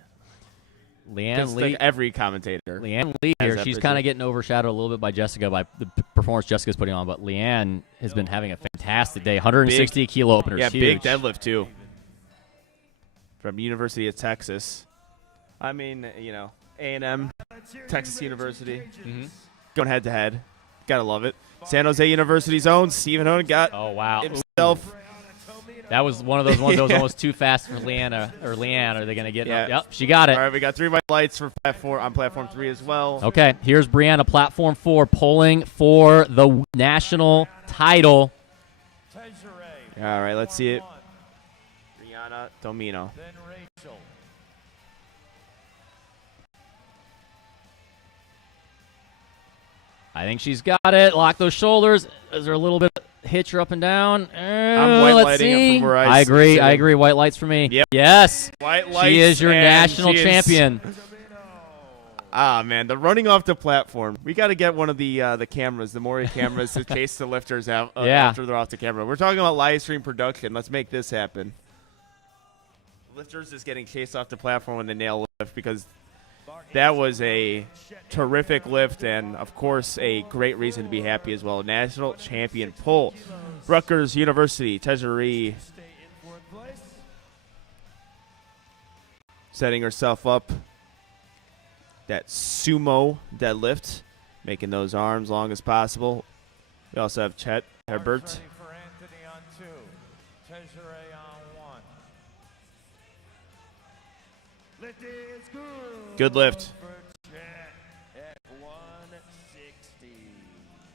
Leanne Lee, Like every commentator. Leanne Lee has here, that she's picture. kind of getting overshadowed a little bit by Jessica, by the performance Jessica's putting on. But Leanne has been having a fantastic day. 160 kilo openers. Yeah, huge. big deadlift, too. From University of Texas. I mean, you know, A&M, Texas University. Going head-to-head. Gotta love it. San Jose University's own Stephen Hoden got Oh, wow. himself. That was one of those ones that was Yeah. almost too fast for Leanne. Are they going to get Yeah. Yep, she got it. All right, we got 3 white lights for platform 3 as well. Okay, here's Brianna, platform 4, pulling for the national title. All right, let's see it. Brianna Domino. Then Rachel. I think she's got it. Lock those shoulders. Is there a little bit of hitch her up and down? I'm white let's lighting it see. from where I I agree. sit. I agree. White lights for me. Yep. Yes. White lights. She is your and national she is- champion. Ah, man, the running off the platform. We got to get one of the cameras, the Maury cameras, to chase the lifters out Yeah. after they're off the camera. We're talking about live stream production. Let's make this happen. Lifters just getting chased off the platform when they nail lift, because that was a terrific lift and, of course, a great reason to be happy as well. National champion pull. Rutgers University, Tejerie setting herself up. That sumo deadlift, making those arms long as possible. We also have Chet Herbert. Ready for Anthony on 2. Tejerie on 1. Lift is good. Good lift. For Chet at 160.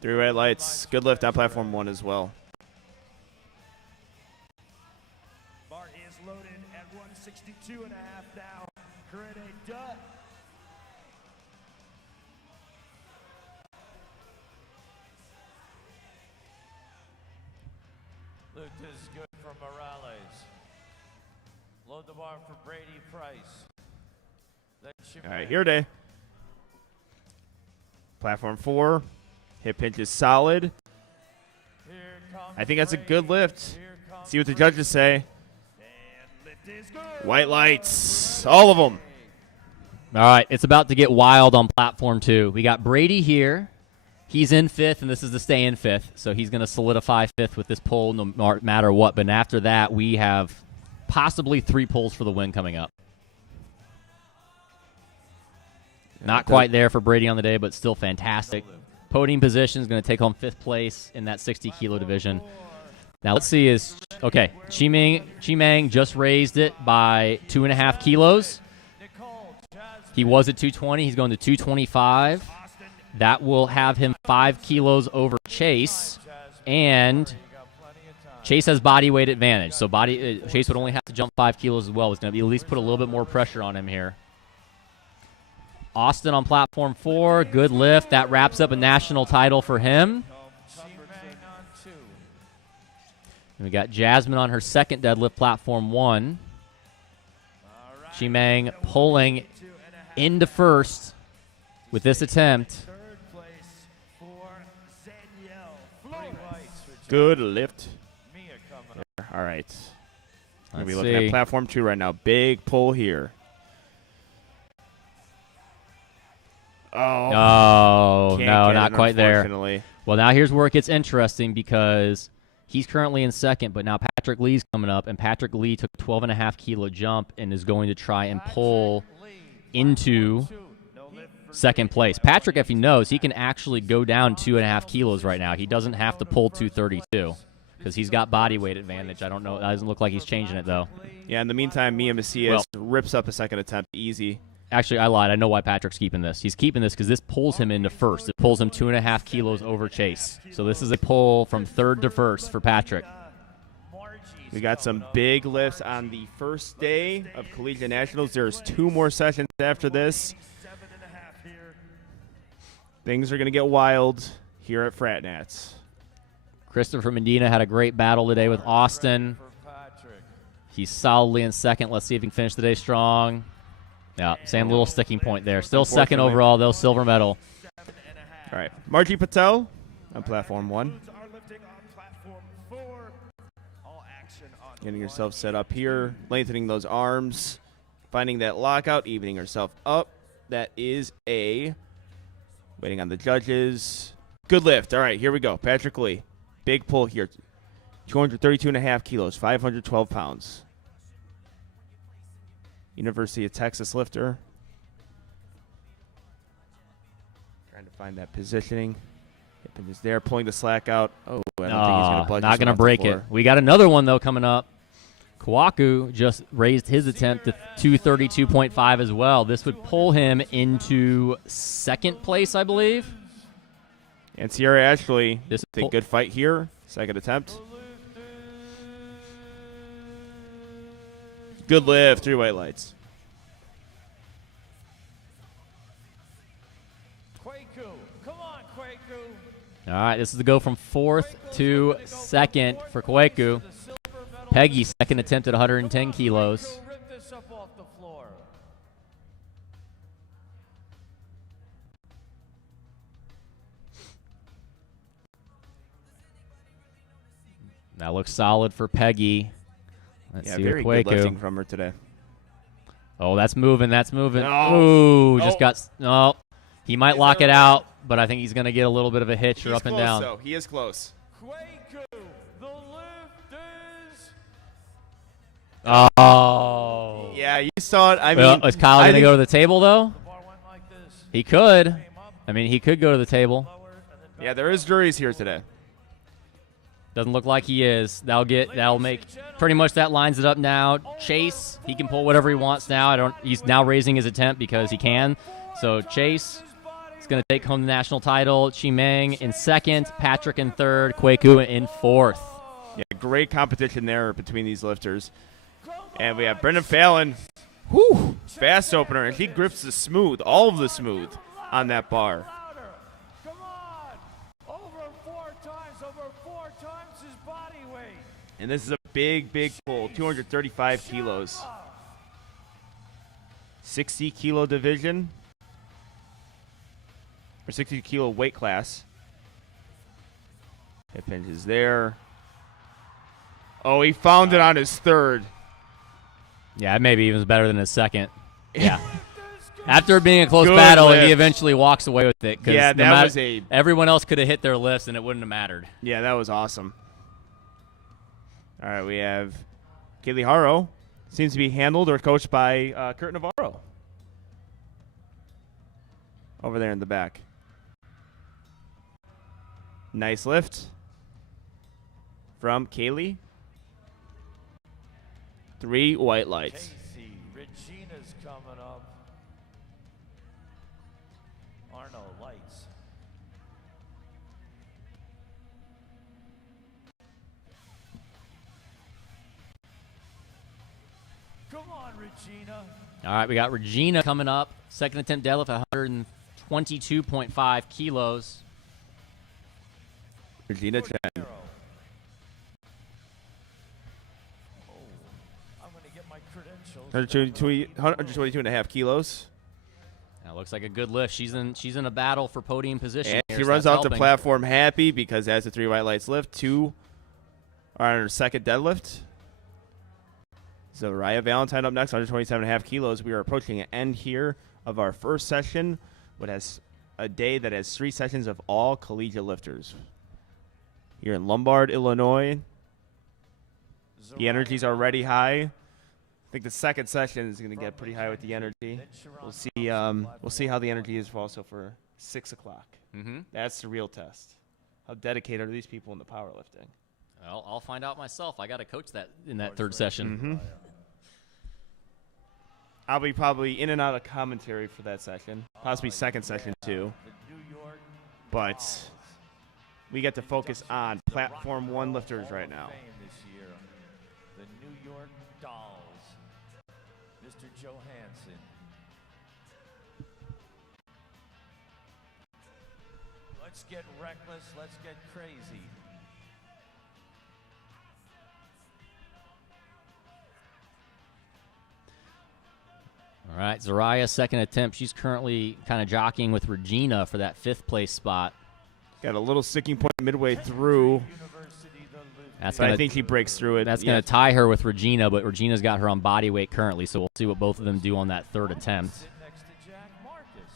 3 white lights. Good lift on platform 1 as well. Bar is loaded at 162.5 now. Credit Dutt. Luke is good for Morales. Load the bar for Brady Price. Then All right, here day. Platform 4. Hip hinge is solid. Here comes I think that's a good Brady. lift. Here comes See what the judges say. And lift is good. White lights. All of them. All right, it's about to get wild on platform 2. We got Brady here. He's in 5th, and this is to stay in 5th, so he's going to solidify 5th with this pull no matter what. But after that, we have possibly 3 pulls for the win coming up. Not quite there for Brady on the day, but still fantastic. Podium position is going to take home 5th place in that 60-kilo division. Now let's see okay, Chimang just raised it by 2.5 kilos. Nicole, Jasmine, He was at 220. He's going to 225. That will have him 5 kilos over Chase, and you got plenty of time. Chase has body weight advantage. So Chase would only have to jump 5 kilos as well. It's going to at least put a little bit more pressure on him here. Austin on platform 4. Good lift. That wraps up a national title for him. And we got Jasmine on her second deadlift, platform 1. Chimang pulling into first with this attempt. Good lift. All right. We're going to be looking at platform 2 right now. Big pull here. Oh, no, not quite there. Unfortunately. Well, now here's where it gets interesting because he's currently in second, but now Patrick Lee's coming up, and Patrick Lee took a 12.5 kilo jump and is going to try and pull into second place. Patrick, if he knows, he can actually go down 2.5 kilos right now. He doesn't have to pull 232 because he's got body weight advantage. I don't know. It doesn't look like he's changing it, though. Yeah, in the meantime, Mia Macias rips up a second attempt easy. Actually, I lied. I know why Patrick's keeping this. He's keeping this because this pulls him into first. It pulls him 2.5 kilos over Chase. So this is a pull from third to first for Patrick. We got some big lifts on the first day of Collegiate Nationals. There's 2 more sessions after this. Things are going to get wild here at Fratnats. Christopher Medina had a great battle today with Austin. He's solidly in second. Let's see if he can finish the day strong. Yeah, same little sticking point there. Still second overall, though, silver medal. All right, Margie Patel on platform 1. Getting yourself set up here, lengthening those arms, finding that lockout, evening herself up. That is a waiting on the judges. Good lift. All right, here we go. Patrick Lee, big pull here. 232.5 kilos, 512 pounds. University of Texas lifter. Trying to find that positioning. Hippen is there, pulling the slack out. Oh, I don't think he's going to budge. Not going to break it. We got another one, though, coming up. Kwaku just raised his attempt to 232.5 as well. This would pull him into second place, I believe. And Sierra Ashley, this is a good fight here. Second attempt. Good lift, 3 white lights. Come on, Kwaku. All right, this is the go from fourth to second for Kwaku. Peggy, second attempt at 110 kilos. Rip this up off the floor. That looks solid for Peggy. Let's see very Kwaku. good lifting from her today. Oh, that's moving. That's moving. No. Ooh, Nope. just got. No, he might lock it out, but I think he's going to get a little bit of a hitch or up and down. Though. He is close. Kwaku, the lift is. Oh. Yeah, you saw it. I Well, mean, is Kyle going to go to the table, though? Bar went like this. He could. I mean, he could go to the table. yeah, there is juries here today. Doesn't look like he is. That'll make pretty much that lines it up now. Chase, he can pull whatever he wants now. He's now raising his attempt because he can. So Chase is going to take home the national title. Chimang in second, Patrick in third, Kwaku in fourth. Yeah, great competition there between these lifters. And we have Brendan Fallon. Whew, fast opener, and he grips the smooth, all of the smooth on that bar. Come on. Over 4 times his body weight. And this is a big, big pull, 235 kilos. 60 kilo division, or 60 kilo weight class. Hip hinge is there. Oh, he found it on his third. Yeah, maybe even better than his second. Yeah. After it being a close Good battle, lift. he eventually walks away with it. Yeah, that was everyone else could have hit their lifts and it wouldn't have mattered. Yeah, that was awesome. All right, we have Kaylee Harrow. Seems to be handled or coached by Kurt Navarro. Over there in the back. Nice lift from Kaylee. 3 white lights. Casey, Regina's coming up. Arno lights. Come on, Regina. All right, we got Regina coming up. Second attempt deadlift at 122.5 kilos. Regina Chen. I'm going to get my credentials. 122.5 kilos. That looks like a good lift. She's in a battle for podium position. And here, she so runs that's off the helping. platform happy because as the 3 white lights lift, 2 are on her second deadlift. Zara Valentine up next, 127.5 kilos. We are approaching an end here of our first session, but has a day that has 3 sessions of all collegiate lifters. Here in Lombard, Illinois, the energy's already high. I think the second session is going to get pretty high with the energy. We'll see. We'll see how the energy is also for 6 o'clock. Mm-hmm. That's the real test. How dedicated are these people in the powerlifting? Well, I'll find out myself. I got to coach that in that third session. Mm-hmm. I'll be probably in and out of commentary for that session, possibly second session too. But we get to focus on Platform 1 lifters right now. The New York Dolls, Mr. Johansson. Let's get reckless. Let's get crazy. All right, Zariah, second attempt. She's currently kind of jockeying with Regina for that 5th place spot. Got a little sticking point midway through. That's But I gonna, think she breaks through it. that's going to tie her with Regina, but Regina's got her on body weight currently, so we'll see what both of them do on that third attempt. Sit next to Jack Marcus.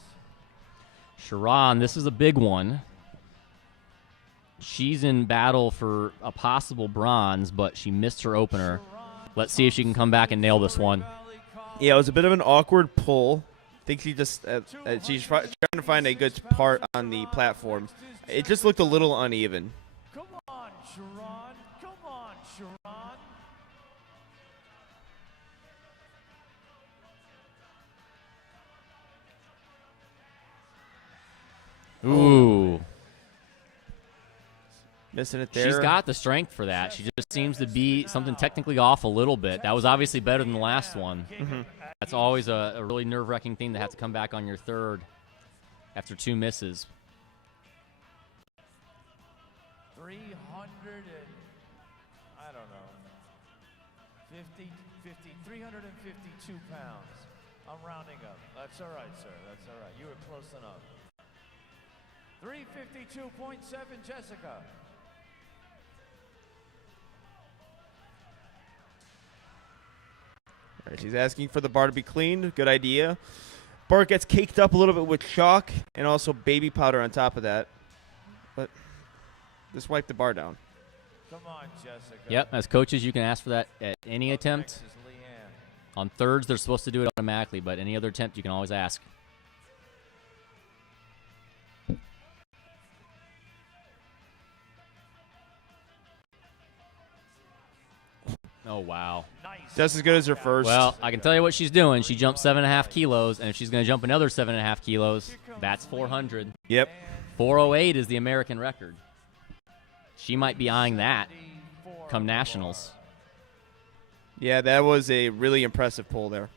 Sharon, this is a big one. She's in battle for a possible bronze, but she missed her opener. Let's see if she can come back and nail this one. Yeah, it was a bit of an awkward pull. I think she just she's trying to find a good part on the platform. It just looked a little uneven. Come on, Sharon. Come on, Sharon. Ooh. Missing it there. She's got the strength for that. She just seems to be something technically off a little bit. That was obviously better than the last one. Mm-hmm. That's always a really nerve-wracking thing to have to come back on your third after 2 misses. 300 and, I don't know, 352 pounds. I'm rounding up. That's all right, sir. That's all right. You were close enough. 352.7, Jessica. All right, she's asking for the bar to be cleaned. Good idea. Bar gets caked up a little bit with chalk and also baby powder on top of that. But just wipe the bar down. Come on, Jessica. Yep, as coaches, you can ask for that at any Up attempt. next is Leanne. On thirds, they're supposed to do it automatically, but any other attempt, you can always ask. Oh, wow. Nice. Just as good as her first. Well, I can tell you what she's doing. She jumped 7.5 kilos, and if she's going to jump another 7.5 kilos, that's 400. Yep. 408 is the American record. She might be eyeing that come nationals. Yeah, that was a really impressive pull there.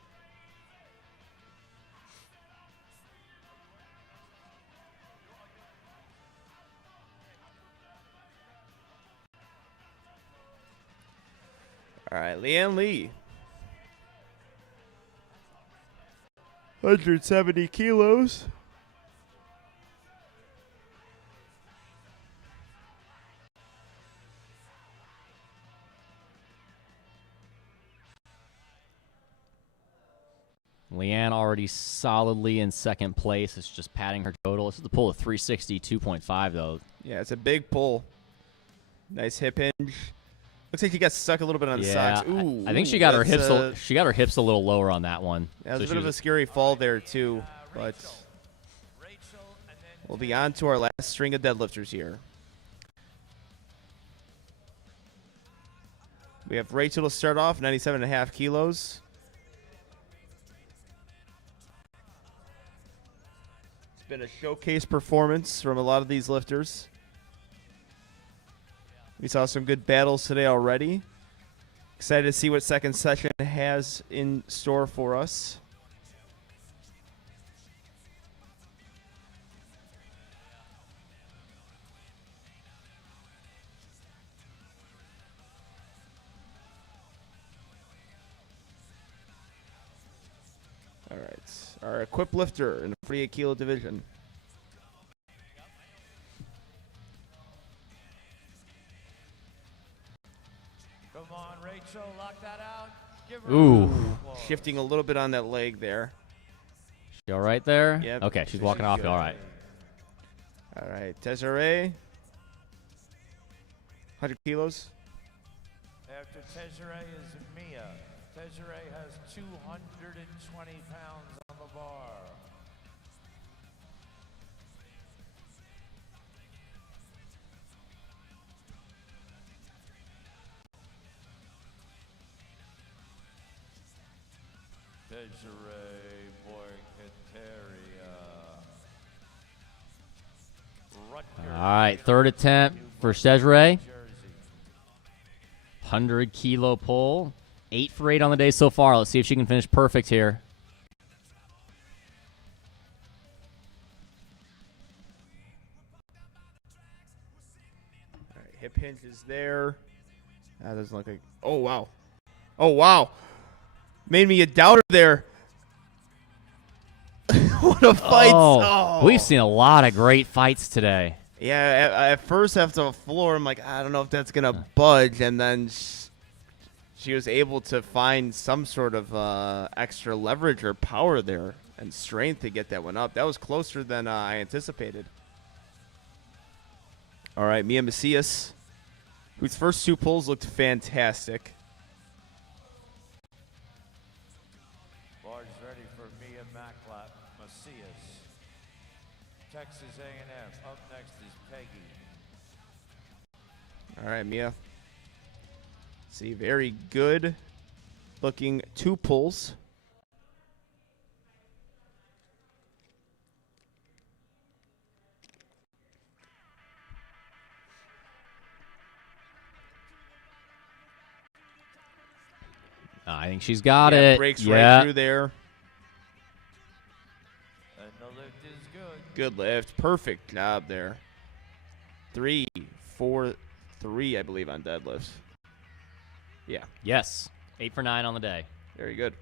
All right, Leanne Lee. 170 kilos. Leanne already solidly in second place. It's just padding her total. This is the pull of 362.5, though. Yeah, it's a big pull. Nice hip hinge. Looks like she got stuck a little bit on the socks. Ooh, I think she got her that's, hips. She got her hips a little lower on that one. Yeah, it was So a bit of a scary fall there too, but we'll be on to our last string of deadlifters here. We have Rachel to start off, 97.5 kilos. It's been a showcase performance from a lot of these lifters. We saw some good battles today already. Excited to see what second session has in store for us. our equipped lifter in the 48 kilo division. Come on, Rachel, lock that out. Give her Ooh. applause. Shifting a little bit on that leg there. She all right there? Yep. Okay, she's walking off. good. All right. All right, Desiree. 100 kilos. After Desiree is Mia. Desiree has 220 pounds on the bar. Desiree Boycateria. All right, third attempt for Desiree. 100 kilo pull. 8 for 8 on the day so far. Let's see if she can finish perfect here. All right, hip hinge is there. That doesn't look like. Oh, wow. Oh, wow. Made me a doubter there. What a fight. Oh. We've seen a lot of great fights today. Yeah, at first after the floor, I'm like, I don't know if that's going to budge. And then she was able to find some sort of extra leverage or power there and strength to get that one up. That was closer than I anticipated. All right, Mia Macias, whose first 2 pulls looked fantastic. Bar's ready for Mia Macias. Texas A&M. Up next is Peggy. All right, Mia. See, very good looking 2 pulls. I think she's got Yeah, it. breaks right through there. And the lift is good. Good lift. Perfect job there. 3, 4, 3, I believe, on deadlifts. Yeah, Yes. 8 for 9 on the day. very good.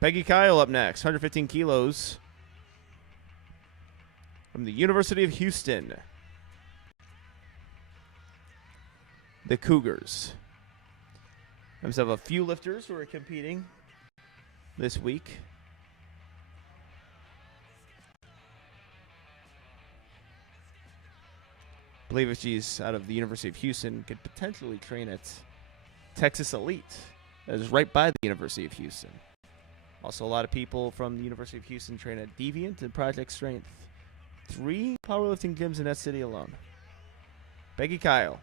Peggy Kyle up next, 115 kilos. From the University of Houston. The Cougars. We have a few lifters who are competing this week. I believe if she's out of the University of Houston, could potentially train at Texas Elite. That is right by the University of Houston. Also, a lot of people from the University of Houston train at Deviant and Project Strength. 3 powerlifting gyms in that city alone. Peggy Kyle.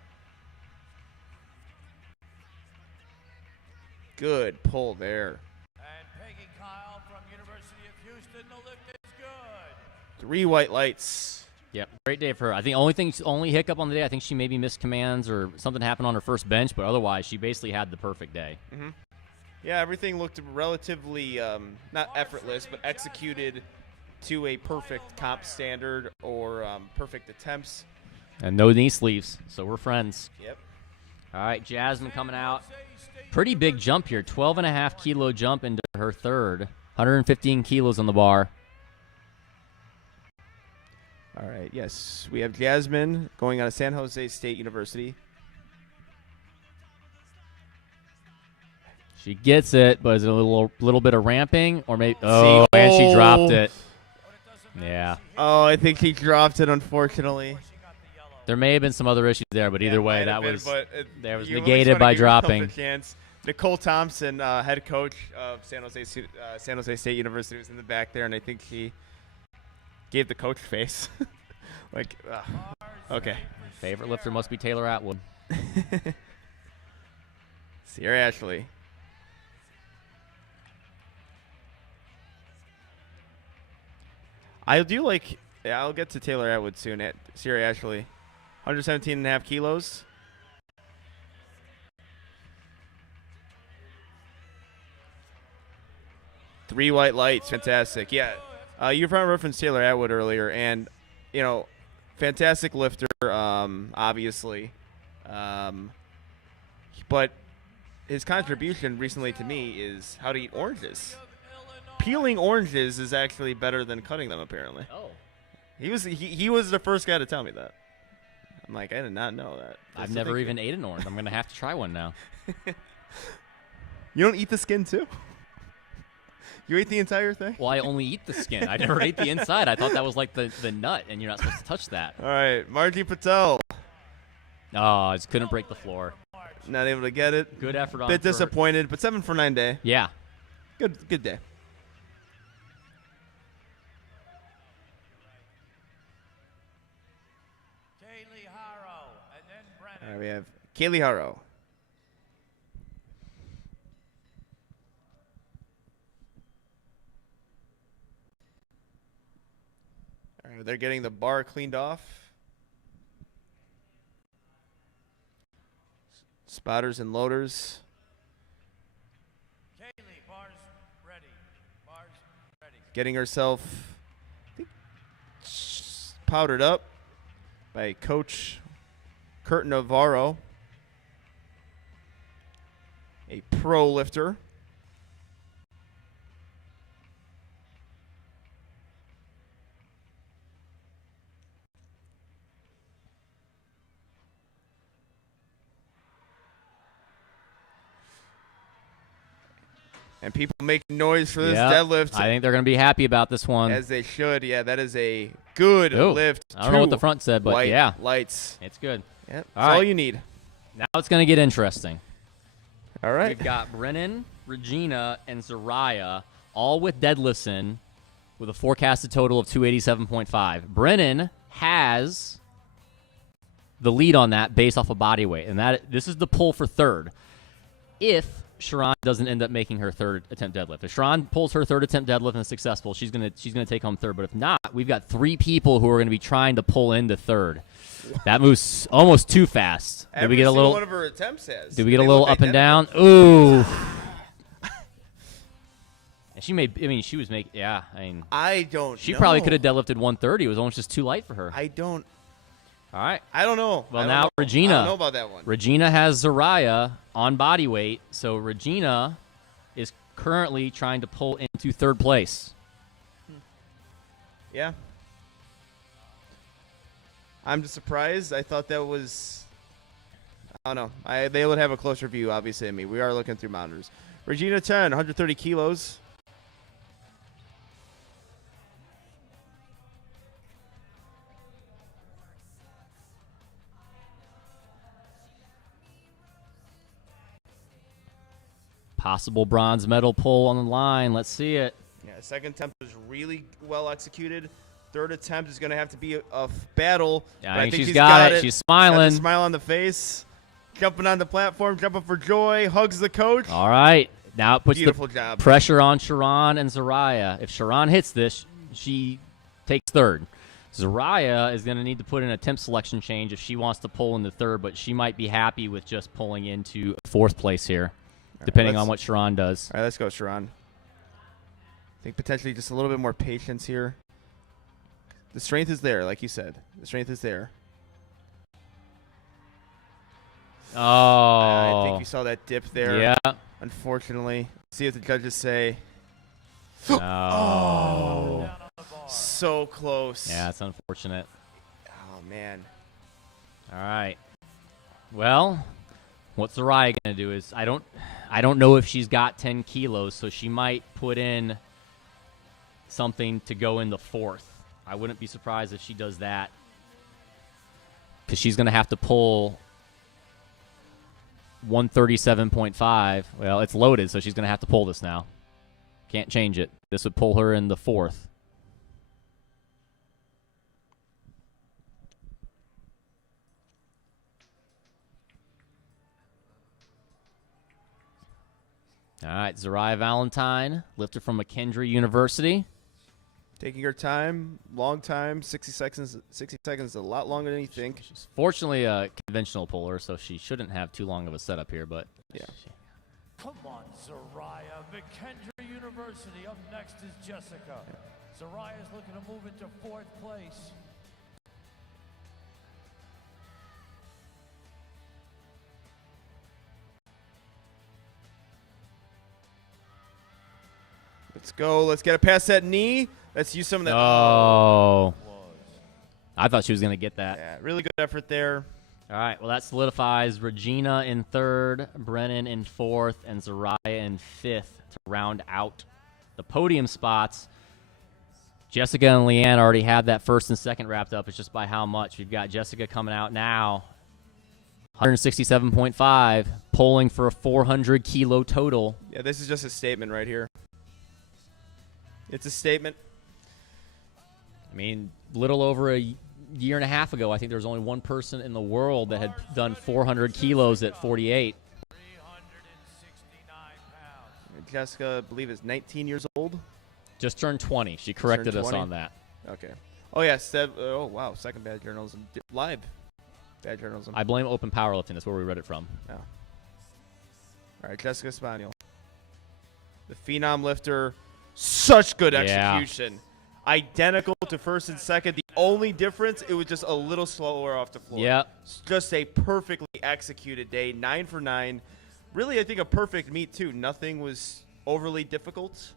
Good pull there. And Peggy Kyle from University of Houston. The lift is good. 3 white lights. Yep, great day for her. I think only hiccup on the day, I think she maybe missed commands or something happened on her first bench, but otherwise she basically had the perfect day. Mm-hmm. Yeah, everything looked relatively, not effortless, but executed to a perfect comp standard or perfect attempts. And no knee sleeves, so we're friends. Yep. All right, Jasmine coming out. Pretty big jump here, 12.5 kilo jump into her third. 115 kilos on the bar. All right, yes. We have Jasmine going out of San Jose State University. She gets it, but is it a little bit of ramping? Or maybe, and she dropped it. Yeah. Oh, I think he dropped it, unfortunately. There may have been some other issues there, but either way, that was negated you by at least wanna give yourself dropping. a chance. Nicole Thompson, head coach of San Jose State University, was in the back there, and I think she gave the coach face. Like, okay. Favorite lifter must be Taylor Atwood. Sierra Ashley. I do like, yeah, I'll get to Taylor Atwood soon. At Sierra Ashley, 117.5 kilos. Three white lights, fantastic. Yeah, you referenced Taylor Atwood earlier, and you know, fantastic lifter, obviously, but his contribution recently to me is how to eat oranges. peeling oranges is actually better than cutting them, apparently. Oh. He was the first guy to tell me that. I'm like, I did not know that. I've never even ate an orange. I'm going to have to try one now. You don't eat the skin, too? You ate the entire thing? Well, I only eat the skin. I never ate the inside. I thought that was like the nut, and you're not supposed to touch that. All right, Margie Patel. Oh, I just couldn't break the floor. Not able to get it. Good effort on Bit for- disappointed, but 7 for 9 day. Yeah. Good day. Kaylee Harrow, and then Brennan. All right, we have Kaylee Harrow. All right, they're getting the bar cleaned off. Spotters and loaders. Kaylee, bars ready. Bars ready. Getting herself powdered up by Coach Kurt Navarro, a pro lifter. And people making noise for this deadlift. I think they're going to be happy about this one. As they should. Yeah, that is a good lift. I don't know what the front said, but yeah. Lights. It's good. Yep, All that's right. all you need. Now it's going to get interesting. All right. We've got Brennan, Regina, and Zariah all with deadlifts in with a forecasted total of 287.5. Brennan has the lead on that based off of body weight, and this is the pull for third. If Sharon doesn't end up making her third attempt deadlift. If Sharon pulls her third attempt deadlift and is successful, she's gonna take home third. But if not, we've got 3 people who are going to be trying to pull into third. That moves almost too fast. Did we get a little? One of her attempts has. Did we get a little up and down? Ooh. And she made. I mean, she was making. Yeah. I mean. I don't. She know. probably could have deadlifted 130. It was almost just too light for her. I don't. All right. I don't know. Well, I don't now know. Regina. I don't know about that one. Regina has Zariah on body weight, so Regina is currently trying to pull into third place. Yeah. I'm just surprised. I thought that was. I don't know. They would have a closer view, obviously, than me. We are looking through monitors. Regina 10, 130 kilos. Possible bronze medal pull on the line. Let's see it. Yeah, second attempt was really well executed. Third attempt is going to have to be a battle. Yeah, but I think she's she's got it. She's Got smiling. the smile on the face. Jumping on the platform, jumping for joy, hugs the coach. All right. Now it puts Beautiful the job. pressure on Sharon and Zariah. If Sharon hits this, she takes third. Zariah is going to need to put in a attempt selection change if she wants to pull into third, but she might be happy with just pulling into fourth place here, depending on what Sharon does. All right, let's go, Sharon. I think potentially just a little bit more patience here. The strength is there, like you said. The strength is there. Oh. I think you saw that dip there. Yeah. Unfortunately. See what the judges say. Oh. So close. Yeah, it's unfortunate. Oh, man. All right. Well, what Zariah going to do is I don't know if she's got 10 kilos, so she might put in something to go in the fourth. I wouldn't be surprised if she does that because she's going to have to pull 137.5. Well, it's loaded, so she's going to have to pull this now. Can't change it. This would pull her in the fourth. All right, Zara Valentine, lifter from McKendree University. Taking her time, long time, 60 seconds. 60 seconds is a lot longer than you think. She's fortunately a conventional puller, so she shouldn't have too long of a setup here, but yeah. Come on, Zariah. McKendree University. Up next is Jessica. Zariah's looking to move into fourth place. Let's go. Let's get it past that knee. Let's use some of that. Oh. I thought she was going to get that. Yeah, really good effort there. All right, well, that solidifies Regina in third, Brennan in fourth, and Zariah in fifth to round out the podium spots. Jessica and Leanne already had that first and second wrapped up. It's just by how much. We've got Jessica coming out now, 167.5, polling for a 400-kilo total. Yeah, this is just a statement right here. It's a statement. I mean, little over a year and a half ago, I think there was only one person in the world that had done 400 kilos at 48. 369 pounds. Jessica, I believe, is 19 years old. Just turned 20. She corrected us 20? on that. Okay. Oh, yeah. Oh, wow. Second bad journalism. Live bad journalism. I blame Open Powerlifting. That's where we read it from. Oh. All right, Jessica Spaniel. The Phenom lifter. Such good execution. Identical to first and second. The only difference, it was just a little slower off the floor. Yeah. Just a perfectly executed day. 9 for 9. Really, I think a perfect meet, too. Nothing was overly difficult.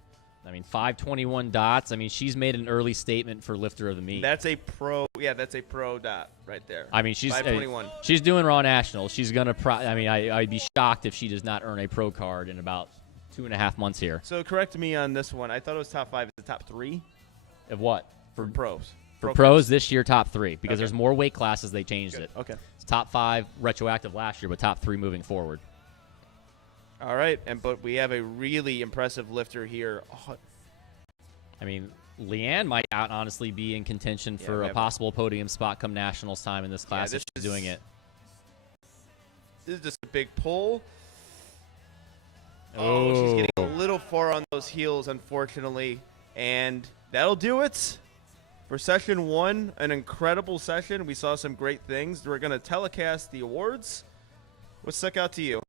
I mean, 521 dots. I mean, she's made an early statement for lifter of the meet. That's a pro. Yeah, that's a pro dot right there. I mean, she's 521. She's doing Raw Nationals. She's gonna. I mean, I'd be shocked if she does not earn a pro card in about 2.5 months here. So correct me on this one. I thought it was top 5. Is the top 3 Of what? for pros? For Pro pros cards. this year, top 3 because Okay. there's more weight classes. They changed Good. it. Okay. It's top 5 retroactive last year, but top 3 moving forward. All right, but we have a really impressive lifter here. Oh, I mean, Leanne might honestly be in contention Yeah, for we a have- possible podium spot come nationals time in this class this if she's is- doing it. This is just a big pull. Oh, she's getting a little far on those heels, unfortunately. And that'll do it for session 1. An incredible session. We saw some great things. We're going to telecast the awards. What stuck out to you?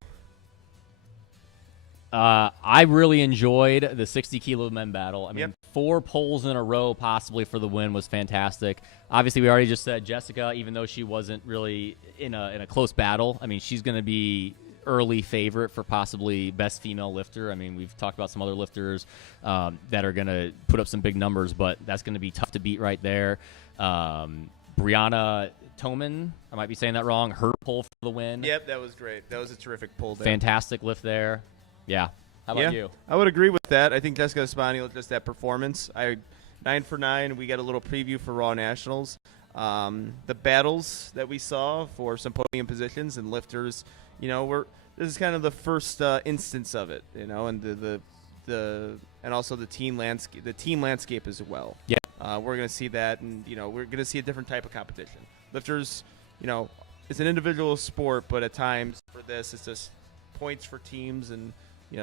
I really enjoyed the 60-kilo men battle. I mean, Yep. 4 polls in a row possibly for the win was fantastic. Obviously, we already just said Jessica, even though she wasn't really in a close battle, I mean, she's going to be early favorite for possibly best female lifter. I mean, we've talked about some other lifters that are going to put up some big numbers, but that's going to be tough to beat right there. Brianna Toman, I might be saying that wrong, her pull for the win. Yep, that was great. That was a terrific pull there. Fantastic lift there. Yeah. How about Yeah, you? I would agree with that. I think Jessica Spaniel, just that performance. 9 for 9. We got a little preview for Raw Nationals. The battles that we saw for some podium positions and lifters, this is kind of the first instance of it, and and also the team landscape as well. Yeah. We're going to see that, and we're going to see a different type of competition. Lifters, it's an individual sport, but at times for this, it's just points for teams and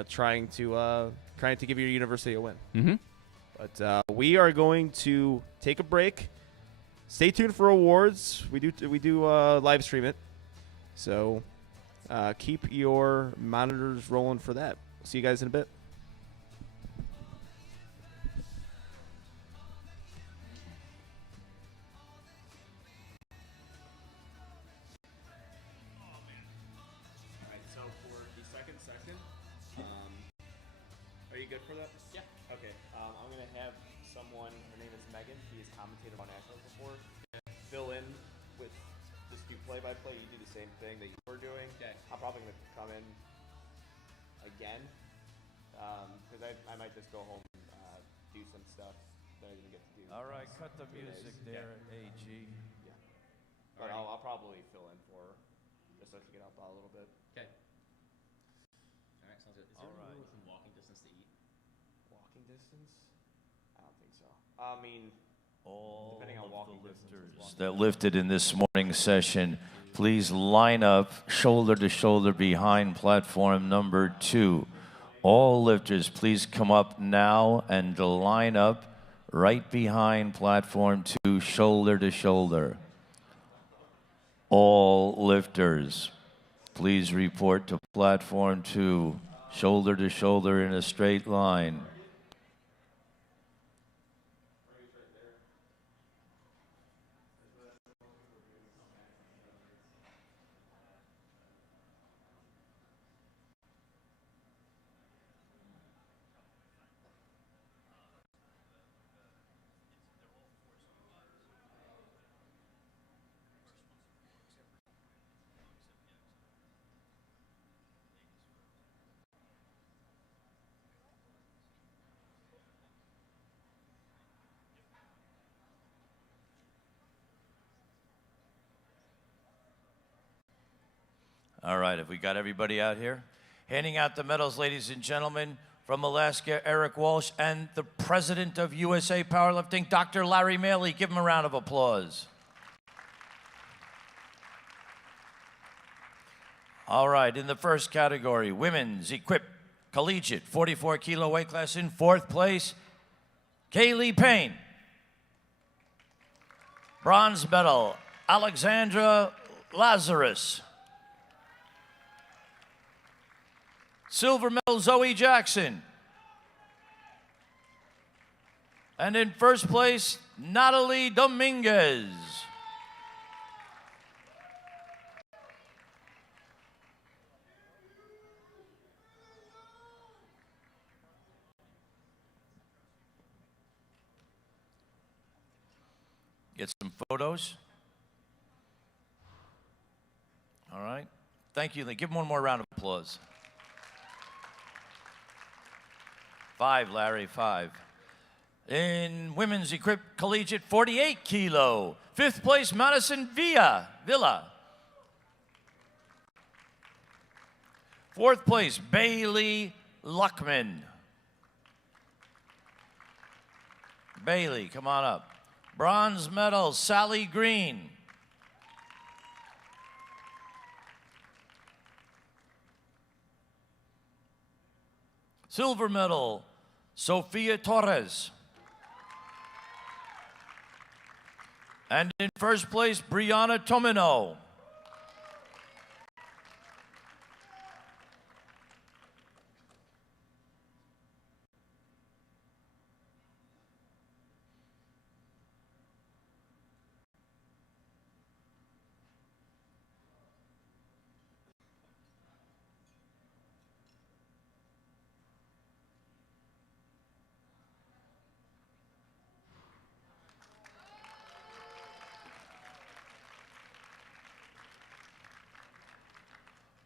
trying to give your university a win. Mm-hmm. But we are going to take a break. Stay tuned for awards. We do live stream it, so keep your monitors rolling for that. See you guys in a bit. So for the second session, are you good for that? Yeah. Okay. I'm going to have someone, her name is Megan, she has commentated on Nationals before, fill in with just do play-by-play. You do the same thing that you were doing. Okay. I'm probably going to come in again because I might just go home and do some stuff that I didn't get to do. All right, cut the music there, AG. Yeah. But I'll probably fill in for her just so she can help out a little bit. Okay. All right, sounds good. Is there All right. any rule within walking distance to eat? Walking distance? I don't think so. I mean, All Depending on of walking the distance lifters as that lifted in this morning's session, please line up shoulder to shoulder behind platform number 2. All lifters, please come up now and line up right behind platform 2, shoulder to shoulder. All lifters, please report to platform 2, shoulder to shoulder in a straight line. All right, have we got everybody out here? Handing out the medals, ladies and gentlemen, from Alaska, Eric Walsh, and the president of USA Powerlifting, Dr. Larry Maley. Give him a round of applause. All right, in the first category, women's equipped collegiate 44 kilo weight class, in fourth place, Kaylee Payne. Bronze medal, Alexandra Lazarus. Silver medal, Zoe Jackson. And in first place, Natalie Dominguez. Get some photos. All right. Thank you. Give them one more round of applause. 5, Larry, 5. In women's equipped collegiate 48 kilo, fifth place, Madison Villa. Fourth place, Bayley Luckman. Bayley, come on up. Bronze medal, Sally Green. Silver medal, Sofia Torres. And in first place, Brianna Tomino.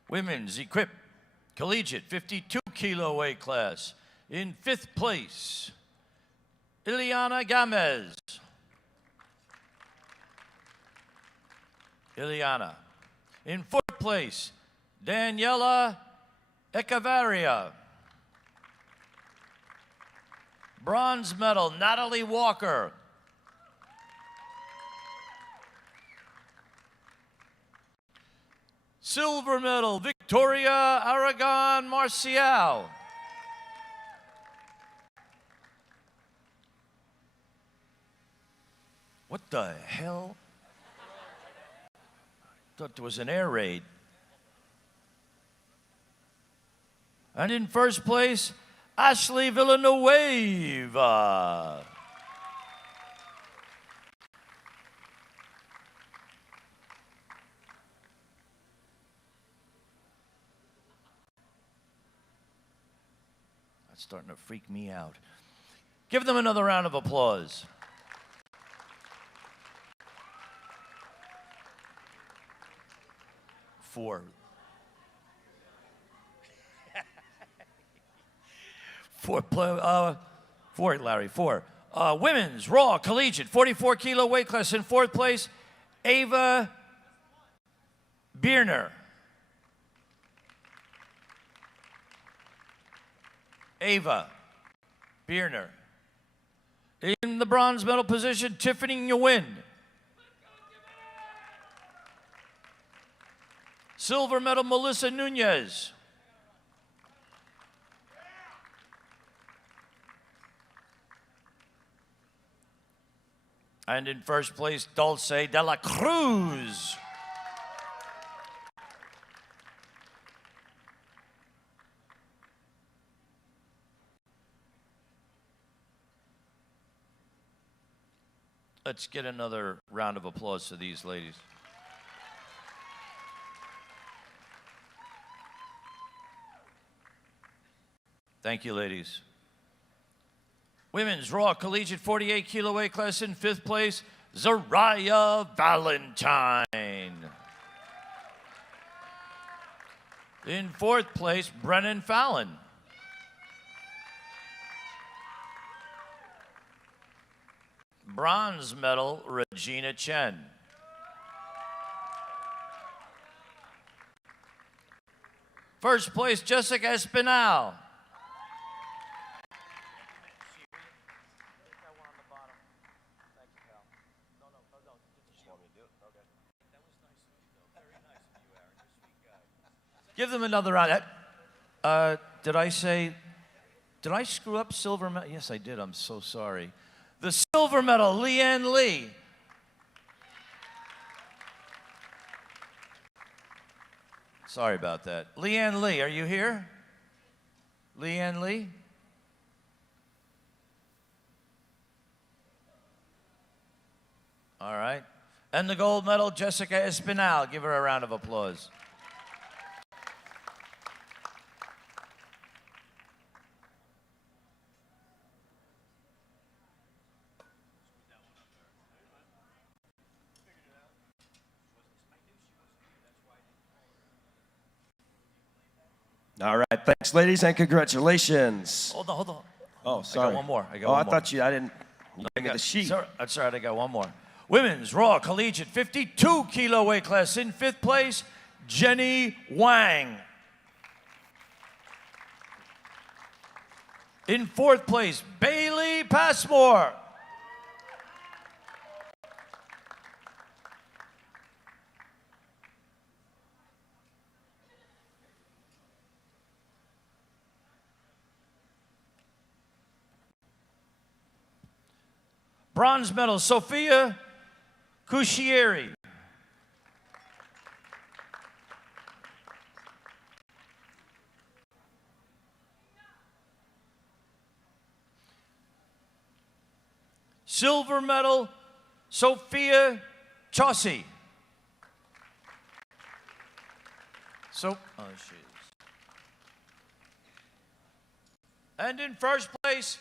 Women's equipped collegiate 52 kilo weight class. In fifth place, Ileana Gamez. Ileana. In fourth place, Jana Echeverria. Bronze medal, Natalie Walker. Silver medal, Victoria Aragon Marcial. What the hell? I thought there was an air raid. And in first place, Ashley Villanueva. That's starting to freak me out. Give them another round of applause. Four, Larry, four. Women's Raw Collegiate 44 kilo weight class. In fourth place, Ava Bierner. Ava Bierner. In the bronze medal position, Tiffany Nguyen. Silver medal, Melissa Nunez. And in first place, Dulce de la Cruz. Let's get another round of applause to these ladies. Thank you, ladies. Women's Raw Collegiate 48 kilo weight class. In fifth place, Zara Valentine. In fourth place, Brennan Fallon. Bronze medal, Regina Chen. First place, Jessica Espanol. Give them another round. Did I screw up silver medal? Yes, I did. I'm so sorry. The silver medal, Leanne Lee. Sorry about that. Leanne Lee, are you here? Leanne Lee? All right. And the gold medal, Jessica Espinal. Give her a round of applause. All right, thanks, ladies, and congratulations. Hold on. Oh, sorry. I got one more. I thought I didn't. You gave me the sheet. That's all right, I got one more. Women's Raw Collegiate 52 kilo weight class. In fifth place, Jenny Wang. In fourth place, Bayley Passmore. Bronze medal, Sophia Cuscieri. Silver medal, Sophia Chaucy. And in first place,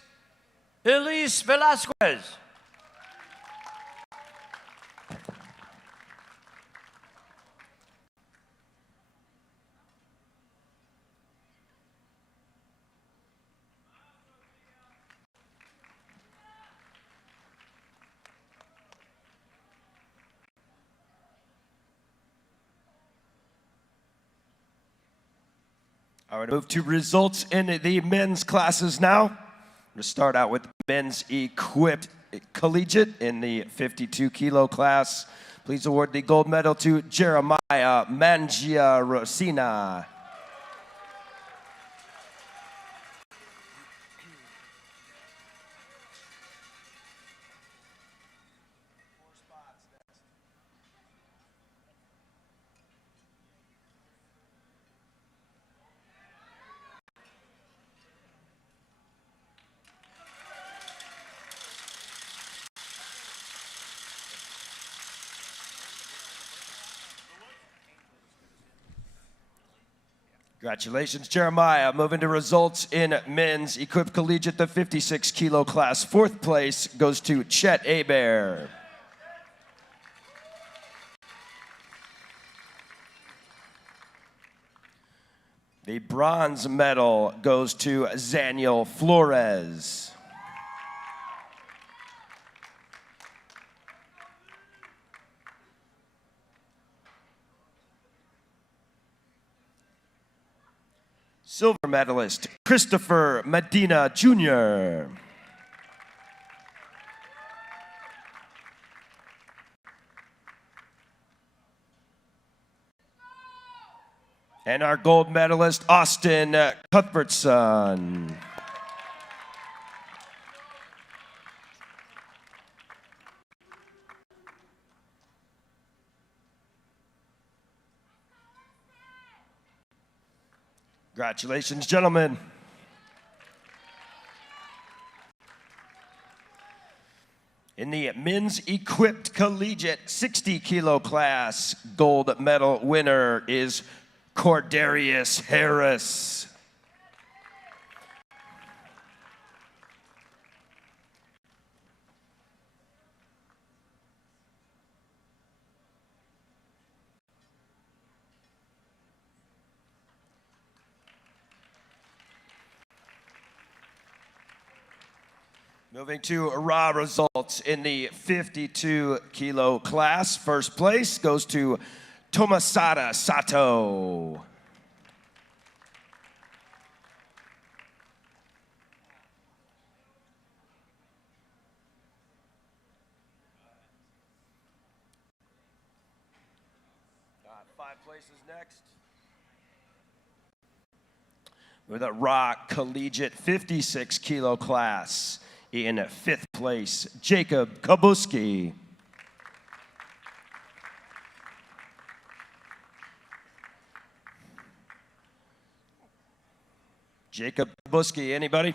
Elise Velasquez. All right, move to results in the men's classes now. We're going to start out with men's equipped collegiate in the 52 kilo class. Please award the gold medal to Jeremiah Mangia Rosina. Congratulations, Jeremiah. Moving to results in men's equipped collegiate, the 56 kilo class. Fourth place goes to Chet Abear. The bronze medal goes to Zaniel Flores. Silver medalist, Christopher Medina Jr. And our gold medalist, Austin Cuthbertson. Congratulations, gentlemen. In the men's equipped collegiate 60 kilo class, gold medal winner is Cordarius Harris. Moving to raw results in the 52 kilo class. First place goes to Tomasada Sato. places next. With a raw collegiate 56 kilo class in 5th place, Jacob Kabuski. Jacob Kabuski, anybody?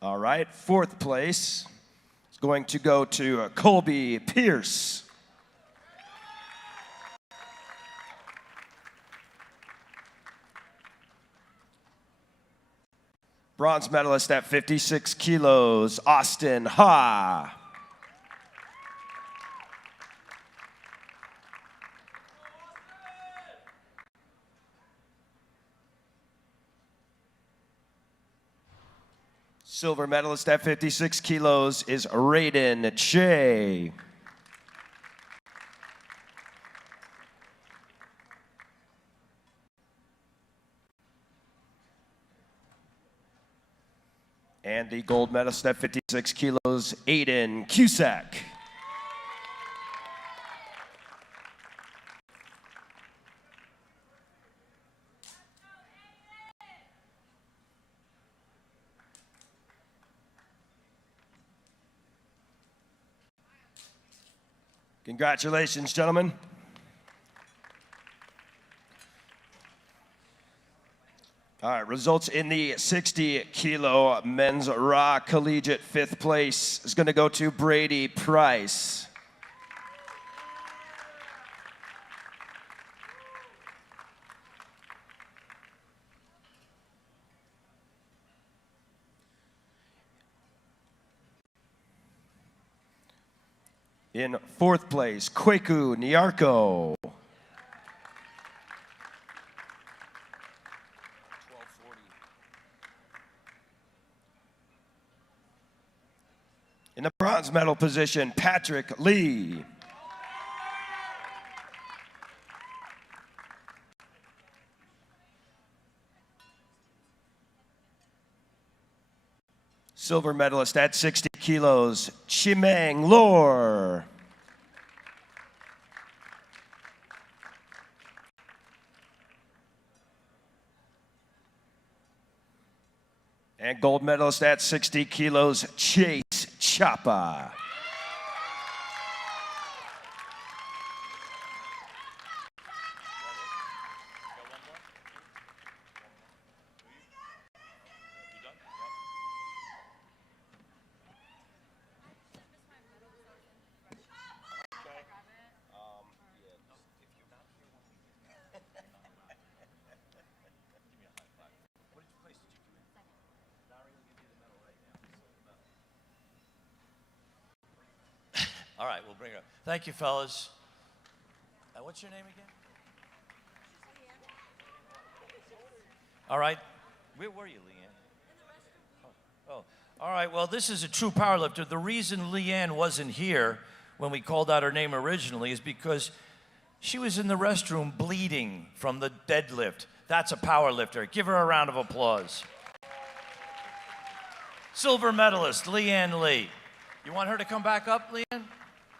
All right, 4th place is going to go to Colby Pierce. Bronze medalist at 56 kilos, Austin Ha. Silver medalist at 56 kilos is Raiden Che. And the gold medalist at 56 kilos, Aiden Cusack. Congratulations, gentlemen. All right, results in the 60 kilo men's raw collegiate 5th place is going to go to Brady Price. In 4th place, Kweku Nyarko. In the bronze medal position, Patrick Lee. Silver medalist at 60 kilos, Chimeng Lor. And gold medalist at 60 kilos, Chase Chapa. All right, we'll bring her up. Thank you, fellas. What's your name again? All right. Where were you, Leanne? Oh, all right. Well, this is a true powerlifter. The reason Leanne wasn't here when we called out her name originally is because she was in the restroom bleeding from the deadlift. That's a powerlifter. Give her a round of applause. Silver medalist, Leanne Lee. You want her to come back up, Leanne?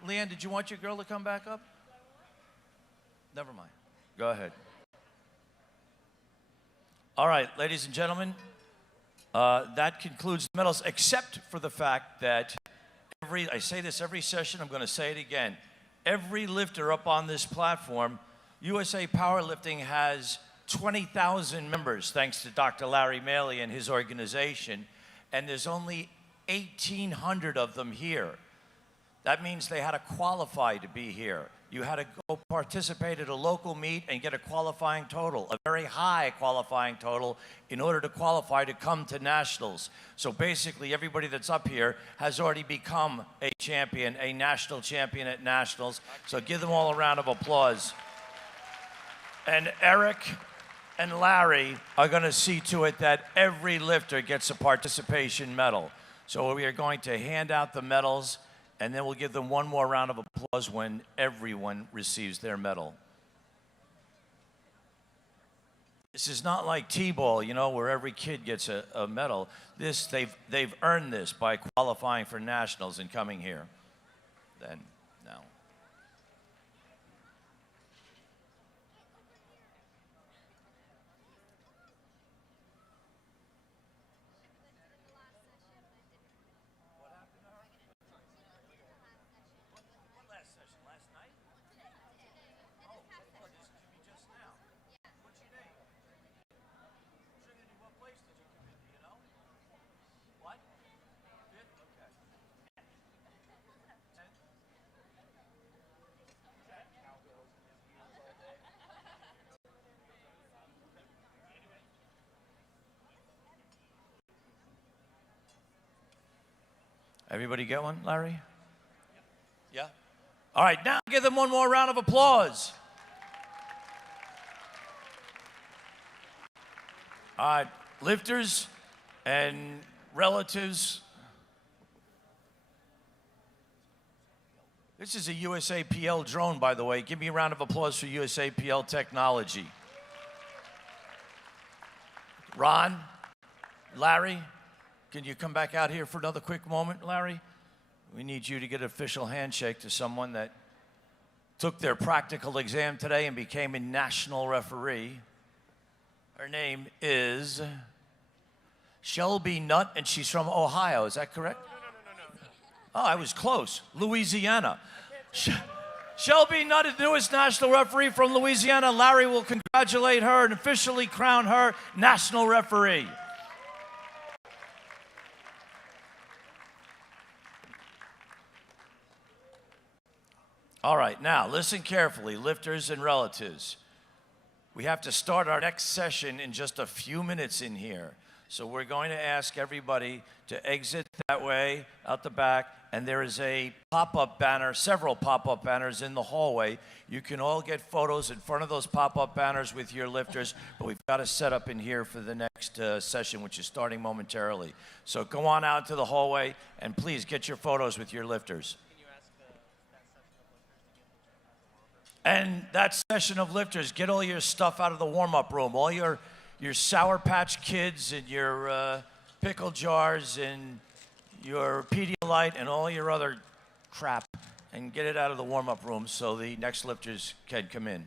Leanne, did you want your girl to come back up? Never mind. Go ahead. All right, ladies and gentlemen, that concludes the medals, except for the fact that I say this every session, I'm going to say it again. Every lifter up on this platform, USA Powerlifting has 20,000 members, thanks to Dr. Larry Maley and his organization, and there's only 1,800 of them here. That means they had to qualify to be here. You had to go participate at a local meet and get a qualifying total, a very high qualifying total, in order to qualify to come to nationals. So basically, everybody that's up here has already become a champion, a national champion at nationals. So give them all a round of applause. And Eric and Larry are going to see to it that every lifter gets a participation medal. So we are going to hand out the medals, and then we'll give them one more round of applause when everyone receives their medal. This is not like T-ball, you know, where every kid gets a medal. They've earned this by qualifying for nationals and coming here. Then, now. Everybody get one, Larry? Yeah? All right, now give them one more round of applause. All right, lifters and relatives. This is a USAPL drone, by the way. Give me a round of applause for USAPL technology. Ron, Larry, can you come back out here for another quick moment, Larry? We need you to get an official handshake to someone that took their practical exam today and became a national referee. Her name is Shelby Nutt, and she's from Ohio. Is that correct? No. Oh, I was close. Louisiana. Shelby Nutt is the newest national referee from Louisiana. Larry will congratulate her and officially crown her national referee. All right, now listen carefully, lifters and relatives. We have to start our next session in just a few minutes in here. So we're going to ask everybody to exit that way, out the back, and there is a pop-up banner, several pop-up banners in the hallway. You can all get photos in front of those pop-up banners with your lifters, but we've got a setup in here for the next session, which is starting momentarily. So go on out to the hallway, and please get your photos with your lifters. And that session of lifters, get all your stuff out of the warm-up room, all your Sour Patch Kids and your pickle jars and your Pedialyte and all your other crap, and get it out of the warm-up room so the next lifters can come in.